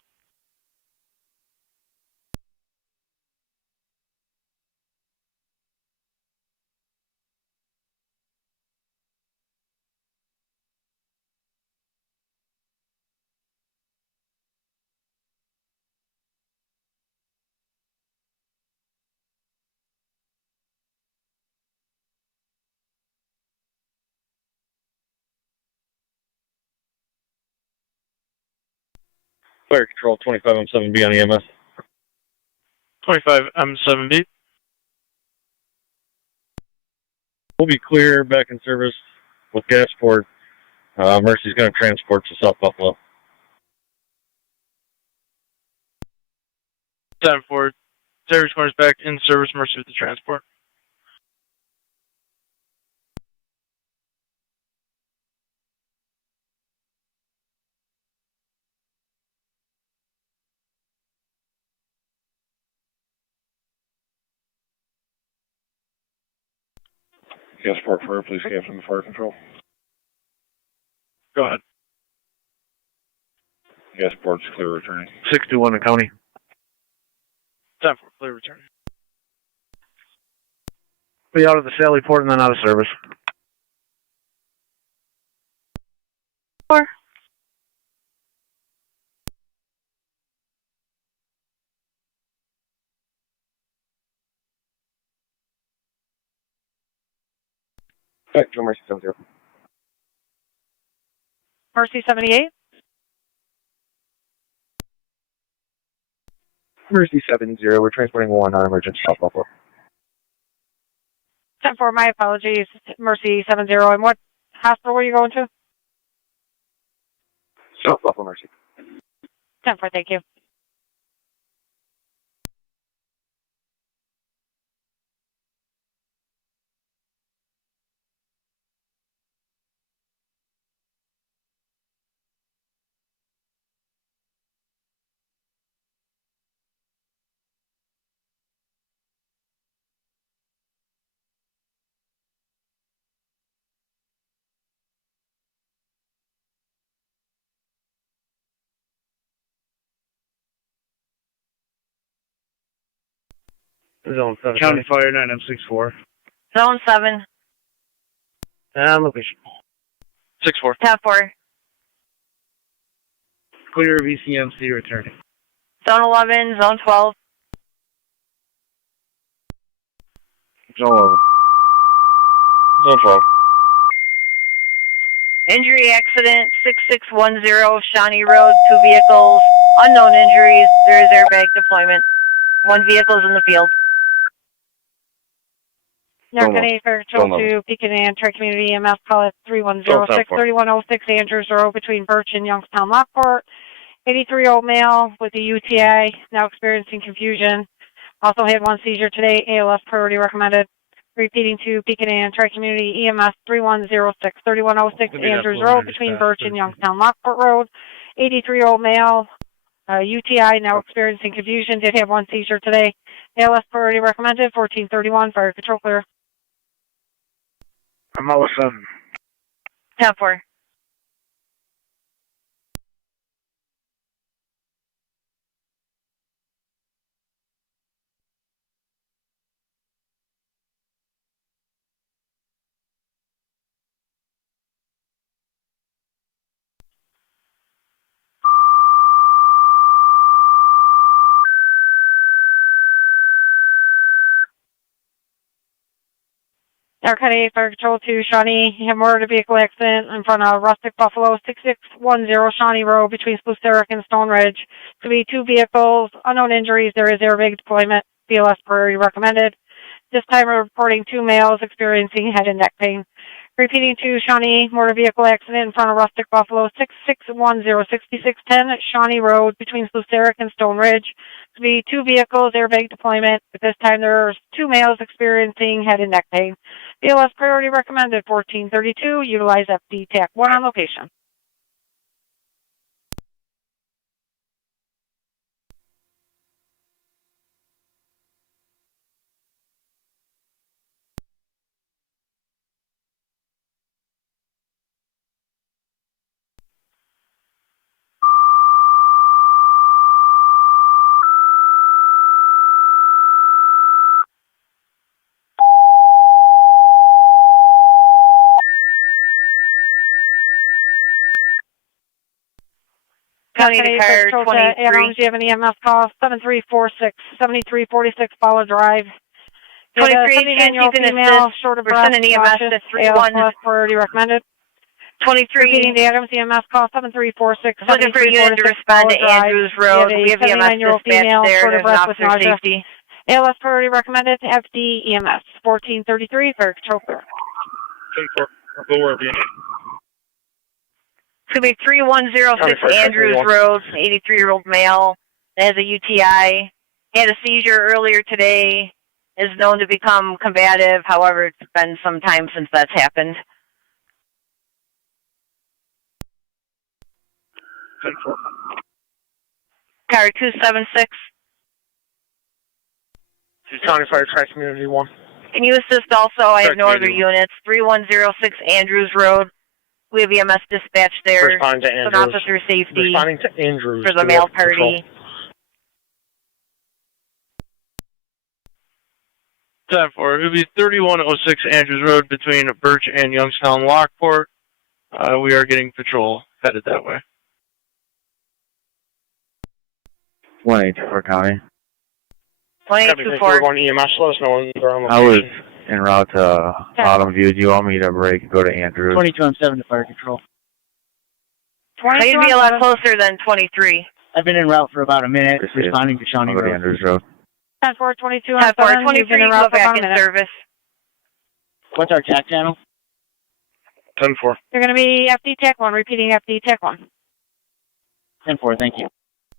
Fire control 25M7B on EMS. 25M7B. We'll be clear, back in service with Gasport. Mercy's going to transport to South Buffalo. 10-4. Service corners back in service, Mercy with the transport. Gasport Fire, please captain the fire control. Go ahead. Gasport's clear returning. 621 in County. 10-4, clear return. Be out of the Sallyport and then out of service. 4. Back to Mercy 70. Mercy 78. Mercy 70, we're transporting one on emergency South Buffalo. 10-4, my apologies. Mercy 70. And what hospital were you going to? South Buffalo, Mercy. 10-4, thank you. Zone 7. County Fire 9M64. Zone 7. Location. 6-4. Tab 4. Clear of ECMC returning. Zone 11, Zone 12. No problem. Injury accident, 6610 Shawnee Road, 2 vehicles, unknown injuries. There is airbag deployment. 1 vehicle is in the field. Niagara County Fire Patrol to Beacon and Tri-Community EMS call at 3106-3106 Andrews Road between Birch and Youngstown Lockport. 83-year-old male with a UTI, now experiencing confusion. Also had 1 seizure today, ALS priority recommended. Repeating to Beacon and Tri-Community EMS 3106-3106 Andrews Road between Birch and Youngstown Lockport Road. 83-year-old male, UTI, now experiencing confusion, did have 1 seizure today. ALS priority recommended, 1431, Fire Patrol clear. I'm all 7. 10-4. Niagara County Fire Patrol to Shawnee, had motor vehicle accident in front of Rustic Buffalo, 6610 Shawnee Road between Spruce and Stone Ridge. Could be 2 vehicles, unknown injuries. There is airbag deployment. BLS priority recommended. This time we're reporting 2 males experiencing head and neck pain. Repeating to Shawnee, motor vehicle accident in front of Rustic Buffalo, 6610 Shawnee Road between Spruce and Stone Ridge. Could be 2 vehicles, airbag deployment. At this time there's 2 males experiencing head and neck pain. BLS priority recommended, 1432. Utilize FD TAC 1 on location. County to car 23. Do you have an EMS call? 7346, 7346 Follow Drive. 23, chance you can assist. We're sending EMS to 31. Priority recommended. 23. Repeating the Adams EMS call, 7346, Looking for a unit to respond to Andrews Road. We have EMS dispatch there. There's an officer safety. ALS priority recommended. FD EMS 1433 for control clear. 10-4. Go wherever you need. It's going to be 3106 Andrews Road, 83-year-old male that has a UTI. He had a seizure earlier today, is known to become combative. However, it's been some time since that's happened. 10-4. Car 276. County Fire Tri-Community 1. Can you assist also? I have no other units. 3106 Andrews Road. We have EMS dispatch there. Responding to Andrews. An officer safety. Responding to Andrews. For the male party. 10-4. It would be 3106 Andrews Road between Birch and Youngstown Lockport. We are getting patrol headed that way. 184 County. 184. Going to EMS, let us know when they're on I was location. en route to Autumn View. Do you want me to break and go to Andrews? 22 on 7 to Fire Control. They'd be a lot closer than 23. I've been en route for about a minute, responding to Shawnee Road. Road. Andrews Road. 10-4, 22 on 7. 23, go back in service. What's our TAC channel? 10-4. You're going to be FD TAC 1, repeating FD TAC 1. 10-4, thank you.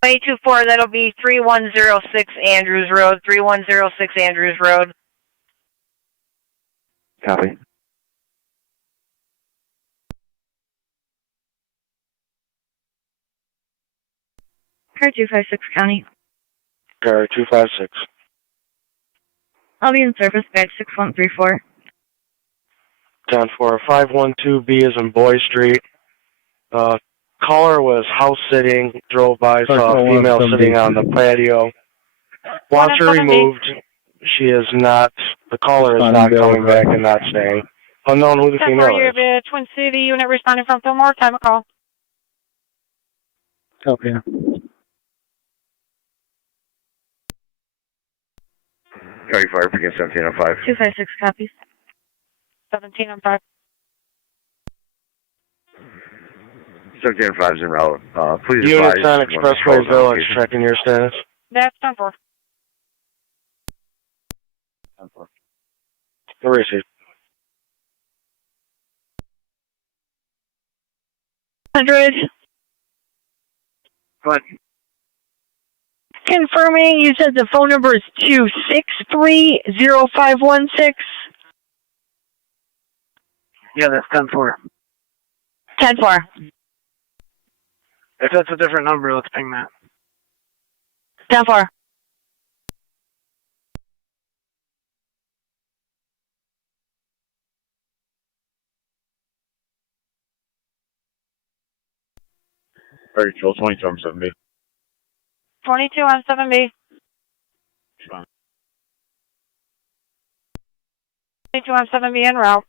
224, that'll be 3106 Andrews Road, 3106 Andrews Road. Copy. Car 256 County. Car 256. I'll be in service, badge 6134. 10-4. 512B is in Boy Street. Caller was house sitting, drove by, saw a female sitting on the patio. Wants her removed. She is not, the caller is not coming back and not staying. Unknown who the female You is. have a Twin City unit responding from Fillmore. Time of call. Copy. County Fire begin 1705. 256 copies. 1705. 1705 is en route. Please Units advise on when Expressway patrols on Village, location. checking your status. That's 10-4. Receive. 100. What? Confirming, you said the phone number is 263-0516. Yeah, that's 10-4. 10-4. If that's a different number, let's ping that. 10-4. Fire control 22 on 7B. 22 on 7B. 22 on 7B en route.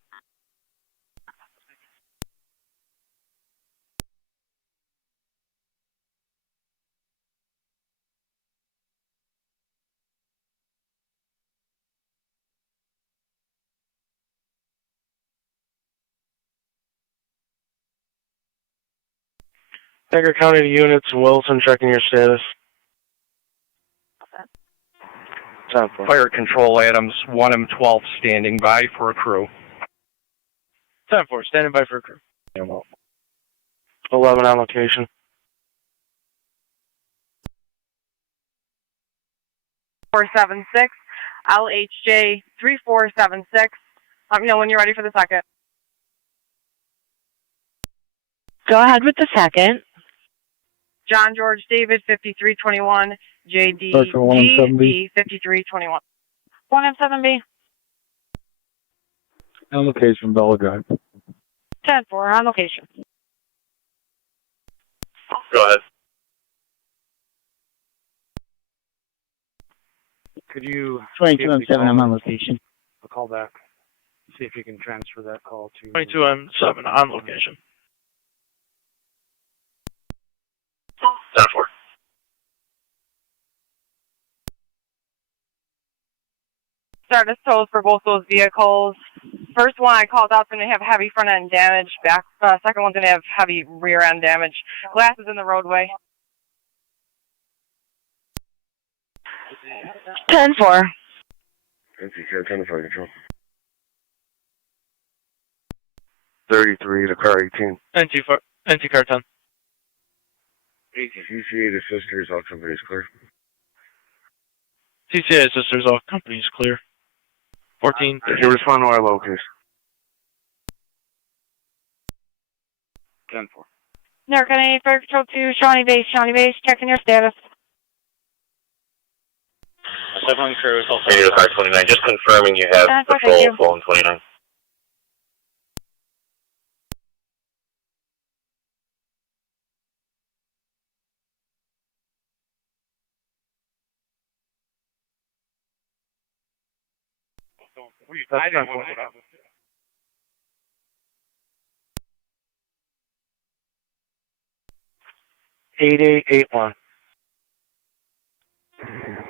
Niagara County units, Wilson, checking your status. 10-4. Fire Control Adams, 1M12 standing by for a crew. 10-4, standing by for a crew. 11 on location. 476, LHJ 3476. Let me know when you're ready for the second. Go ahead with the second. John George David 5321, JD That's for 1M7B. GD 5321. 1M7B. On location, Bella Drive. 10-4 on location. Go ahead. Could you... 22-7, I'm on location. I'll call back. See if you can transfer that call to... 22M7 on location. 10-4. Status tolls for both those vehicles. First one I called out is going to have heavy front end damage. Second one's going to have heavy rear end damage. Glass is in the roadway. 10-4. NC 10 Fire Control. 33 to car 18. NT car 10. CCA to sisters, all companies clear. CCA sisters, all companies clear. 14. You respond to our location. 10-4. Niagara County Fire Control 2, Shawnee Base, checking your status. 7 crew is also. Radio car 29, just confirming you have patrol phone 29. I didn't want it. 8881.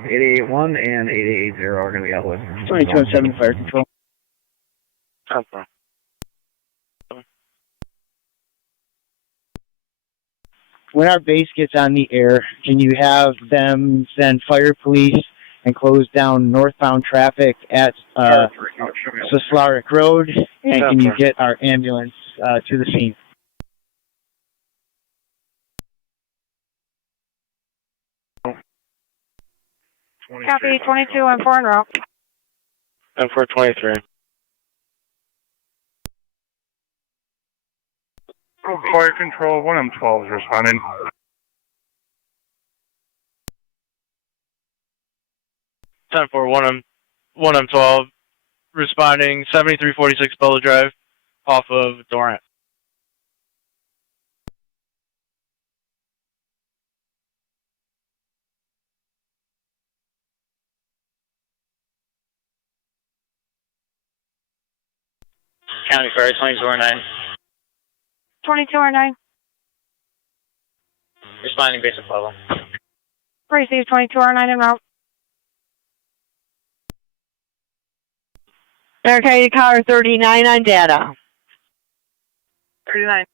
8881 and 8880 are going to be out with 22-7 Fire Control. 10-4. When our base gets on the air, can you have them send fire police and close down northbound traffic at Soslarek Road? And can you get our ambulance to the scene? Copy 22 and 4 en route. And 423. Fire Control, 1M12 is responding. 10-4, 1M12, responding 7346 Bella Drive, off of Durant. County Fire 2209, 2209. responding basic level. Receive 2209 en route. Okay, car 39 on data. 39.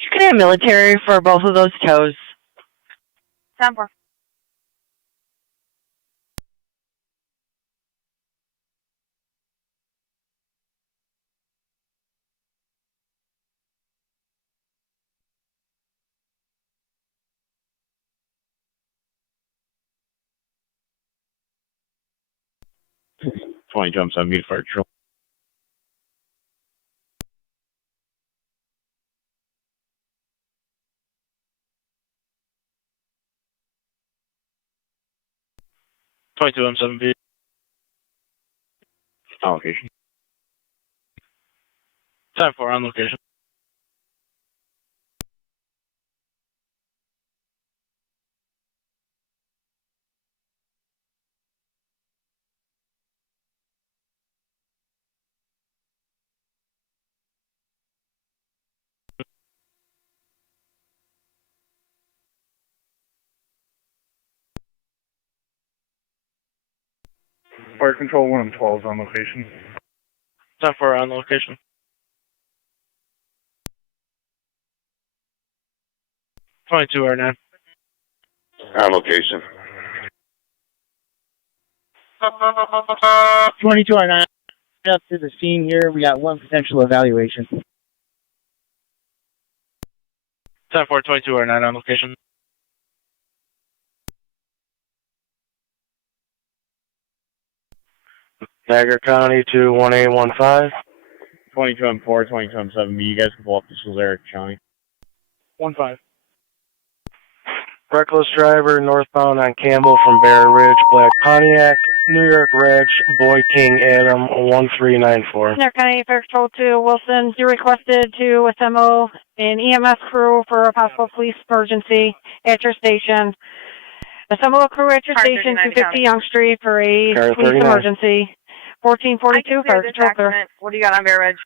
You can have military for both of those tows. 10-4. Jumps on mute fire patrol. M7B. On location. 10-4 on location. Fire control 112 is on location. 10-4 on location. 22 R9. On location. 22 are not up to the scene here. We got one potential evaluation. 10-4, 22 R9 on location. Niagara County to 1815. 22 M4, 22 M7B. You guys can pull up. This was Eric County. 1-5. Reckless driver northbound on Campbell from Bear Ridge, Black Pontiac, New York Reg, Boy King Adam 1394. Niagara County Fire Patrol to Wilson. You requested to assemble an EMS crew for a possible police emergency at your station. Assemble a crew at your station, 250 Young Street for a Car police 39. emergency. 1442 Fire Patrol clear. What do you got on Bear Ridge?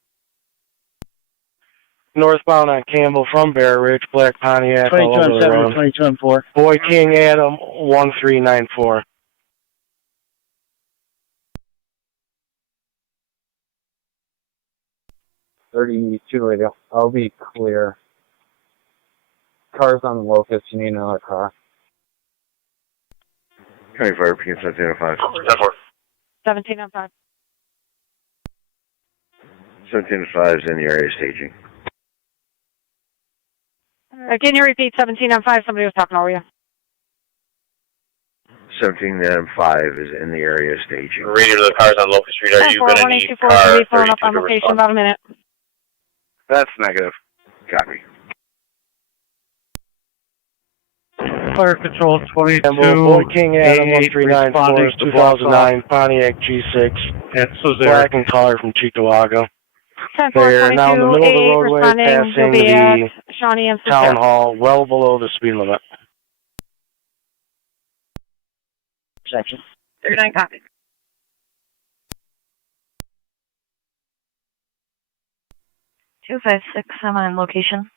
Northbound on Campbell from Bear Ridge, Black Pontiac, 22 all over the M7, road. 22 M4. Boy King Adam 1394. Radio. I'll be clear. Cars on the locus. You need another car. County Fire, PN 1705. 1705. 1705 is in the area staging. Can you repeat 1705? Somebody was talking over you. 1705 is in the area staging. Radio to the cars on Locust Street. Are you going to need car be pulling up 32 on to location respond? about a minute. That's negative. Copy. Fire control 22. Boy King Adam 88 1394 is 2009 Pontiac G6. That's Black in color from Cheektowaga. 10-4, They're now in the middle of the 22, roadway, responding. You'll passing be at the Shawnee and town Sinclair. hall, well below the speed limit. Section. 39 copy. Two 5-6, I'm on location.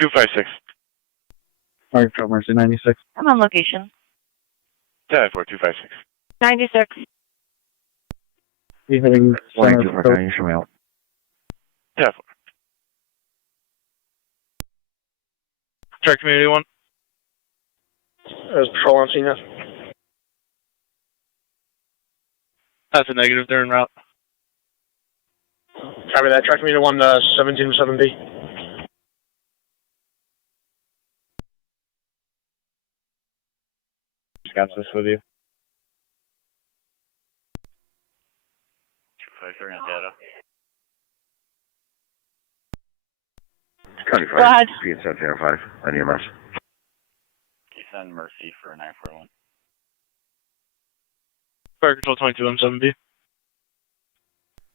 256. Fire Patrol Mercy 96. I'm on location. 10-4, 256. 96. You hitting 22 center County, show me out. 10-4. Track Community 1. There's patrol on scene. That's a negative. They're en route. Copy that. Track Community 1, 177B. Got this with you. 253 on data. County Go ahead. Fire, PN 1705 on EMS. Send Mercy for 941. Fire Control 22 M7B.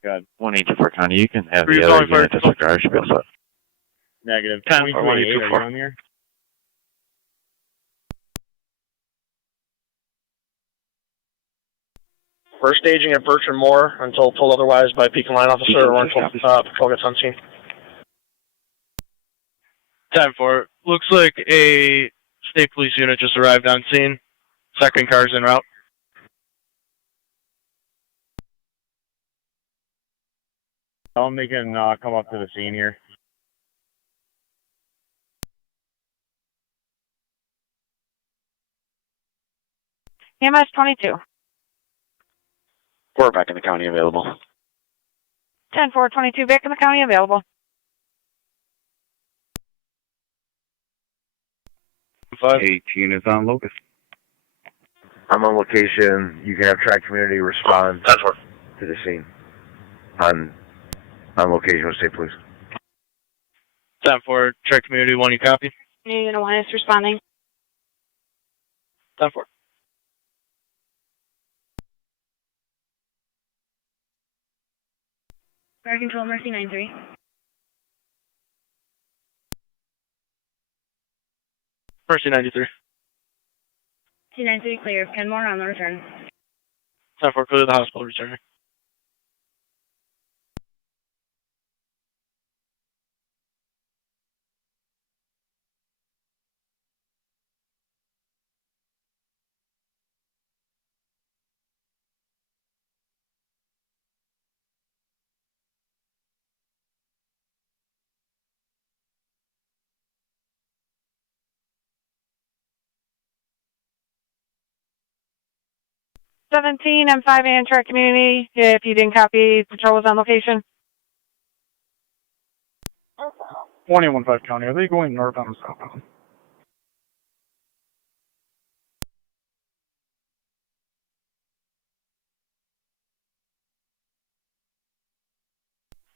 Got 184 County. You can have Were you the other calling fire unit disregard. Should be all set. Negative. 10 22 for 8, are you 184. on here? We're staging at Birch and Moore until told otherwise by Pekin Line Officer or until patrol gets on scene. 10-4. Looks like a state police unit just arrived on scene. Second car's en route. Tell them they can come up to the scene here. EMS 22. 4 back in the county available. 10-4, 22 back in the county available. 18 is on locus. I'm on location. You can have track community respond to the scene. On location with state police. 10-4, check community 1, you copy? You're gonna want us responding. 10-4. Fire control, Mercy 93. Mercy 93. 293 clear. Kenmore on the return. 10-4, clear the hospital returning. $17 and 5 and track community. If you didn't copy, patrol was on location. 21-5 County, are they going northbound or southbound?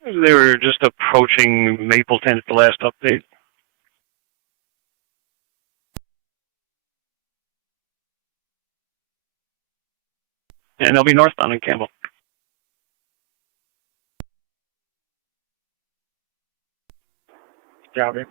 They were just approaching Mapleton at the last update. And they'll be northbound in Campbell. Copy.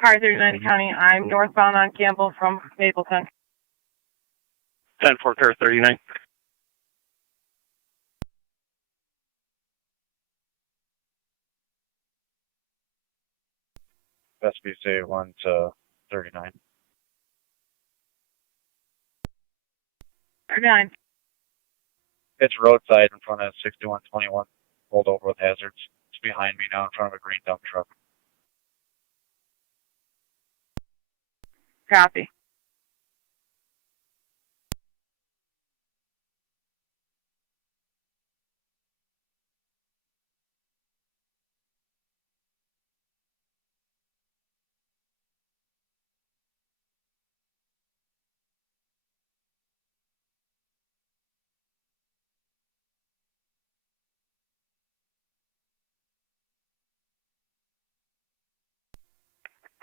Car 39 County, I'm northbound on Campbell from Mapleton. 10-4, car 39. SBC 1 to 39. 39. It's roadside in front of 6121. Pulled over with hazards. It's behind me now in front of a green dump truck. Copy.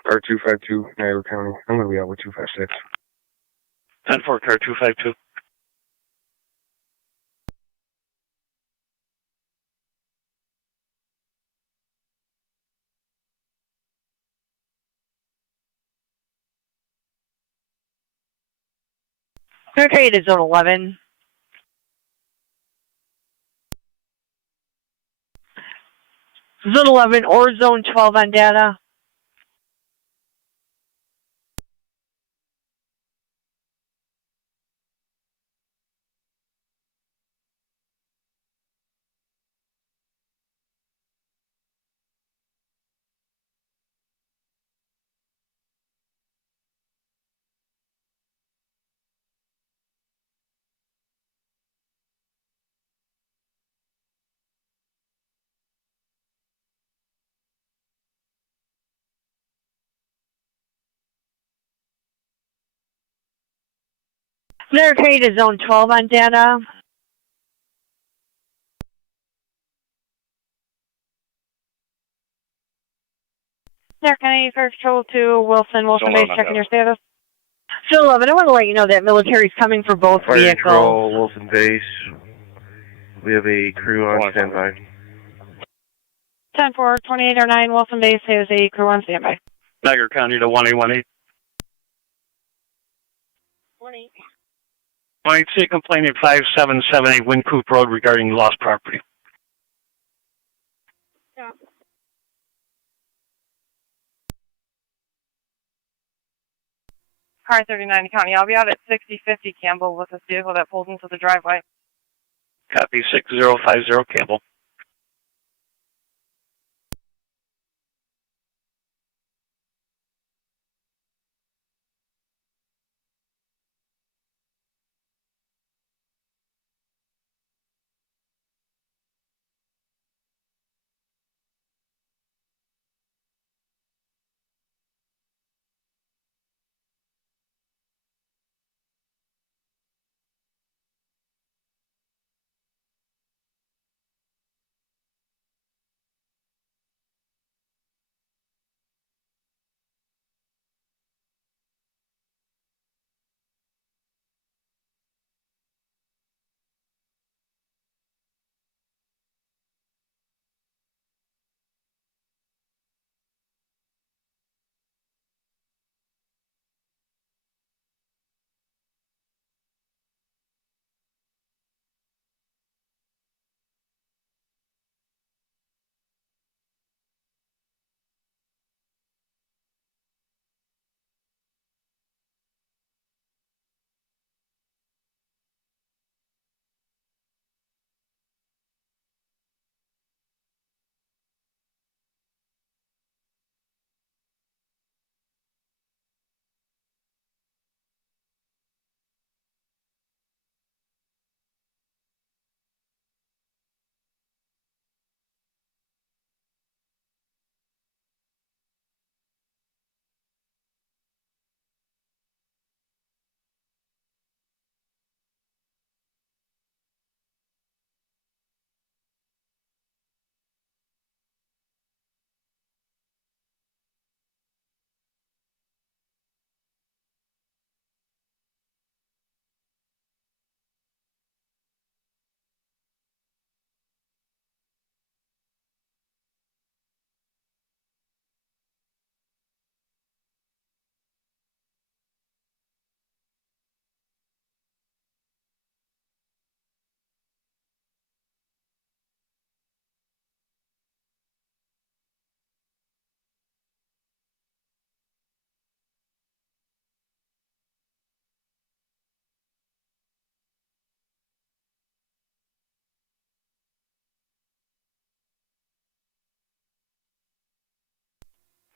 R252, Niagara County. I'm going to be out with 256. 10-4, car 252. Clear carry to zone 11. Zone 11 or zone 12 on data. Clear carry to zone 12 on data. There, County Fire Patrol to Wilson Base, checking your status. Zone 11, I want to let you know that military is coming for both Fire vehicles. Control, Wilson Base. We have a crew on standby. 10-4, 2809 Wilson Base has a crew on standby. Niagara County to 1818. 186 complaining 5778 Wynkoop Road regarding lost property. Car 39 County, I'll be out at 6050 Campbell with this vehicle that pulls into the driveway. Copy 6050 Campbell.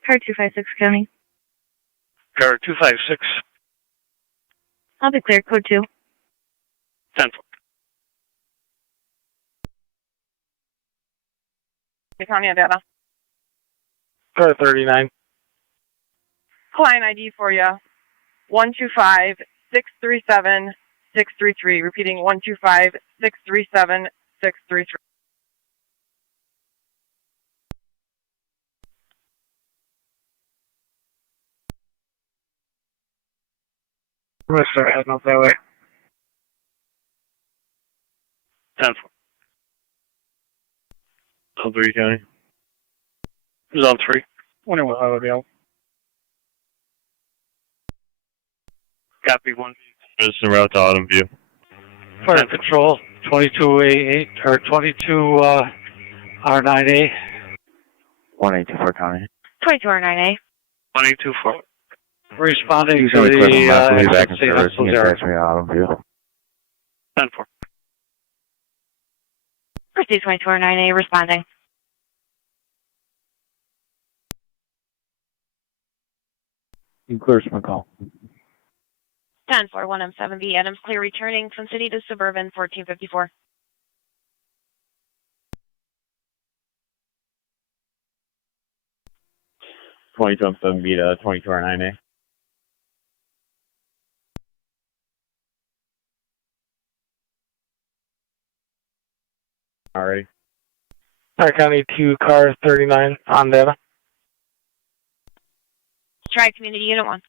Car 256 County. Car 256. I'll be clear. Code 2. 10. County of data. Car 39. Client ID for you. 125-637-633. Repeating 125-637-633. I'm going to start heading up that way. 10. Zone 3 County. Zone 3. 21 Highway Bell. Copy 1. Just en route to Autumn View. Fire Control, 22A8, or 22 R9A. 1824 County. 22R9A. 182-4. Responding to Usually the click on left, we'll be back in emergency service. You can there. text me Autumn View. 10-4. Proceed 22R9A responding. You clear my call. 10-4-1M7B, Adams clear returning from city to suburban 1454. 22M7B to 22R9A. Alrighty. Niagara County 2, car 39 on data. Tri Community Unit 1.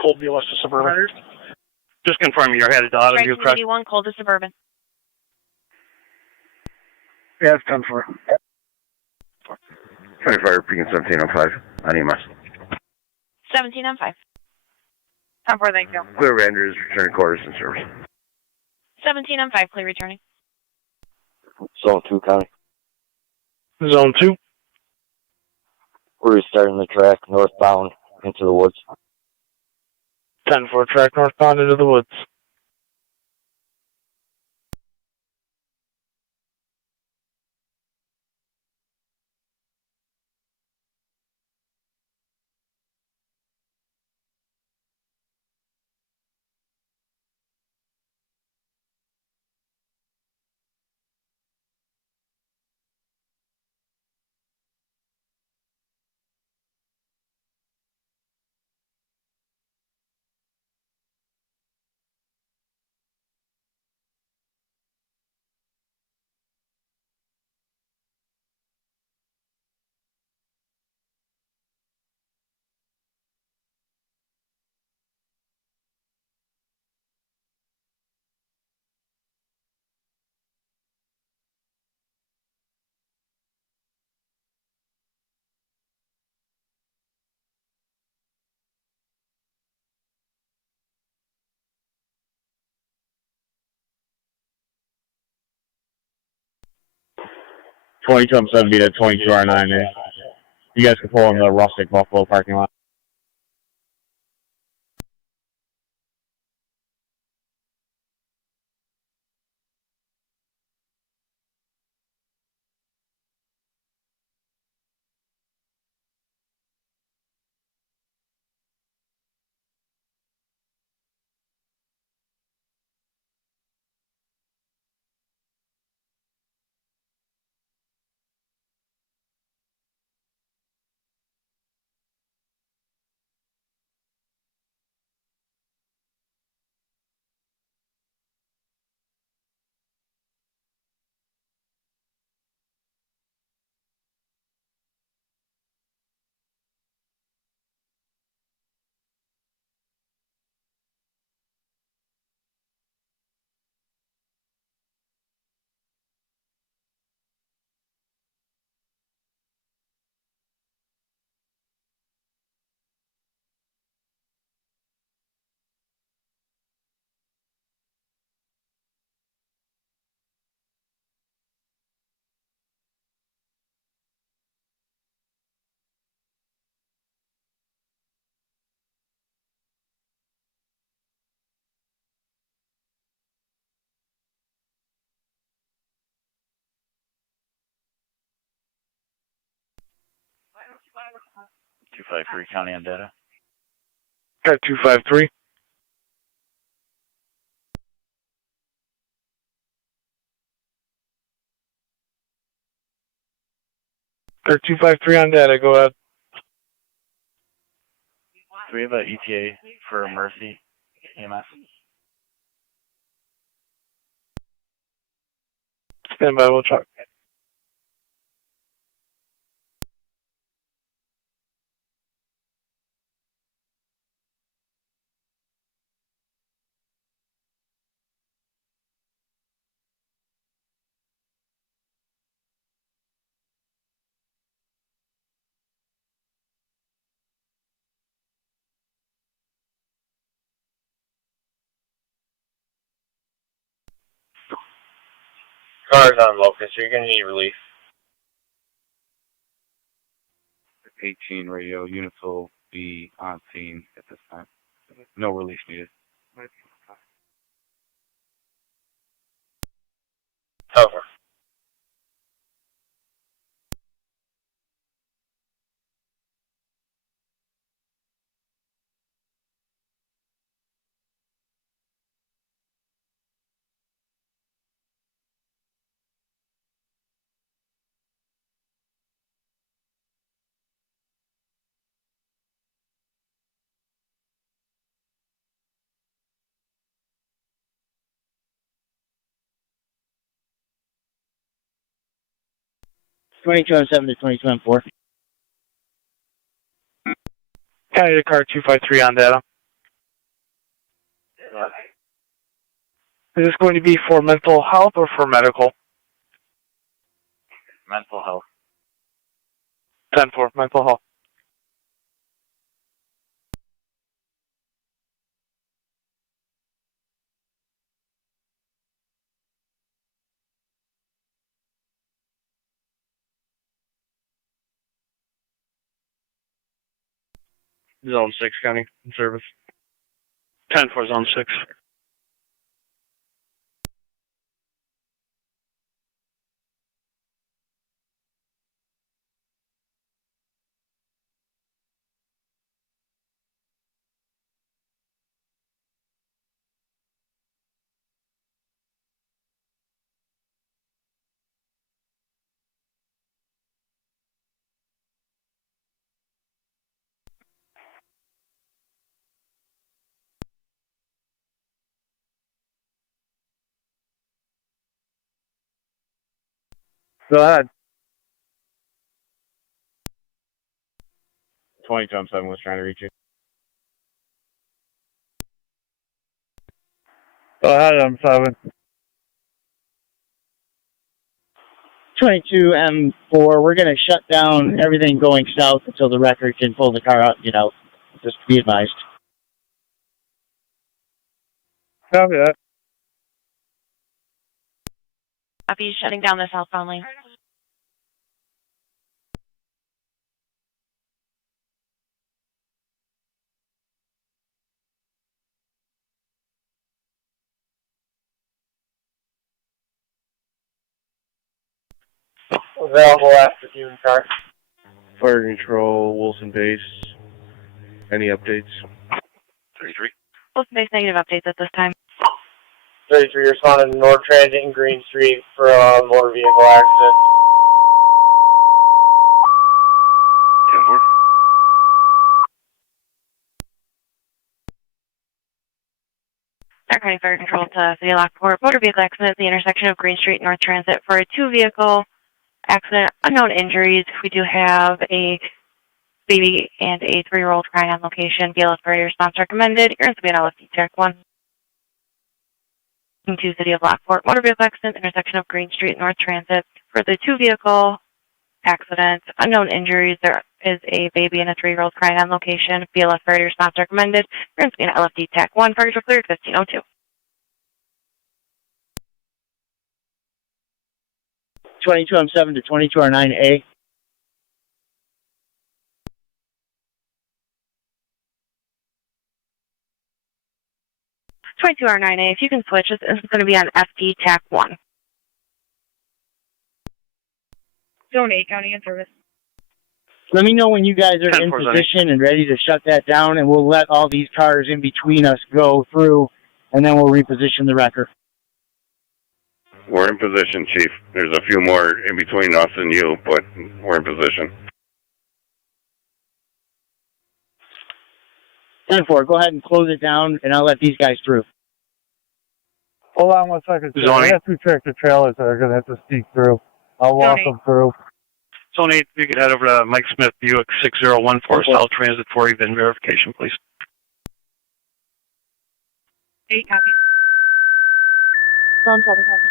Cold View West to Suburban. Just confirming you're headed to Autumn Tri View, correct? Community 1, cold to suburban. Yeah, it's 10-4. 25 repeating 1705 on EMS. 17M5. 10-4, thank you. Clear of Andrews, return quarters and service. 17M5, clear returning. Zone 2 County. Zone 2. We're restarting the track northbound into the woods. 10-4, track northbound into the woods. Be at 22R9 there. You guys can pull in the Rustic Buffalo parking lot. County on data. Got 253. Got 253 on data, go ahead. Do we have an ETA for Mercy EMS? Stand by, we'll check. Cars on locus, you're gonna need relief. 18 radio units will be on scene at this time. No release needed. Over. $22.07 to $22.4. County car 253 on data. Is this going to be for mental health or for medical? Mental health. 10-4, mental health. Zone 6 County in service. 10-4, zone 6. Go ahead. 22-7 was trying to reach you. Go ahead, M7. 22 M4, we're going to shut down everything going south until the record can pull the car out and get out. Just be advised. Copy that. Copy, shutting down the southbound lane. Available after human car. Fire control, Wilson Base. Any updates? 33. Wilson Base, negative updates at this time. 33 responded to North Transit and Green Street for a motor vehicle accident. 10-4. Niagara County Fire Control to City of Lockport. Motor vehicle accident at the intersection of Green Street and North Transit for a 2-vehicle accident. Unknown injuries. We do have a baby and a 3-year-old crying on location. BLS priority response recommended. You're going to be an LFD TAC 1. To City of Lockport. Motor vehicle accident, intersection of Green Street and North Transit. For the 2-vehicle accident, unknown injuries. There is a baby and a 3-year-old crying on location. BLS priority response recommended. You're going to be an LFD TAC 1. Fires are cleared, 1502. 22 M7 to 22 R9A. R9A, if you can switch, this is going to be on FD TAC 1. Zone 8, county in service. Let me know when you guys are in position and ready to shut that down, and we'll let all these cars in between us go through, and then we'll reposition the wrecker. We're in position, Chief. There's a few more in between us and you, but we're in position. 10-4, go ahead and close it down, and I'll let these guys through. Hold on 1 second. I got 2 tractor trailers that are going to have to sneak through. I'll walk them through. Zone 8, if you could head over to Mike Smith, Buick 6014 South Transit for event verification, please. 8 copies. Zone 7 copies.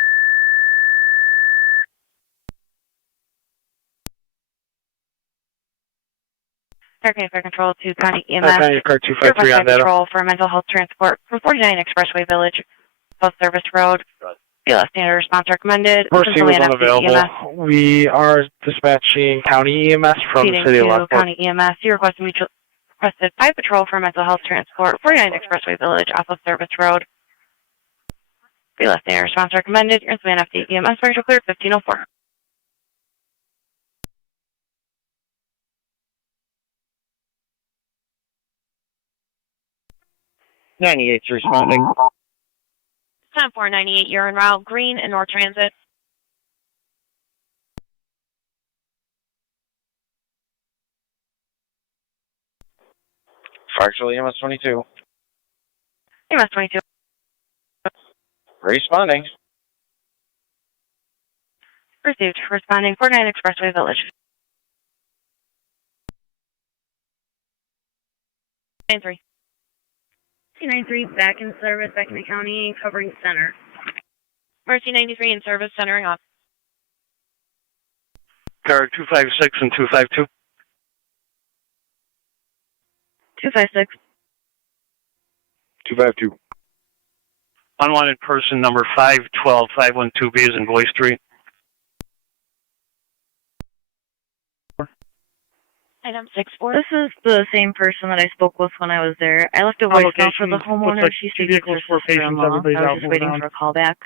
Niagara County Fire Control to County EMS. Niagara County Car 253 on data. Control for mental health transport from 49 Expressway Village, Post Service Road. BLS standard response recommended. Mercy was unavailable. We are dispatching County EMS from the City of Lockport. County EMS. You requested 5 patrol for mental health transport, 49 Expressway Village, off of Service Road. BLS standard response recommended. You're in FD EMS. Fire cleared 1504. 98's responding. 10-498, you're en route. Green and North Transit. Partially EMS 22. EMS 22. Responding. Received. Responding. 49 Expressway Village. 93. 293, back in service, back in the county, covering center. Mercy 93 in service, centering off. Car 256 and 252. 256. 252. Unwanted person number 512512B is in Boy Street. Item 6-4. This is the same person that I spoke with when I was there. I left a voicemail for the homeowner. like She two said vehicles, 4 patients, I everybody's was out just moving waiting around. for a call back.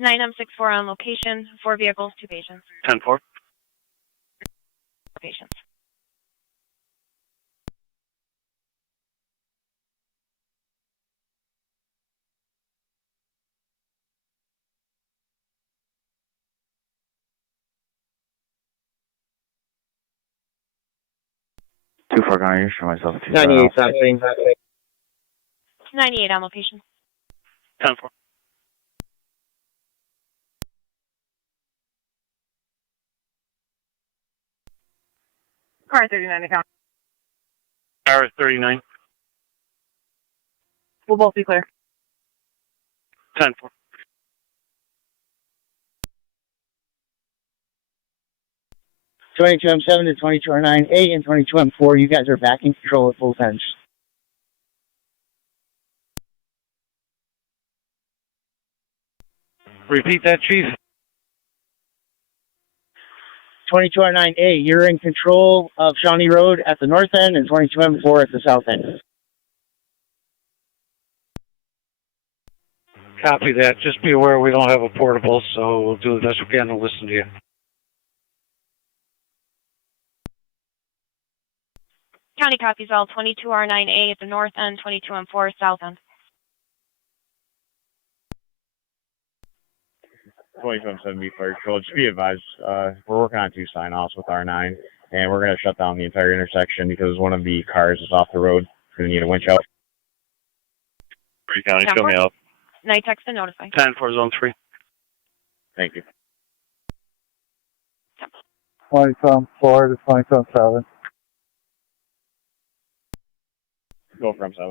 9M 6-4 on location. 4 vehicles, 2 patients. 10-4. 4 patients. Too far gone, for myself. 98 something. 98 on location. 10-4. Car 39 account. Car 39. We'll both be clear. 10-4. 22M7 to 22R9A and 22M4, you guys are back in control at both ends. Repeat that, Chief. 22R9A, you're in control of Shawnee Road at the north end and 22M4 at the south end. Copy that. Just be aware we don't have a portable, so we'll do the best we can to listen to you. County copies all. 22R9A at the north end, 22M4 south end. 22M7B Fire Control. Just be advised, we're working on 2 sign-offs with R9, and we're going to shut down the entire intersection because one of the cars is off the road. We're going to need a winch out. Free County, show me up. Night text and notify. 10-4, zone 3. Thank you. 22M4 to 22M7. Go from south.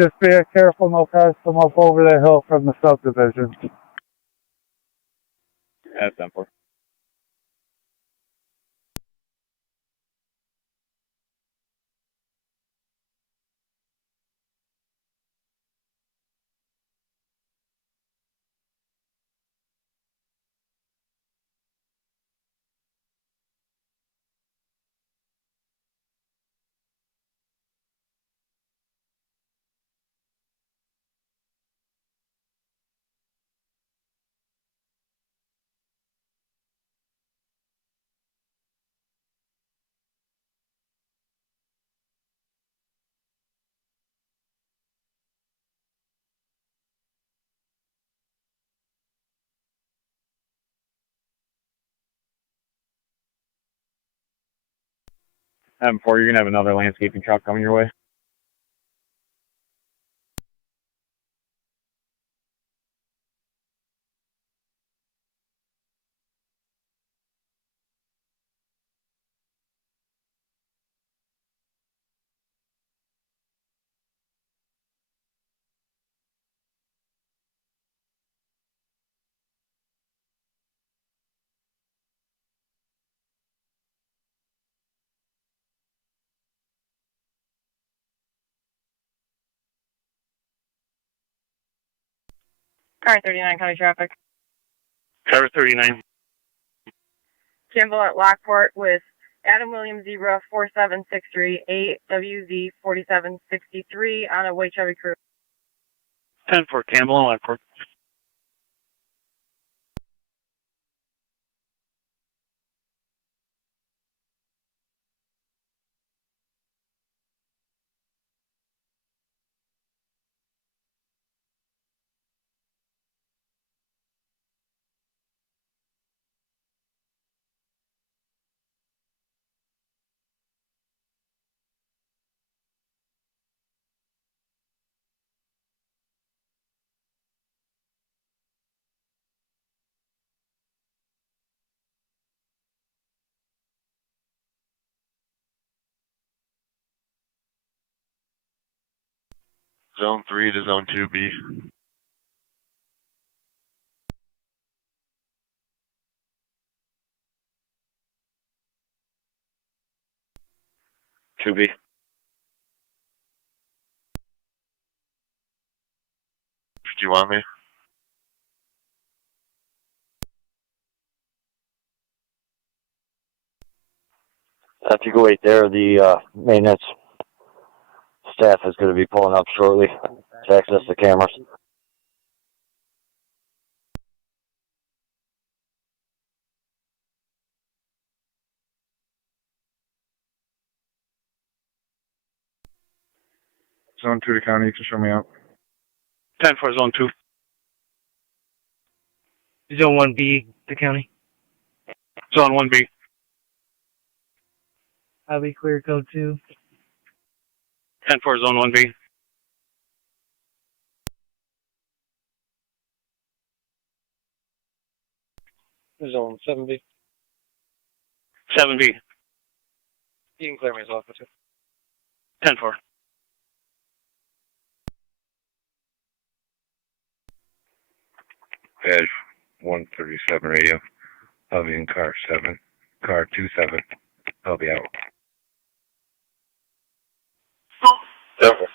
Just be careful, no cars come up over the hill from the subdivision. That's 10-4. M4, you're going to have another landscaping truck coming your way. Car 39 county traffic. Car 39. Campbell at Lockport with Adam Williams Zebra 4763 8WZ 4763 on a white Chevy Cruze. 10-4, Campbell and Lockport. Zone 3 to Zone 2B. To be. Do you want me? If you go right there, the maintenance staff is going to be pulling up shortly to access the cameras. Zone 2 to county, you can show me out. 10 for Zone 2. Zone 1B to county. Zone 1B. Highway clear code 2. 10 for Zone 1B. Zone 7B. 7B. You can clear me as well for 2. 10 for. Edge 137 radio. I'll be in car 7. Car 27. I'll be out. Denver.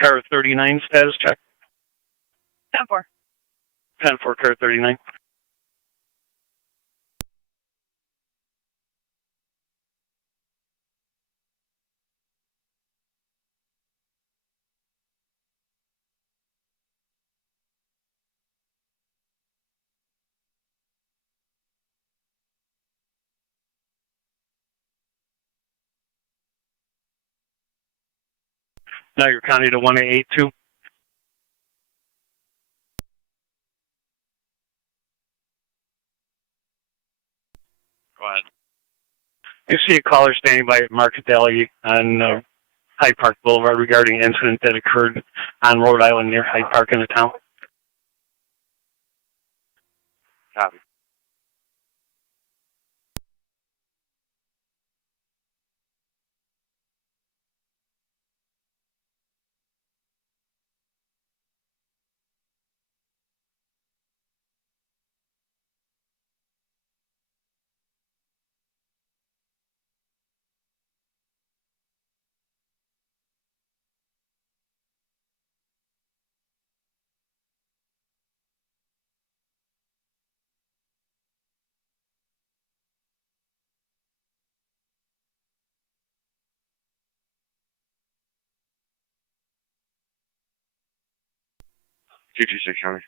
Car 39 status check. 10 4. 10 for car 39. Niagara County to 1882. Go ahead. You see a caller standing by Market Alley on Hyde Park Boulevard regarding an incident that occurred on Rhode Island near Hyde Park in the town. Copy. Two-two-six, County.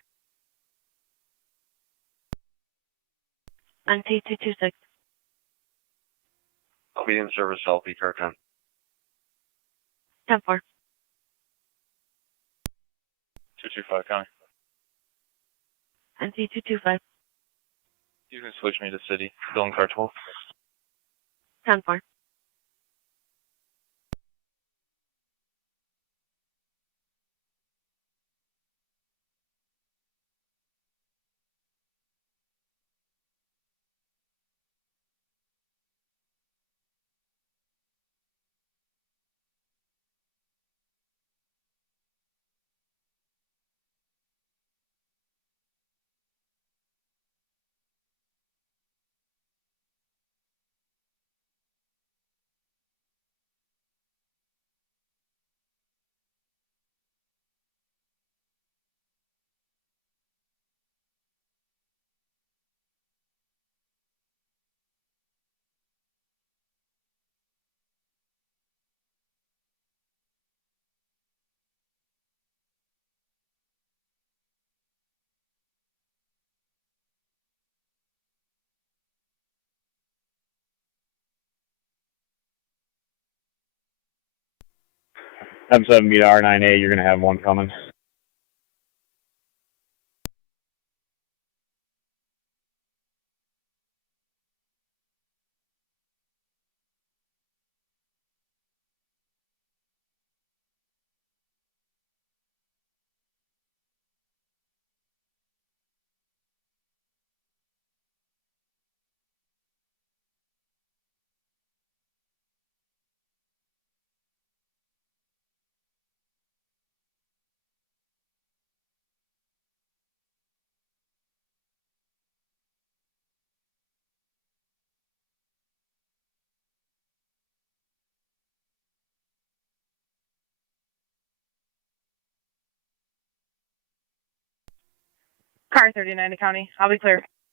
On T226. I'll be in service, LP car 10. 10 4. 225, County. On T225. You can switch me to city. Still in car 12. 10 4. M7 to R9A, you're going to have one coming. Car 39 to county. I'll be clear.